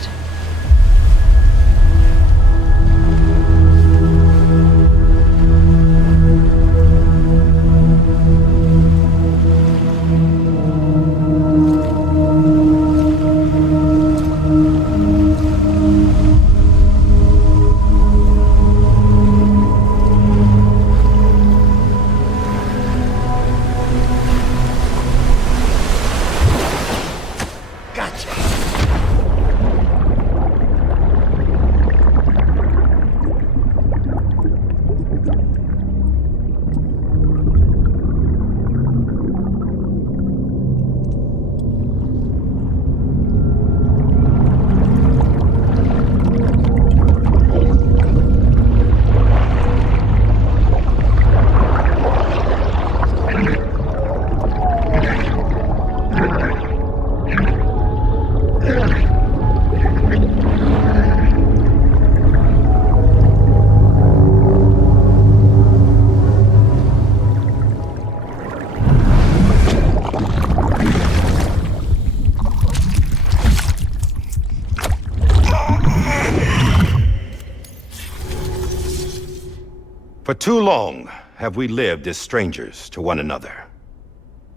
For too long have we lived as strangers to one another,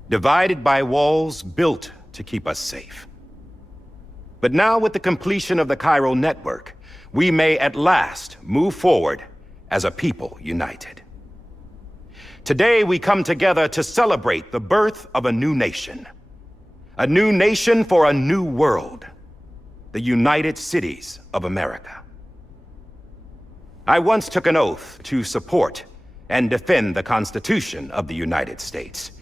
divided by walls built to keep us safe. But now, with the completion of the Cairo network, we may at last move forward as a people united. Today, we come together to celebrate the birth of a new nation for a new world, the United Cities of America. I once took an oath to support and defend the Constitution of the United States.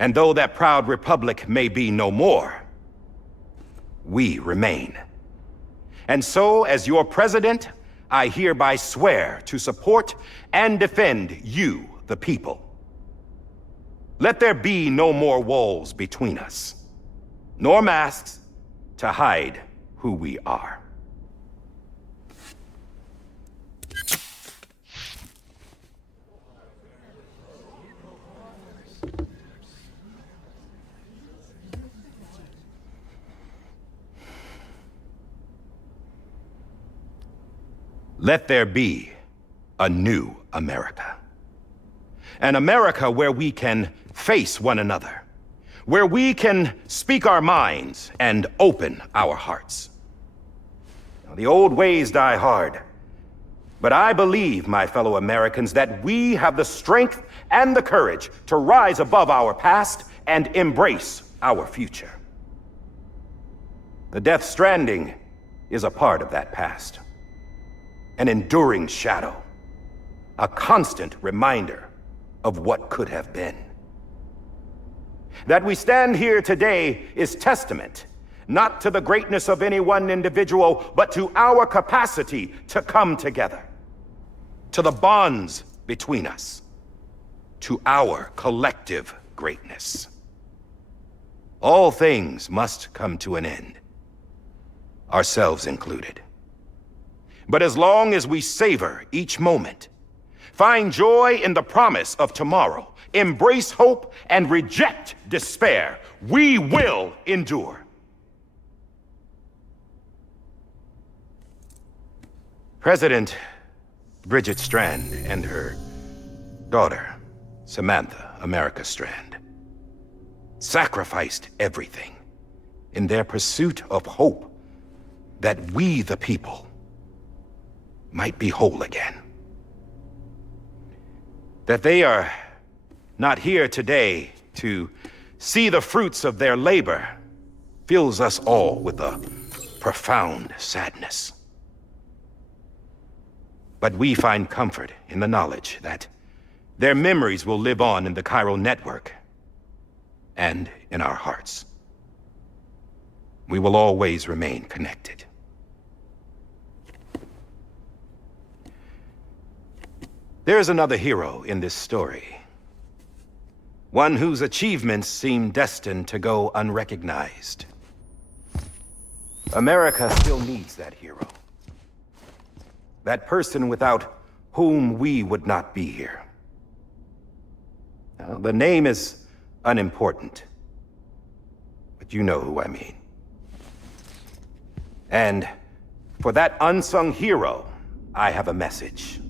And though that proud republic may be no more, we remain. And so, as your president, I hereby swear to support and defend you, the people. Let there be no more walls between us, nor masks to hide who we are. Let there be a new America. An America where we can face one another, where we can speak our minds and open our hearts. Now, the old ways die hard, but I believe, my fellow Americans, that we have the strength and the courage to rise above our past and embrace our future. The Death Stranding is a part of that past. An enduring shadow, a constant reminder of what could have been. That we stand here today is testament, not to the greatness of any one individual, but to our capacity to come together, to the bonds between us, to our collective greatness. All things must come to an end, ourselves included. But as long as we savor each moment, find joy in the promise of tomorrow, embrace hope, and reject despair, we will endure. President Bridget Strand and her daughter, Samantha America Strand, sacrificed everything in their pursuit of hope that we, the people, might be whole again. That they are not here today to see the fruits of their labor fills us all with a profound sadness. But we find comfort in the knowledge that their memories will live on in the chiral network and in our hearts. We will always remain connected. There's another hero in this story. One whose achievements seem destined to go unrecognized. America still needs that hero. That person without whom we would not be here. Now, the name is unimportant, but you know who I mean. And for that unsung hero, I have a message.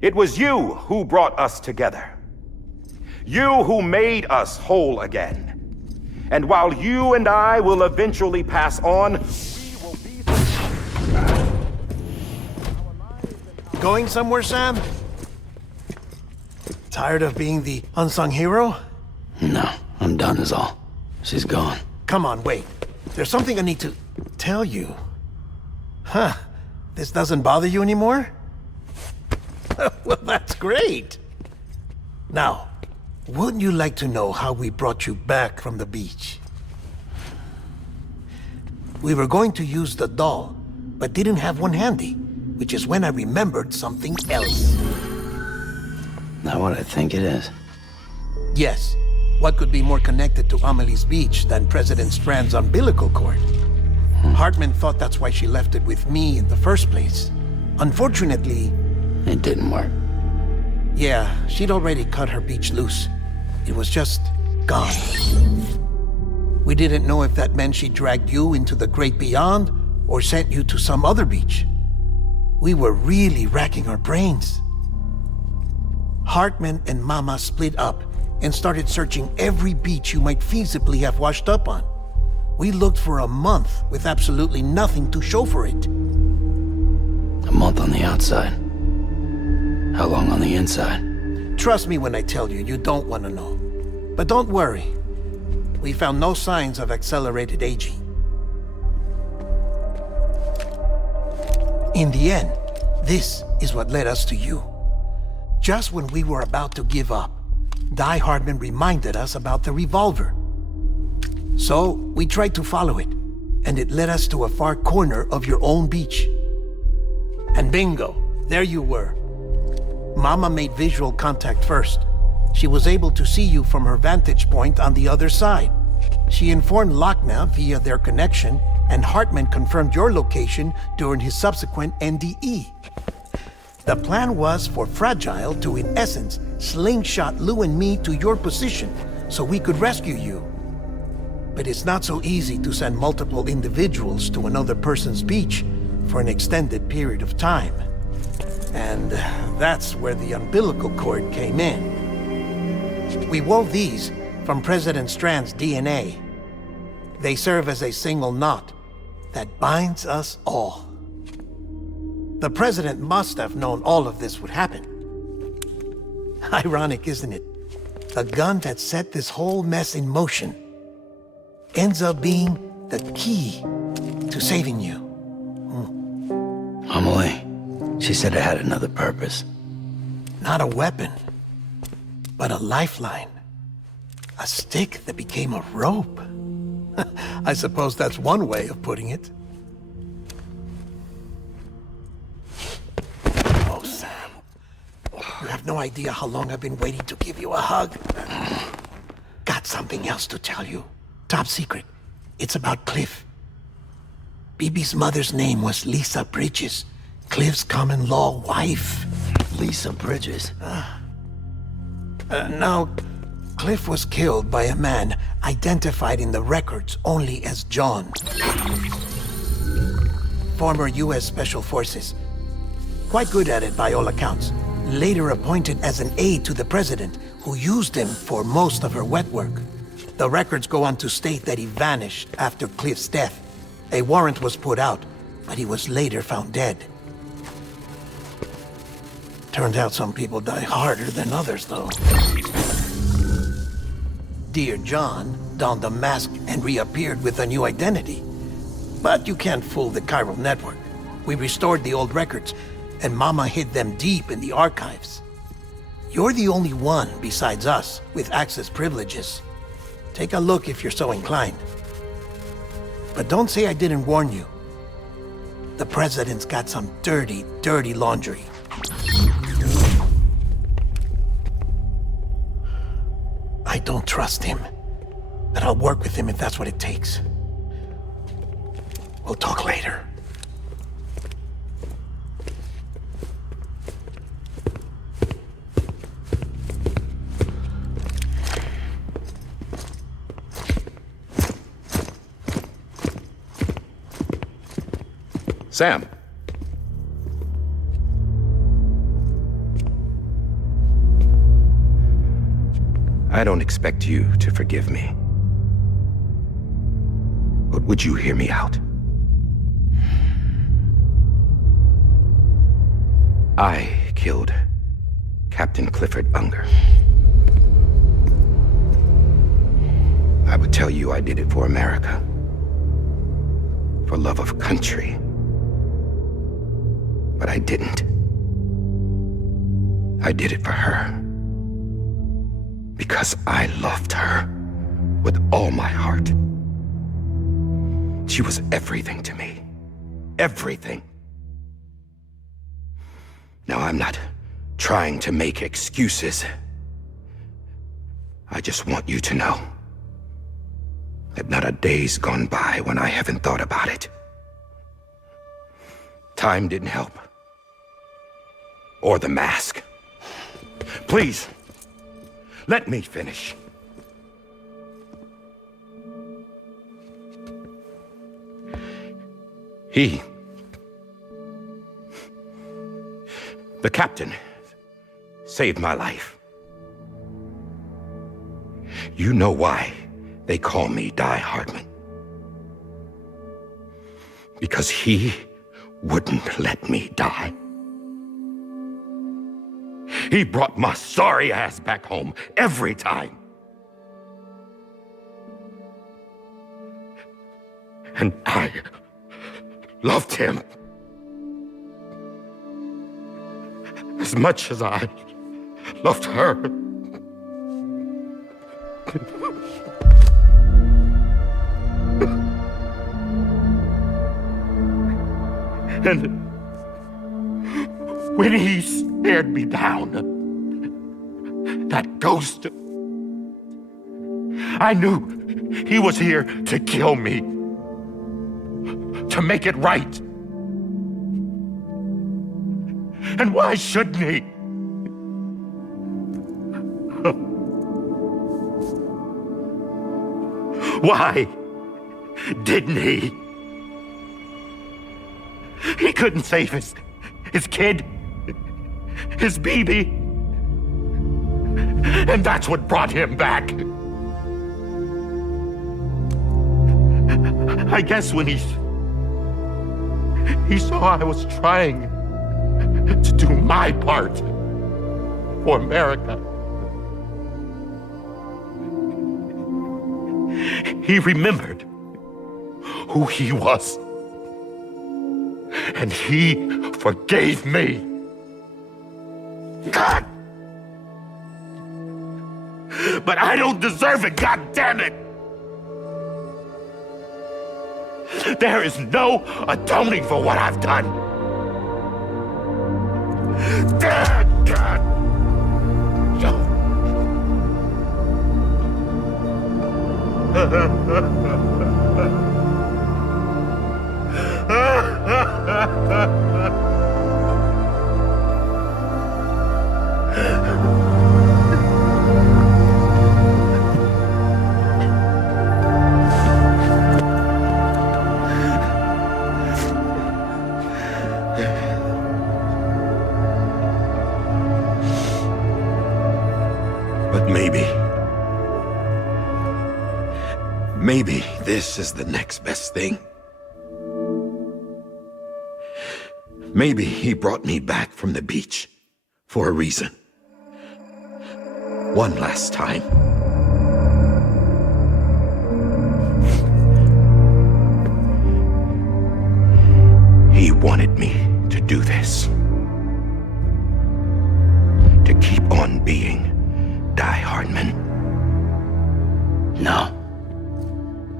It was you who brought us together. You who made us whole again. And while you and I will eventually pass on, we will be Going somewhere, Sam? Tired of being the unsung hero? No, I'm done is all. She's gone. Come on, wait. There's something I need to tell you. Huh. This doesn't bother you anymore? Well, that's great. Now, wouldn't you like to know how we brought you back from the beach? We were going to use the doll, but didn't have one handy, which is when I remembered something else. Not what I think it is. Yes. What could be more connected to Amelie's beach than President Strand's umbilical cord? Hartman thought that's why she left it with me in the first place. Unfortunately... It didn't work. Yeah, she'd already cut her beach loose. It was just gone. We didn't know if that meant she dragged you into the great beyond or sent you to some other beach. We were really racking our brains. Hartman and Mama split up and started searching every beach you might feasibly have washed up on. We looked for a month with absolutely nothing to show for it. A month on the outside. How long on the inside? Trust me when I tell you, you don't want to know. But don't worry. We found no signs of accelerated aging. In the end, this is what led us to you. Just when we were about to give up, Die Hardman reminded us about the revolver. So, we tried to follow it, and it led us to a far corner of your own beach. And bingo, there you were. Mama made visual contact first. She was able to see you from her vantage point on the other side. She informed Lochna via their connection, and Hartman confirmed your location during his subsequent NDE. The plan was for Fragile to, in essence, slingshot Lou and me to your position so we could rescue you. But it's not so easy to send multiple individuals to another person's beach for an extended period of time. And that's where the umbilical cord came in. We wove these from President Strand's DNA. They serve as a single knot that binds us all. The President must have known all of this would happen. Ironic, isn't it? The gun that set this whole mess in motion ends up being the key to saving you. Amelie, she said it had another purpose. Not a weapon, but a lifeline. A stick that became a rope. I suppose that's one way of putting it. Oh, Sam. You have no idea how long I've been waiting to give you a hug. Got something else to tell you. Top secret. It's about Cliff. BB's mother's name was Lisa Bridges, Cliff's common-law wife. Lisa Bridges? Now, Cliff was killed by a man identified in the records only as John. Former U.S. Special Forces. Quite good at it by all accounts. Later appointed as an aide to the president, who used him for most of her wet work. The records go on to state that he vanished after Cliff's death. A warrant was put out, but he was later found dead. Turns out some people die harder than others, though. Dear John donned a mask and reappeared with a new identity. But you can't fool the chiral network. We restored the old records, and Mama hid them deep in the archives. You're the only one besides us with access privileges. Take a look if you're so inclined. But don't say I didn't warn you. The president's got some dirty, dirty laundry. I don't trust him, but I'll work with him if that's what it takes. We'll talk later. Sam. I don't expect you to forgive me. But would you hear me out? I killed Captain Clifford Unger. I would tell you I did it for America. For love of country. But I didn't. I did it for her. Because I loved her with all my heart. She was everything to me. Everything. Now, I'm not trying to make excuses. I just want you to know that not a day's gone by when I haven't thought about it. Time didn't help. Or the mask. Please, let me finish. The captain, saved my life. You know why they call me Die Hardman. Because he wouldn't let me die. He brought my sorry ass back home every time. And I loved him as much as I loved her. And when he stared me down, that ghost, I knew he was here to kill me, to make it right. And why shouldn't he? Why didn't he? He couldn't save his kid, his baby. And that's what brought him back. I guess when he saw I was trying to do my part for America, he remembered who he was. And he forgave me. God! But I don't deserve it, God damn it! There is no atoning for what I've done. God! But Maybe this is the next best thing. Maybe he brought me back from the beach for a reason. One last time. He wanted me to do this. To keep on being Die Hardman. No.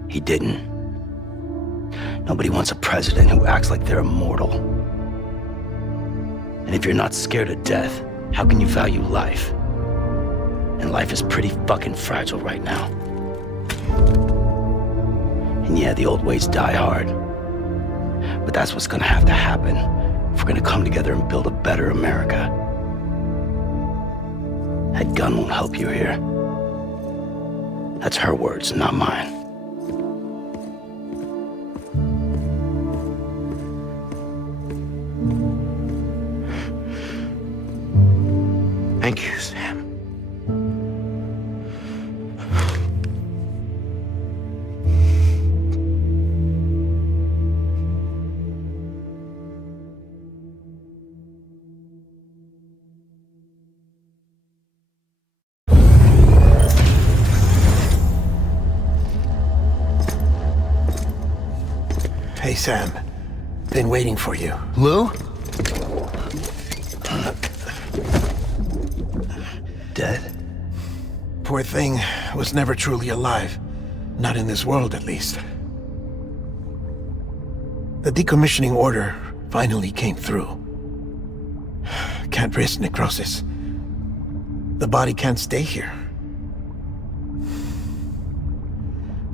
He didn't. Nobody wants a president who acts like they're immortal. And if you're not scared of death, how can you value life? And life is pretty fucking fragile right now. And yeah, the old ways die hard. But that's what's gonna have to happen if we're gonna come together and build a better America. That gun won't help you here. That's her words, not mine. Thank you, Sam. Hey, Sam. Been waiting for you. Lou? Dead? Poor thing was never truly alive. Not in this world, at least. The decommissioning order finally came through. Can't risk necrosis. The body can't stay here.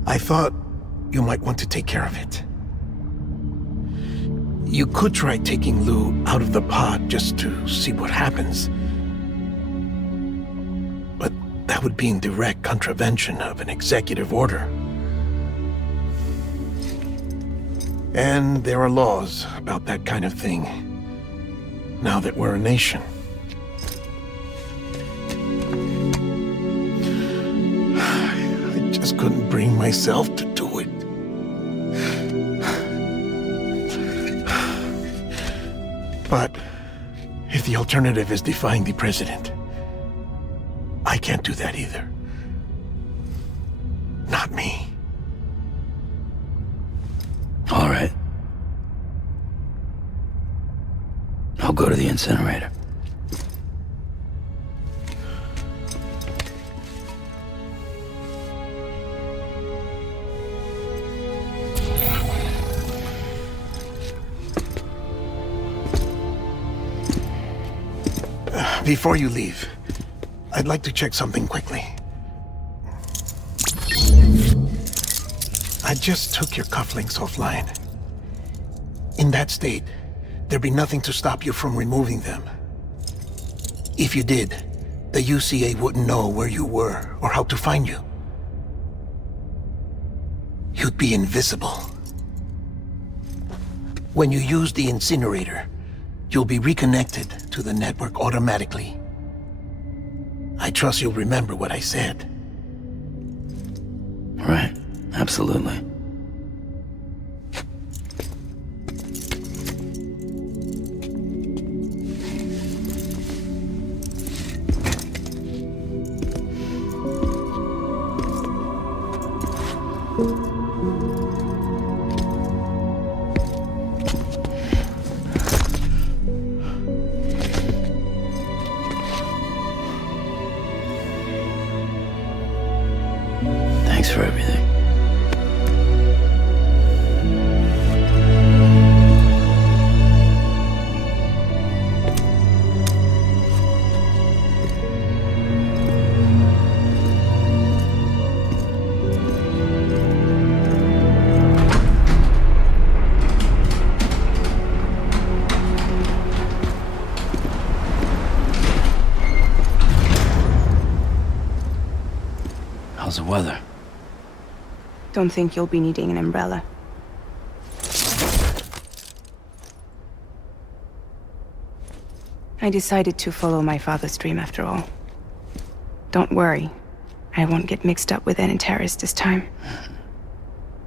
I thought you might want to take care of it. You could try taking Lou out of the pod just to see what happens. But that would be in direct contravention of an executive order. And there are laws about that kind of thing, now that we're a nation. I just couldn't bring myself to do it. But if the alternative is defying the president, I can't do that either. Not me. All right. I'll go to the incinerator. Before you leave, I'd like to check something quickly. I just took your cufflinks offline. In that state, there'd be nothing to stop you from removing them. If you did, the UCA wouldn't know where you were or how to find you. You'd be invisible. When you use the incinerator, you'll be reconnected to the network automatically. I trust you'll remember what I said. Right, absolutely. Thanks for everything. How's the weather? Don't think you'll be needing an umbrella. I decided to follow my father's dream after all. Don't worry. I won't get mixed up with any terrorists this time.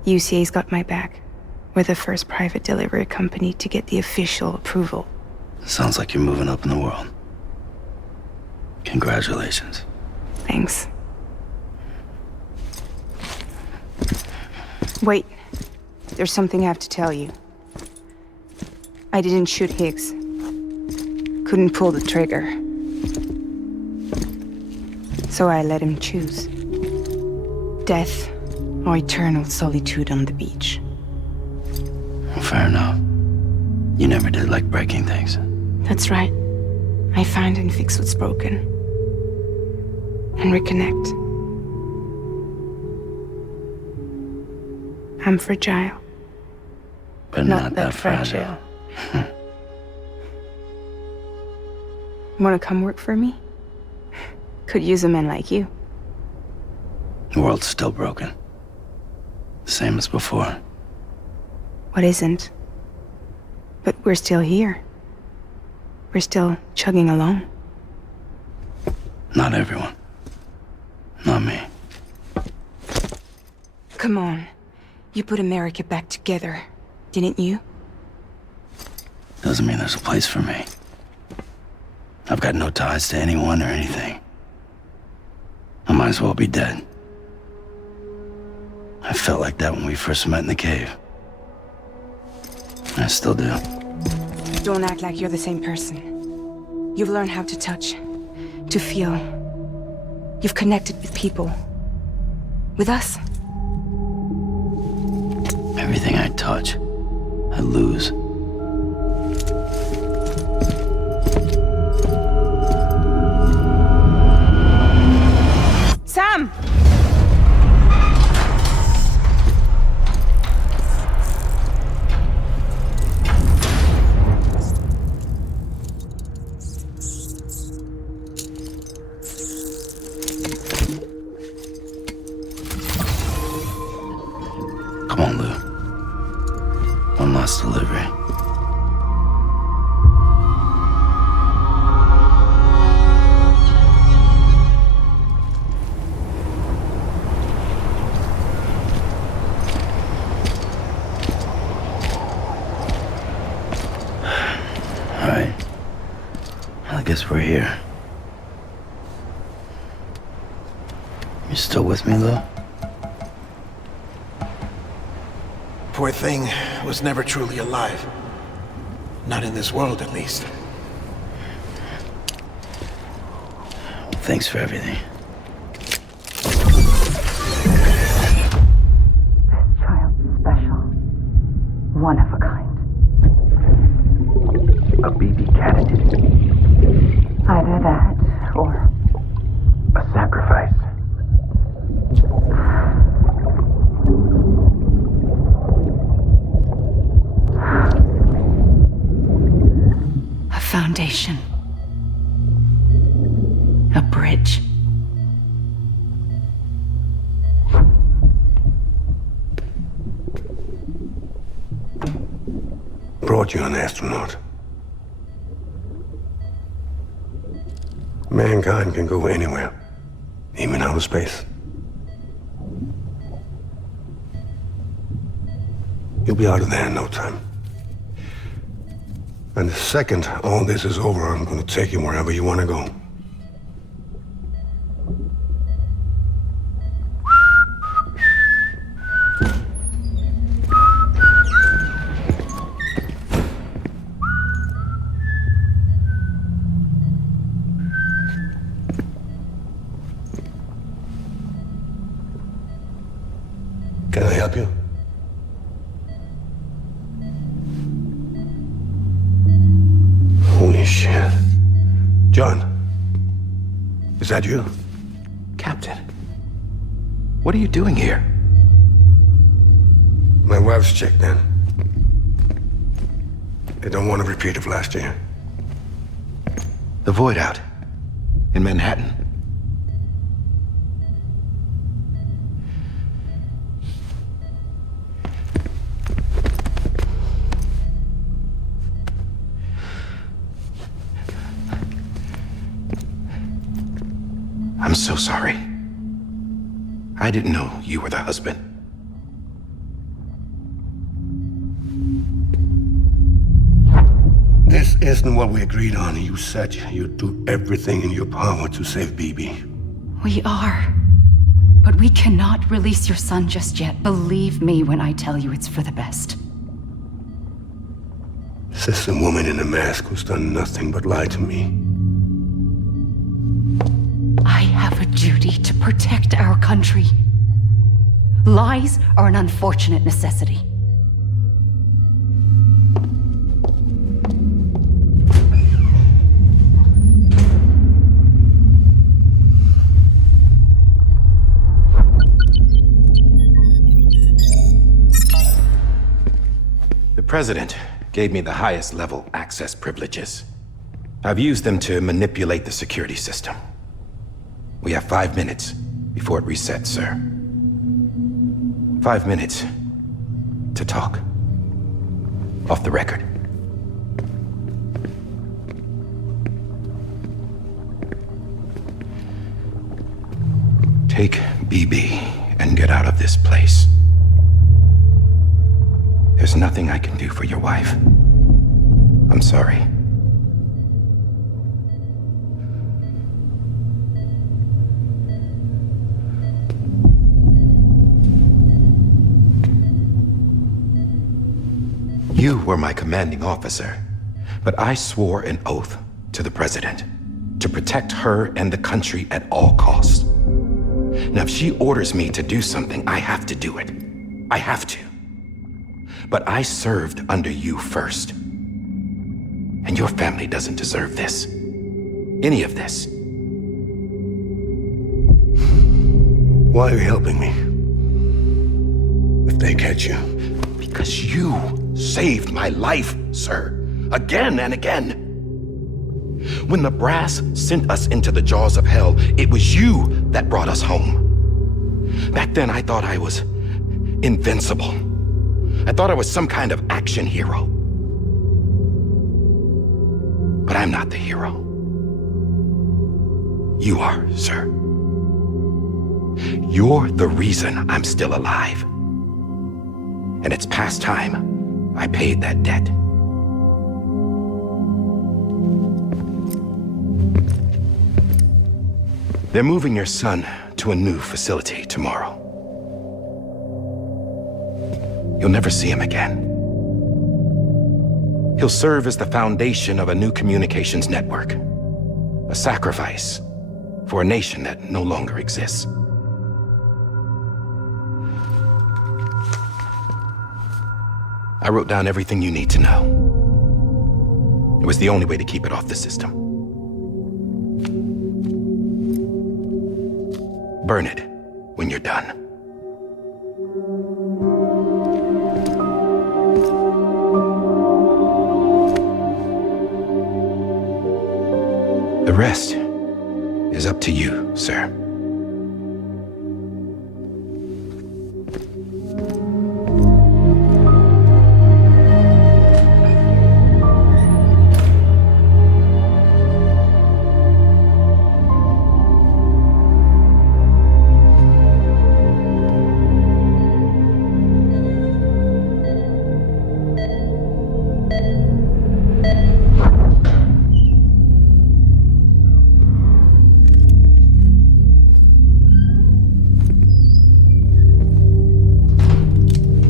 UCA's got my back. We're the first private delivery company to get the official approval. Sounds like you're moving up in the world. Congratulations. Thanks. Wait. There's something I have to tell you. I didn't shoot Higgs. Couldn't pull the trigger. So I let him choose. Death or eternal solitude on the beach. Well, fair enough. You never did like breaking things. That's right. I find and fix what's broken. And reconnect. I'm fragile. But not that fragile. Wanna come work for me? Could use a man like you. The world's still broken. Same as before. What isn't? But we're still here. We're still chugging along. Not everyone. Not me. Come on. You put America back together, didn't you? Doesn't mean there's a place for me. I've got no ties to anyone or anything. I might as well be dead. I felt like that when we first met in the cave. I still do. Don't act like you're the same person. You've learned how to touch, to feel. You've connected with people. With us. Everything I touch, I lose. Sam! Come on, Lou. One last delivery. All right. I guess we're here. You still with me, Lou? Poor thing was never truly alive. Not in this world, at least. Thanks for everything. Special. One of a kind. A BB candidate. Either that, or A sacrifice. a foundation. A bridge. Brought you an astronaut. Mankind can go anywhere, even outer space. You'll be out of there in no time. And the second all this is over, I'm gonna take you wherever you wanna go. Can I help you? Holy shit. John, is that you? Captain, what are you doing here? My wife's checked in. They don't want a repeat of last year. The void out in Manhattan. I'm so sorry. I didn't know you were the husband. Isn't what we agreed on. You said you'd do everything in your power to save BB. We are. But we cannot release your son just yet. Believe me when I tell you it's for the best. This is a woman in a mask who's done nothing but lie to me. I have a duty to protect our country. Lies are an unfortunate necessity. The President gave me the highest level access privileges. I've used them to manipulate the security system. We have 5 minutes before it resets, sir. 5 minutes to talk. Off the record. Take BB and get out of this place. There's nothing I can do for your wife. I'm sorry. You were my commanding officer, but I swore an oath to the President to protect her and the country at all costs. Now, if she orders me to do something, I have to do it. I have to. But I served under you first. And your family doesn't deserve this. Any of this. Why are you helping me? If they catch you. Because you saved my life, sir. Again and again. When the brass sent us into the jaws of hell, it was you that brought us home. Back then, I thought I was invincible. I thought I was some kind of action hero. But I'm not the hero. You are, sir. You're the reason I'm still alive. And it's past time I paid that debt. They're moving your son to a new facility tomorrow. You'll never see him again. He'll serve as the foundation of a new communications network. A sacrifice for a nation that no longer exists. I wrote down everything you need to know. It was the only way to keep it off the system. Burn it when you're done. The rest is up to you, sir.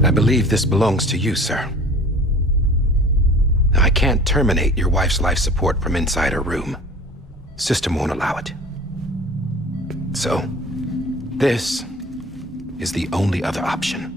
I believe this belongs to you, sir. I can't terminate your wife's life support from inside her room. System won't allow it. So, this is the only other option.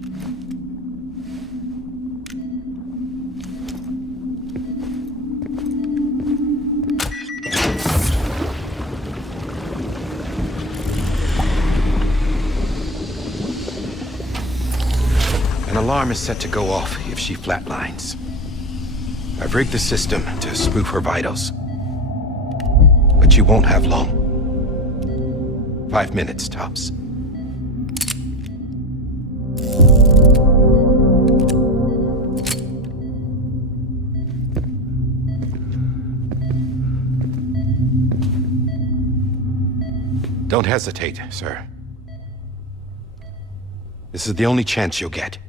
An alarm is set to go off if she flatlines. I've rigged the system to spoof her vitals. But you won't have long. 5 minutes, tops. Don't hesitate, sir. This is the only chance you'll get.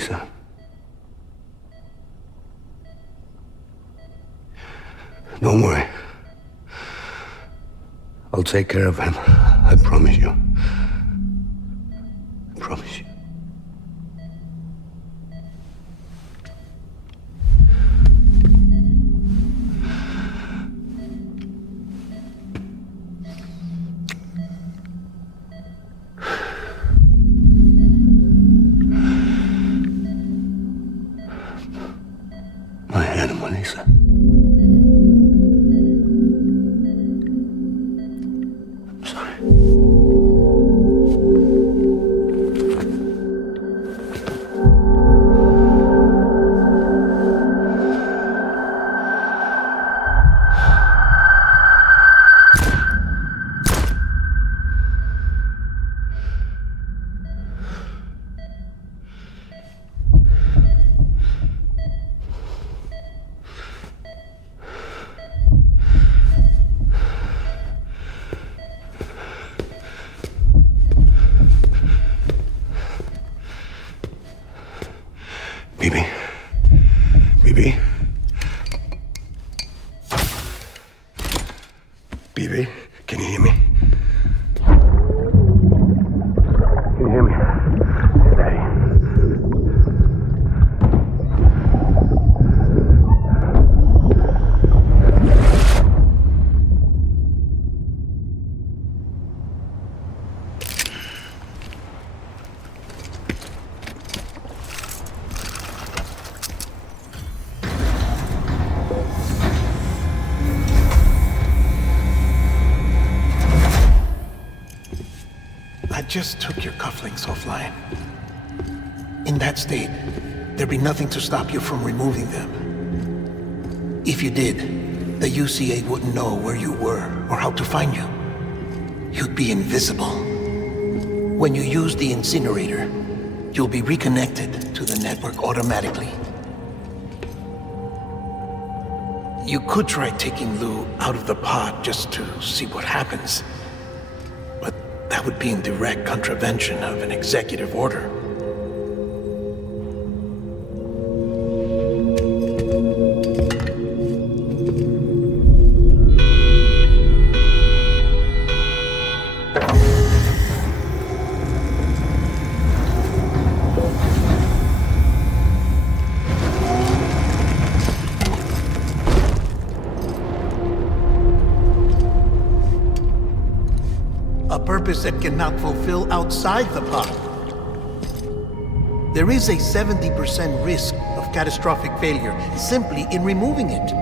Lisa. Don't worry. I'll take care of him. I promise you. I promise you. My animal, Lisa. I'm sorry. BB. BB. BB, can you hear me? Can you hear me? It's Daddy. I just took your cufflinks offline. In that state, there'd be nothing to stop you from removing them. If you did, the UCA wouldn't know where you were or how to find you. You'd be invisible. When you use the incinerator, you'll be reconnected to the network automatically. You could try taking Lou out of the pod just to see what happens. But that would be in direct contravention of an executive order. A purpose that cannot fulfill outside the pod. There is a 70% risk of catastrophic failure simply in removing it.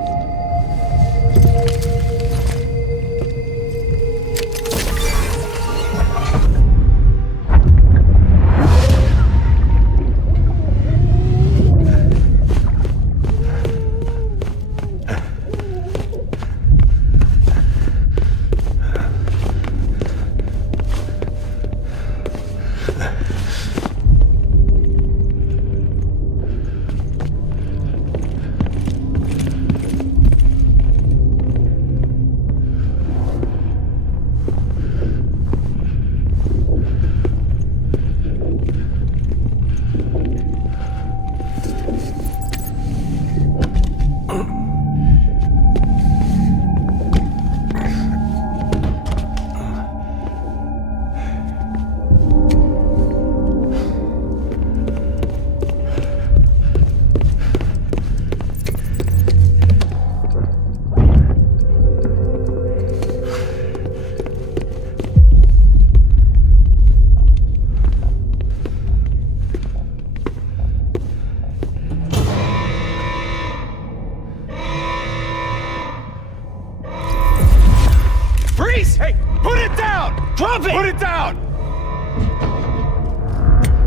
Drop it! Put it down!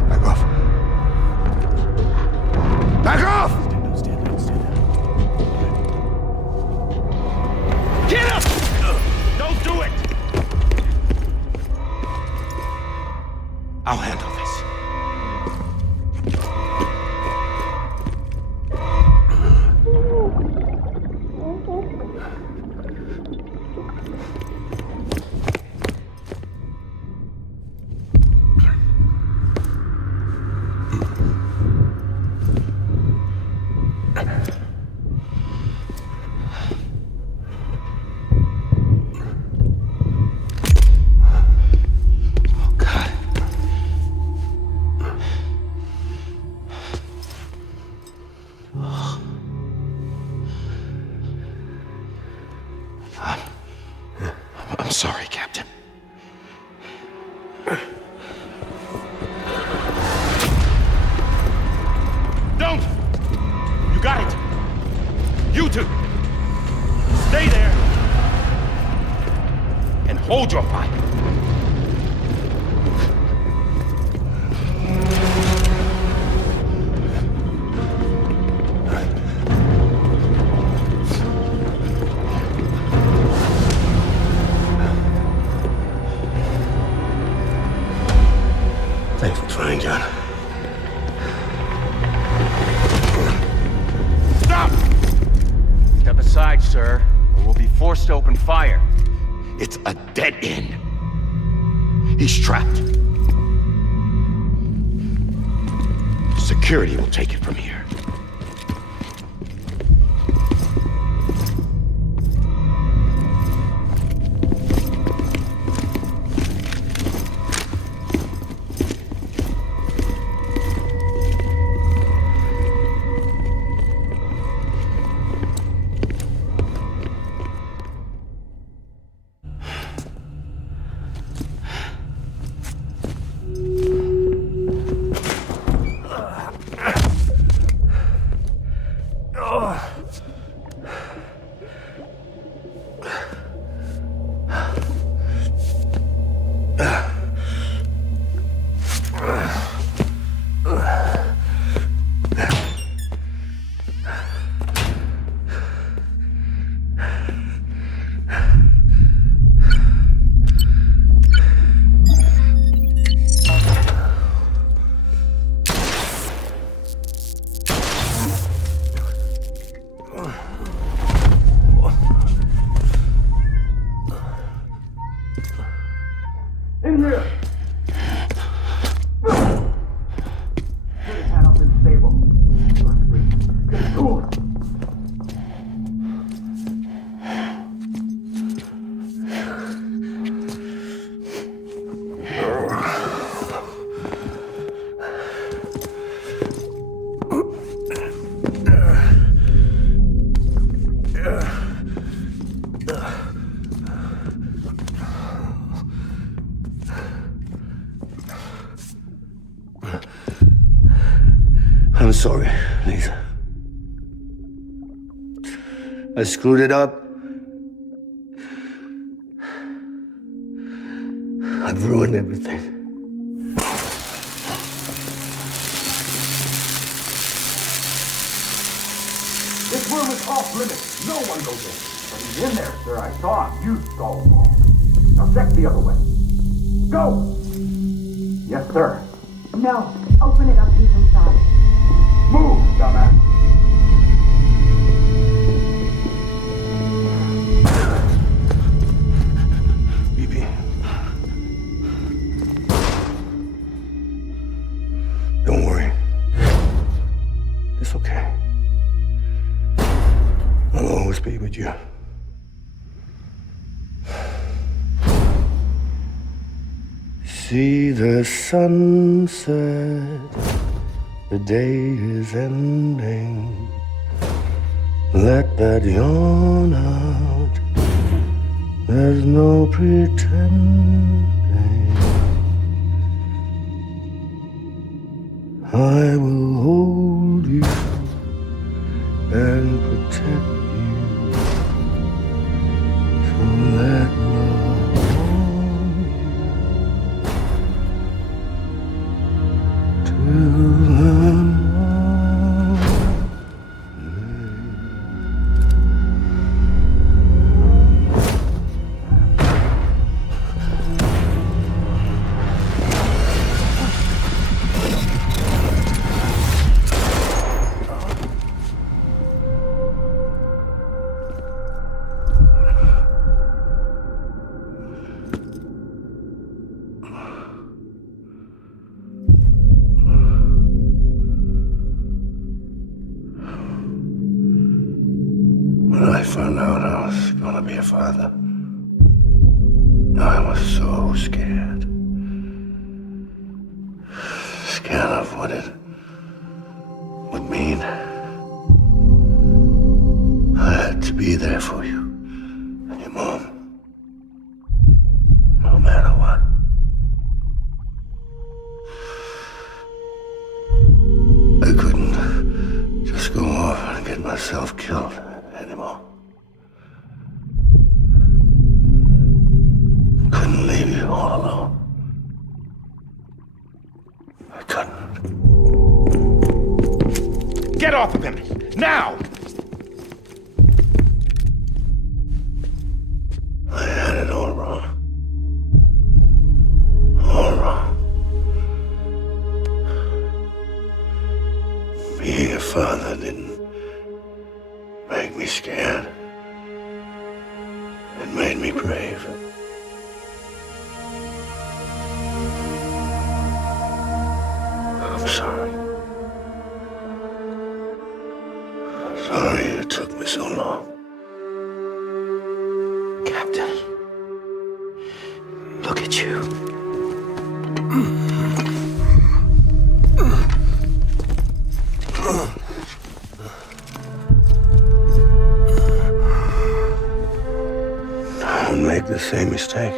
Back off. Back off! Get up! Don't do it! I'll handle this. sorry, Captain. Don't! You got it! You two! Stay there! And hold your fire! Thanks for trying, John. Stop! Step aside, sir, or we'll be forced to open fire. It's a dead end. He's trapped. Security will take it from here. I'm sorry, Lisa. I screwed it up. I've ruined everything. This room is off limits. No one goes in. But he's in there, sir. I saw him. You stole him all. Now check the other way. Go! Yes, sir. No. Open it up. He's inside. Move, dumbass. BB. Don't worry. It's okay. I'll always be with you. See the sunset. The day is ending. Let that yawn out. There's no pretending. I will hold you and protect you. So let love hold you till I'm When I found out I was gonna be a father, I was so scared. Scared of what it would mean. I had to be there for you and your mom. myself killed anymore. Couldn't leave you all alone. I couldn't. Get off of him! Now! I had it all wrong. All wrong. Being a father didn't make me scared. It made me brave. I'm sorry. Sorry it took me so long. Captain, look at you. Don't make the same mistake.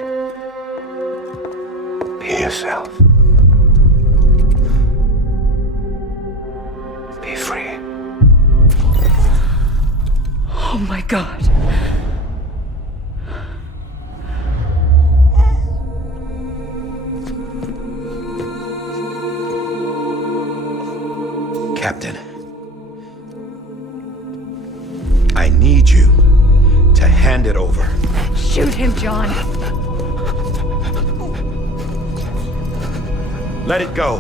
Be yourself. Be free. Oh my God. Captain, I need you to hand it over. Shoot him, John. Let it go.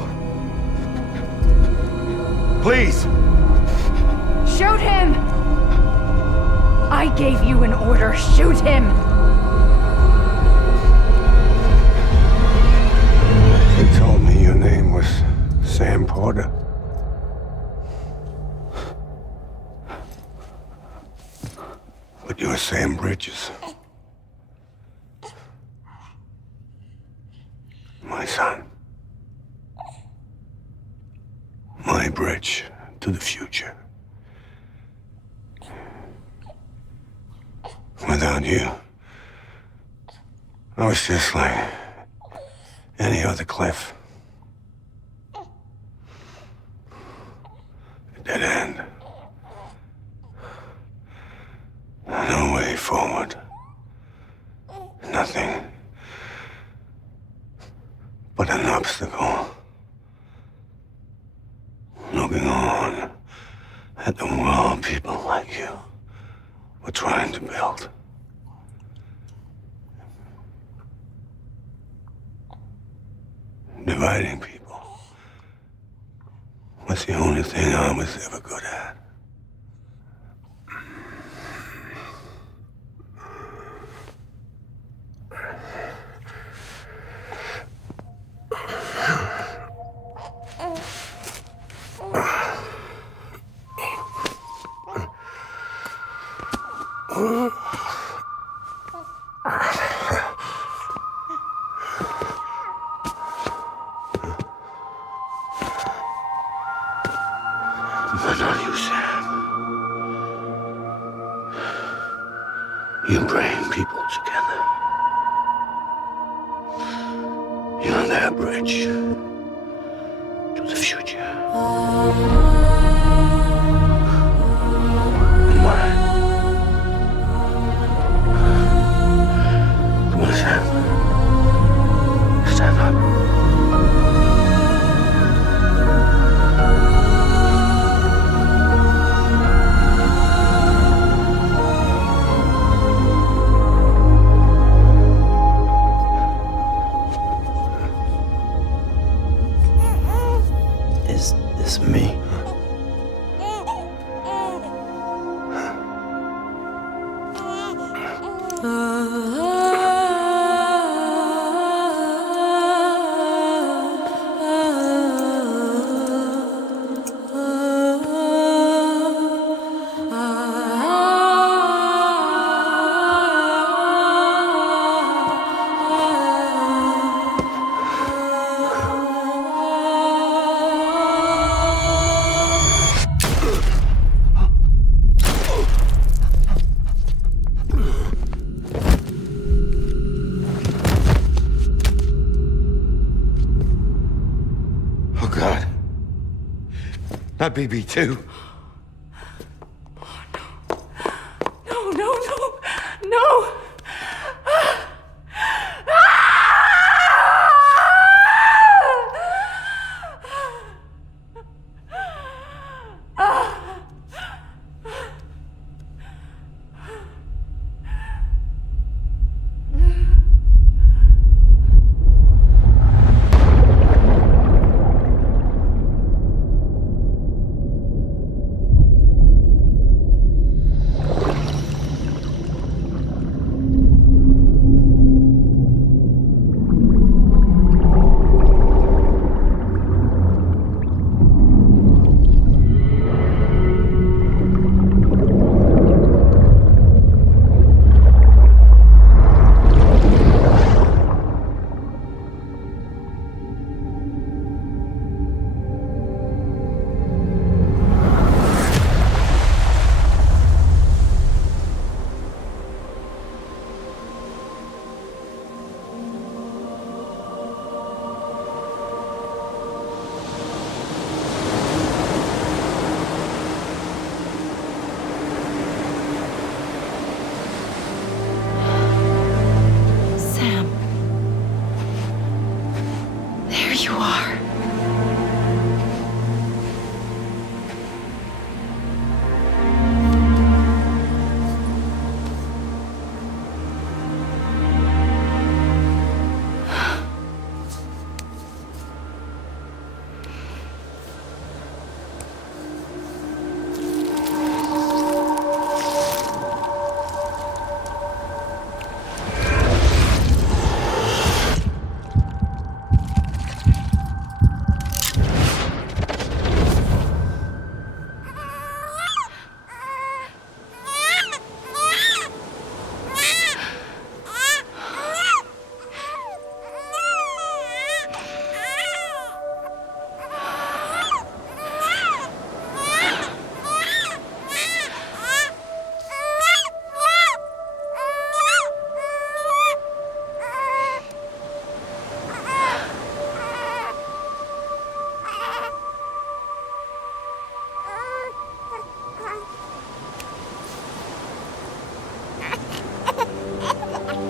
Please. Shoot him! I gave you an order. Shoot him! You told me your name was Sam Porter. But you're Sam Bridges. My son. My bridge to the future. Without you, I was just like any other Cliff. A dead end. No way forward. Nothing but an obstacle. Looking on at the world people like you were trying to build. Dividing people was the only thing I was ever good at. But not you, Sam. You bring people together. You're their bridge to the future. And mine. Come on, Sam. Stand up. Is this me? Not BB2. No!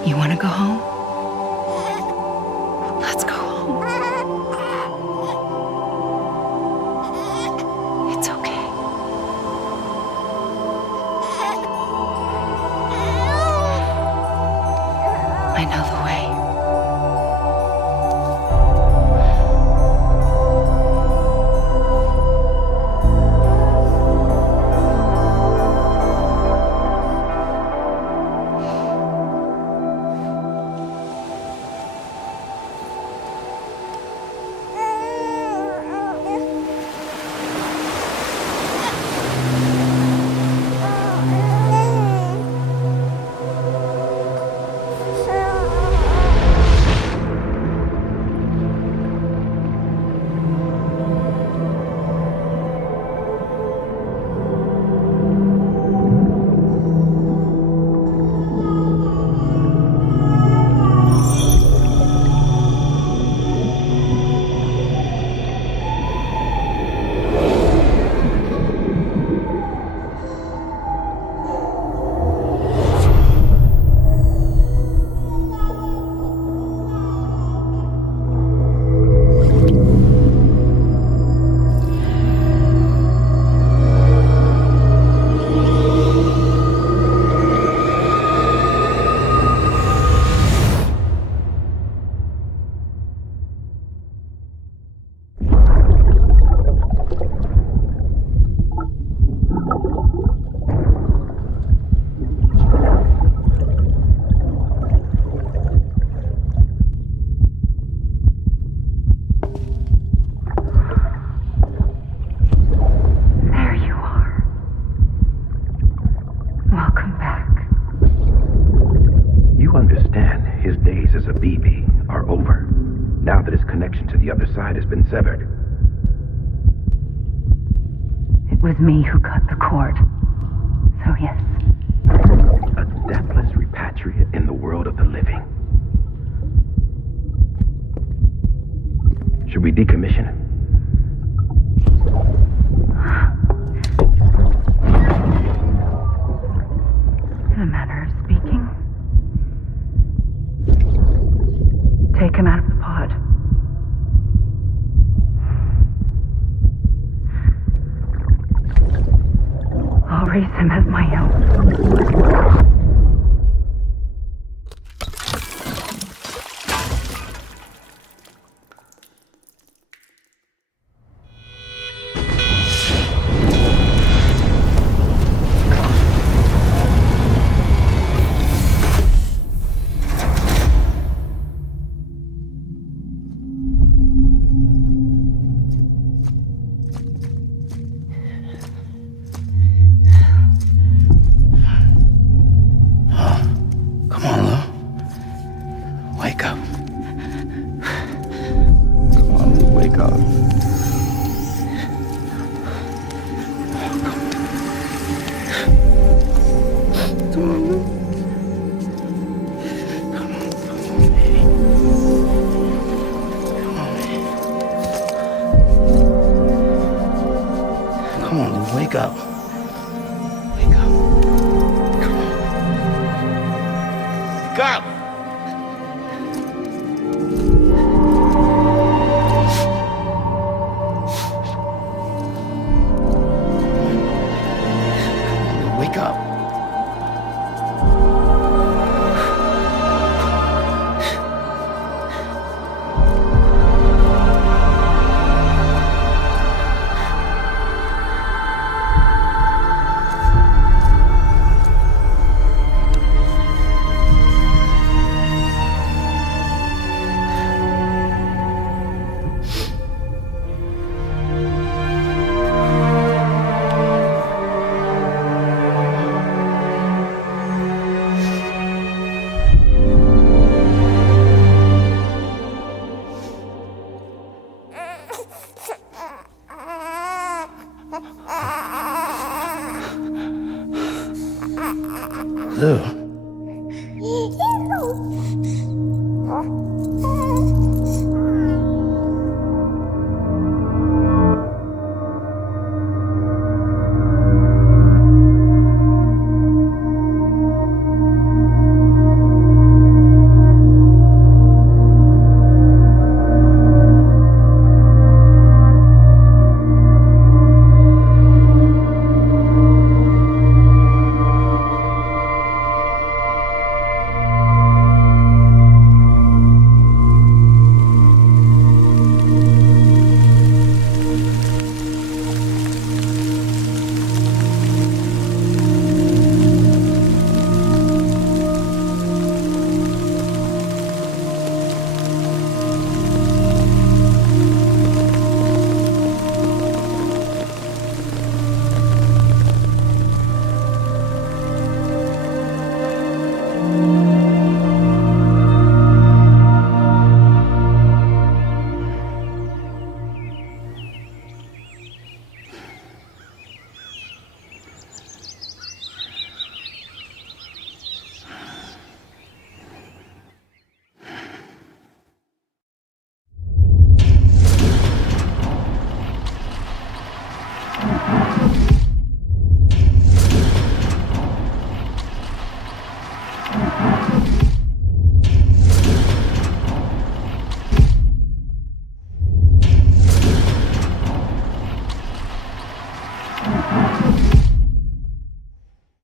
You want to go home? Let's go home. It's okay. I know the way. Has been severed. It was me who cut the cord. So yes. A deathless repatriate in the world of the living. Should we decommission him? In a manner of speaking. embrace him as my own. Wake up. Wake up. Come on. Wake up! Wake up. Lou.